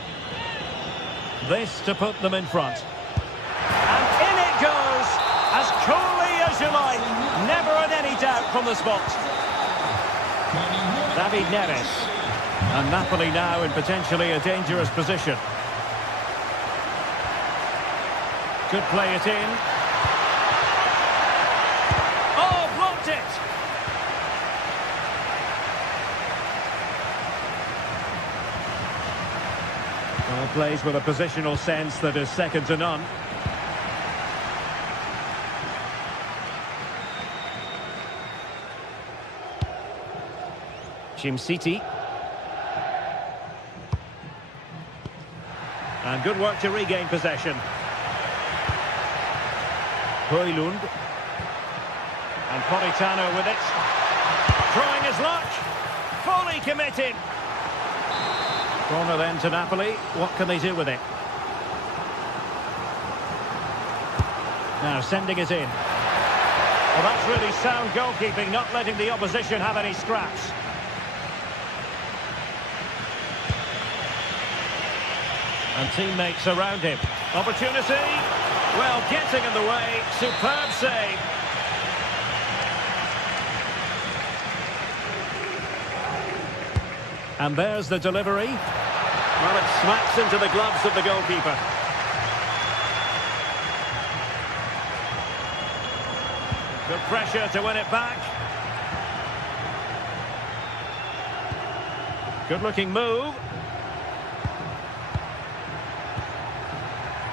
This to put them in front. And in it goes, as coolly as you like. Never had any doubt from the spot. David Neres. And Napoli now in potentially a dangerous position. Could play it in. Well, plays with a positional sense that is second to none. City. And good work to regain possession. Højlund. And Politano with it. Trying his luck. Fully committed. Corner then to Napoli. What can they do with it? Now sending it in. Well, that's really sound goalkeeping, not letting the opposition have any scraps. And teammates around him. Opportunity. Well, getting in the way. Superb save. And there's the delivery. Well, it smacks into the gloves of the goalkeeper. Good pressure to win it back. Good looking move.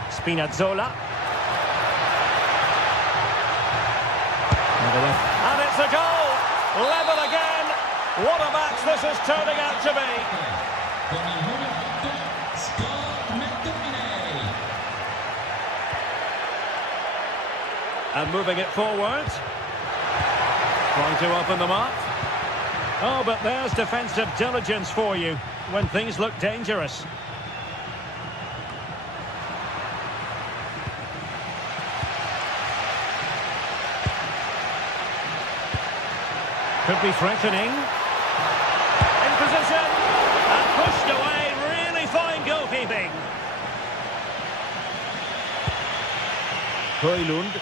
Spinazzola. And it's a goal! Level again! What a match this is turning out to be! Con il numero 8, Scott McTominay. And moving it forward. Trying to open them up. Oh, but there's defensive diligence for you when things look dangerous. Could be threatening. In position. And pushed away. Really fine goalkeeping. Højlund.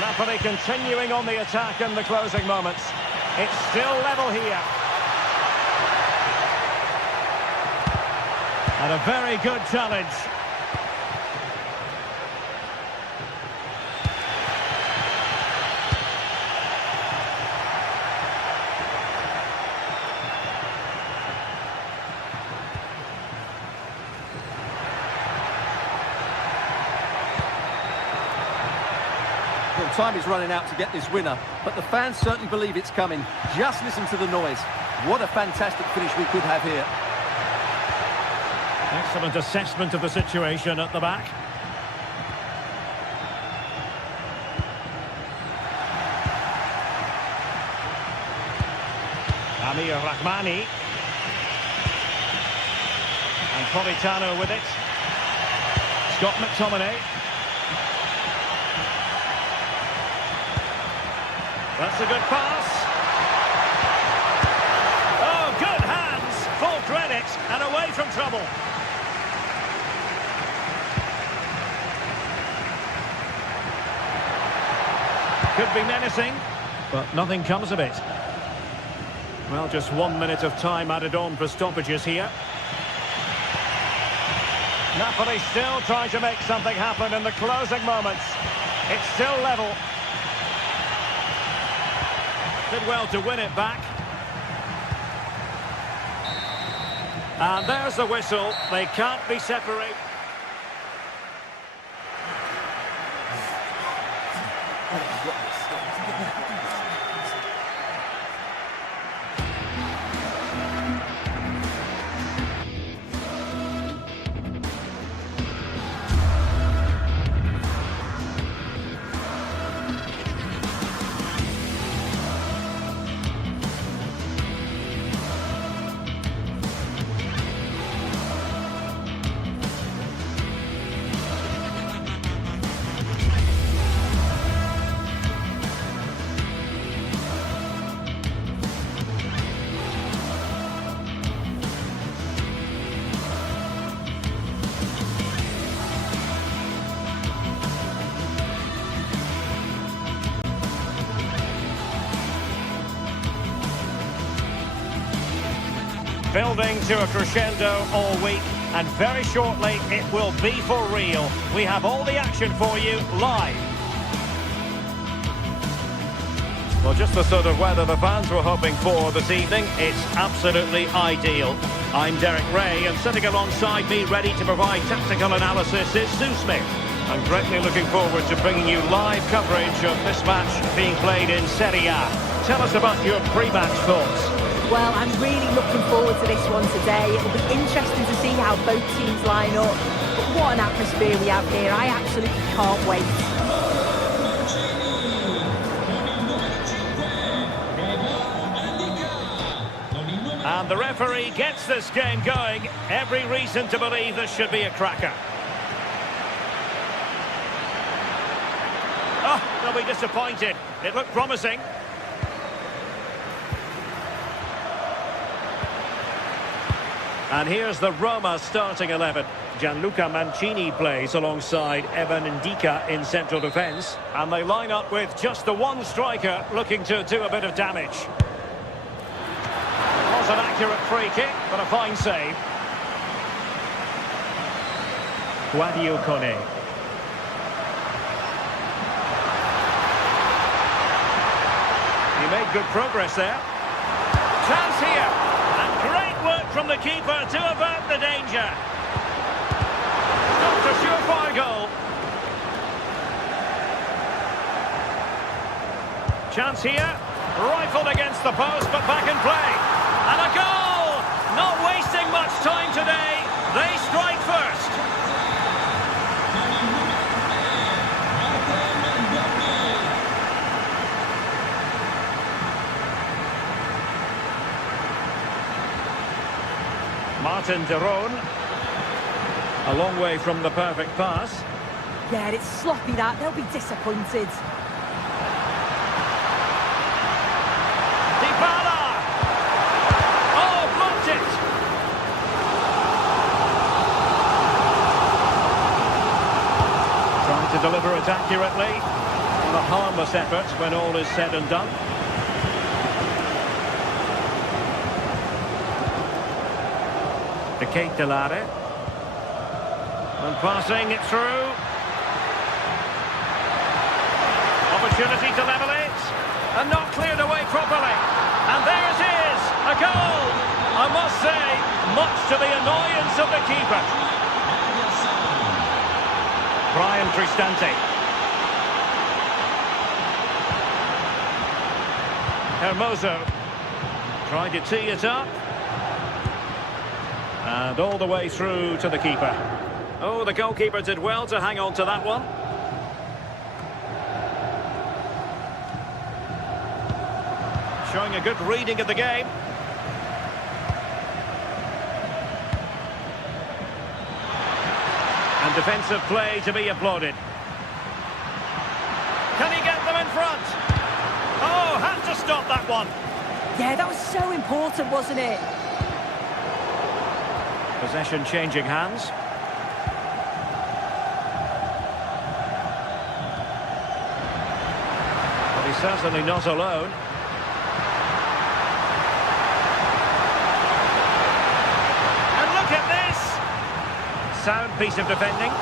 Napoli continuing on the attack in the closing moments. It's still level here. And a very good challenge. Well, time is running out to get this winner, but the fans certainly believe it's coming. Just listen to the noise. What a fantastic finish we could have here. Excellent assessment of the situation at the back. Amir Rahmani. And Politano with it. Scott McTominay. That's a good pass. Oh, good hands. Full credit and away from trouble. Could be menacing, but nothing comes of it. Well, just 1 minute of time added on for stoppages here. Napoli still trying to make something happen in the closing moments. It's still level. Did well to win it back. And there's the whistle. They can't be separated. Building to a crescendo all week, and very shortly it will be for real. We have all the action for you live. Well, just the sort of weather the fans were hoping for this evening. It's absolutely ideal. I'm Derek Ray, and sitting alongside me, ready to provide tactical analysis, is Sue Smith. I'm greatly looking forward to bringing you live coverage of this match being played in Serie A. Tell us about your pre-match thoughts. Well, I'm really looking forward to this one today. It'll be interesting to see how both teams line up. But what an atmosphere we have here. I absolutely can't wait. And the referee gets this game going. Every reason to believe this should be a cracker. Oh, they'll be disappointed. It looked promising. And here's the Roma starting 11. Gianluca Mancini plays alongside Evan Ndika in central defence. And they line up with just the one striker looking to do a bit of damage. It was an accurate free kick, but a fine save. Guadio Kone. He made good progress there. Chance here. And great work from the keeper to avert the danger. Not a surefire goal. Chance here. Rifled against the post, but back in play. And a goal! Not wasting much time today. They strike first. Martin de Roon. A long way from the perfect pass. Yeah, it's sloppy that. They'll be disappointed. Dybala! Oh, blocked it! Trying to deliver it accurately. And a harmless effort when all is said and done. The Kate Delare. And passing it through. Opportunity to level it. And not cleared away properly. And there it is. A goal. I must say, much to the annoyance of the keeper. Brian Cristante. Hermoso. Tried to tee it up. And all the way through to the keeper. Oh, the goalkeeper did well to hang on to that one. Showing a good reading of the game. And defensive play to be applauded. Can he get them in front? Oh, had to stop that one. Yeah, that was so important, wasn't it? Possession changing hands. But he's certainly not alone. And look at this! Sound piece of defending.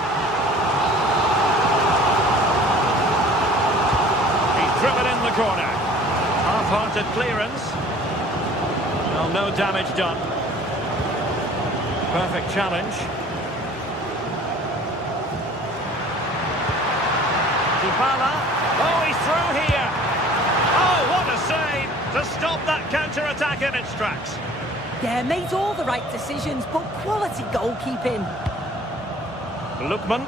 He's driven in the corner. Half-hearted clearance. Well, no damage done. Perfect challenge. Dybala. Oh, he's through here. Oh, what a save to stop that counter-attack in its tracks. Yeah, made all the right decisions, but quality goalkeeping. Lookman.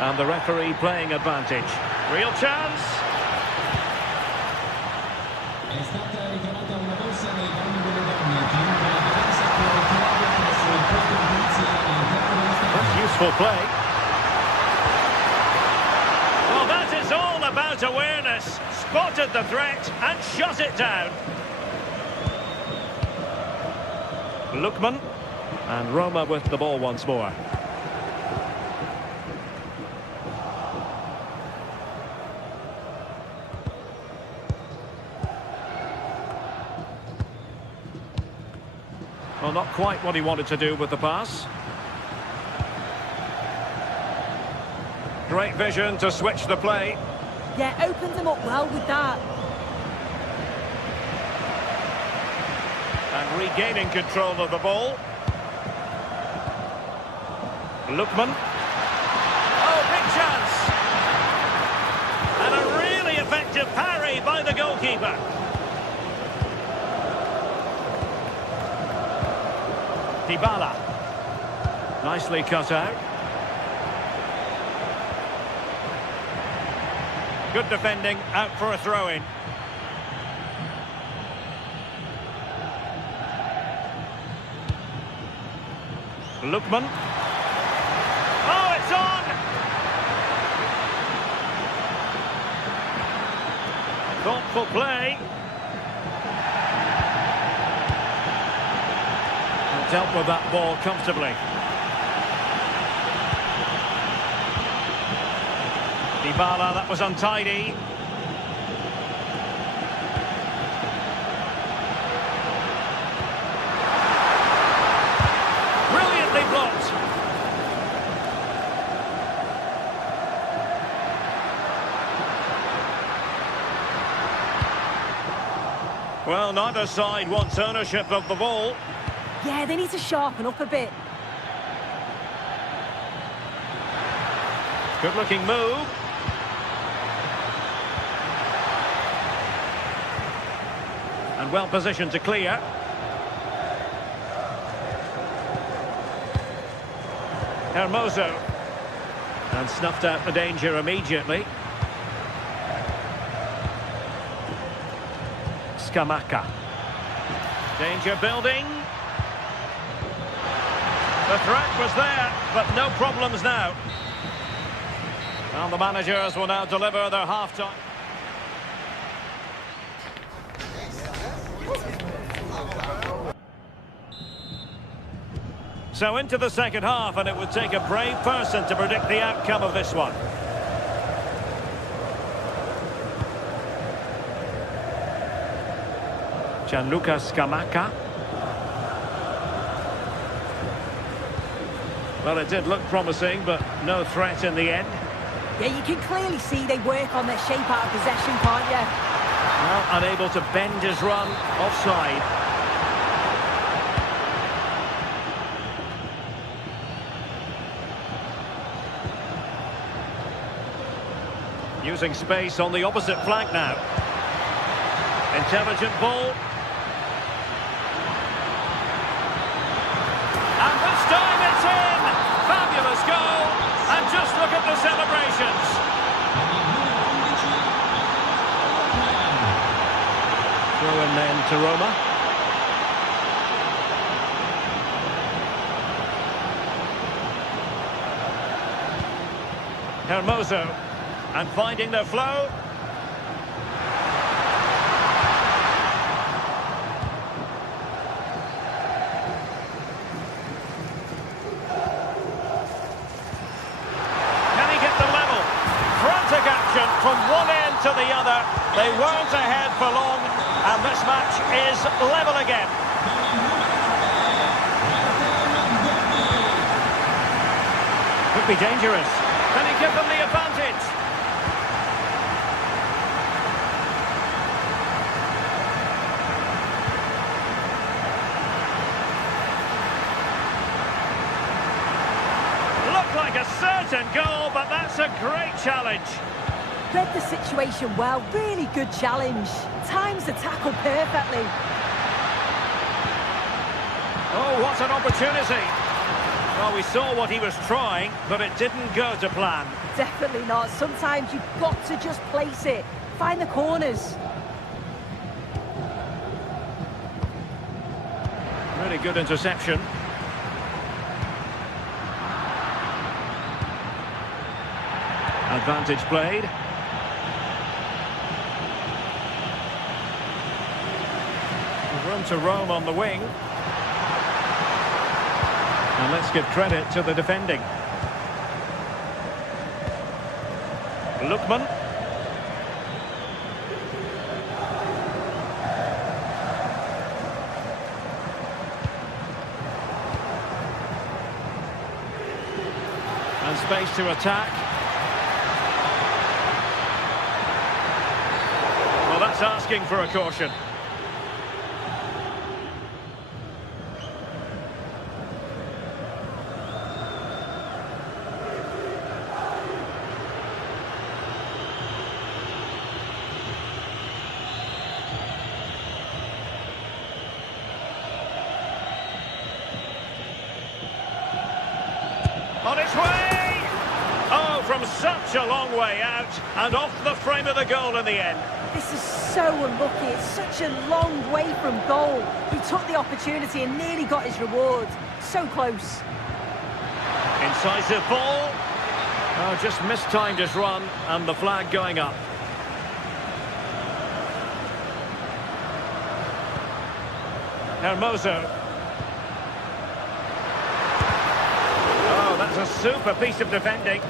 And the referee playing advantage. Real chance. È stata ritrovata una borsa nei panni delle donne. Chiunque la difesa può ritirarla presso il posto di polizia all'interno dello stadio. That's useful play. Well, that is all about awareness. Spotted the threat and shut it down. Lookman. And Roma with the ball once more. Well, not quite what he wanted to do with the pass. Great vision to switch the play. Yeah, opened them up well with that. And regaining control of the ball. Lookman. Oh, big chance! And a really effective parry by the goalkeeper. Dybala. Nicely cut out. Good defending, out for a throw-in. Lookman. Oh, it's on! Thoughtful play. And dealt with that ball comfortably. Dybala, that was untidy. Brilliantly blocked. Well, neither side wants ownership of the ball. Yeah, they need to sharpen up a bit. Good-looking move. And well positioned to clear. Hermoso. And snuffed out the danger immediately. Scamacca. Danger building. The threat was there, but no problems now. And the managers will now deliver their half-time. So into the second half, and it would take a brave person to predict the outcome of this one. Gianluca Scamacca. Well, it did look promising, but no threat in the end. Yeah, you can clearly see they work on their shape out of possession, can't you? Well, unable to bend his run, offside. Using space on the opposite flank now. Intelligent ball. And this time it's in! Fabulous goal! And just look at the celebrations. Throw in then to Roma. Hermoso. And finding their flow. Can he get the level? Frantic action from one end to the other. They weren't ahead for long, and this match is level again. Could be dangerous. Can he give them the advantage? Like a certain goal, but that's a great challenge. Read the situation well, really good challenge. Times the tackle perfectly. Oh, what an opportunity. Well, we saw what he was trying, but it didn't go to plan. Definitely not. Sometimes you've got to just place it. Find the corners. Really good interception. Advantage played. Room to roam on the wing. And let's give credit to the defending. Lookman. And space to attack. that's asking for a caution. On its way! Oh, from such a long way out, and off the frame of the goal in the end. This is so unlucky. It's such a long way from goal. He took the opportunity and nearly got his reward. So close. Incisive ball. Oh, just mistimed his run, and the flag going up. Hermoso. Oh, that's a super piece of defending.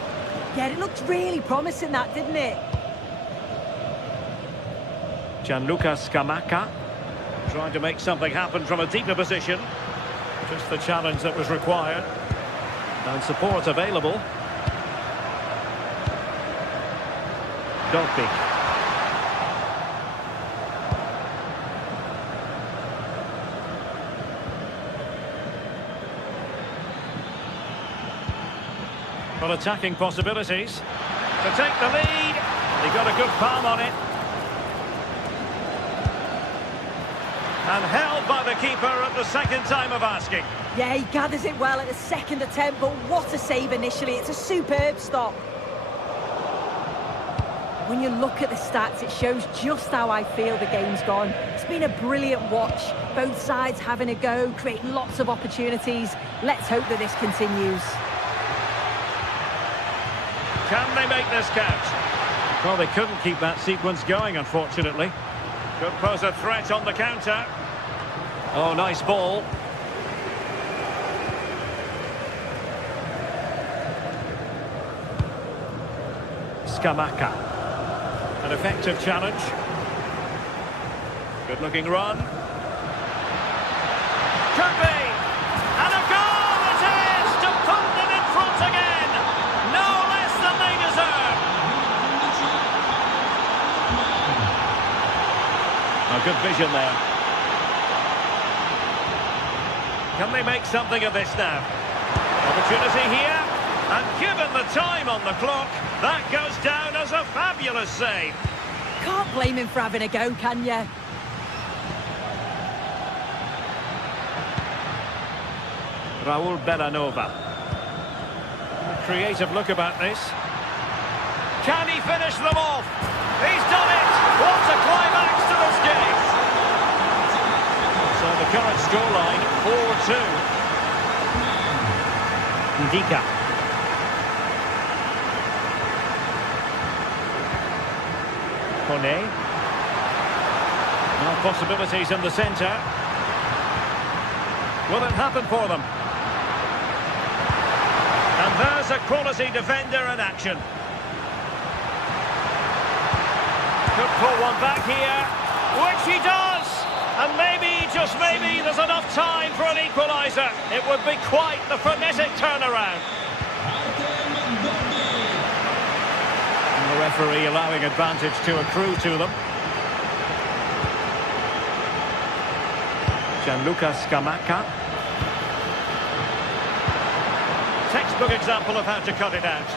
Yeah, it looked really promising, that, didn't it? Gianluca Scamacca trying to make something happen from a deeper position. Just the challenge that was required. And support available. Dolby. Well, attacking possibilities. To take the lead. He got a good palm on it. And held by the keeper at the second time of asking. Yeah, he gathers it well at the second attempt, but what a save initially. It's a superb stop. When you look at the stats, it shows just how I feel the game's gone. It's been a brilliant watch. Both sides having a go, creating lots of opportunities. Let's hope that this continues. Can they make this count? Well, they couldn't keep that sequence going, unfortunately. Could pose a threat on the counter. Oh, nice ball. Scamacca. An effective challenge. Good looking run. Could be. And a goal it is to put them in front again. No less than they deserve. A good vision there. Can they make something of this now? Opportunity here. And given the time on the clock, that goes down as a fabulous save. Can't blame him for having a go, can you? Raul Bellanova. A creative look about this. Can he finish them off? He's done it! What a climax to this game! So the current scoreline, 4-2. Ndika. Kone. Now possibilities in the centre. Will it happen for them? And there's a quality defender in action. Could pull one back here, which he does! And maybe, just maybe, there's enough time for an equaliser. It would be quite the frenetic turnaround. And the referee allowing advantage to accrue to them. Gianluca Scamacca. Textbook example of how to cut it out.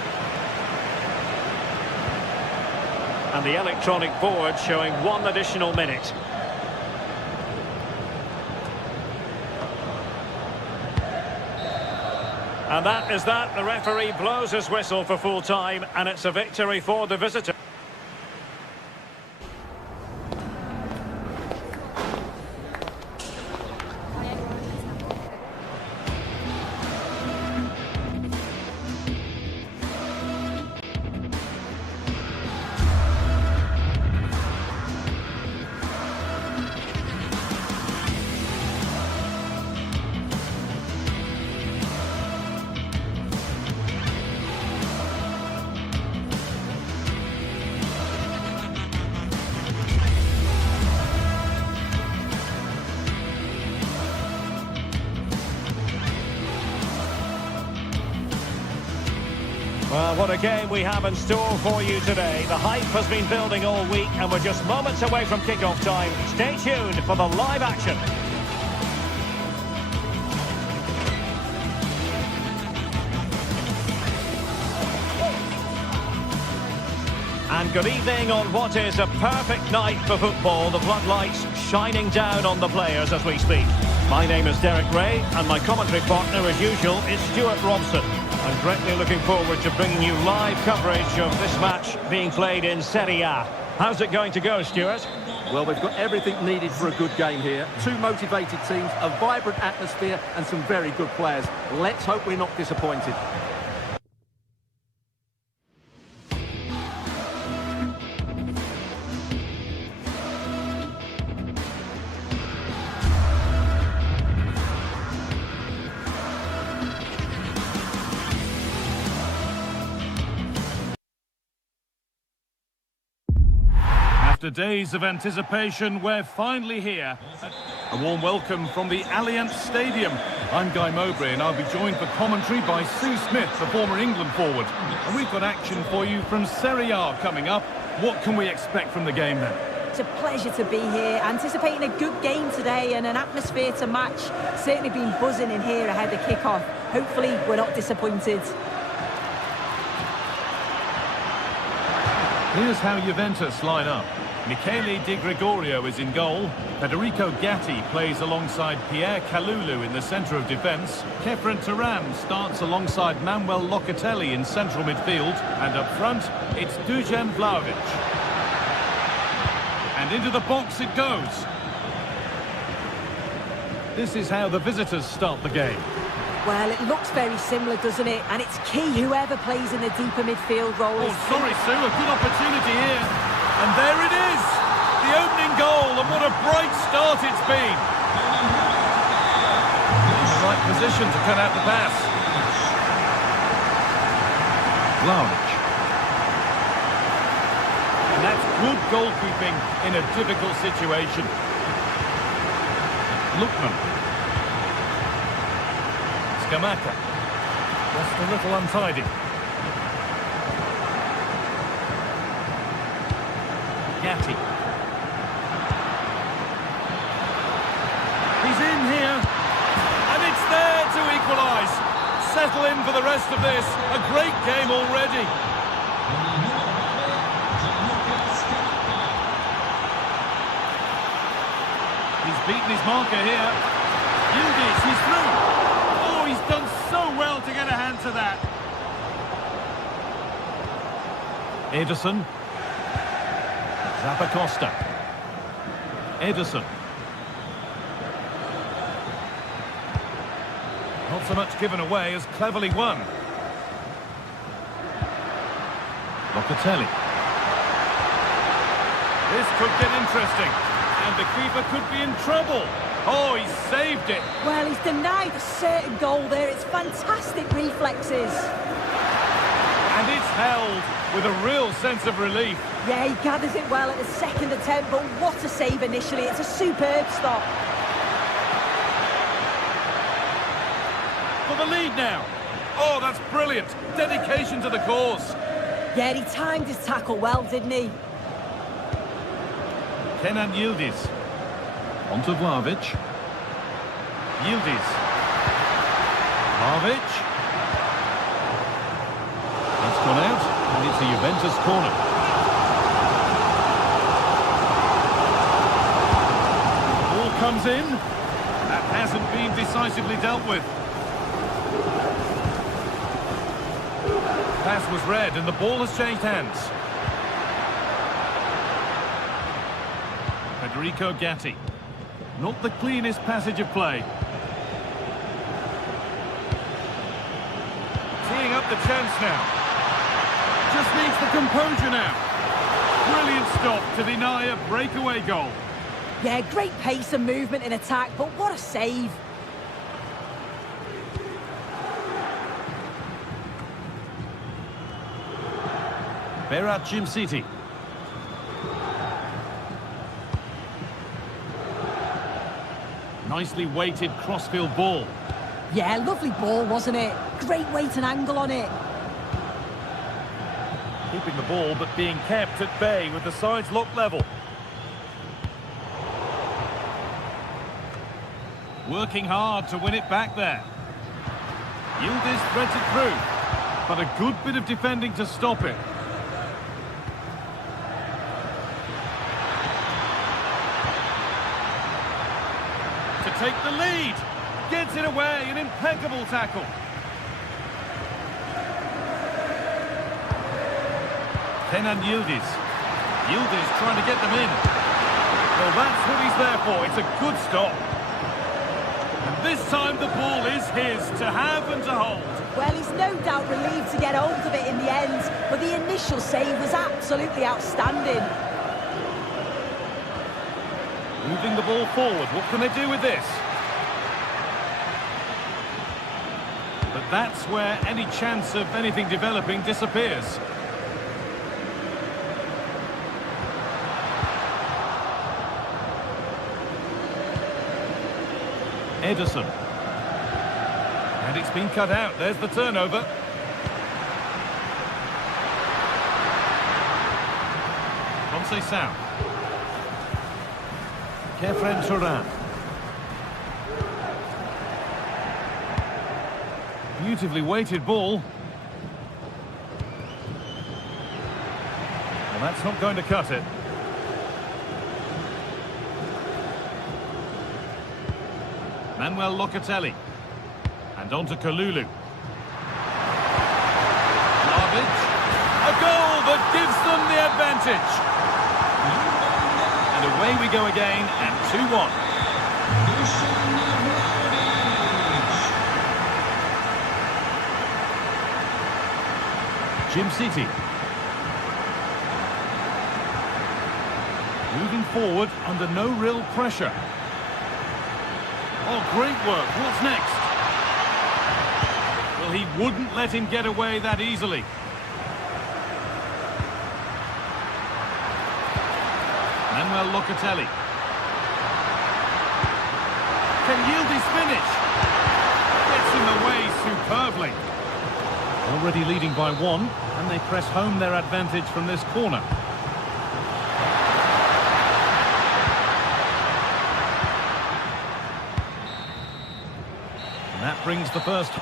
And the electronic board showing 1 additional minute. And that is that. The referee blows his whistle for full time, and it's a victory for the visitor. Well, what a game we have in store for you today. The hype has been building all week and we're just moments away from kick-off time. Stay tuned for the live action. And good evening on what is a perfect night for football. The floodlights shining down on the players as we speak. My name is Derek Ray and my commentary partner as usual is Stuart Robson. I'm greatly looking forward to bringing you live coverage of this match being played in Serie A. How's it going to go, Stuart? Well, we've got everything needed for a good game here. Two motivated teams, a vibrant atmosphere and some very good players. Let's hope we're not disappointed. After days of anticipation, we're finally here. A warm welcome from the Allianz Stadium. I'm Guy Mowbray and I'll be joined for commentary by Sue Smith, the former England forward. And we've got action for you from Serie A coming up. What can we expect from the game then? It's a pleasure to be here, anticipating a good game today and an atmosphere to match. Certainly been buzzing in here ahead of kick-off. Hopefully we're not disappointed. Here's how Juventus line up. Michele Di Gregorio is in goal. Federico Gatti plays alongside Pierre Kalulu in the centre of defence. Kefren Turan starts alongside Manuel Locatelli in central midfield. And up front, it's Dusan Vlahovic. And into the box it goes. This is how the visitors start the game. Well, it looks very similar, doesn't it? And it's key whoever plays in the deeper midfield role. Oh, sorry, Sue, a good opportunity here. And there it is, the opening goal, and what a bright start it's been. In the right position to cut out the pass. Vlahovic. And that's good goalkeeping in a difficult situation. Lookman. Scamacca. Just a little untidy. Gatti. He's in here, and it's there to equalise. Settle in for the rest of this. A great game already. He's beaten his marker here. Yildiz, he's through. Oh, he's done so well to get a hand to that. Ederson. Zappacosta. Ederson. Not so much given away as cleverly won. Locatelli. This could get interesting. And the keeper could be in trouble. Oh, he saved it. Well, he's denied a certain goal there. It's fantastic reflexes. And it's held with a real sense of relief. Yeah, he gathers it well at the second attempt, but what a save initially. It's a superb stop. For the lead now. Oh, that's brilliant. Dedication to the cause. Yeah, he timed his tackle well, didn't he? Kenan Yildiz. On to Vlahovic. Yildiz. Vlahovic. That's gone out, and it's a Juventus corner. Ball comes in. That hasn't been decisively dealt with. Pass was read, and the ball has changed hands. Federico Gatti. Not the cleanest passage of play. Teeing up the chance now. Just needs the composure now. Brilliant stop to deny a breakaway goal. Yeah, great pace and movement in attack, but what a save. Berat Jimsiti. Nicely weighted crossfield ball. Yeah, lovely ball, wasn't it? Great weight and angle on it. Keeping the ball, but being kept at bay with the sides locked level. Working hard to win it back there. Yildiz threads it through, but a good bit of defending to stop it. To take the lead, gets it away, an impeccable tackle. Kenan Yildiz. Yildiz trying to get them in. Well, that's what he's there for. It's a good stop. And this time the ball is his to have and to hold. Well, he's no doubt relieved to get hold of it in the end, but the initial save was absolutely outstanding. Moving the ball forward. What can they do with this? But that's where any chance of anything developing disappears. Ederson. And it's been cut out. There's the turnover. Conceição. Kefren Turan. Beautifully weighted ball. Well, that's not going to cut it. Manuel Locatelli. And on to Kalulu. Vlahovic. A goal that gives them the advantage. And away we go again, and 2-1. Jim City. Moving forward under no real pressure. Oh, great work. What's next? Well, he wouldn't let him get away that easily. Manuel Locatelli. Can Yildiz finish? Gets in the way superbly. Already leading by 1, and they press home their advantage from this corner. And that brings the first.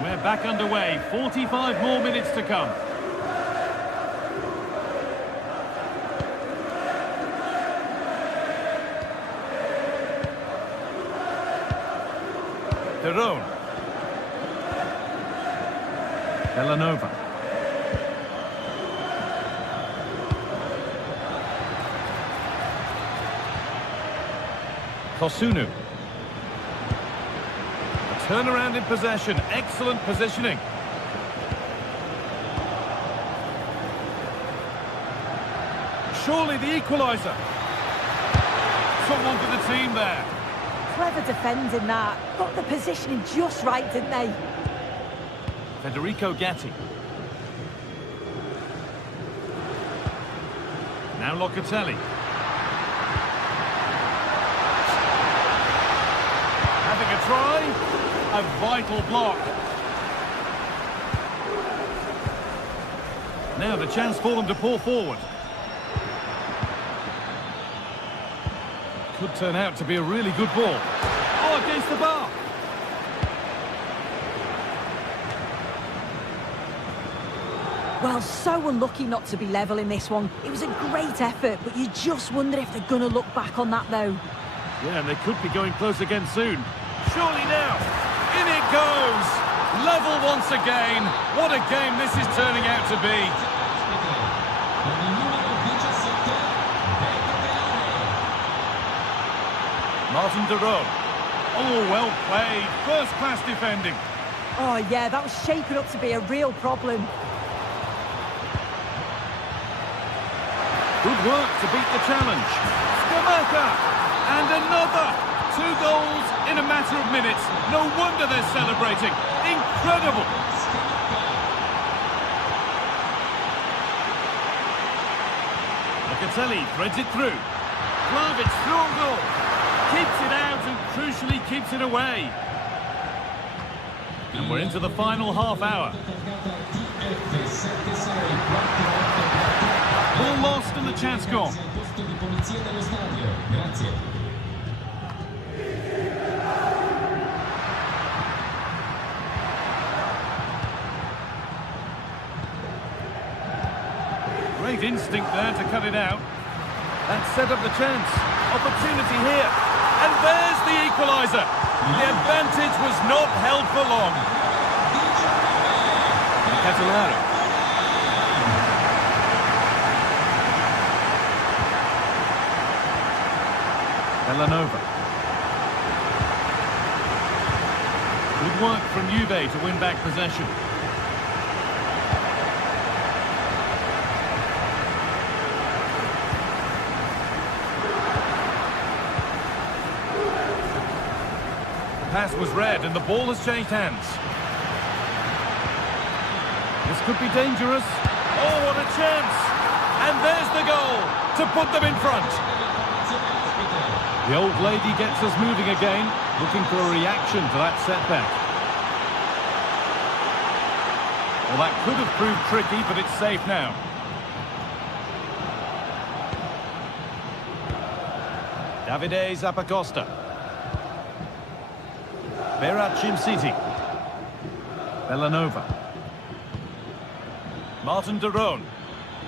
We're back underway. 45 more minutes to come. Derone. Villanova. Kosunu. A turnaround in possession. Excellent positioning. Surely the equaliser. Someone for the team there. Clever defending that. Got the positioning just right, didn't they? Federico Gatti. Now Locatelli. Having a try. A vital block. Now the chance for them to pour forward. Could turn out to be a really good ball. Oh, against the bar. Well, so unlucky not to be level in this one. It was a great effort, but you just wonder if they're going to look back on that, though. Yeah, and they could be going close again soon. Surely now. In it goes. Level once again. What a game this is turning out to be. Martin Derone. Oh, well played. First-class defending. Oh, yeah, that was shaping up to be a real problem. Good work to beat the challenge. Skamaka. And another. 2 goals in a matter of minutes. No wonder they're celebrating. Incredible. Locatelli threads it through. Vlahovic through on goal. Keeps it out and crucially keeps it away. And we're into the final half hour. Ball lost and the chance gone. Great instinct there to cut it out. That set up the chance. Opportunity here. And there's the equaliser. The advantage was not held for long. Catalaro. Villanova. Good work from Juve to win back possession. Pass was read and the ball has changed hands. This could be dangerous. Oh, what a chance! And there's the goal to put them in front. The old lady gets us moving again, looking for a reaction to that setback. Well, that could have proved tricky, but it's safe now. Davide Zappacosta. Berat City. Villanova. Martin de Roon.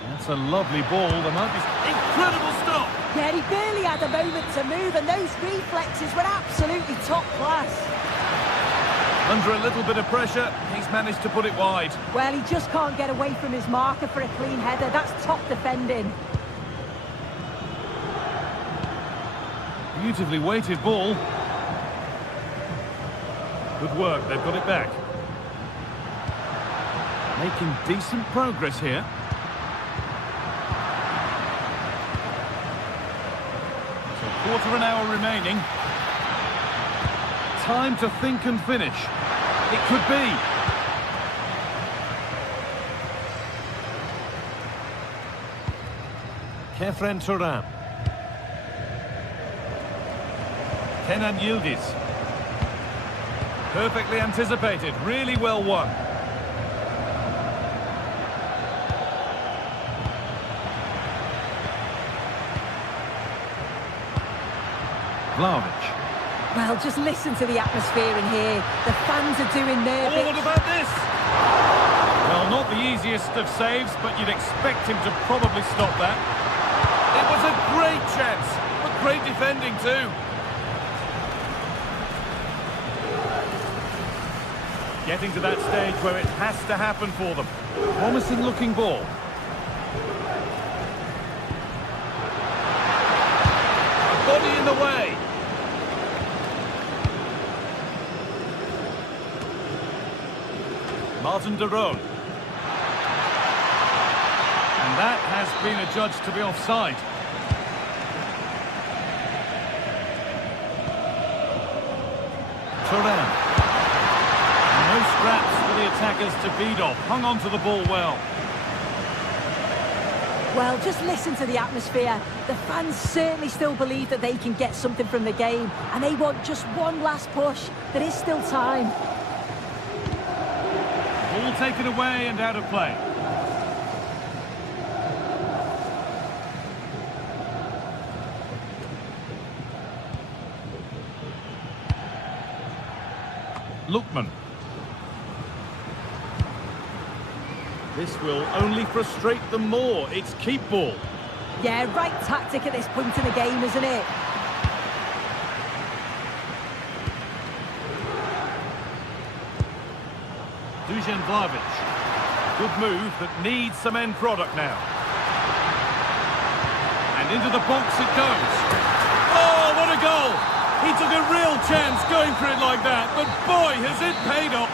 That's a lovely ball. There might be incredible stop. Yeah, he barely had a moment to move, and those reflexes were absolutely top class. Under a little bit of pressure, he's managed to put it wide. Well, he just can't get away from his marker for a clean header. That's top defending. Beautifully weighted ball. Good work, they've got it back. Making decent progress here. So a quarter of an hour remaining. Time to think and finish. It could be. Kefren Turan. Kenan Yildiz. Perfectly anticipated, really well won. Vlahovic. Well, just listen to the atmosphere in here. The fans are doing their Oh, bit. what about this? Well, not the easiest of saves, but you'd expect him to probably stop that. It was a great chance, but great defending too. Getting to that stage where it has to happen for them. Promising looking ball. A body in the way. Martin de Roon. And that has been adjudged to be offside. Turan. No scraps for the attackers to feed off. Hung on to the ball well. Well, just listen to the atmosphere. The fans certainly still believe that they can get something from the game, and they want just one last push. There is still time. Ball taken away and out of play. Lookman. This will only frustrate them more. It's keep ball. Yeah, right tactic at this point in the game, isn't it? Dusan Vlahovic. Good move that needs some end product now. And into the box it goes. Oh, what a goal! He took a real chance going for it like that, but boy, has it paid off.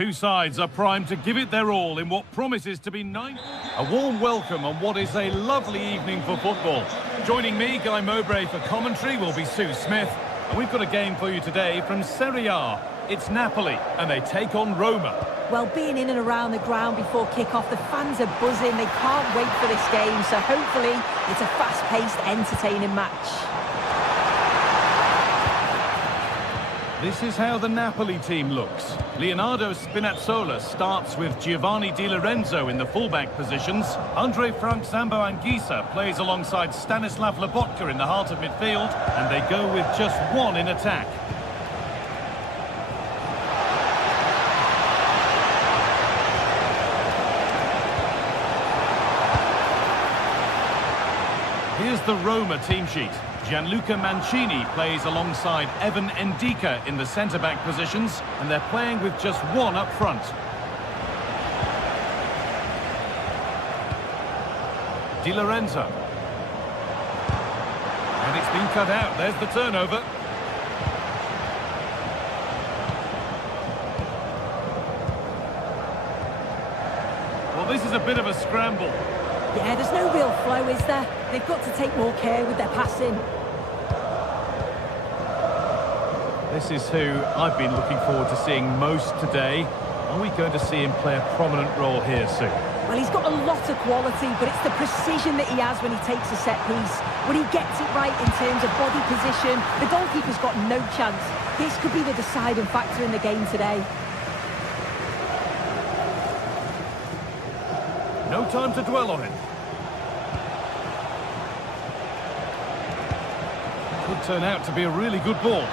Two sides are primed to give it their all in what promises to be a warm welcome on what is a lovely evening for football. Joining me, Guy Mowbray, for commentary will be Sue Smith. And we've got a game for you today from Serie A. It's Napoli, and they take on Roma. Well, being in and around the ground before kick-off, the fans are buzzing. They can't wait for this game, so hopefully it's a fast-paced, entertaining match. This is how the Napoli team looks. Leonardo Spinazzola starts with Giovanni Di Lorenzo in the fullback positions. Andre Frank Zambo Anguissa plays alongside Stanislav Lobotka in the heart of midfield, and they go with just one in attack. Here's the Roma team sheet. Gianluca Mancini plays alongside Evan Ndika in the centre-back positions, and they're playing with just one up front. Di Lorenzo. And it's been cut out. There's the turnover. Well, this is a bit of a scramble. Yeah, there's no real flow, is there? They've got to take more care with their passing. This is who I've been looking forward to seeing most today. Are we going to see him play a prominent role here, Sue? Well, he's got a lot of quality, but it's the precision that he has when he takes a set piece. When he gets it right in terms of body position, the goalkeeper's got no chance. This could be the deciding factor in the game today. No time to dwell on it. Could turn out to be a really good ball.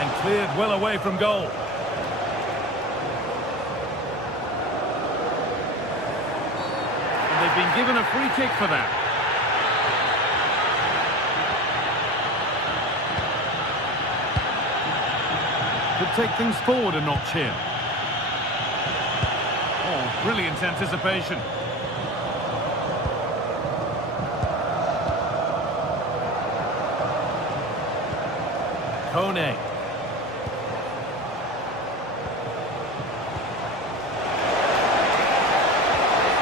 And cleared well away from goal. And they've been given a free kick for that. Could take things forward a notch here. Oh, brilliant anticipation. Kone.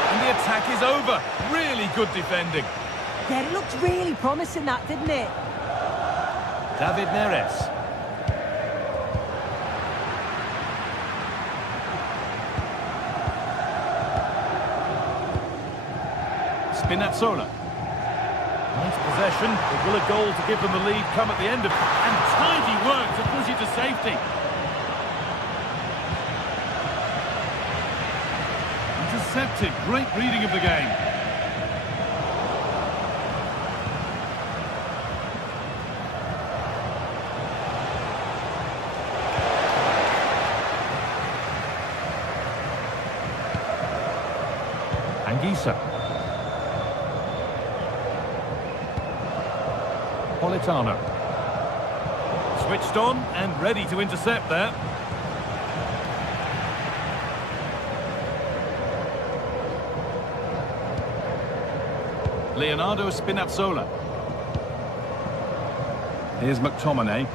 And the attack is over. Really good defending. Yeah, it looked really promising, that, didn't it? David Neres. Spinazzola. Nice possession, but will a goal to give them the lead come at the end of... And tidy work to push it to safety. Intercepted, great reading of the game. Anguissa. Politano. Switched on and ready to intercept there. Leonardo Spinazzola. Here's McTominay.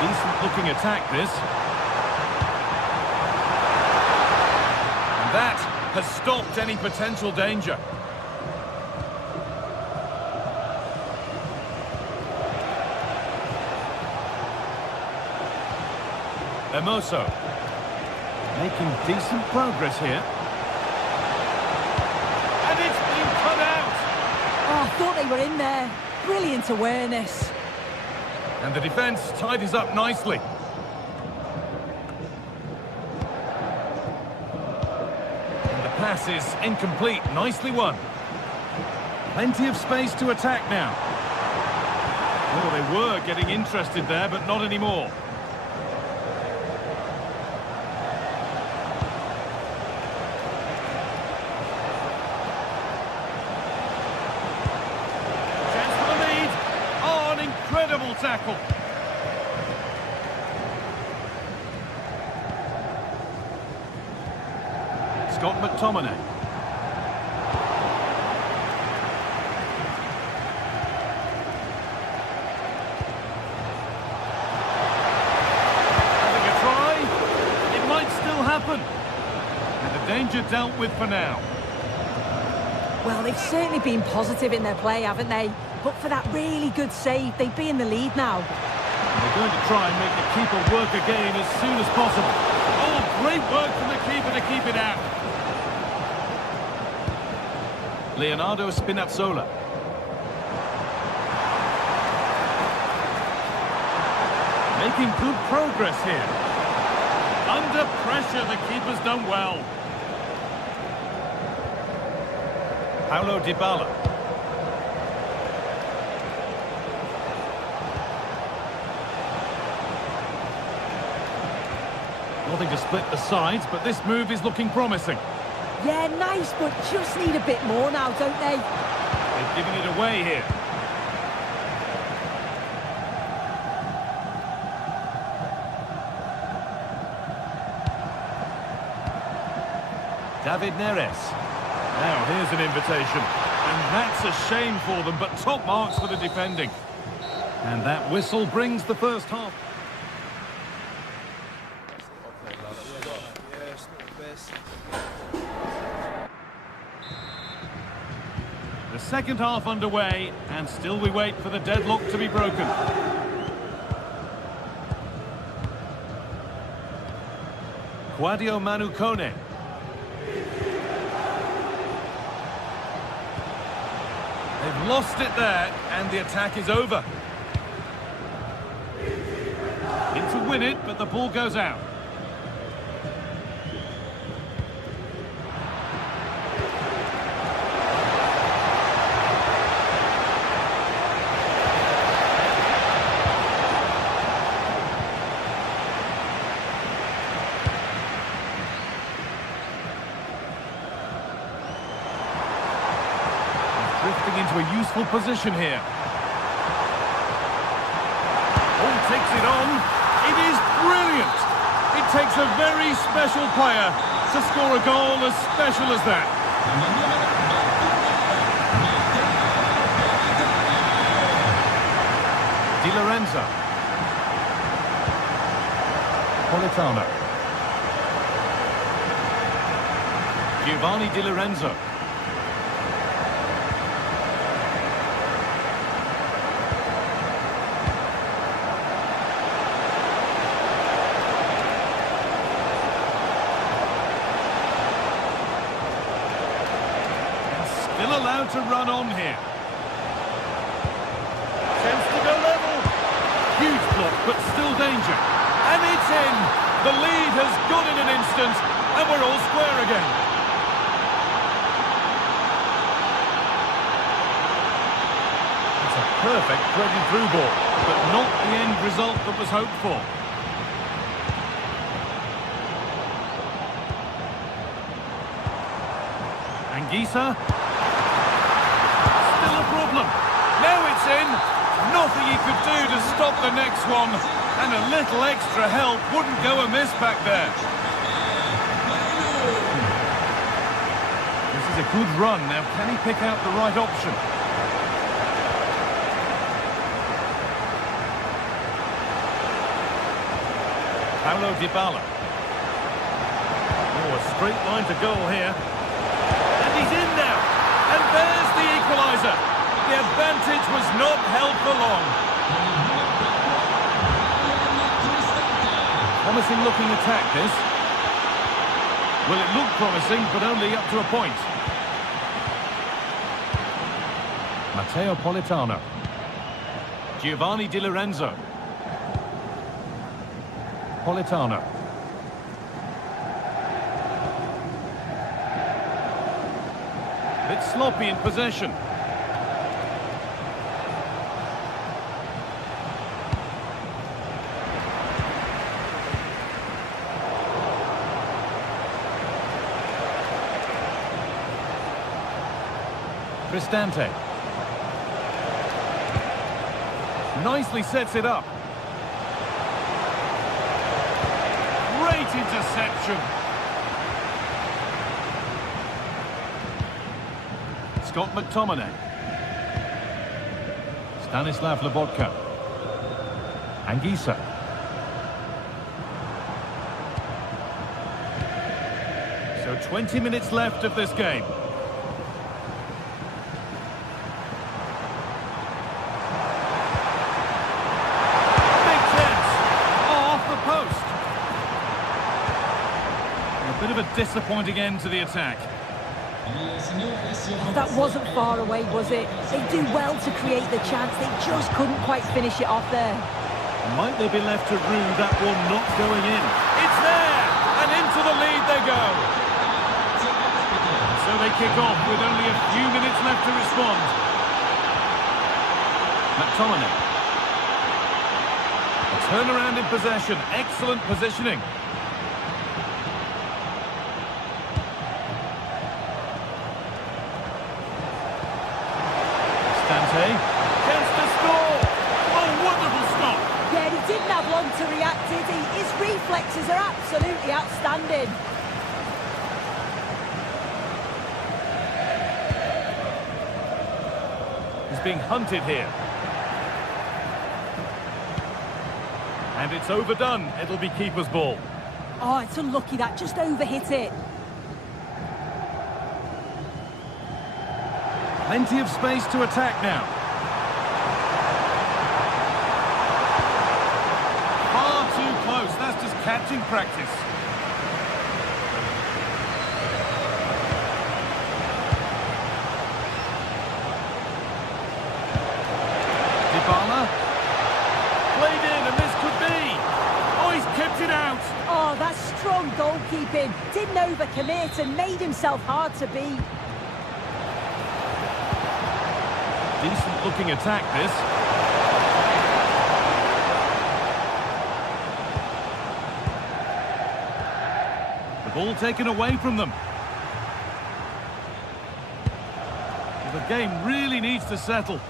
Decent looking attack, this. And that has stopped any potential danger. Hermoso, making decent progress here. And it's been cut out! Oh, I thought they were in there. Brilliant awareness. And the defence tidies up nicely. And the pass is incomplete, nicely won. Plenty of space to attack now. Oh, they were getting interested there, but not anymore. Incredible tackle. Scott McTominay. danger dealt with for now. Well, they've certainly been positive in their play, haven't they? But for that really good save, they'd be in the lead now. And they're going to try and make the keeper work again as soon as possible. Oh, great work from the keeper to keep it out. Leonardo Spinazzola. Making good progress here. Under pressure, the keeper's done well. Paulo Dybala. Nothing to split the sides, but this move is looking promising. Yeah, nice, but just need a bit more now, don't they? They're giving it away here. David Neres. Now, here's an invitation. And that's a shame for them, but top marks for the defending. And that whistle brings the first half. The second half underway, and still we wait for the deadlock to be broken. Quadio Manu Kone. They've lost it there, and the attack is over. In to win it, but the ball goes out. Drifting into a useful position here. Oh, takes it on. It is brilliant. It takes a very special player to score a goal as special as that. Di Lorenzo. Politano. Giovanni Di Lorenzo. Still allowed to run on here. Tends to go level. Huge block, but still danger. And it's in. The lead has gone in an instant, and we're all square again. It's a perfect threading through ball, but not the end result that was hoped for. Anguissa. Still a problem. Now it's in. Nothing he could do to stop the next one. And a little extra help wouldn't go amiss back there. This is a good run. Now, can he pick out the right option? Paulo Dybala. Oh, a straight line to goal here. And he's in now. And there's the equaliser. The advantage was not held for long. Promising looking attack, this. Well, it looked promising, but only up to a point. Matteo Politano. Giovanni Di Lorenzo. Politano. Bit sloppy in possession. Cristante. Nicely sets it up. Great interception. Scott McTominay. Stanislav Lobotka. Anguissa. So 20 minutes left of this game. Big chance. Oh, off the post. A bit of a disappointing end to the attack. Oh, that wasn't far away, was it? They do well to create the chance. They just couldn't quite finish it off there. Might they be left to rue that one not going in? It's there! And into the lead they go. So they kick off with only a few minutes left to respond. McTominay. A turnaround in possession. Excellent positioning. Chance to score! Oh, wonderful stop! Yeah, he didn't have long to react, did he? His reflexes are absolutely outstanding. He's being hunted here. And it's overdone. It'll be keeper's ball. Oh, it's unlucky that just overhit it. Plenty of space to attack now. Far too close. That's just catching practice. Dybala. Played in, and this could be. Oh, he's kept it out. Oh, that's strong goalkeeping. Didn't overcommit and made himself hard to beat. Decent looking attack, this. The ball taken away from them. Well, the game really needs to settle.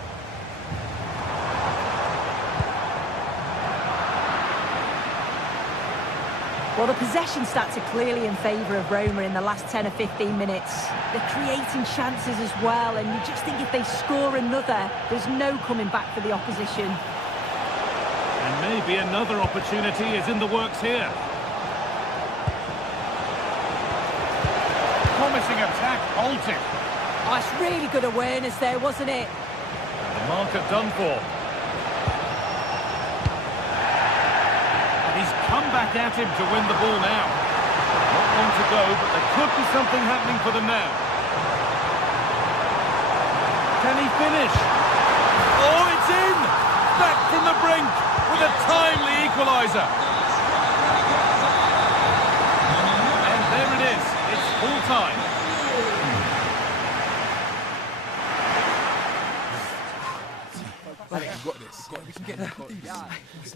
Well, the possession stats are clearly in favour of Roma in the last 10 or 15 minutes. They're creating chances as well, and you just think if they score another, there's no coming back for the opposition. And maybe another opportunity is in the works here. Promising attack halted. Oh, it's really good awareness there, wasn't it? The marker done for. He's come back at him to win the ball now. Not long to go, but there could be something happening for them now. Can he finish? Oh, it's in! Back from the brink with a timely equaliser. And there it is. It's full time. We've got this. We can get this.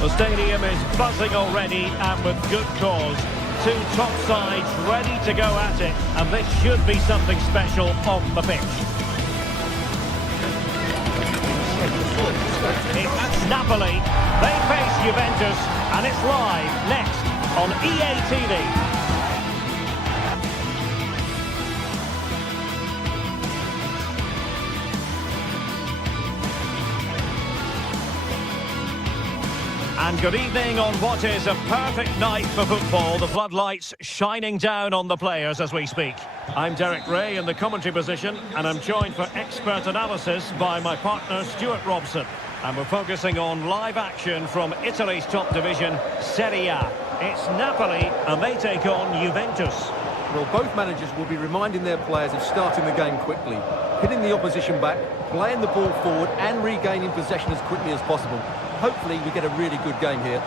The stadium is buzzing already, and with good cause. Two top sides ready to go at it, and this should be something special on the pitch. It's Napoli. They face Juventus, and it's live next on EA TV. And good evening on what is a perfect night for football. The floodlights shining down on the players as we speak. I'm Derek Ray in the commentary position, and I'm joined for expert analysis by my partner Stuart Robson. And we're focusing on live action from Italy's top division, Serie A. It's Napoli, and they take on Juventus. Well, both managers will be reminding their players of starting the game quickly, hitting the opposition back, playing the ball forward and regaining possession as quickly as possible. Hopefully we get a really good game here.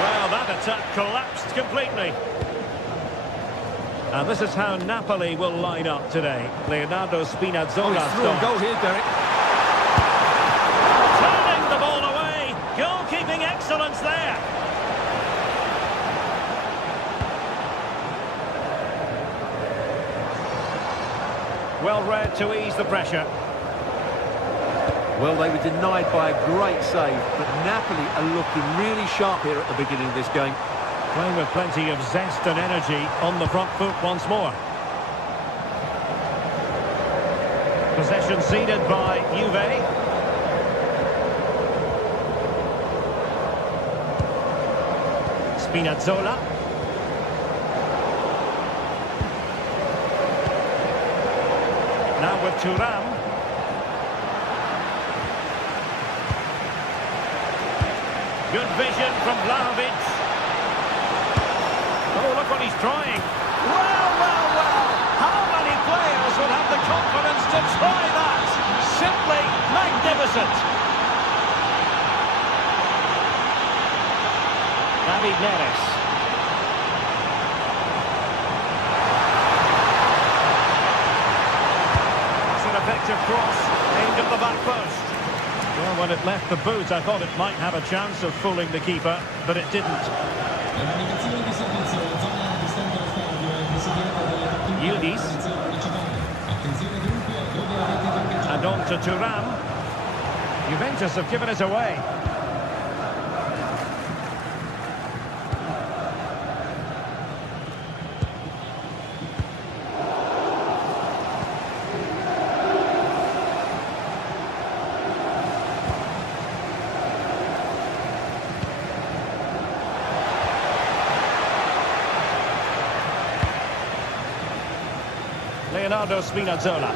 Well, that attack collapsed completely. And this is how Napoli will line up today. Leonardo Spinazzola He's through a goal here, Derek. turning the ball away. Goalkeeping excellence there. Well read to ease the pressure. Well, they were denied by a great save, but Napoli are looking really sharp here at the beginning of this game. Playing with plenty of zest and energy on the front foot once more. Possession ceded by Juve. Spinazzola. Now with Thuram. Good vision from Vlahovic. Oh, look what he's trying. Well, well, well. How many players would have the confidence to try that? Simply magnificent. David Neres. It's an effective cross aimed at the back post. Well, when it left the boot, I thought it might have a chance of fooling the keeper, but it didn't. Yildiz. And on to Thuram. Juventus have given it away. Leonardo Spinazzola.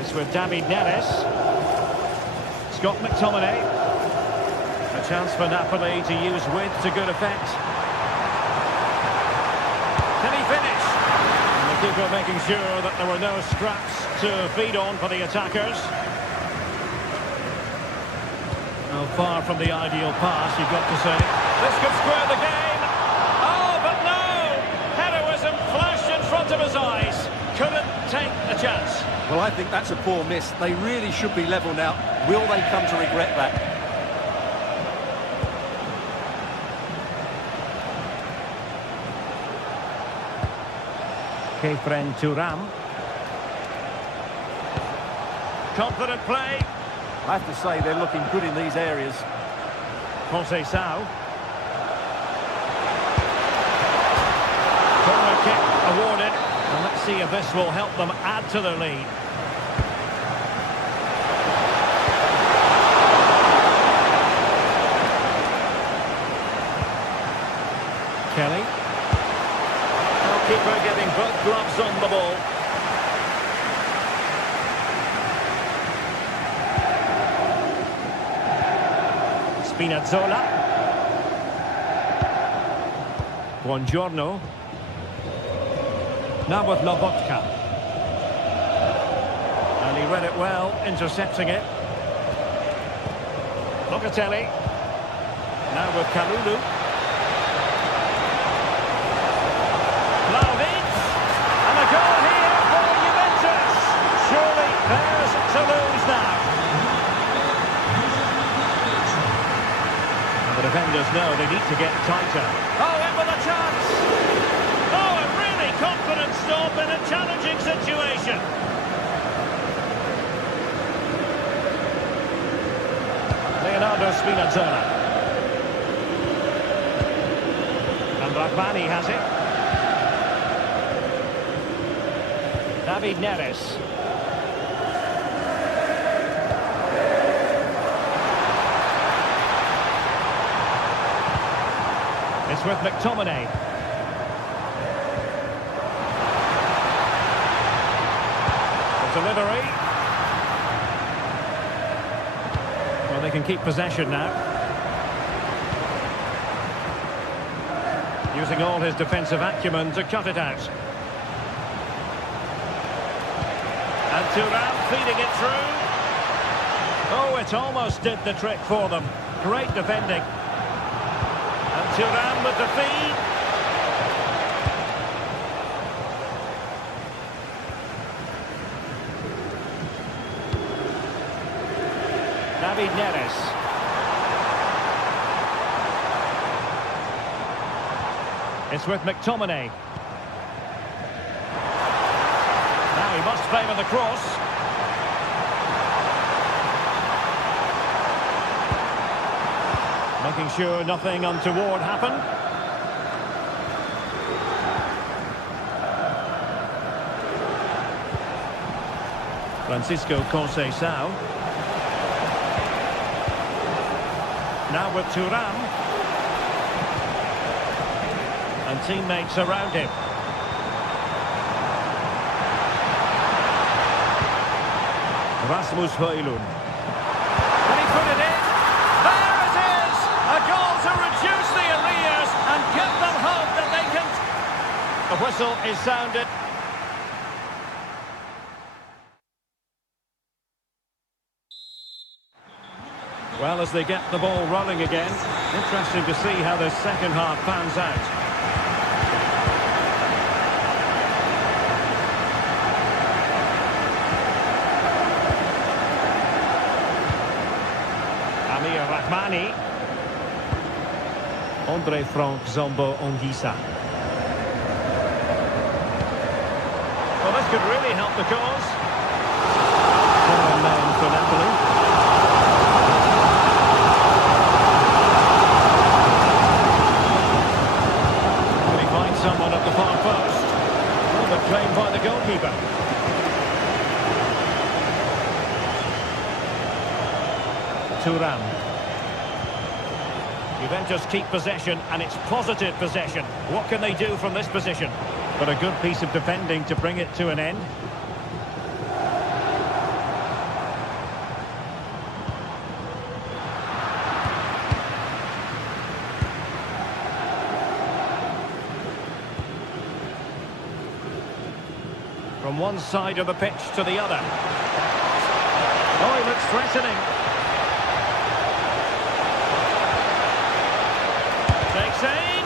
It's with David Neres. Scott McTominay. A chance for Napoli to use width to good effect. Can he finish? And the keeper making sure that there were no scraps to feed on for the attackers. Well, far from the ideal pass, you've got to say. This could square the game. Oh, but no! Heroism flashed in front of his eyes. Couldn't take the chance. Well, I think that's a poor miss. They really should be level now. Will they come to regret that? Kefren Thuram. Confident play. I have to say they're looking good in these areas. Conceição. Corner kick awarded. And let's see if this will help them add to their lead. Kelly. Goalkeeper getting both gloves on the ball. Spinazzola. Buongiorno. Now with Lobotka. And he read it well, intercepting it. Locatelli. Now with Kalulu. Vlahovic. And a goal here for Juventus. Surely theirs to lose now. And the defenders know they need to get tighter. Oh, in with a chance. Oh, a really confident stop in a challenging situation. Leonardo Spinazzola. And Rahmani has it. David Neres. It's with McTominay. The delivery. Well, they can keep possession now. Using all his defensive acumen to cut it out. And Thuram feeding it through. Oh, it almost did the trick for them. Great defending. And Thuram with the feed. David Neres. It's with McTominay. Now he must favour the cross. Making sure nothing untoward happened. Francisco Conceição. Now with Thuram. And teammates around him. Rasmus Højlund. Can he put it in? There it is! A goal to reduce the arrears and give them hope that they can... The whistle is sounded. Well, as they get the ball rolling again, interesting to see how the second half pans out. Rahmani. Andre Frank Zambo Anguissa. Well, this could really help the cause. Foreign man for Napoli. Can he find someone at the far post? Oh, but claimed by the goalkeeper. Thuram. Juventus keep possession, and it's positive possession. What can they do from this position? But a good piece of defending to bring it to an end. From one side of the pitch to the other. Oh, he looks threatening. Takes aim.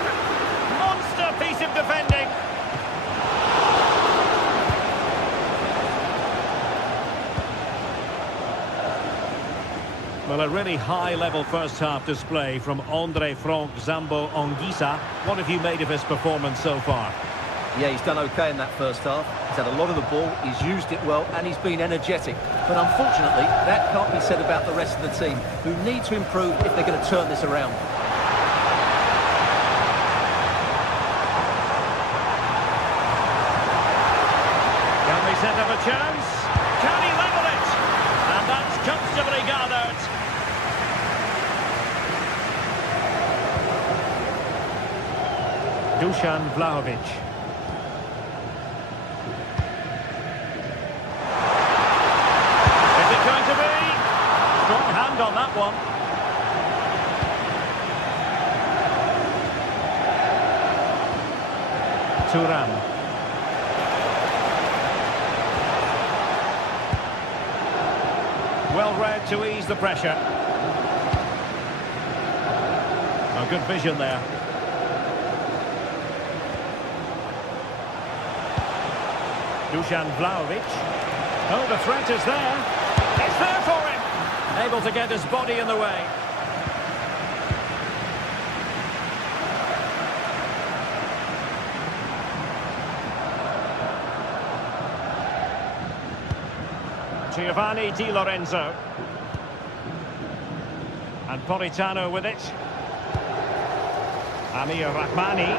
Monster piece of defending. Well, a really high-level first-half display from Andre Frank Zambo Anguissa. What have you made of his performance so far? Yeah, he's done okay in that first half. He's had a lot of the ball, he's used it well, and he's been energetic. But unfortunately, that can't be said about the rest of the team, who need to improve if they're going to turn this around. Can they set up a chance? Can he level it? And that's comfortably gathered. Dusan Vlahovic. Is it going to be? Strong hand on that one. Thuram. Well read to ease the pressure. Oh, good vision there. Dusan Vlahovic. Oh, the threat is there. It's there for him. Able to get his body in the way. Giovanni Di Lorenzo. And Politano with it. Amir Rahmani.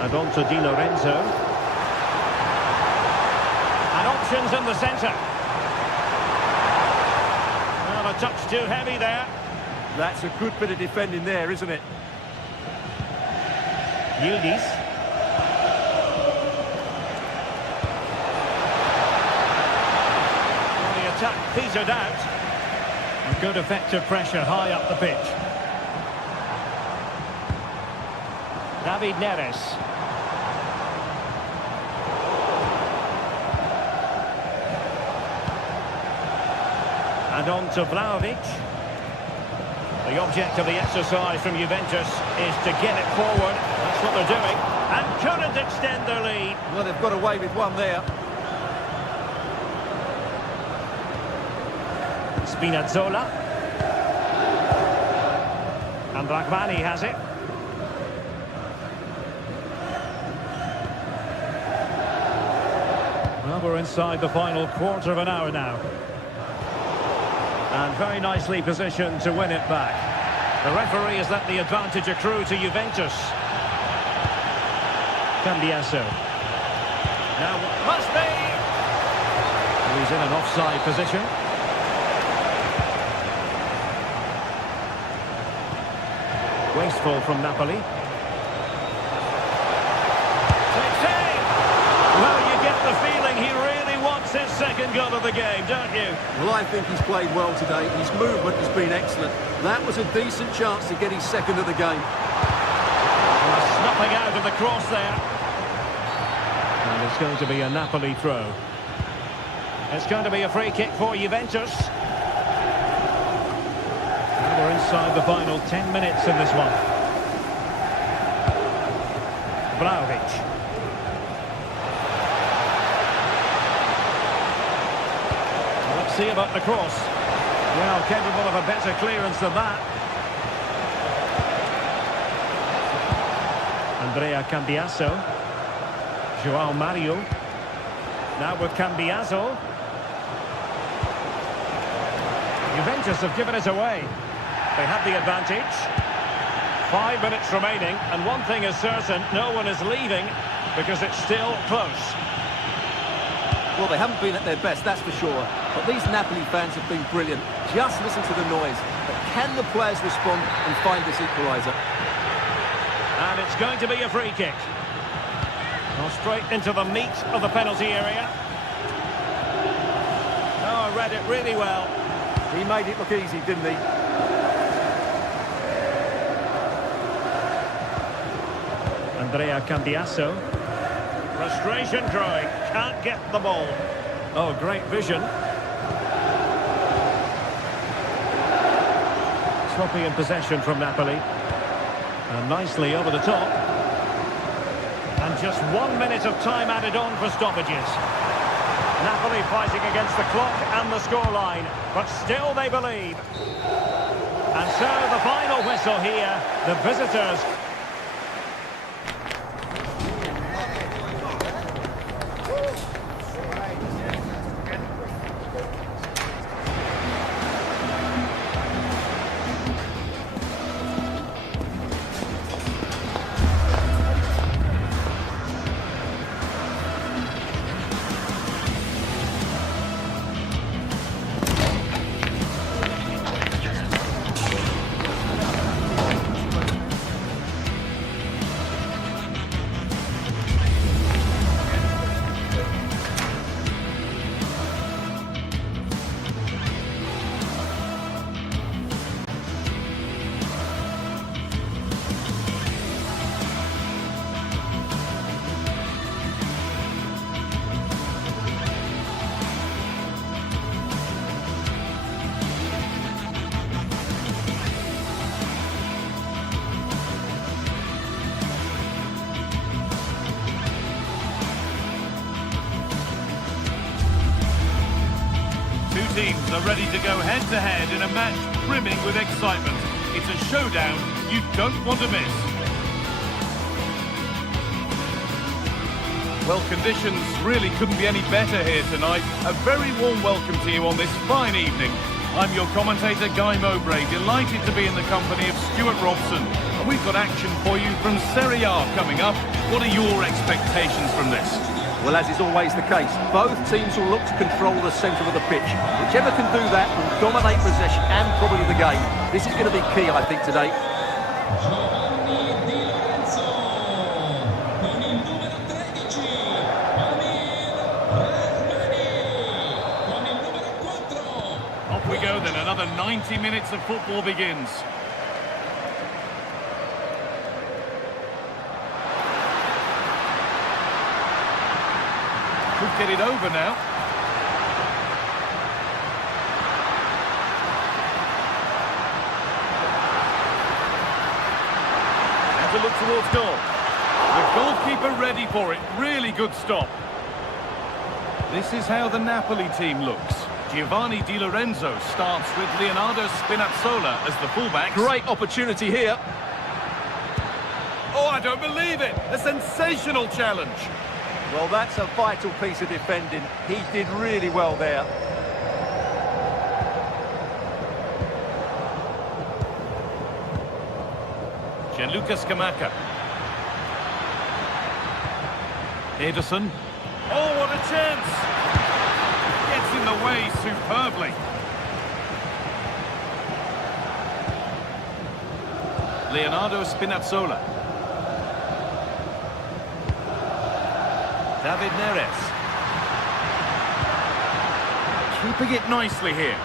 And on to Di Lorenzo. And options in the centre. Well, a touch too heavy there. That's a good bit of defending there, isn't it? Yildiz. Attack petered out. And good effective pressure high up the pitch. David Neres. And on to Vlahovic. The object of the exercise from Juventus is to get it forward. That's what they're doing. And couldn't extend their lead. Well, they've got away with one there. Spinazzola. And Rachmani has it. Well, we're inside the final quarter of an hour now. And very nicely positioned to win it back. The referee has let the advantage accrue to Juventus. Cambiaso. Now, must be! He's in an offside position. Wasteful from Napoli. Well, you get the feeling he really wants his second goal of the game, don't you? Well, I think he's played well today. His movement has been excellent. That was a decent chance to get his second of the game. Snuffing out of the cross there. And it's going to be a Napoli throw. It's going to be a free kick for Juventus. We're inside the final 10 minutes in this one. Vlahovic. Let's see about the cross. Well, capable of a better clearance than that. Andrea Cambiaso. João Mario. Now with Cambiaso. Juventus have given it away. They have the advantage. 5 minutes remaining, and one thing is certain, no one is leaving because it's still close. Well, they haven't been at their best, that's for sure. But these Napoli fans have been brilliant. Just listen to the noise. But can the players respond and find this equaliser? And it's going to be a free kick. Well, straight into the meat of the penalty area. Oh, I read it really well. He made it look easy, didn't he? Andrea Cambiaso. Frustration growing. Can't get the ball. Oh, great vision. Sloppy in possession from Napoli. And nicely over the top. And just 1 minute of time added on for stoppages. Napoli fighting against the clock and the scoreline, but still they believe. And so the final whistle here, the visitors. Teams are ready to go head-to-head in a match brimming with excitement. It's a showdown you don't want to miss. Well, conditions really couldn't be any better here tonight. A very warm welcome to you on this fine evening. I'm your commentator, Guy Mowbray, delighted to be in the company of Stuart Robson. And we've got action for you from Serie A coming up. What are your expectations from this? Well, as is always the case, both teams will look to control the centre of the pitch. Whichever can do that will dominate possession and probably the game. This is going to be key, I think, today. Off we go then, another 90 minutes of football begins. get it over now. And to look towards goal. The goalkeeper ready for it. Really good stop. This is how the Napoli team looks. Giovanni Di Lorenzo starts with Leonardo Spinazzola as the fullback. Great opportunity here. Oh, I don't believe it! A sensational challenge. Well, that's a vital piece of defending. He did really well there. Gianluca Scamacca. Ederson. Oh, what a chance! Gets in the way superbly. Leonardo Spinazzola. David Neres. Keeping it nicely here,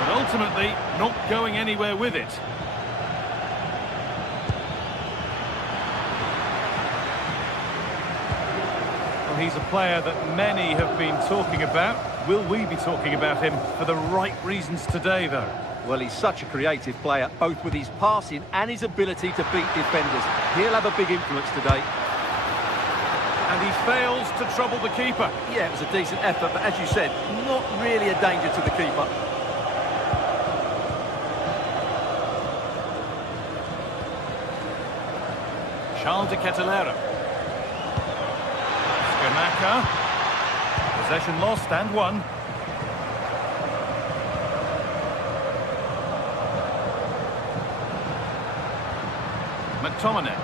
but ultimately not going anywhere with it. Well, he's a player that many have been talking about. Will we be talking about him for the right reasons today, though? Well, he's such a creative player, both with his passing and his ability to beat defenders. He'll have a big influence today. And he fails to trouble the keeper. Yeah, it was a decent effort, but as you said, not really a danger to the keeper. Charles de Kettelera. Scamacca. Possession lost and won. McTominay.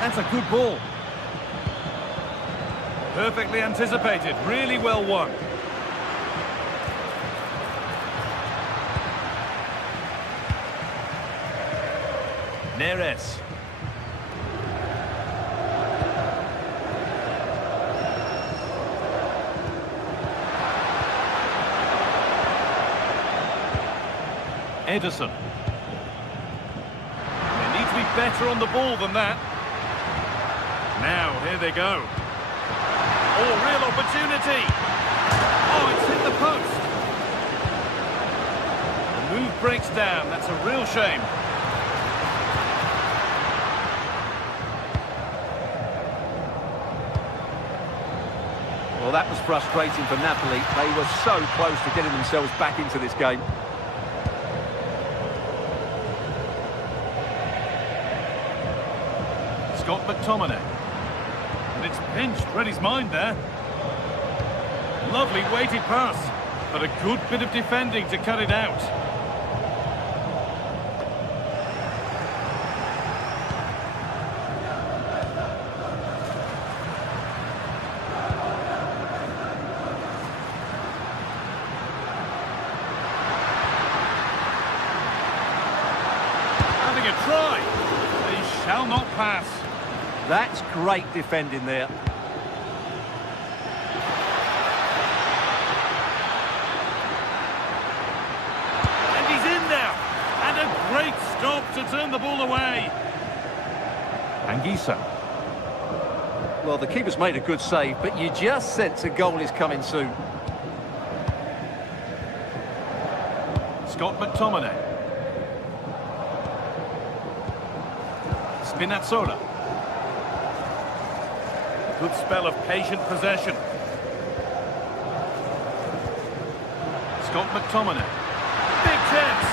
That's a good ball. Perfectly anticipated, really well won. Neres. Ederson. They need to be better on the ball than that. Now, here they go. Oh, real opportunity. Oh, it's hit the post. The move breaks down. That's a real shame. Well, that was frustrating for Napoli. They were so close to getting themselves back into this game. Scott McTominay. And it's pinched, read his mind there. Lovely weighted pass, but a good bit of defending to cut it out. Having a try. They shall not pass. That's great defending there. And he's in there. And a great stop to turn the ball away. Anguissa. Well, the keeper's made a good save, but you just sense a goal is coming soon. Scott McTominay. Spinazzola. Good spell of patient possession. Scott McTominay. Big chance.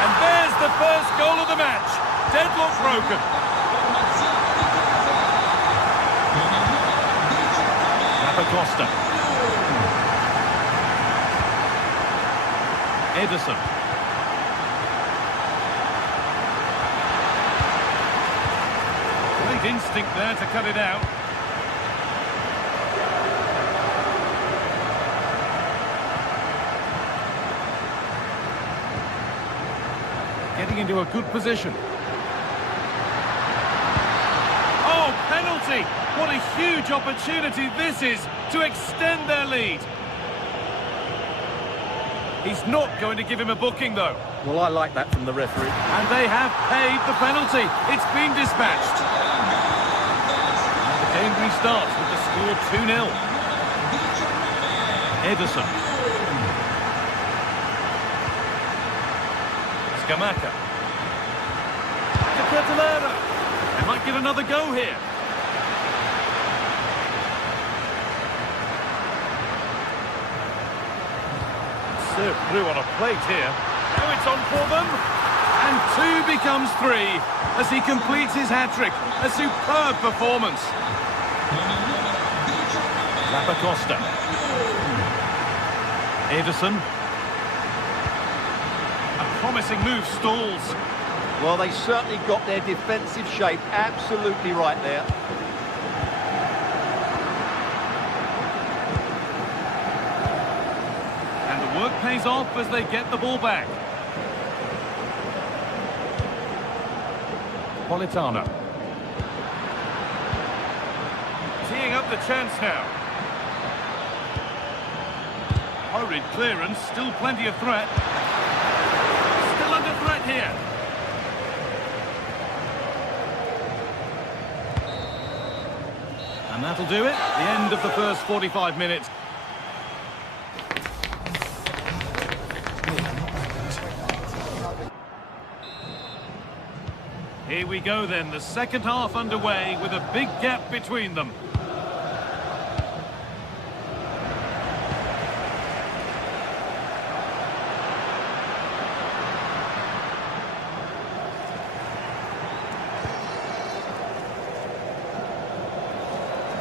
And there's the first goal of the match. Deadlock broken. Costa. Ederson. Great instinct there to cut it out. Getting into a good position. Oh, penalty! What a huge opportunity this is to extend their lead. He's not going to give him a booking, though. Well, I like that from the referee. And they have paid the penalty. It's been dispatched. And the game restarts with the score 2-0. Ederson. Scamacca. Catalera. They might get another go here. Served through on a plate here. Now it's on for them. And 2 becomes 3 as he completes his hat-trick. A superb performance. Lapacosta. Ederson. A promising move stalls. Well, they certainly got their defensive shape absolutely right there. And the work pays off as they get the ball back. Politano. Teeing up the chance now. Hurried clearance, still plenty of threat. Still under threat here. And that'll do it. The end of the first 45 minutes. Here we go then, the second half underway with a big gap between them.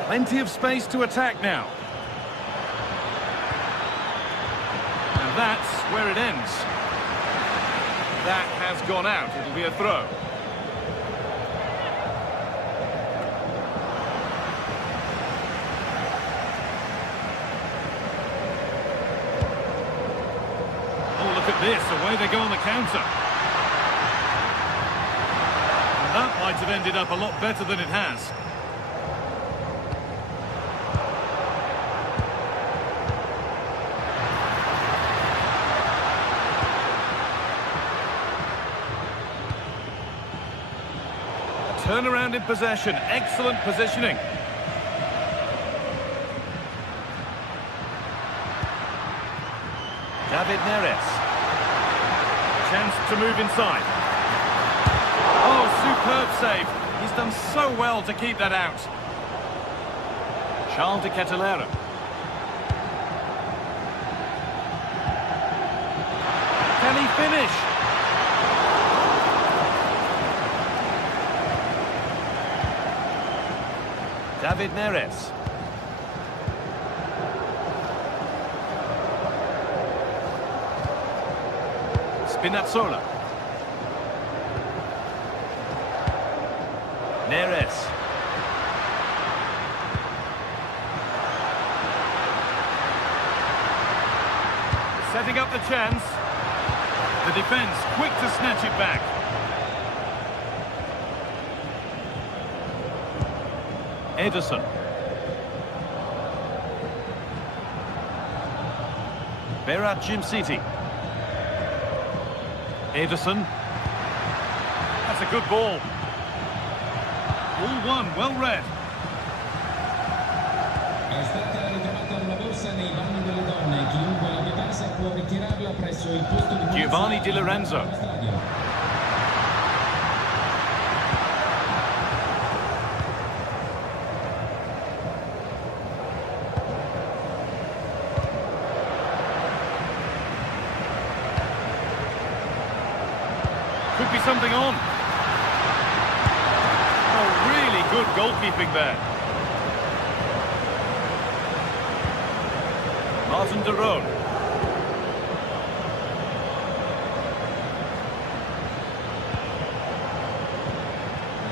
Plenty of space to attack now. And that's where it ends. That has gone out. It'll be a throw. Oh, look at this. Away they go on the counter. And that might have ended up a lot better than it has. Turnaround in possession, excellent positioning. David Neres. Chance to move inside. Oh, superb save. He's done so well to keep that out. Charles de Catalera. Can he finish? David Neres. Spinazzola. Neres. Setting up the chance. The defence quick to snatch it back. Ederson. Berat Jimciti. Ederson. That's a good ball. All one, well read. È stata ritrovata una borsa nei bagni delle donne. Chiunque l'abbia persa può ritirarla presso il posto di Giovanni Di Lorenzo. Could be something on. Oh, really good goalkeeping there. Martin de Roon.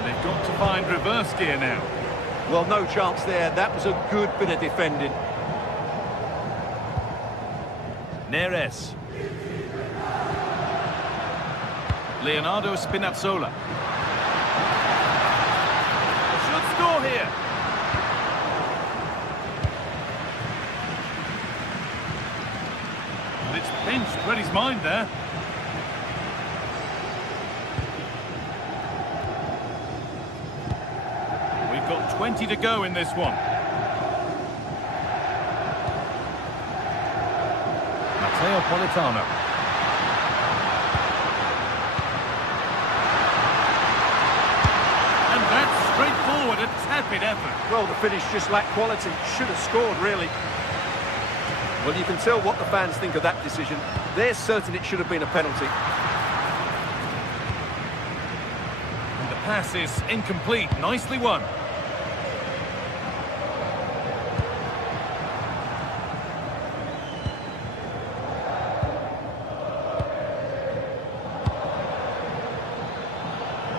They've got to find reverse gear now. Well, no chance there. That was a good bit of defending. Neres. Leonardo Spinazzola. Should score here. But it's Pinched, read his mind there. We've got 20 to go in this one. Matteo Politano. And that's straightforward, a tepid effort. Well, the finish just lacked quality. Should have scored, really. Well, you can tell what the fans think of that decision. They're certain it should have been a penalty. And the pass is incomplete. Nicely won.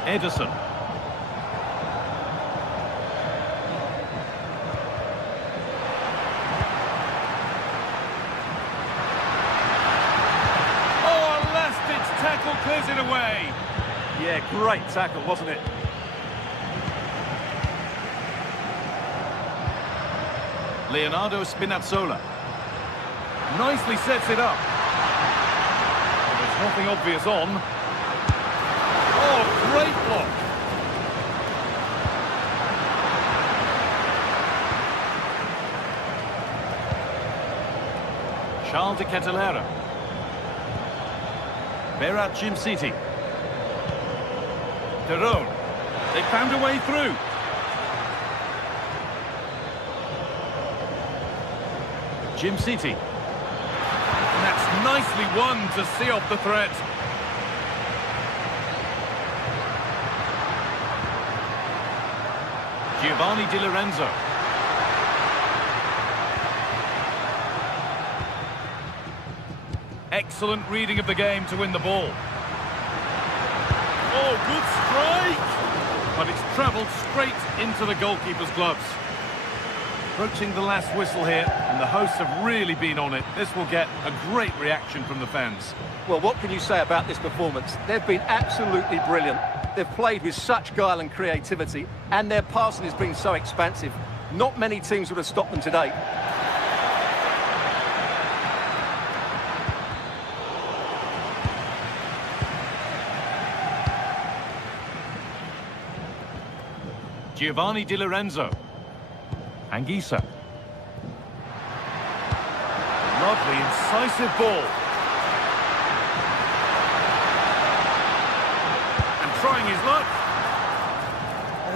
Ederson. Tackle clears it away. Yeah, great tackle, wasn't it? Leonardo Spinazzola. Nicely sets it up. There's nothing obvious on. Oh, great block. Charles de Ketelera. Berat Jim City. Derone. They found a way through. Jim City. And that's nicely won to see off the threat. Giovanni Di Lorenzo. Excellent reading of the game to win the ball. Oh, good strike! But it's travelled straight into the goalkeeper's gloves. Approaching the last whistle here, and the hosts have really been on it. This will get a great reaction from the fans. Well, what can you say about this performance? They've been absolutely brilliant. They've played with such guile and creativity, and their passing has been so expansive. Not many teams would have stopped them today. Giovanni Di Lorenzo. Anguissa. Lovely, incisive ball. And trying his luck.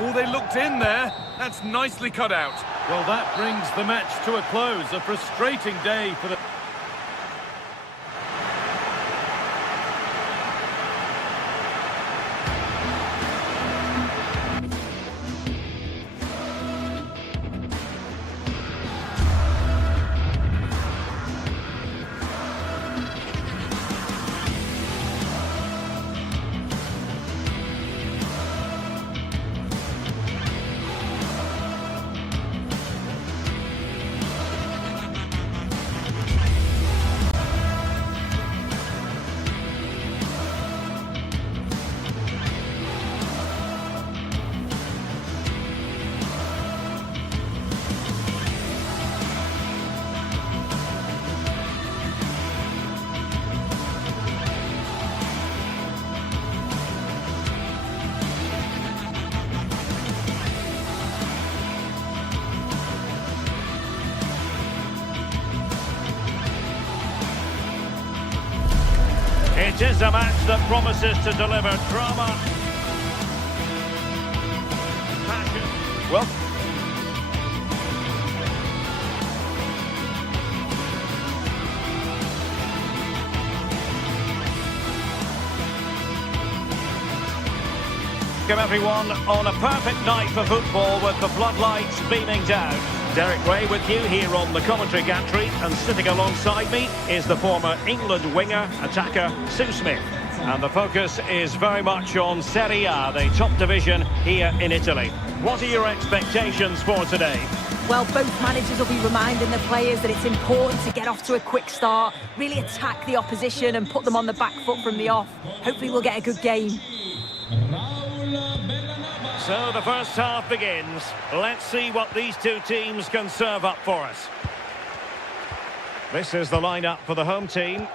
Oh, they looked in there. That's nicely cut out. Well, that brings the match to a close. A frustrating day for the... It is a match that promises to deliver drama, passion. Well, welcome everyone on a perfect night for football with the floodlights beaming down. Derek Ray with you here on the commentary gantry, and sitting alongside me is the former England winger, attacker, Sue Smith. And the focus is very much on Serie A, the top division here in Italy. What are your expectations for today? Well, both managers will be reminding the players that it's important to get off to a quick start, really attack the opposition and put them on the back foot from the off. Hopefully we'll get a good game. So the first half begins. Let's see what these two teams can serve up for us. This is the lineup for the home team.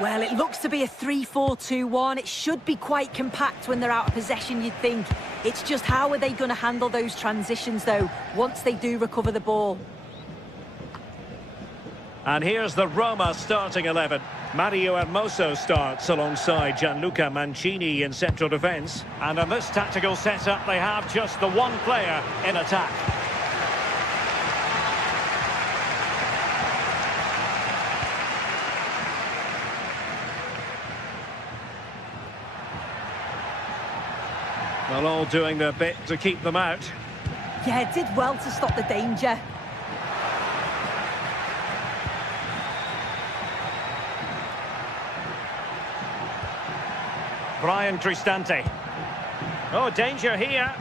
Well, it looks to be a 3-4-2-1. It should be quite compact when they're out of possession, you'd think. It's just how are they going to handle those transitions, though, once they do recover the ball? And here's the Roma starting 11. Mario Hermoso starts alongside Gianluca Mancini in central defence. And in this tactical setup, they have just the one player in attack. Well, all doing their bit to keep them out. Yeah, it did well to stop the danger. Brian Cristante. Oh, danger here.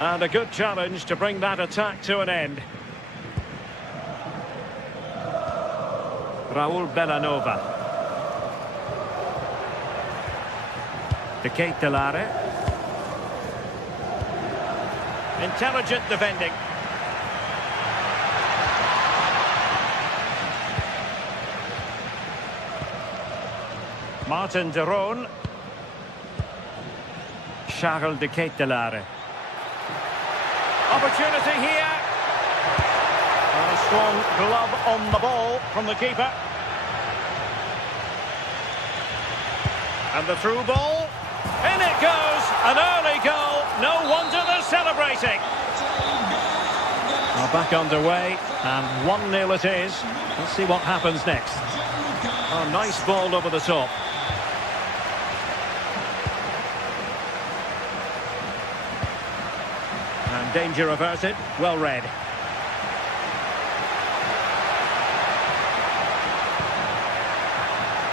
And a good challenge to bring that attack to an end. Raul Bellanova. De Ketelare. Intelligent defending. Martin de Roon. Charles de Ketelare. Opportunity here. A strong glove on the ball from the keeper. And the through ball. In it goes. An early goal. No wonder they're celebrating. Well, back underway. And 1-0 it is. Let's see what happens next. Oh, nice ball over the top. And danger averted. Well read.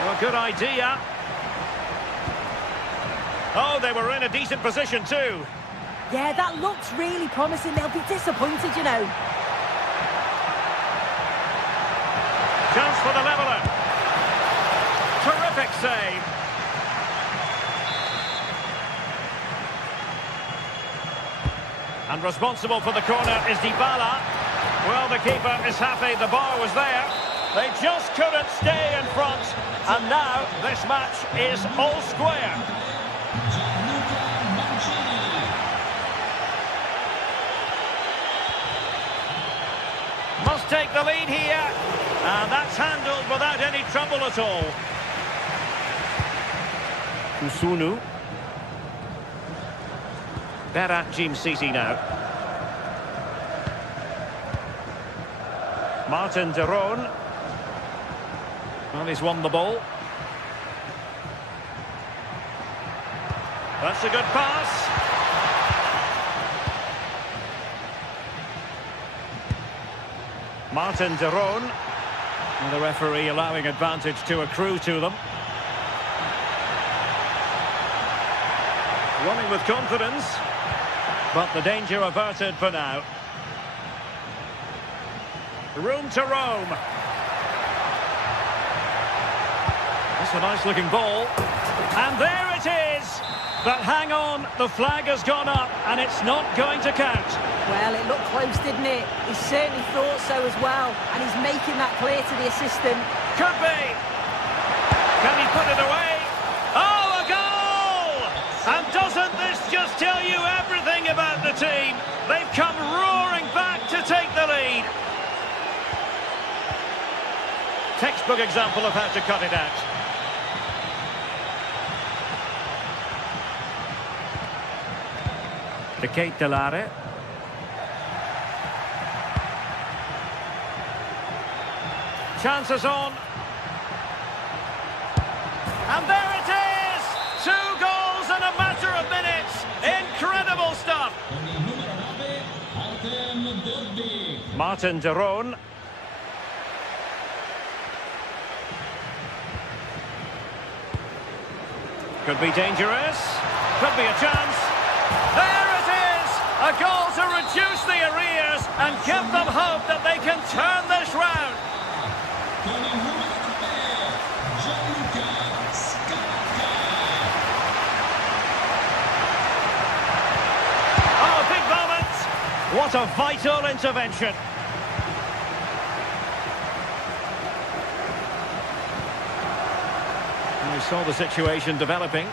Well, good idea. Oh, they were in a decent position too. Yeah, that looks really promising. They'll be disappointed, you know. Chance for the leveller. Terrific save. And responsible for the corner is Dybala. Well, the keeper is happy the bar was there. They just couldn't stay in front. And now this match is all square. Must take the lead here. And that's handled without any trouble at all. Usunu. Berat Jim City now. Martin de Roon. Well, he's won the ball. That's a good pass. Martin de Roon. And the referee allowing advantage to accrue to them. Running with confidence. But the danger averted for now. Room to roam. That's a nice looking ball. And there it is. But hang on, the flag has gone up and it's not going to count. Well, it looked close, didn't it? He certainly thought so as well. And he's making that clear to the assistant. Could be. Can he put it away? Oh, a goal! And doesn't this just tell you everything about the team? They've come roaring back to take the lead. Textbook example of how to cut it out. De Ketelare. Chances on. And there it is! 2 goals in a matter of minutes. Incredible stuff. Martin de Roon. Could be dangerous. Could be a chance. There it is! A goal to reduce the arrears and give them hope that they can turn this round. Oh, big moment! What a vital intervention. He saw the situation developing.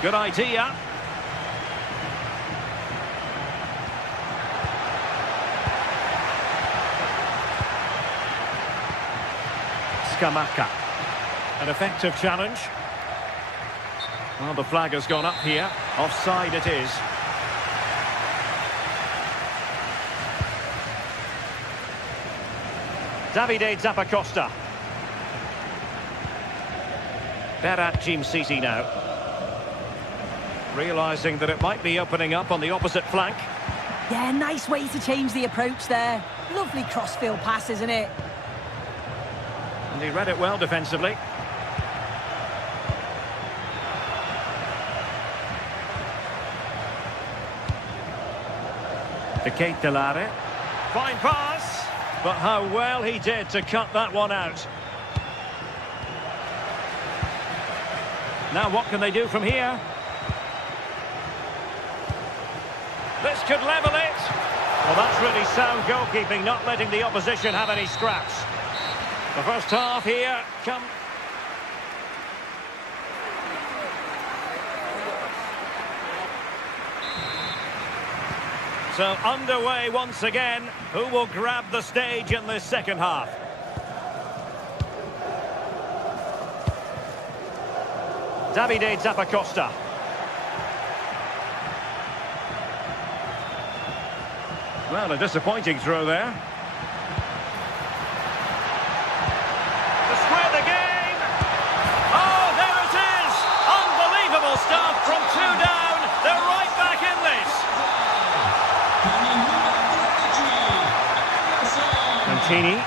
Good idea. Scamacca. An effective challenge. Well, the flag has gone up here. Offside it is. Davide Zappacosta. Berat Jim City now. Realising that it might be opening up on the opposite flank. Yeah, nice way to change the approach there. Lovely crossfield pass, isn't it? And he read it well defensively. To Kate Delare. Fine pass. But how well he did to cut that one out. Now what can they do from here? This could level it. Well, that's really sound goalkeeping, not letting the opposition have any scraps. The first half here come. So underway once again. Who will grab the stage in this second half? Davide Zappacosta. Well, a disappointing throw there. To square the game. Oh, there it is! Unbelievable stuff from two down. They're right back in this. Mancini.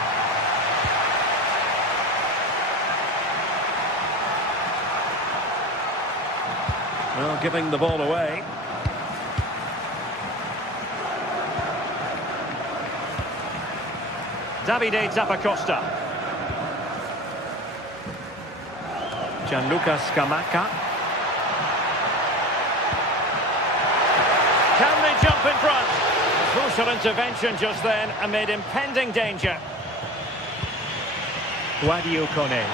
Well, giving the ball away. Davide Zappacosta. Gianluca Scamacca. Can they jump in front? A crucial intervention just then amid impending danger. Guadio Kone.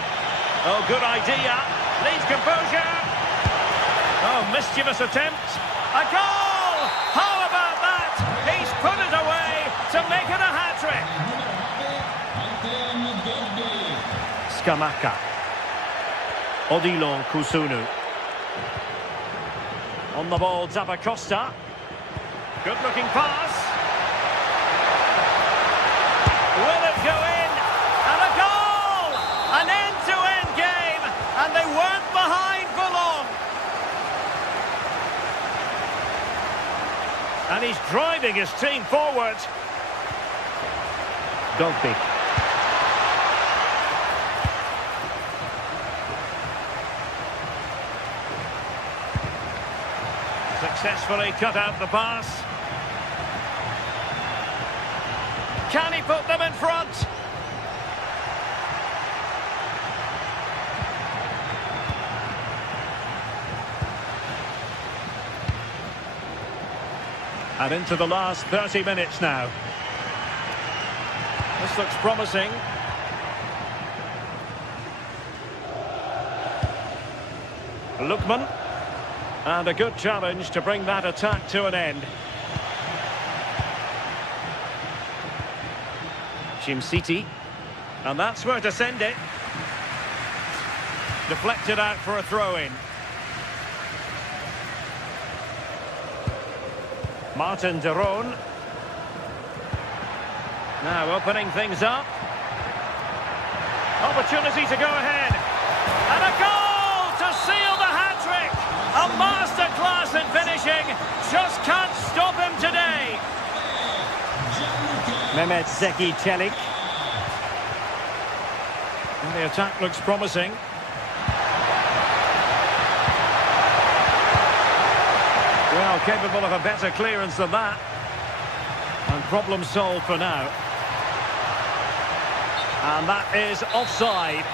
Oh, good idea. Leads composure. Oh, mischievous attempt. A goal! How about that? He's put it away to make it a hat-trick. Scamacca. Odilon Kusunu. On the ball, Zappacosta. Good-looking pass. Will it go in? And a goal! An end-to-end game, and they weren't behind for long. And he's driving his team forward. Dogby. Successfully cut out the pass. Can he put them in front? And into the last 30 minutes now. This looks promising. Lookman. And a good challenge to bring that attack to an end. Jim City. And that's where to send it. Deflected out for a throw-in. Martin de Roon. Now opening things up. Opportunity to go ahead. And a goal to seal the hat-trick. A masterclass in finishing. Just can't stop him today. Mehmet Zeki Çelik. And the attack looks promising. Well, capable of a better clearance than that. And problem solved for now. And that is offside.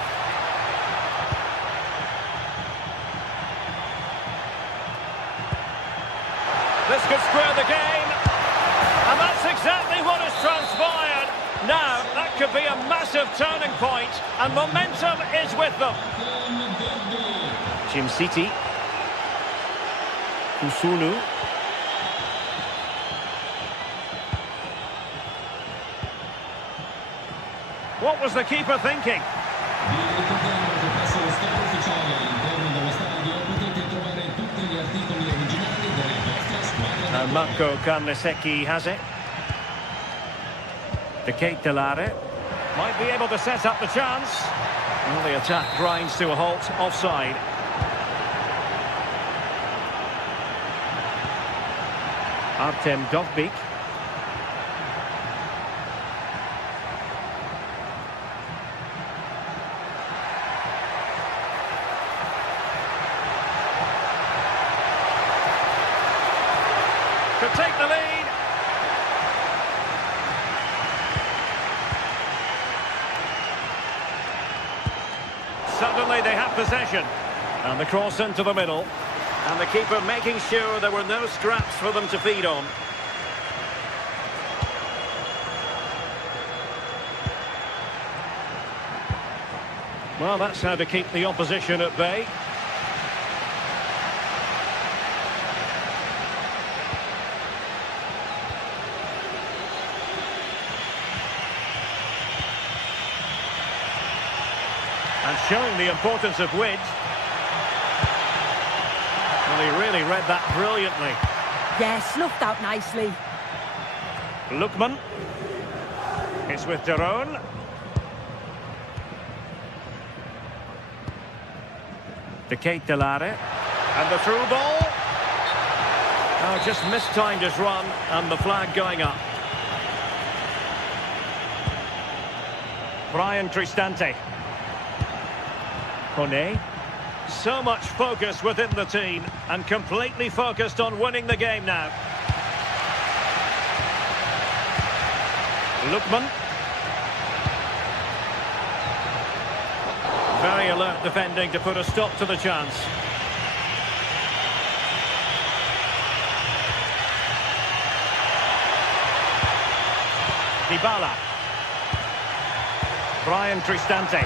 This could square the game. And that's exactly decisive turning point, and momentum is with them. Jim City. Kusunu. What was the keeper thinking? Vi ricordiamo che presso lo schermo ufficiale all'interno dello stadio potete trovare tutti gli articoli originali della vostra squadra. And Marco Carnesecchi has it. The Ketelare. Might be able to set up the chance. Well, the attack grinds to a halt, offside. Artem Dovbik. Could take the lead. Suddenly they have possession. And the cross into the middle. And the keeper making sure there were no scraps for them to feed on. Well, that's how to keep the opposition at bay. And showing the importance of width. Well, he really read that brilliantly. Yeah, snuffed out nicely. Lookman. It's with Daron. The Ketelare. And the through ball. Oh, just mistimed his run, and the flag going up. Brian Cristante. Kone. So much focus within the team, and completely focused on winning the game now. Lookman. Very alert defending to put a stop to the chance. Dybala. Brian Cristante.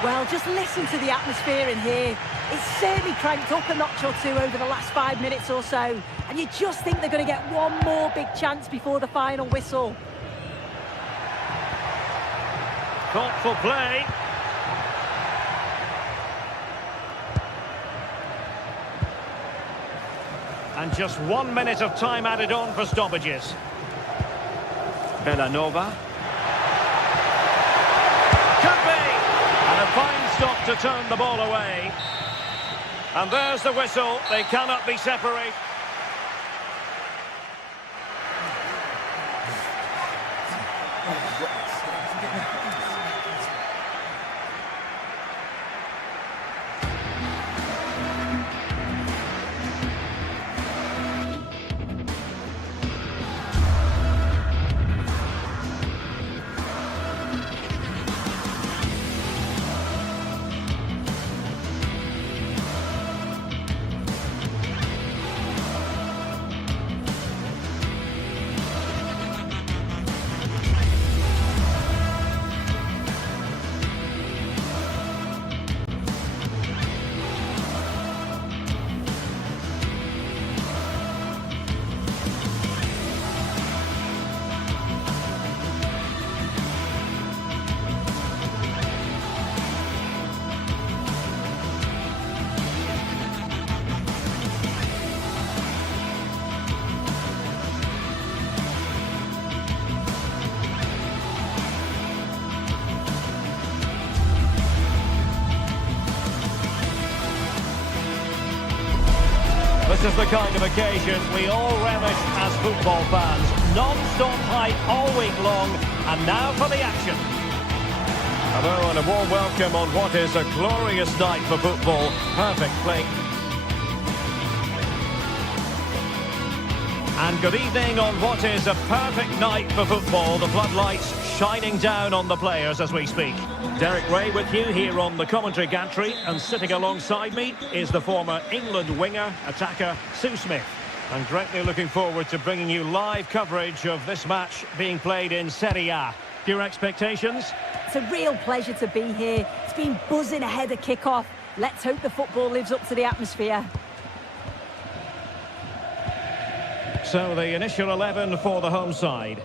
Well, just listen to the atmosphere in here. It's certainly cranked up a notch or two over the last 5 minutes or so. And you just think they're going to get one more big chance before the final whistle. Thoughtful play. And just 1 minute of time added on for stoppages. Bellanova. Could be. And a fine stop to turn the ball away. And there's the whistle. They cannot be separated. This is the kind of occasion we all relish as football fans. Non-stop hype all week long, and now for the action. Hello and a warm welcome on what is a glorious night for football. Perfect play. And good evening on what is a perfect night for football. The floodlights shining down on the players as we speak. Derek Ray with you here on the commentary gantry, and sitting alongside me is the former England winger, attacker, Sue Smith. I'm greatly looking forward to bringing you live coverage of this match being played in Serie A. Your expectations? It's a real pleasure to be here. It's been buzzing ahead of kick-off. Let's hope the football lives up to the atmosphere. So the initial 11 for the home side.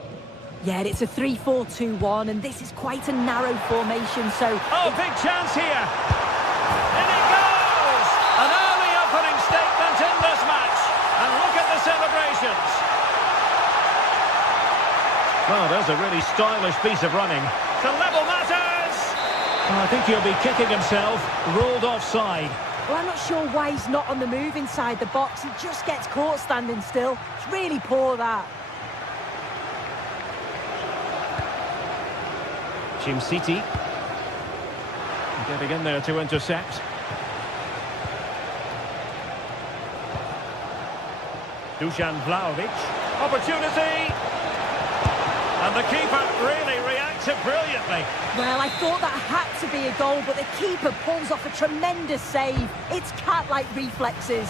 Yeah, it's a 3-4-2-1, and this is quite a narrow formation, so... Oh, big chance here! In it goes! An early opening statement in this match. And look at the celebrations. Well, there's a really stylish piece of running. To level matters! Oh, I think he'll be kicking himself. Ruled offside. Well, I'm not sure why he's not on the move inside the box. He just gets caught standing still. It's really poor, that. City getting in there to intercept. Dusan Vlahovic. Opportunity! And the keeper really reacted brilliantly. Well, I thought that had to be a goal, but the keeper pulls off a tremendous save. It's cat-like reflexes.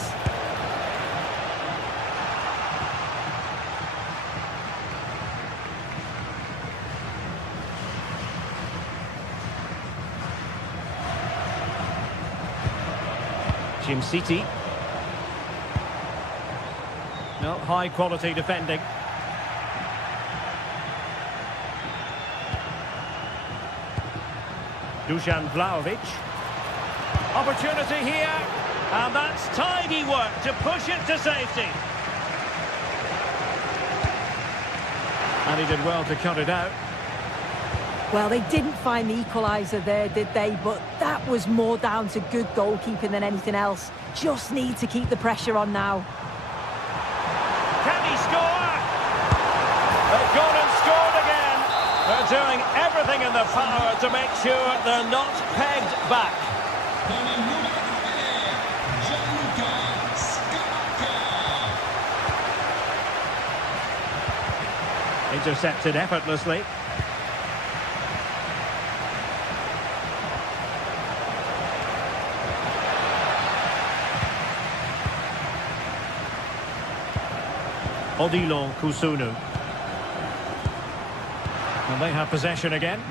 City. No, high quality defending. Dusan Vlahovic. Opportunity here. And that's tidy work to push it to safety. And he did well to cut it out. Well, they didn't find the equaliser there, did they? But that was more down to good goalkeeping than anything else. Just need to keep the pressure on now. Can he score? They've gone and scored again. They're doing everything in their power to make sure they're not pegged back. Intercepted effortlessly. Odilon Kusunu. And they have possession again.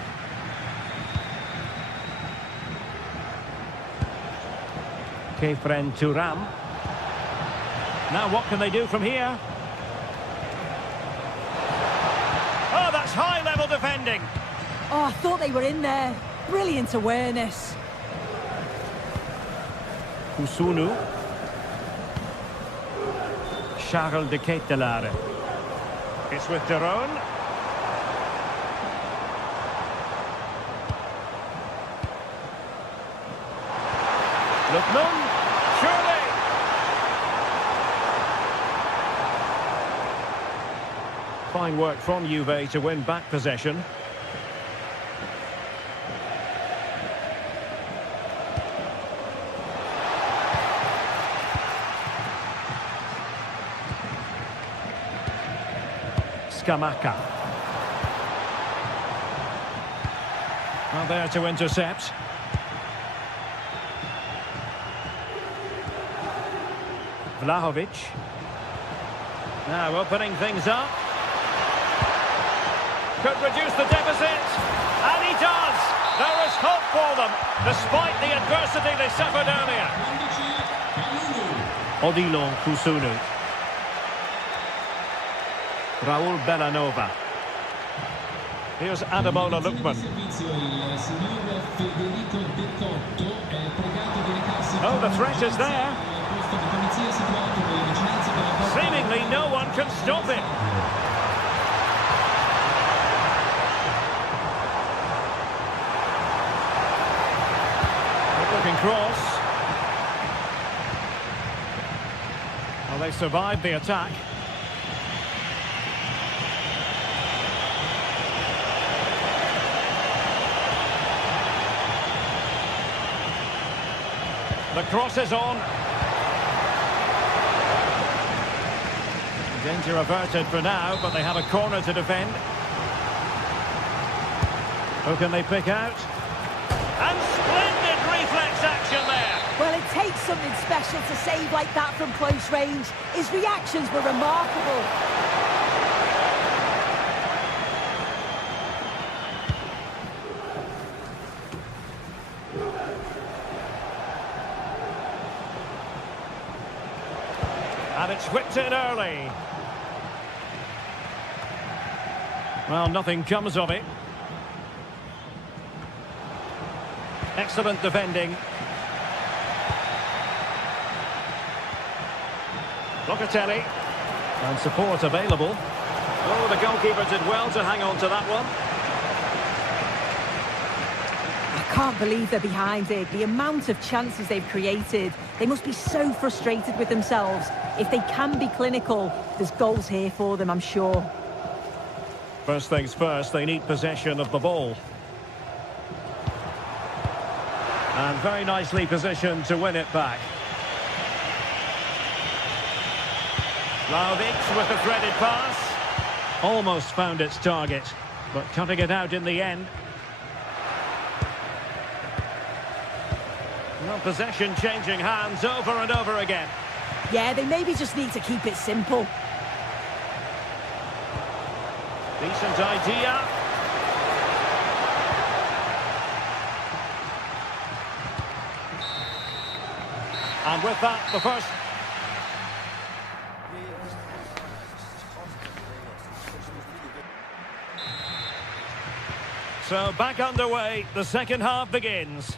Kefren Turam. Now what can they do from here? Oh, that's high-level defending. Oh, I thought they were in there. Brilliant awareness. Kusunu. Charles de Ketelaere. It's with Deron. Lukman. Surely. Fine work from Juve to win back possession. Scamacca. Well, there to intercept. Vlahovic. Now opening things up. Could reduce the deficit. And he does. There is hope for them, despite the adversity they suffered earlier. Odilon Kusunu. Raul Bellanova. Here's Ademola Lookman. Oh, the threat is there. Seemingly no one can stop him. Good-looking cross. Well, they survived the attack. The cross is on. Danger averted for now, but they have a corner to defend. Who can they pick out? And splendid reflex action there. Well, it takes something special to save like that from close range. His reactions were remarkable. And it's whipped in early. Well, nothing comes of it. Excellent defending. Locatelli. And support available. Oh, the goalkeeper did well to hang on to that one. I can't believe they're behind it. The amount of chances they've created. They must be so frustrated with themselves. If they can be clinical, there's goals here for them, I'm sure. First things first, they need possession of the ball. And very nicely positioned to win it back. Vlahovic with a threaded pass. Almost found its target, but cutting it out in the end. Well, possession changing hands over and over again. Yeah, they maybe just need to keep it simple. Decent idea. And with that, the first... So back underway, the second half begins.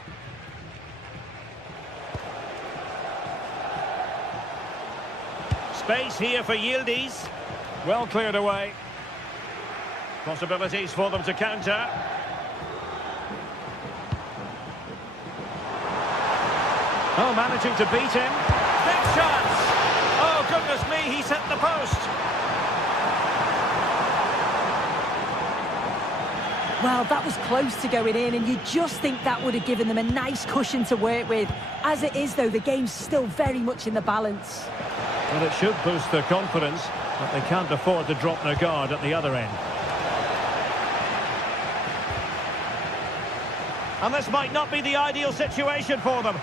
Space here for Yildiz. Well cleared away. Possibilities for them to counter. Oh, managing to beat him. Big chance! Oh, goodness me, he's hit the post. Well, that was close to going in, and you just think that would have given them a nice cushion to work with. As it is, though, the game's still very much in the balance. Well, it should boost their confidence, but they can't afford to drop their guard at the other end. And this might not be the ideal situation for them.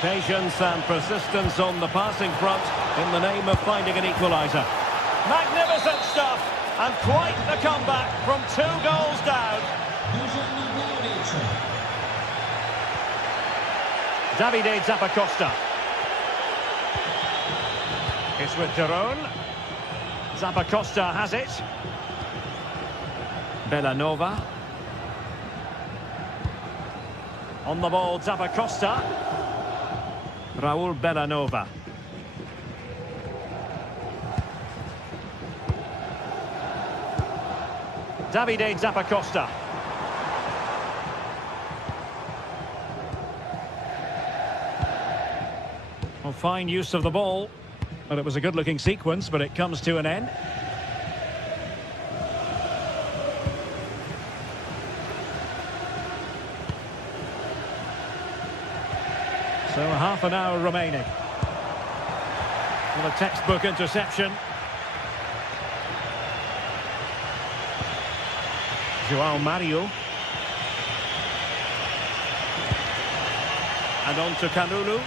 Patience and persistence on the passing front in the name of finding an equaliser. Magnificent stuff, and quite the comeback from 2 goals down. Davide Zappacosta. It's with Daron. Zappacosta has it. Bellanova. On the ball, Zappacosta. Raul Bellanova. Davide Zappacosta. Well, fine use of the ball. Well, it was a good-looking sequence, but it comes to an end. So half an hour remaining. Well, a textbook interception. João Mario. And on to Canulu.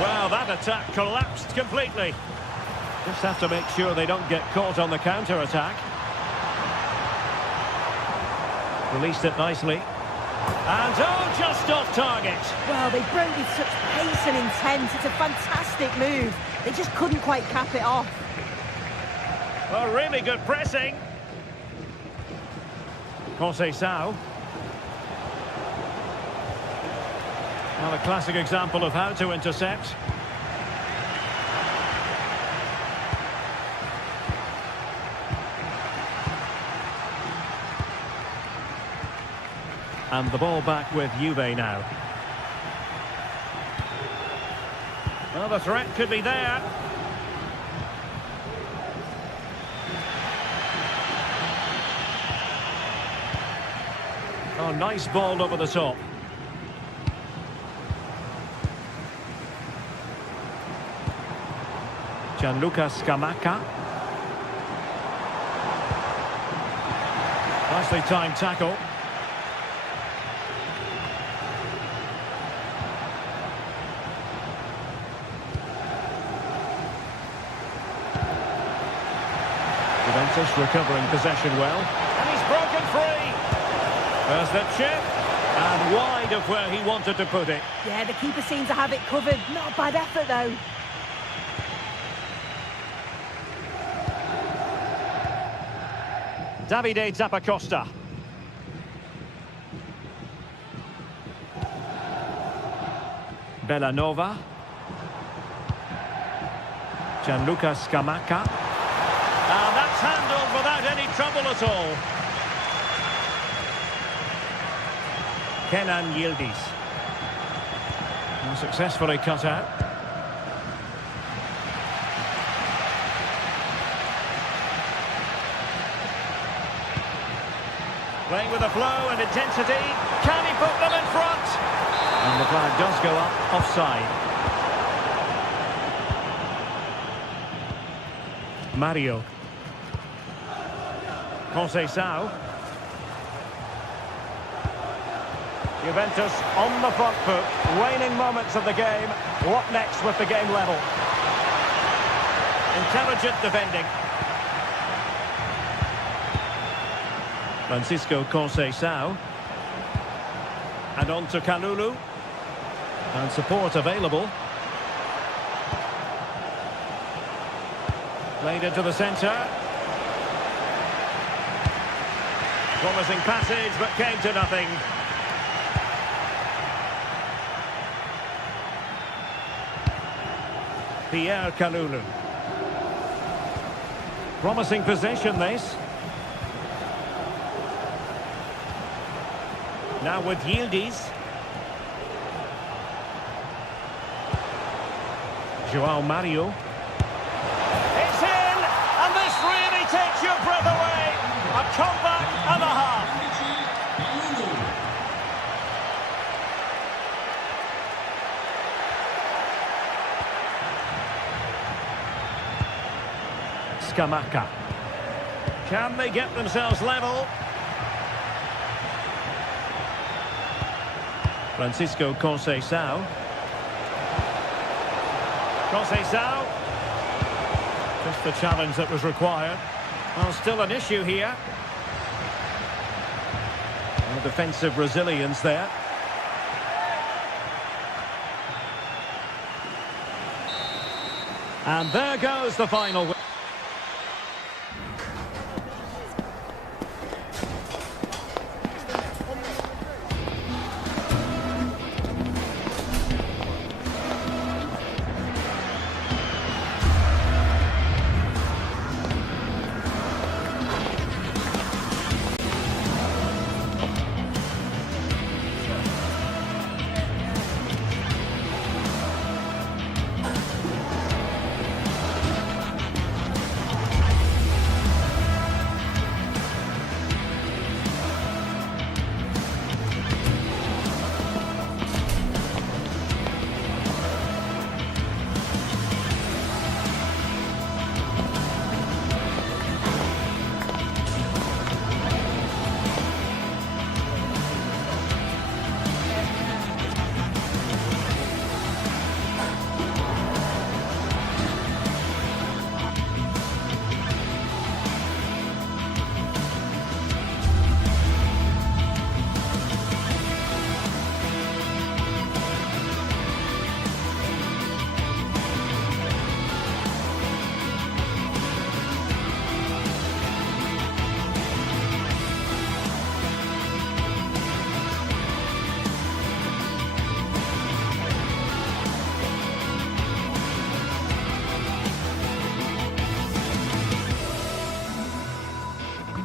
Well, that attack collapsed completely. Just have to make sure they don't get caught on the counter-attack. Released it nicely. And oh, just off target. Well, they broke with such pace and intent. It's a fantastic move. They just couldn't quite cap it off. Well, really good pressing. Conceição. Well, a classic example of how to intercept. And the ball back with Juve now. Well, the threat could be there. Oh, nice ball over the top. Gianluca Scamacca. Nicely timed tackle. Juventus recovering possession well. And he's broken free. There's the chip. And wide of where he wanted to put it. Yeah, the keeper seems to have it covered. Not a bad effort, though. Davide Zappacosta. Bellanova. Gianluca Scamacca. And that's handled without any trouble at all. Kenan Yildiz. Successfully cut out. Playing with a flow and intensity. Can he put them in front? And the flag does go up, offside. Mario. Conceição. Juventus on the front foot. Waning moments of the game. What next with the game level? Intelligent defending. Francisco Conceição. And on to Kalulu. And support available. Played into the centre. Promising passage, but came to nothing. Pierre Kalulu. Promising possession, this. Now with Yildiz. Joao Mario. It's in, and this really takes your breath away. A comeback and a half. Scamacca. Can they get themselves level? Francisco Conceição. Conceição. Just the challenge that was required. Well, still an issue here. Well, defensive resilience there. And there goes the final.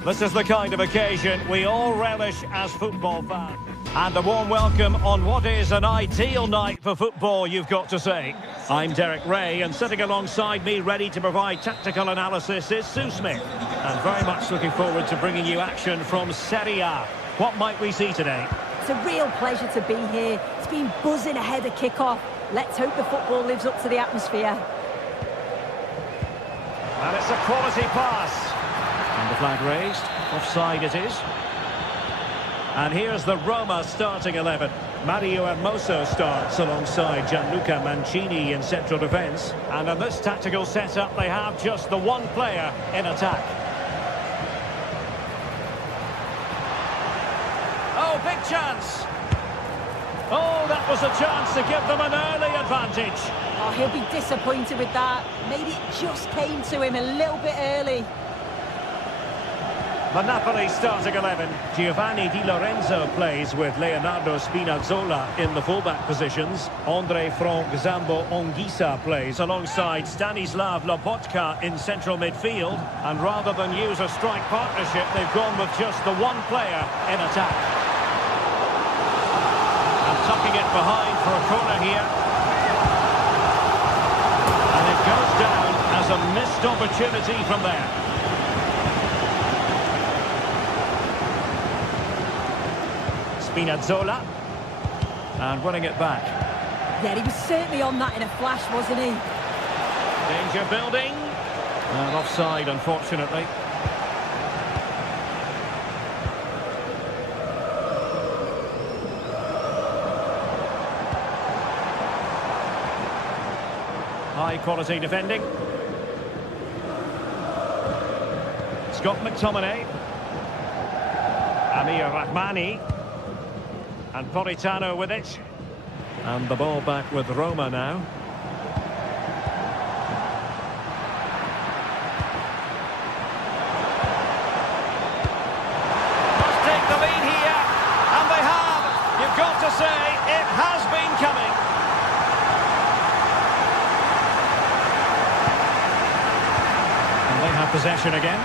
This is the kind of occasion we all relish as football fans. And a warm welcome on what is an ideal night for football, you've got to say. I'm Derek Ray, and sitting alongside me, ready to provide tactical analysis, is Sue Smith. And very much looking forward to bringing you action from Serie A. What might we see today? It's a real pleasure to be here. It's been buzzing ahead of kick-off. Let's hope the football lives up to the atmosphere. And it's a quality pass. And the flag raised. Offside it is. And here's the Roma starting 11. Mario Hermoso starts alongside Gianluca Mancini in central defence. And in this tactical setup, they have just the one player in attack. Oh, big chance. Oh, that was a chance to give them an early advantage. Oh, he'll be disappointed with that. Maybe it just came to him a little bit early. The Napoli starting 11. Giovanni Di Lorenzo plays with Leonardo Spinazzola in the fullback positions. Andre Frank Zambo Anguissa plays alongside Stanislav Lobotka in central midfield. And rather than use a strike partnership, they've gone with just the one player in attack. And tucking it behind for a corner here. And it goes down as a missed opportunity from there. Spinazzola, and running it back. Yeah, he was certainly on that in a flash, wasn't he? Danger building, and offside, unfortunately. High quality defending. Scott McTominay, Amir Rahmani. And Politano with it. And the ball back with Roma now. Must take the lead here. And they have. You've got to say, it has been coming. And they have possession again.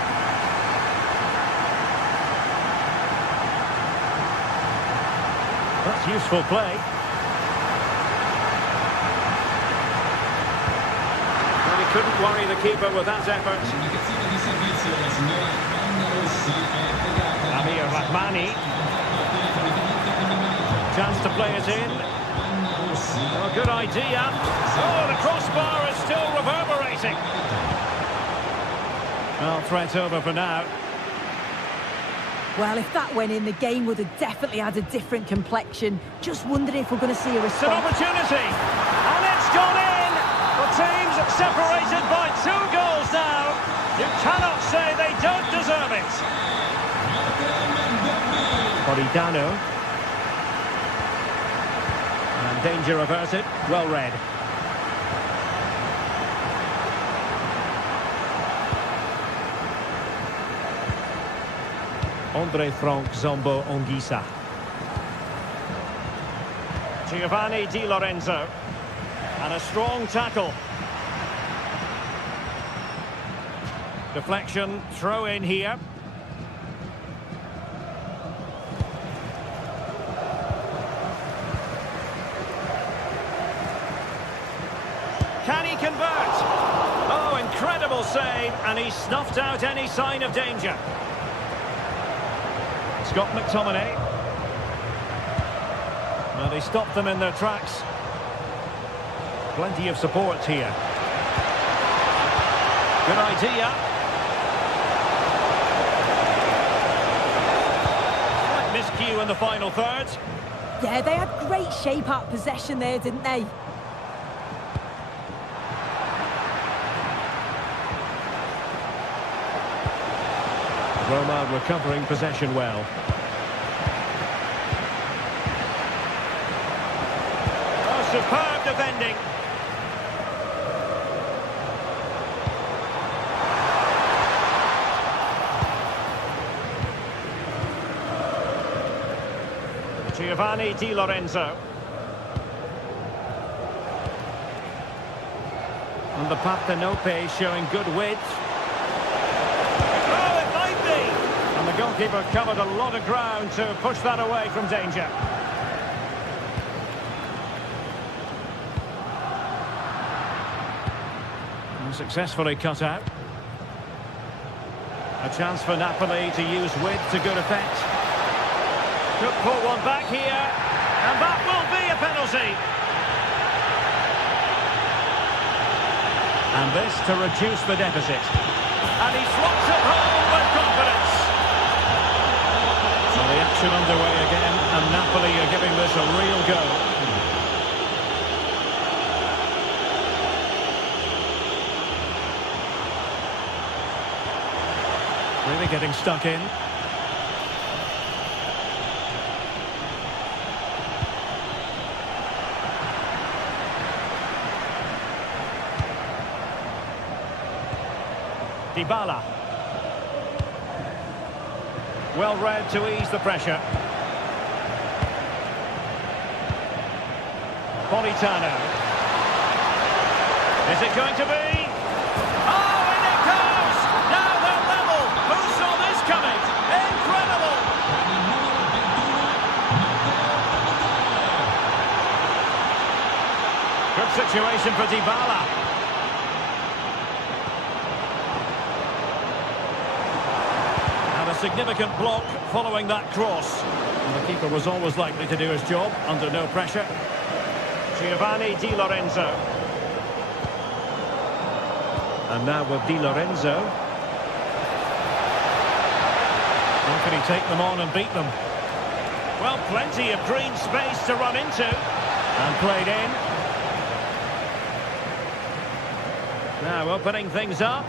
That's useful play. Well, he couldn't worry the keeper with that effort. Amir Rahmani. Chance to play it in. Oh, good idea. Oh, the crossbar is still reverberating. Well, threat over for now. Well, if that went in, the game would have definitely had a different complexion. Just wondered if we're going to see a It's an response. opportunity, and it's gone in! The teams separated by 2 goals now. You cannot say they don't deserve it. Politano. And danger averted, well read. Andre Frank Zambo Anguissa. Giovanni Di Lorenzo. And a strong tackle. Deflection, throw in here. Can he convert? Oh, incredible save, and he snuffed out any sign of danger. Scott McTominay. Well, they stopped them in their tracks. Plenty of support here. Good idea. Slight miscue in the final third. Yeah, they had great shape out possession there, didn't they? Roma recovering possession well. Oh, superb defending. Giovanni Di Lorenzo. And the Partenope showing good width. Oh, it might be! And the goalkeeper covered a lot of ground to push that away from danger. And successfully cut out. A chance for Napoli to use width to good effect. Could pull one back here, and that will be a penalty. And this to reduce the deficit. And he slots it home with confidence. So the action underway again, and Napoli are giving this a real go. Really getting stuck in. Dybala. Well read to ease the pressure. Politano. Is it going to be? Oh, in it goes! Now they're level. Who saw this coming? Incredible! Good situation for Dybala. Significant block following that cross. And the keeper was always likely to do his job under no pressure. Giovanni Di Lorenzo. And now with Di Lorenzo. How can he take them on and beat them? Well, plenty of green space to run into. And played in. Now opening things up.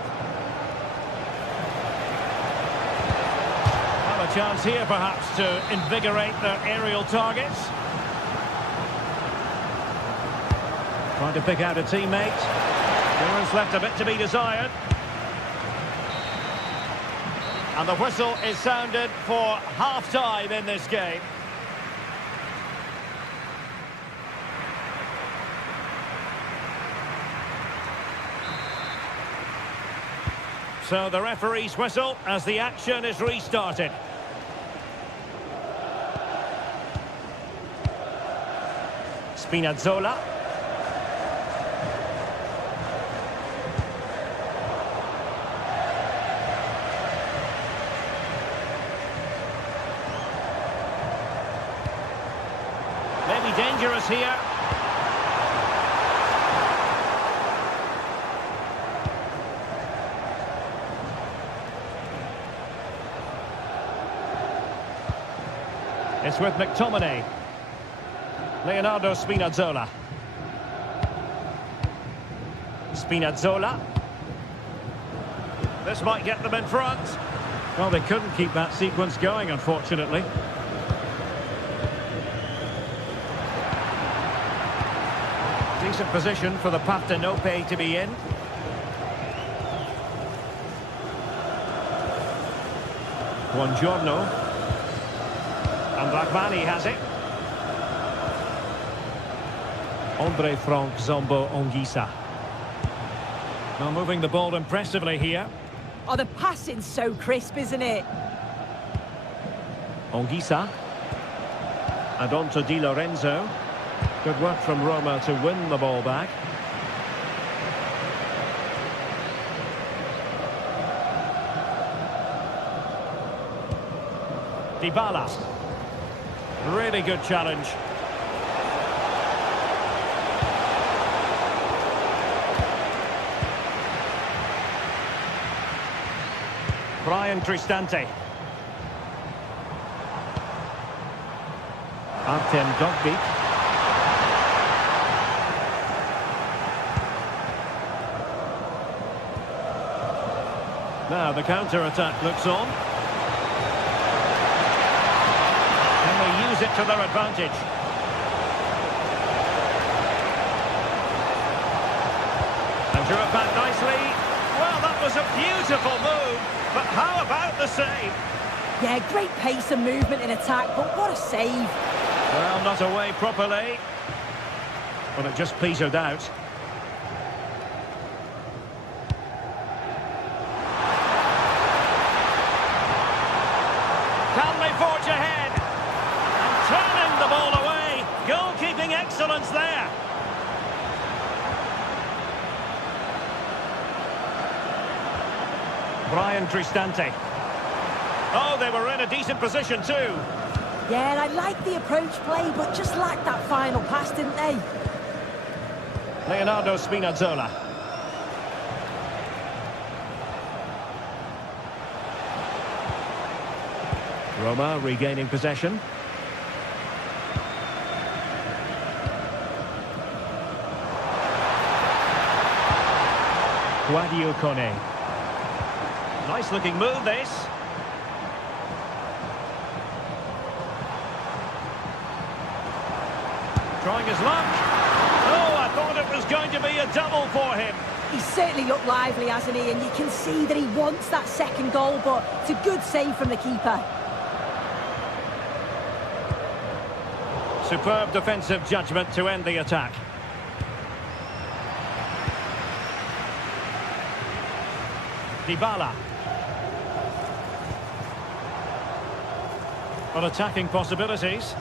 A chance here perhaps to invigorate their aerial targets. Trying to pick out a teammate. Clearance left a bit to be desired. And the whistle is sounded for half-time in this game. So the referee's whistle as the action is restarted. Spinazzola. Maybe dangerous here. It's with McTominay. Leonardo Spinazzola. Spinazzola. This might get them in front. Well, they couldn't keep that sequence going, unfortunately. Decent position for the Partenope to be in. Buongiorno. And Rahmani has it. Andre Frank Zombo Ongisa. Now moving the ball impressively here. Oh, the passing's so crisp, isn't it? Ongisa. And on to Di Lorenzo. Good work from Roma to win the ball back. Dybala. Really good challenge. Brian Cristante. Artem Dogbik. Now the counter-attack looks on. Can they use it to their advantage? And drew it back nicely. Well, that was a beautiful move. But how about the save? Yeah, great pace and movement in attack, but what a save. Well, not away properly. But it just petered out. Can they forge ahead? And turning the ball away. Goalkeeping excellence there. Brian Cristante. Oh, they were in a decent position too. Yeah, I like the approach play, but just lacked that final pass, didn't they? Leonardo Spinazzola. Roma regaining possession. Guadio Kone. Nice looking move, this. Trying his luck. Oh, I thought it was going to be a double for him. He's certainly looked lively, hasn't he? And you can see that he wants that second goal, but it's a good save from the keeper. Superb defensive judgment to end the attack. Dybala. But attacking possibilities.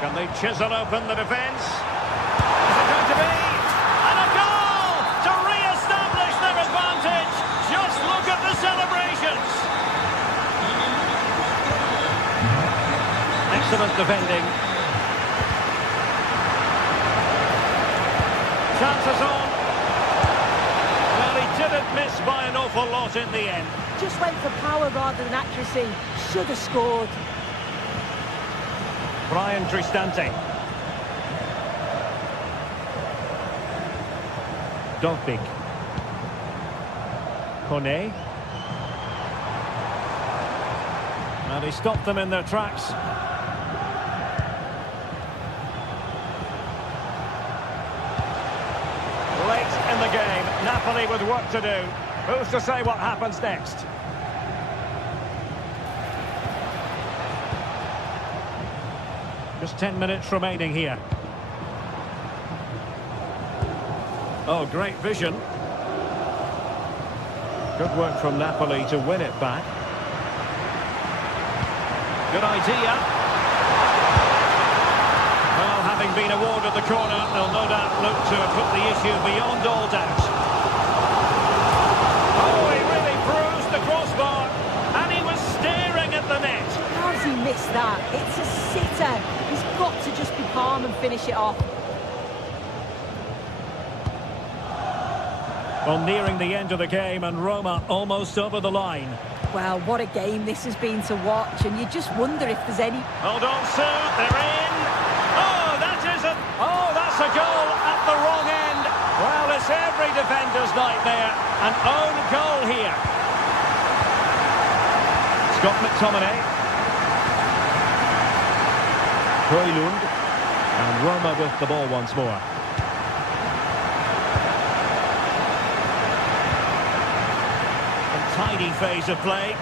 Can they chisel open the defence? Is it going to be? And a goal to re-establish their advantage. Just look at the celebrations. Excellent defending. Chances on. Well, he didn't miss by an awful lot in the end. Just went for power rather than accuracy. Should have scored. Brian Cristante. Dovbik. Kone. And he stopped them in their tracks. Late in the game, Napoli with work to do. Who's to say what happens next? Just 10 minutes remaining here. Oh, great vision. Good work from Napoli to win it back. Good idea. Well, having been awarded the corner, they'll no doubt look to put the issue beyond all doubt. Oh, he really bruised the crossbar, and he was staring at the net. How's he missed that? It's a sitter. He's got to just be calm and finish it off. Well, nearing the end of the game, and Roma almost over the line. Well, what a game this has been to watch, and you just wonder if there's any... Hold on, Sue, they're in. Oh, that's a goal at the wrong end. Well, it's every defender's nightmare. An own goal here. Scott McTominay. Højlund. And Roma with the ball once more. A tidy phase of play.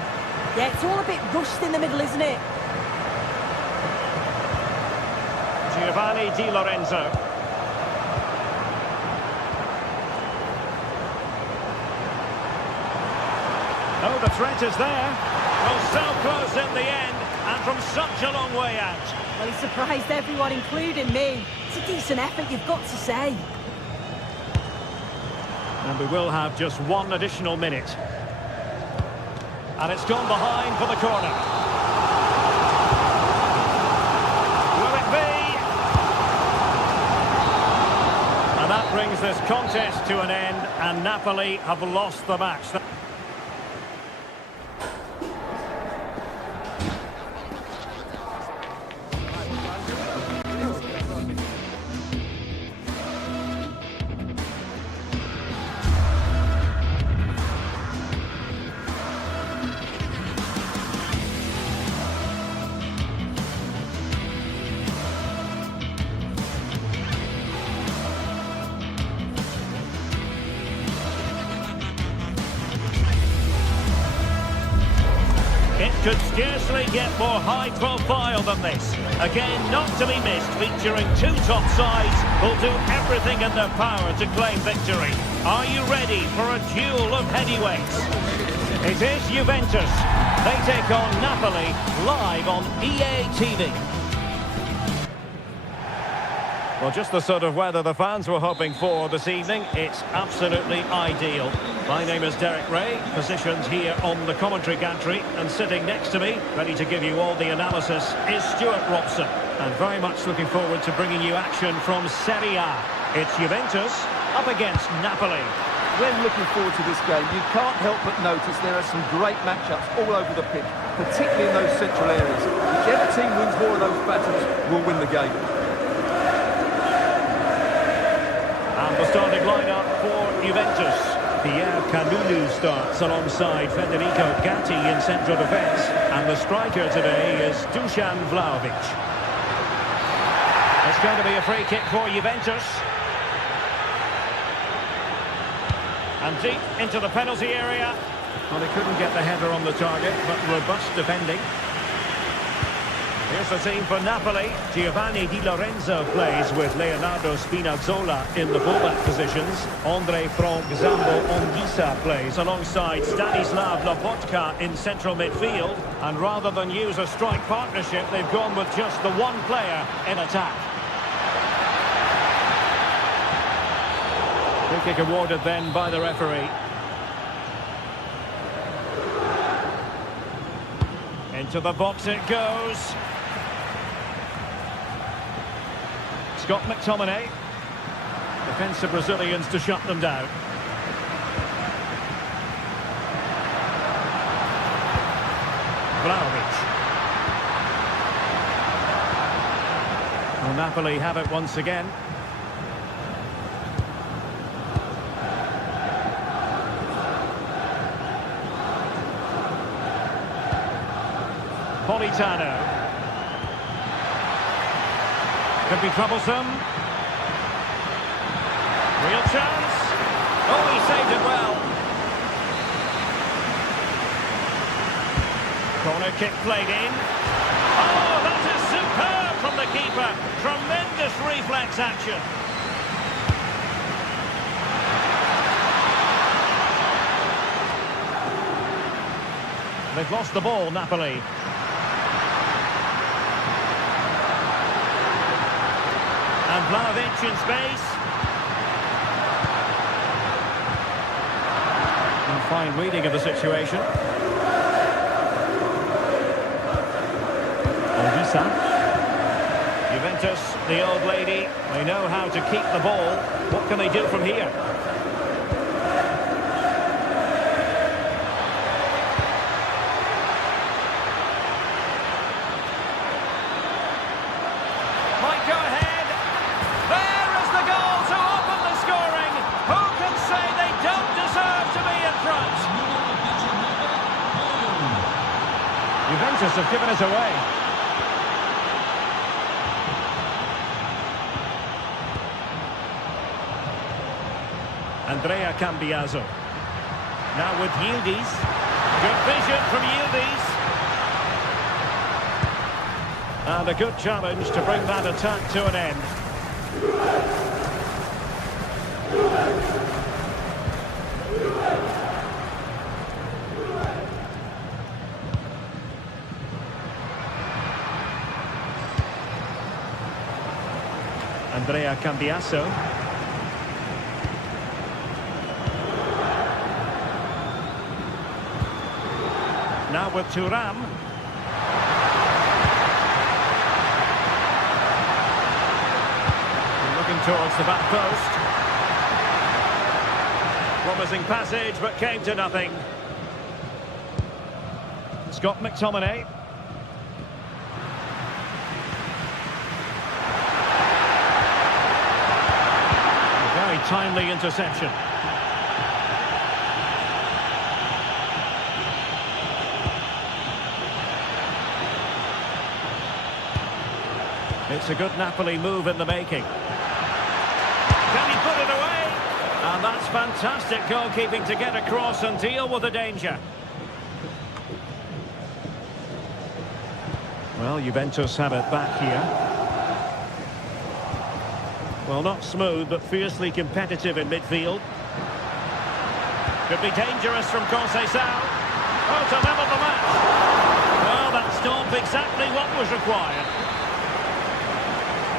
Yeah, it's all a bit rushed in the middle, isn't it? Giovanni Di Lorenzo. Oh, the threat is there. Well, so close in the end, and from such a long way out. Well, he surprised everyone, including me. It's a decent effort, you've got to say. And we will have just one additional minute. And it's gone behind for the corner. Will it be? And that brings this contest to an end, and Napoli have lost the match. It could scarcely get more high-profile than this. Again, not to be missed, featuring two top sides who'll do everything in their power to claim victory. Are you ready for a duel of heavyweights? It is Juventus. They take on Napoli live on EA TV. Well, just the sort of weather the fans were hoping for this evening. It's absolutely ideal. My name is Derek Ray, positioned here on the commentary gantry, and sitting next to me, ready to give you all the analysis, is Stuart Robson. And very much looking forward to bringing you action from Serie A. It's Juventus up against Napoli. When looking forward to this game, you can't help but notice there are some great matchups all over the pitch, particularly in those central areas. Whichever team wins more of those battles will win the game. And the starting lineup for Juventus. Pierre Kalulu starts alongside Federico Gatti in central defence. And the striker today is Dusan Vlahovic. It's going to be a free kick for Juventus. And deep into the penalty area. Well, they couldn't get the header on the target, but robust defending. Here's the team for Napoli. Giovanni Di Lorenzo plays with Leonardo Spinazzola in the fullback positions. Andre Frank Zambo Onguisa plays alongside Stanislav Lobotka in central midfield. And rather than use a strike partnership, they've gone with just the one player in attack. Free kick awarded then by the referee. Into the box it goes. Scott McTominay. Defensive Brazilians to shut them down. Vlahovic. Well, Napoli have it once again. Politano. Could be troublesome. Real chance. Oh, he saved it well. Corner kick played in. Oh, that is superb from the keeper. Tremendous reflex action. They've lost the ball, Napoli. And Vlahovic in space. And fine reading of the situation. Onguisa. Juventus, the old lady, they know how to keep the ball. What can they do from here? Might go ahead. There is the goal to open the scoring. Who can say they don't deserve to be in front? Juventus have given it away. Andrea Cambiaso. Now with Yildiz. Good vision from Yildiz. And a good challenge to bring that attack to an end. Andrea Cambiaso. Now with Thuram. Looking towards the back post. Promising passage, but came to nothing. Scott McTominay. A very timely interception. It's a good Napoli move in the making. Can he put it away? And that's fantastic goalkeeping to get across and deal with the danger. Well, Juventus have it back here. Well, not smooth, but fiercely competitive in midfield. Could be dangerous from Conceição. Oh, to level the match. Well, that stopped exactly what was required.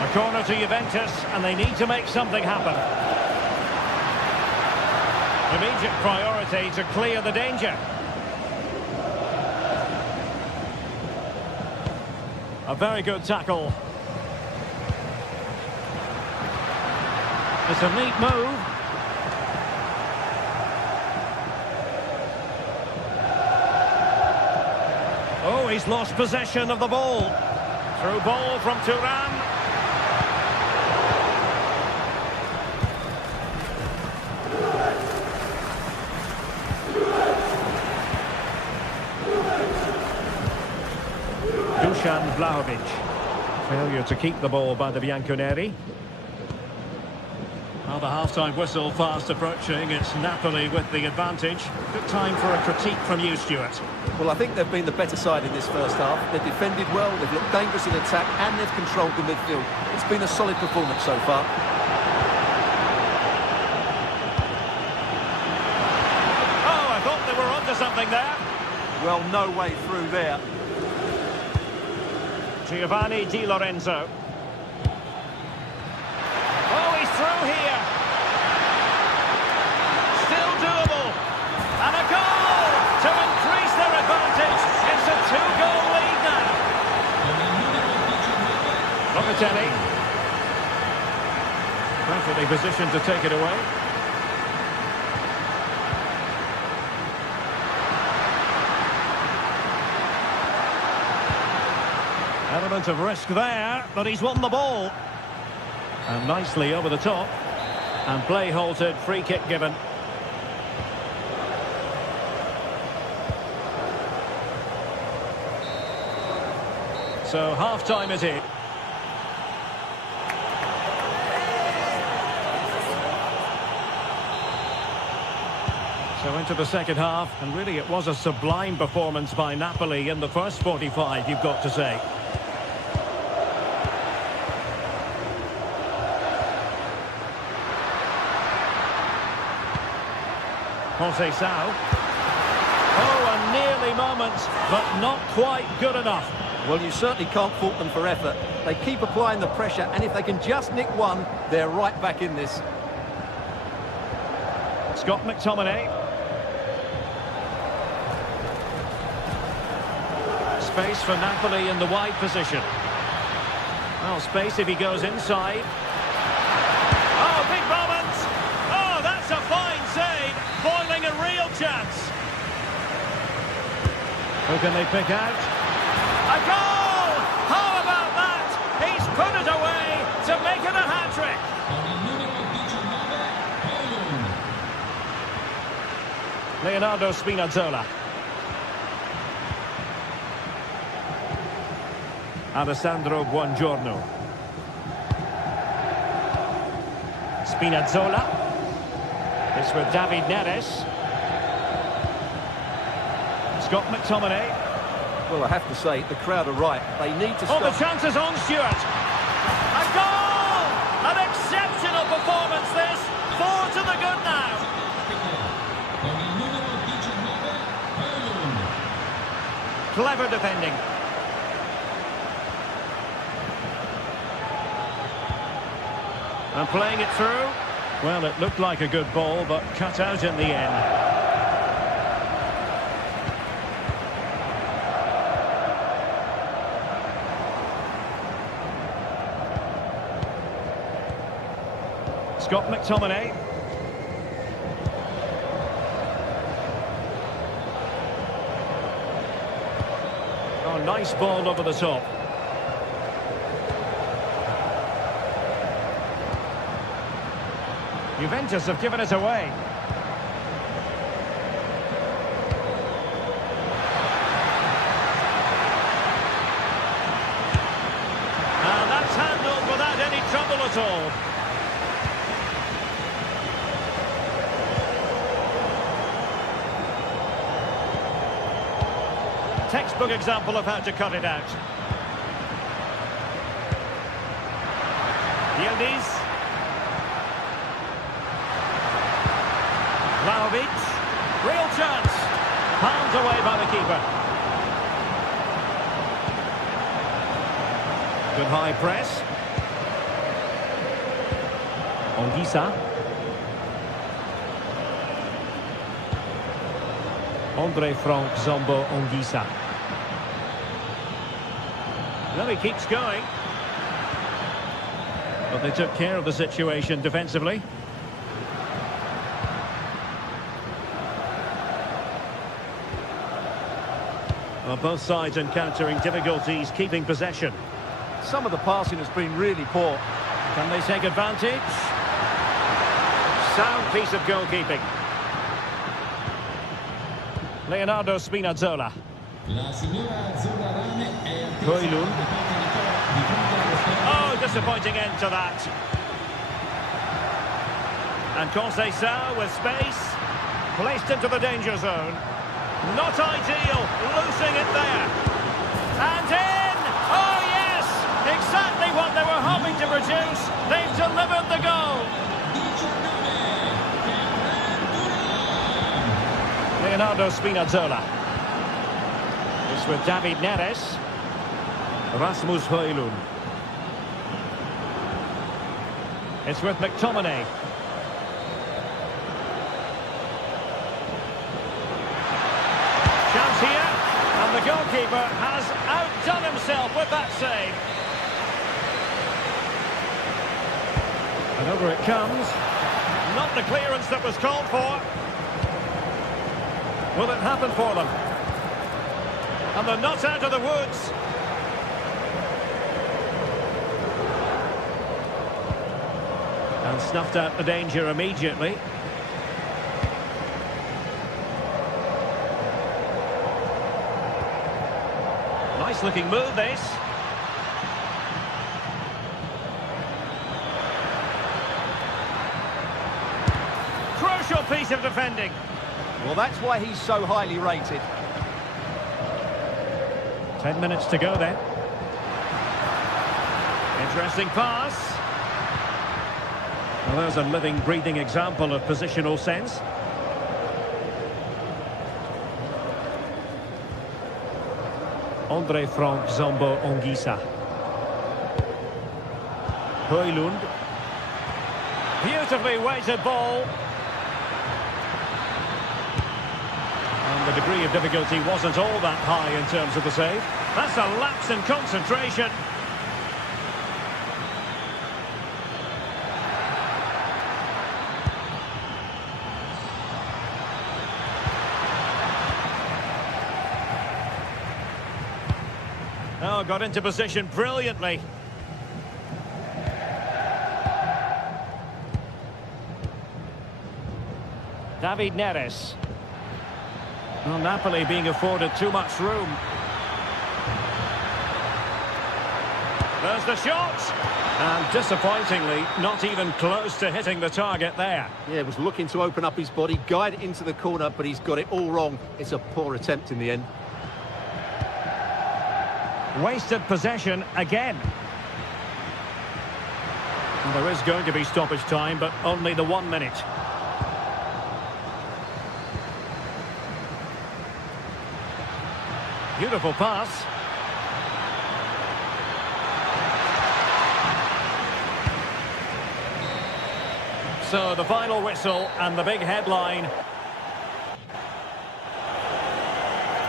A corner to Juventus, and they need to make something happen. Immediate priority to clear the danger. A very good tackle. It's a neat move. Oh, he's lost possession of the ball. Through ball from Thuram. Dusan Vlahovic. Failure to keep the ball by the Bianconeri. Well, the half-time whistle fast approaching. It's Napoli with the advantage. Good time for a critique from you, Stuart. Well, I think they've been the better side in this first half. They've defended well, they've looked dangerous in attack, and they've controlled the midfield. It's been a solid performance so far. Oh, I thought they were onto something there. Well, no way through there. Giovanni Di Lorenzo. Oh, he's through here. Still doable. And a goal to increase their advantage. It's a 2-goal lead now. Locatelli. Perfectly positioned to take it away. Element of risk there, but he's won the ball. And nicely over the top. And play halted, free kick given. So half-time is in. So into the second half, and really it was a sublime performance by Napoli in the first 45, you've got to say. Conceição. Oh, a nearly moment, but not quite good enough. Well, you certainly can't fault them for effort. They keep applying the pressure, and if they can just nick one, they're right back in this. Scott McTominay. Space for Napoli in the wide position. Well, space if he goes inside. Oh, big moment! Oh, that's a fine save, foiling a real chance. Who can they pick out? A goal! How about that? He's put it away to make it a hat-trick. Leonardo Spinazzola. Alessandro Buongiorno. Spinazzola. It's with David Neres. Scott McTominay. Well, I have to say, the crowd are right. They need to stop. Oh, the chance is on, Stuart. A goal! An exceptional performance, this. 4 to the good now. Clever defending. And playing it through. Well, it looked like a good ball, but cut out in the end. Scott McTominay. Oh, nice ball over the top. Juventus have given it away. And that's handled without any trouble at all. Textbook example of how to cut it out. Yildiz. Vlahovic. Real chance. Palmed away by the keeper. Good high press. Anguissa. Andre Frank Zombo Anguissa. Well, he keeps going. But they took care of the situation defensively. Well, both sides encountering difficulties keeping possession. Some of the passing has been really poor. Can they take advantage? Sound piece of goalkeeping. Leonardo Spinazzola. La signora Zurbarane è attesa Højlund. da parte di Toro di punta allo schermo. Oh, disappointing end to that. And Conceição with space. Placed into the danger zone. Not ideal. Losing it there. And in! Oh, yes! Exactly what they were hoping to produce. They've delivered the goal. Leonardo Spinazzola. It's with David Neres. Rasmus Højlund. It's with McTominay. Chance here. And the goalkeeper has outdone himself with that save. And over it comes. Not the clearance that was called for. Will it happen for them? And they're not out of the woods. And snuffed out the danger immediately. Nice looking move, this. Crucial piece of defending. Well, that's why he's so highly rated. 10 minutes to go then. Interesting pass. Well, there's a living, breathing example of positional sense. Andre Frank Zombo Anguissa. Højlund. Beautifully weighted ball. And the degree of difficulty wasn't all that high in terms of the save. That's a lapse in concentration. Oh, got into position brilliantly. David Neres. Well, Napoli being afforded too much room. There's the shot. And disappointingly, not even close to hitting the target there. Yeah, was looking to open up his body, guide it into the corner, but he's got it all wrong. It's a poor attempt in the end. Wasted possession again. Well, there is going to be stoppage time, but only the 1 minute. Beautiful pass. So the final whistle and the big headline.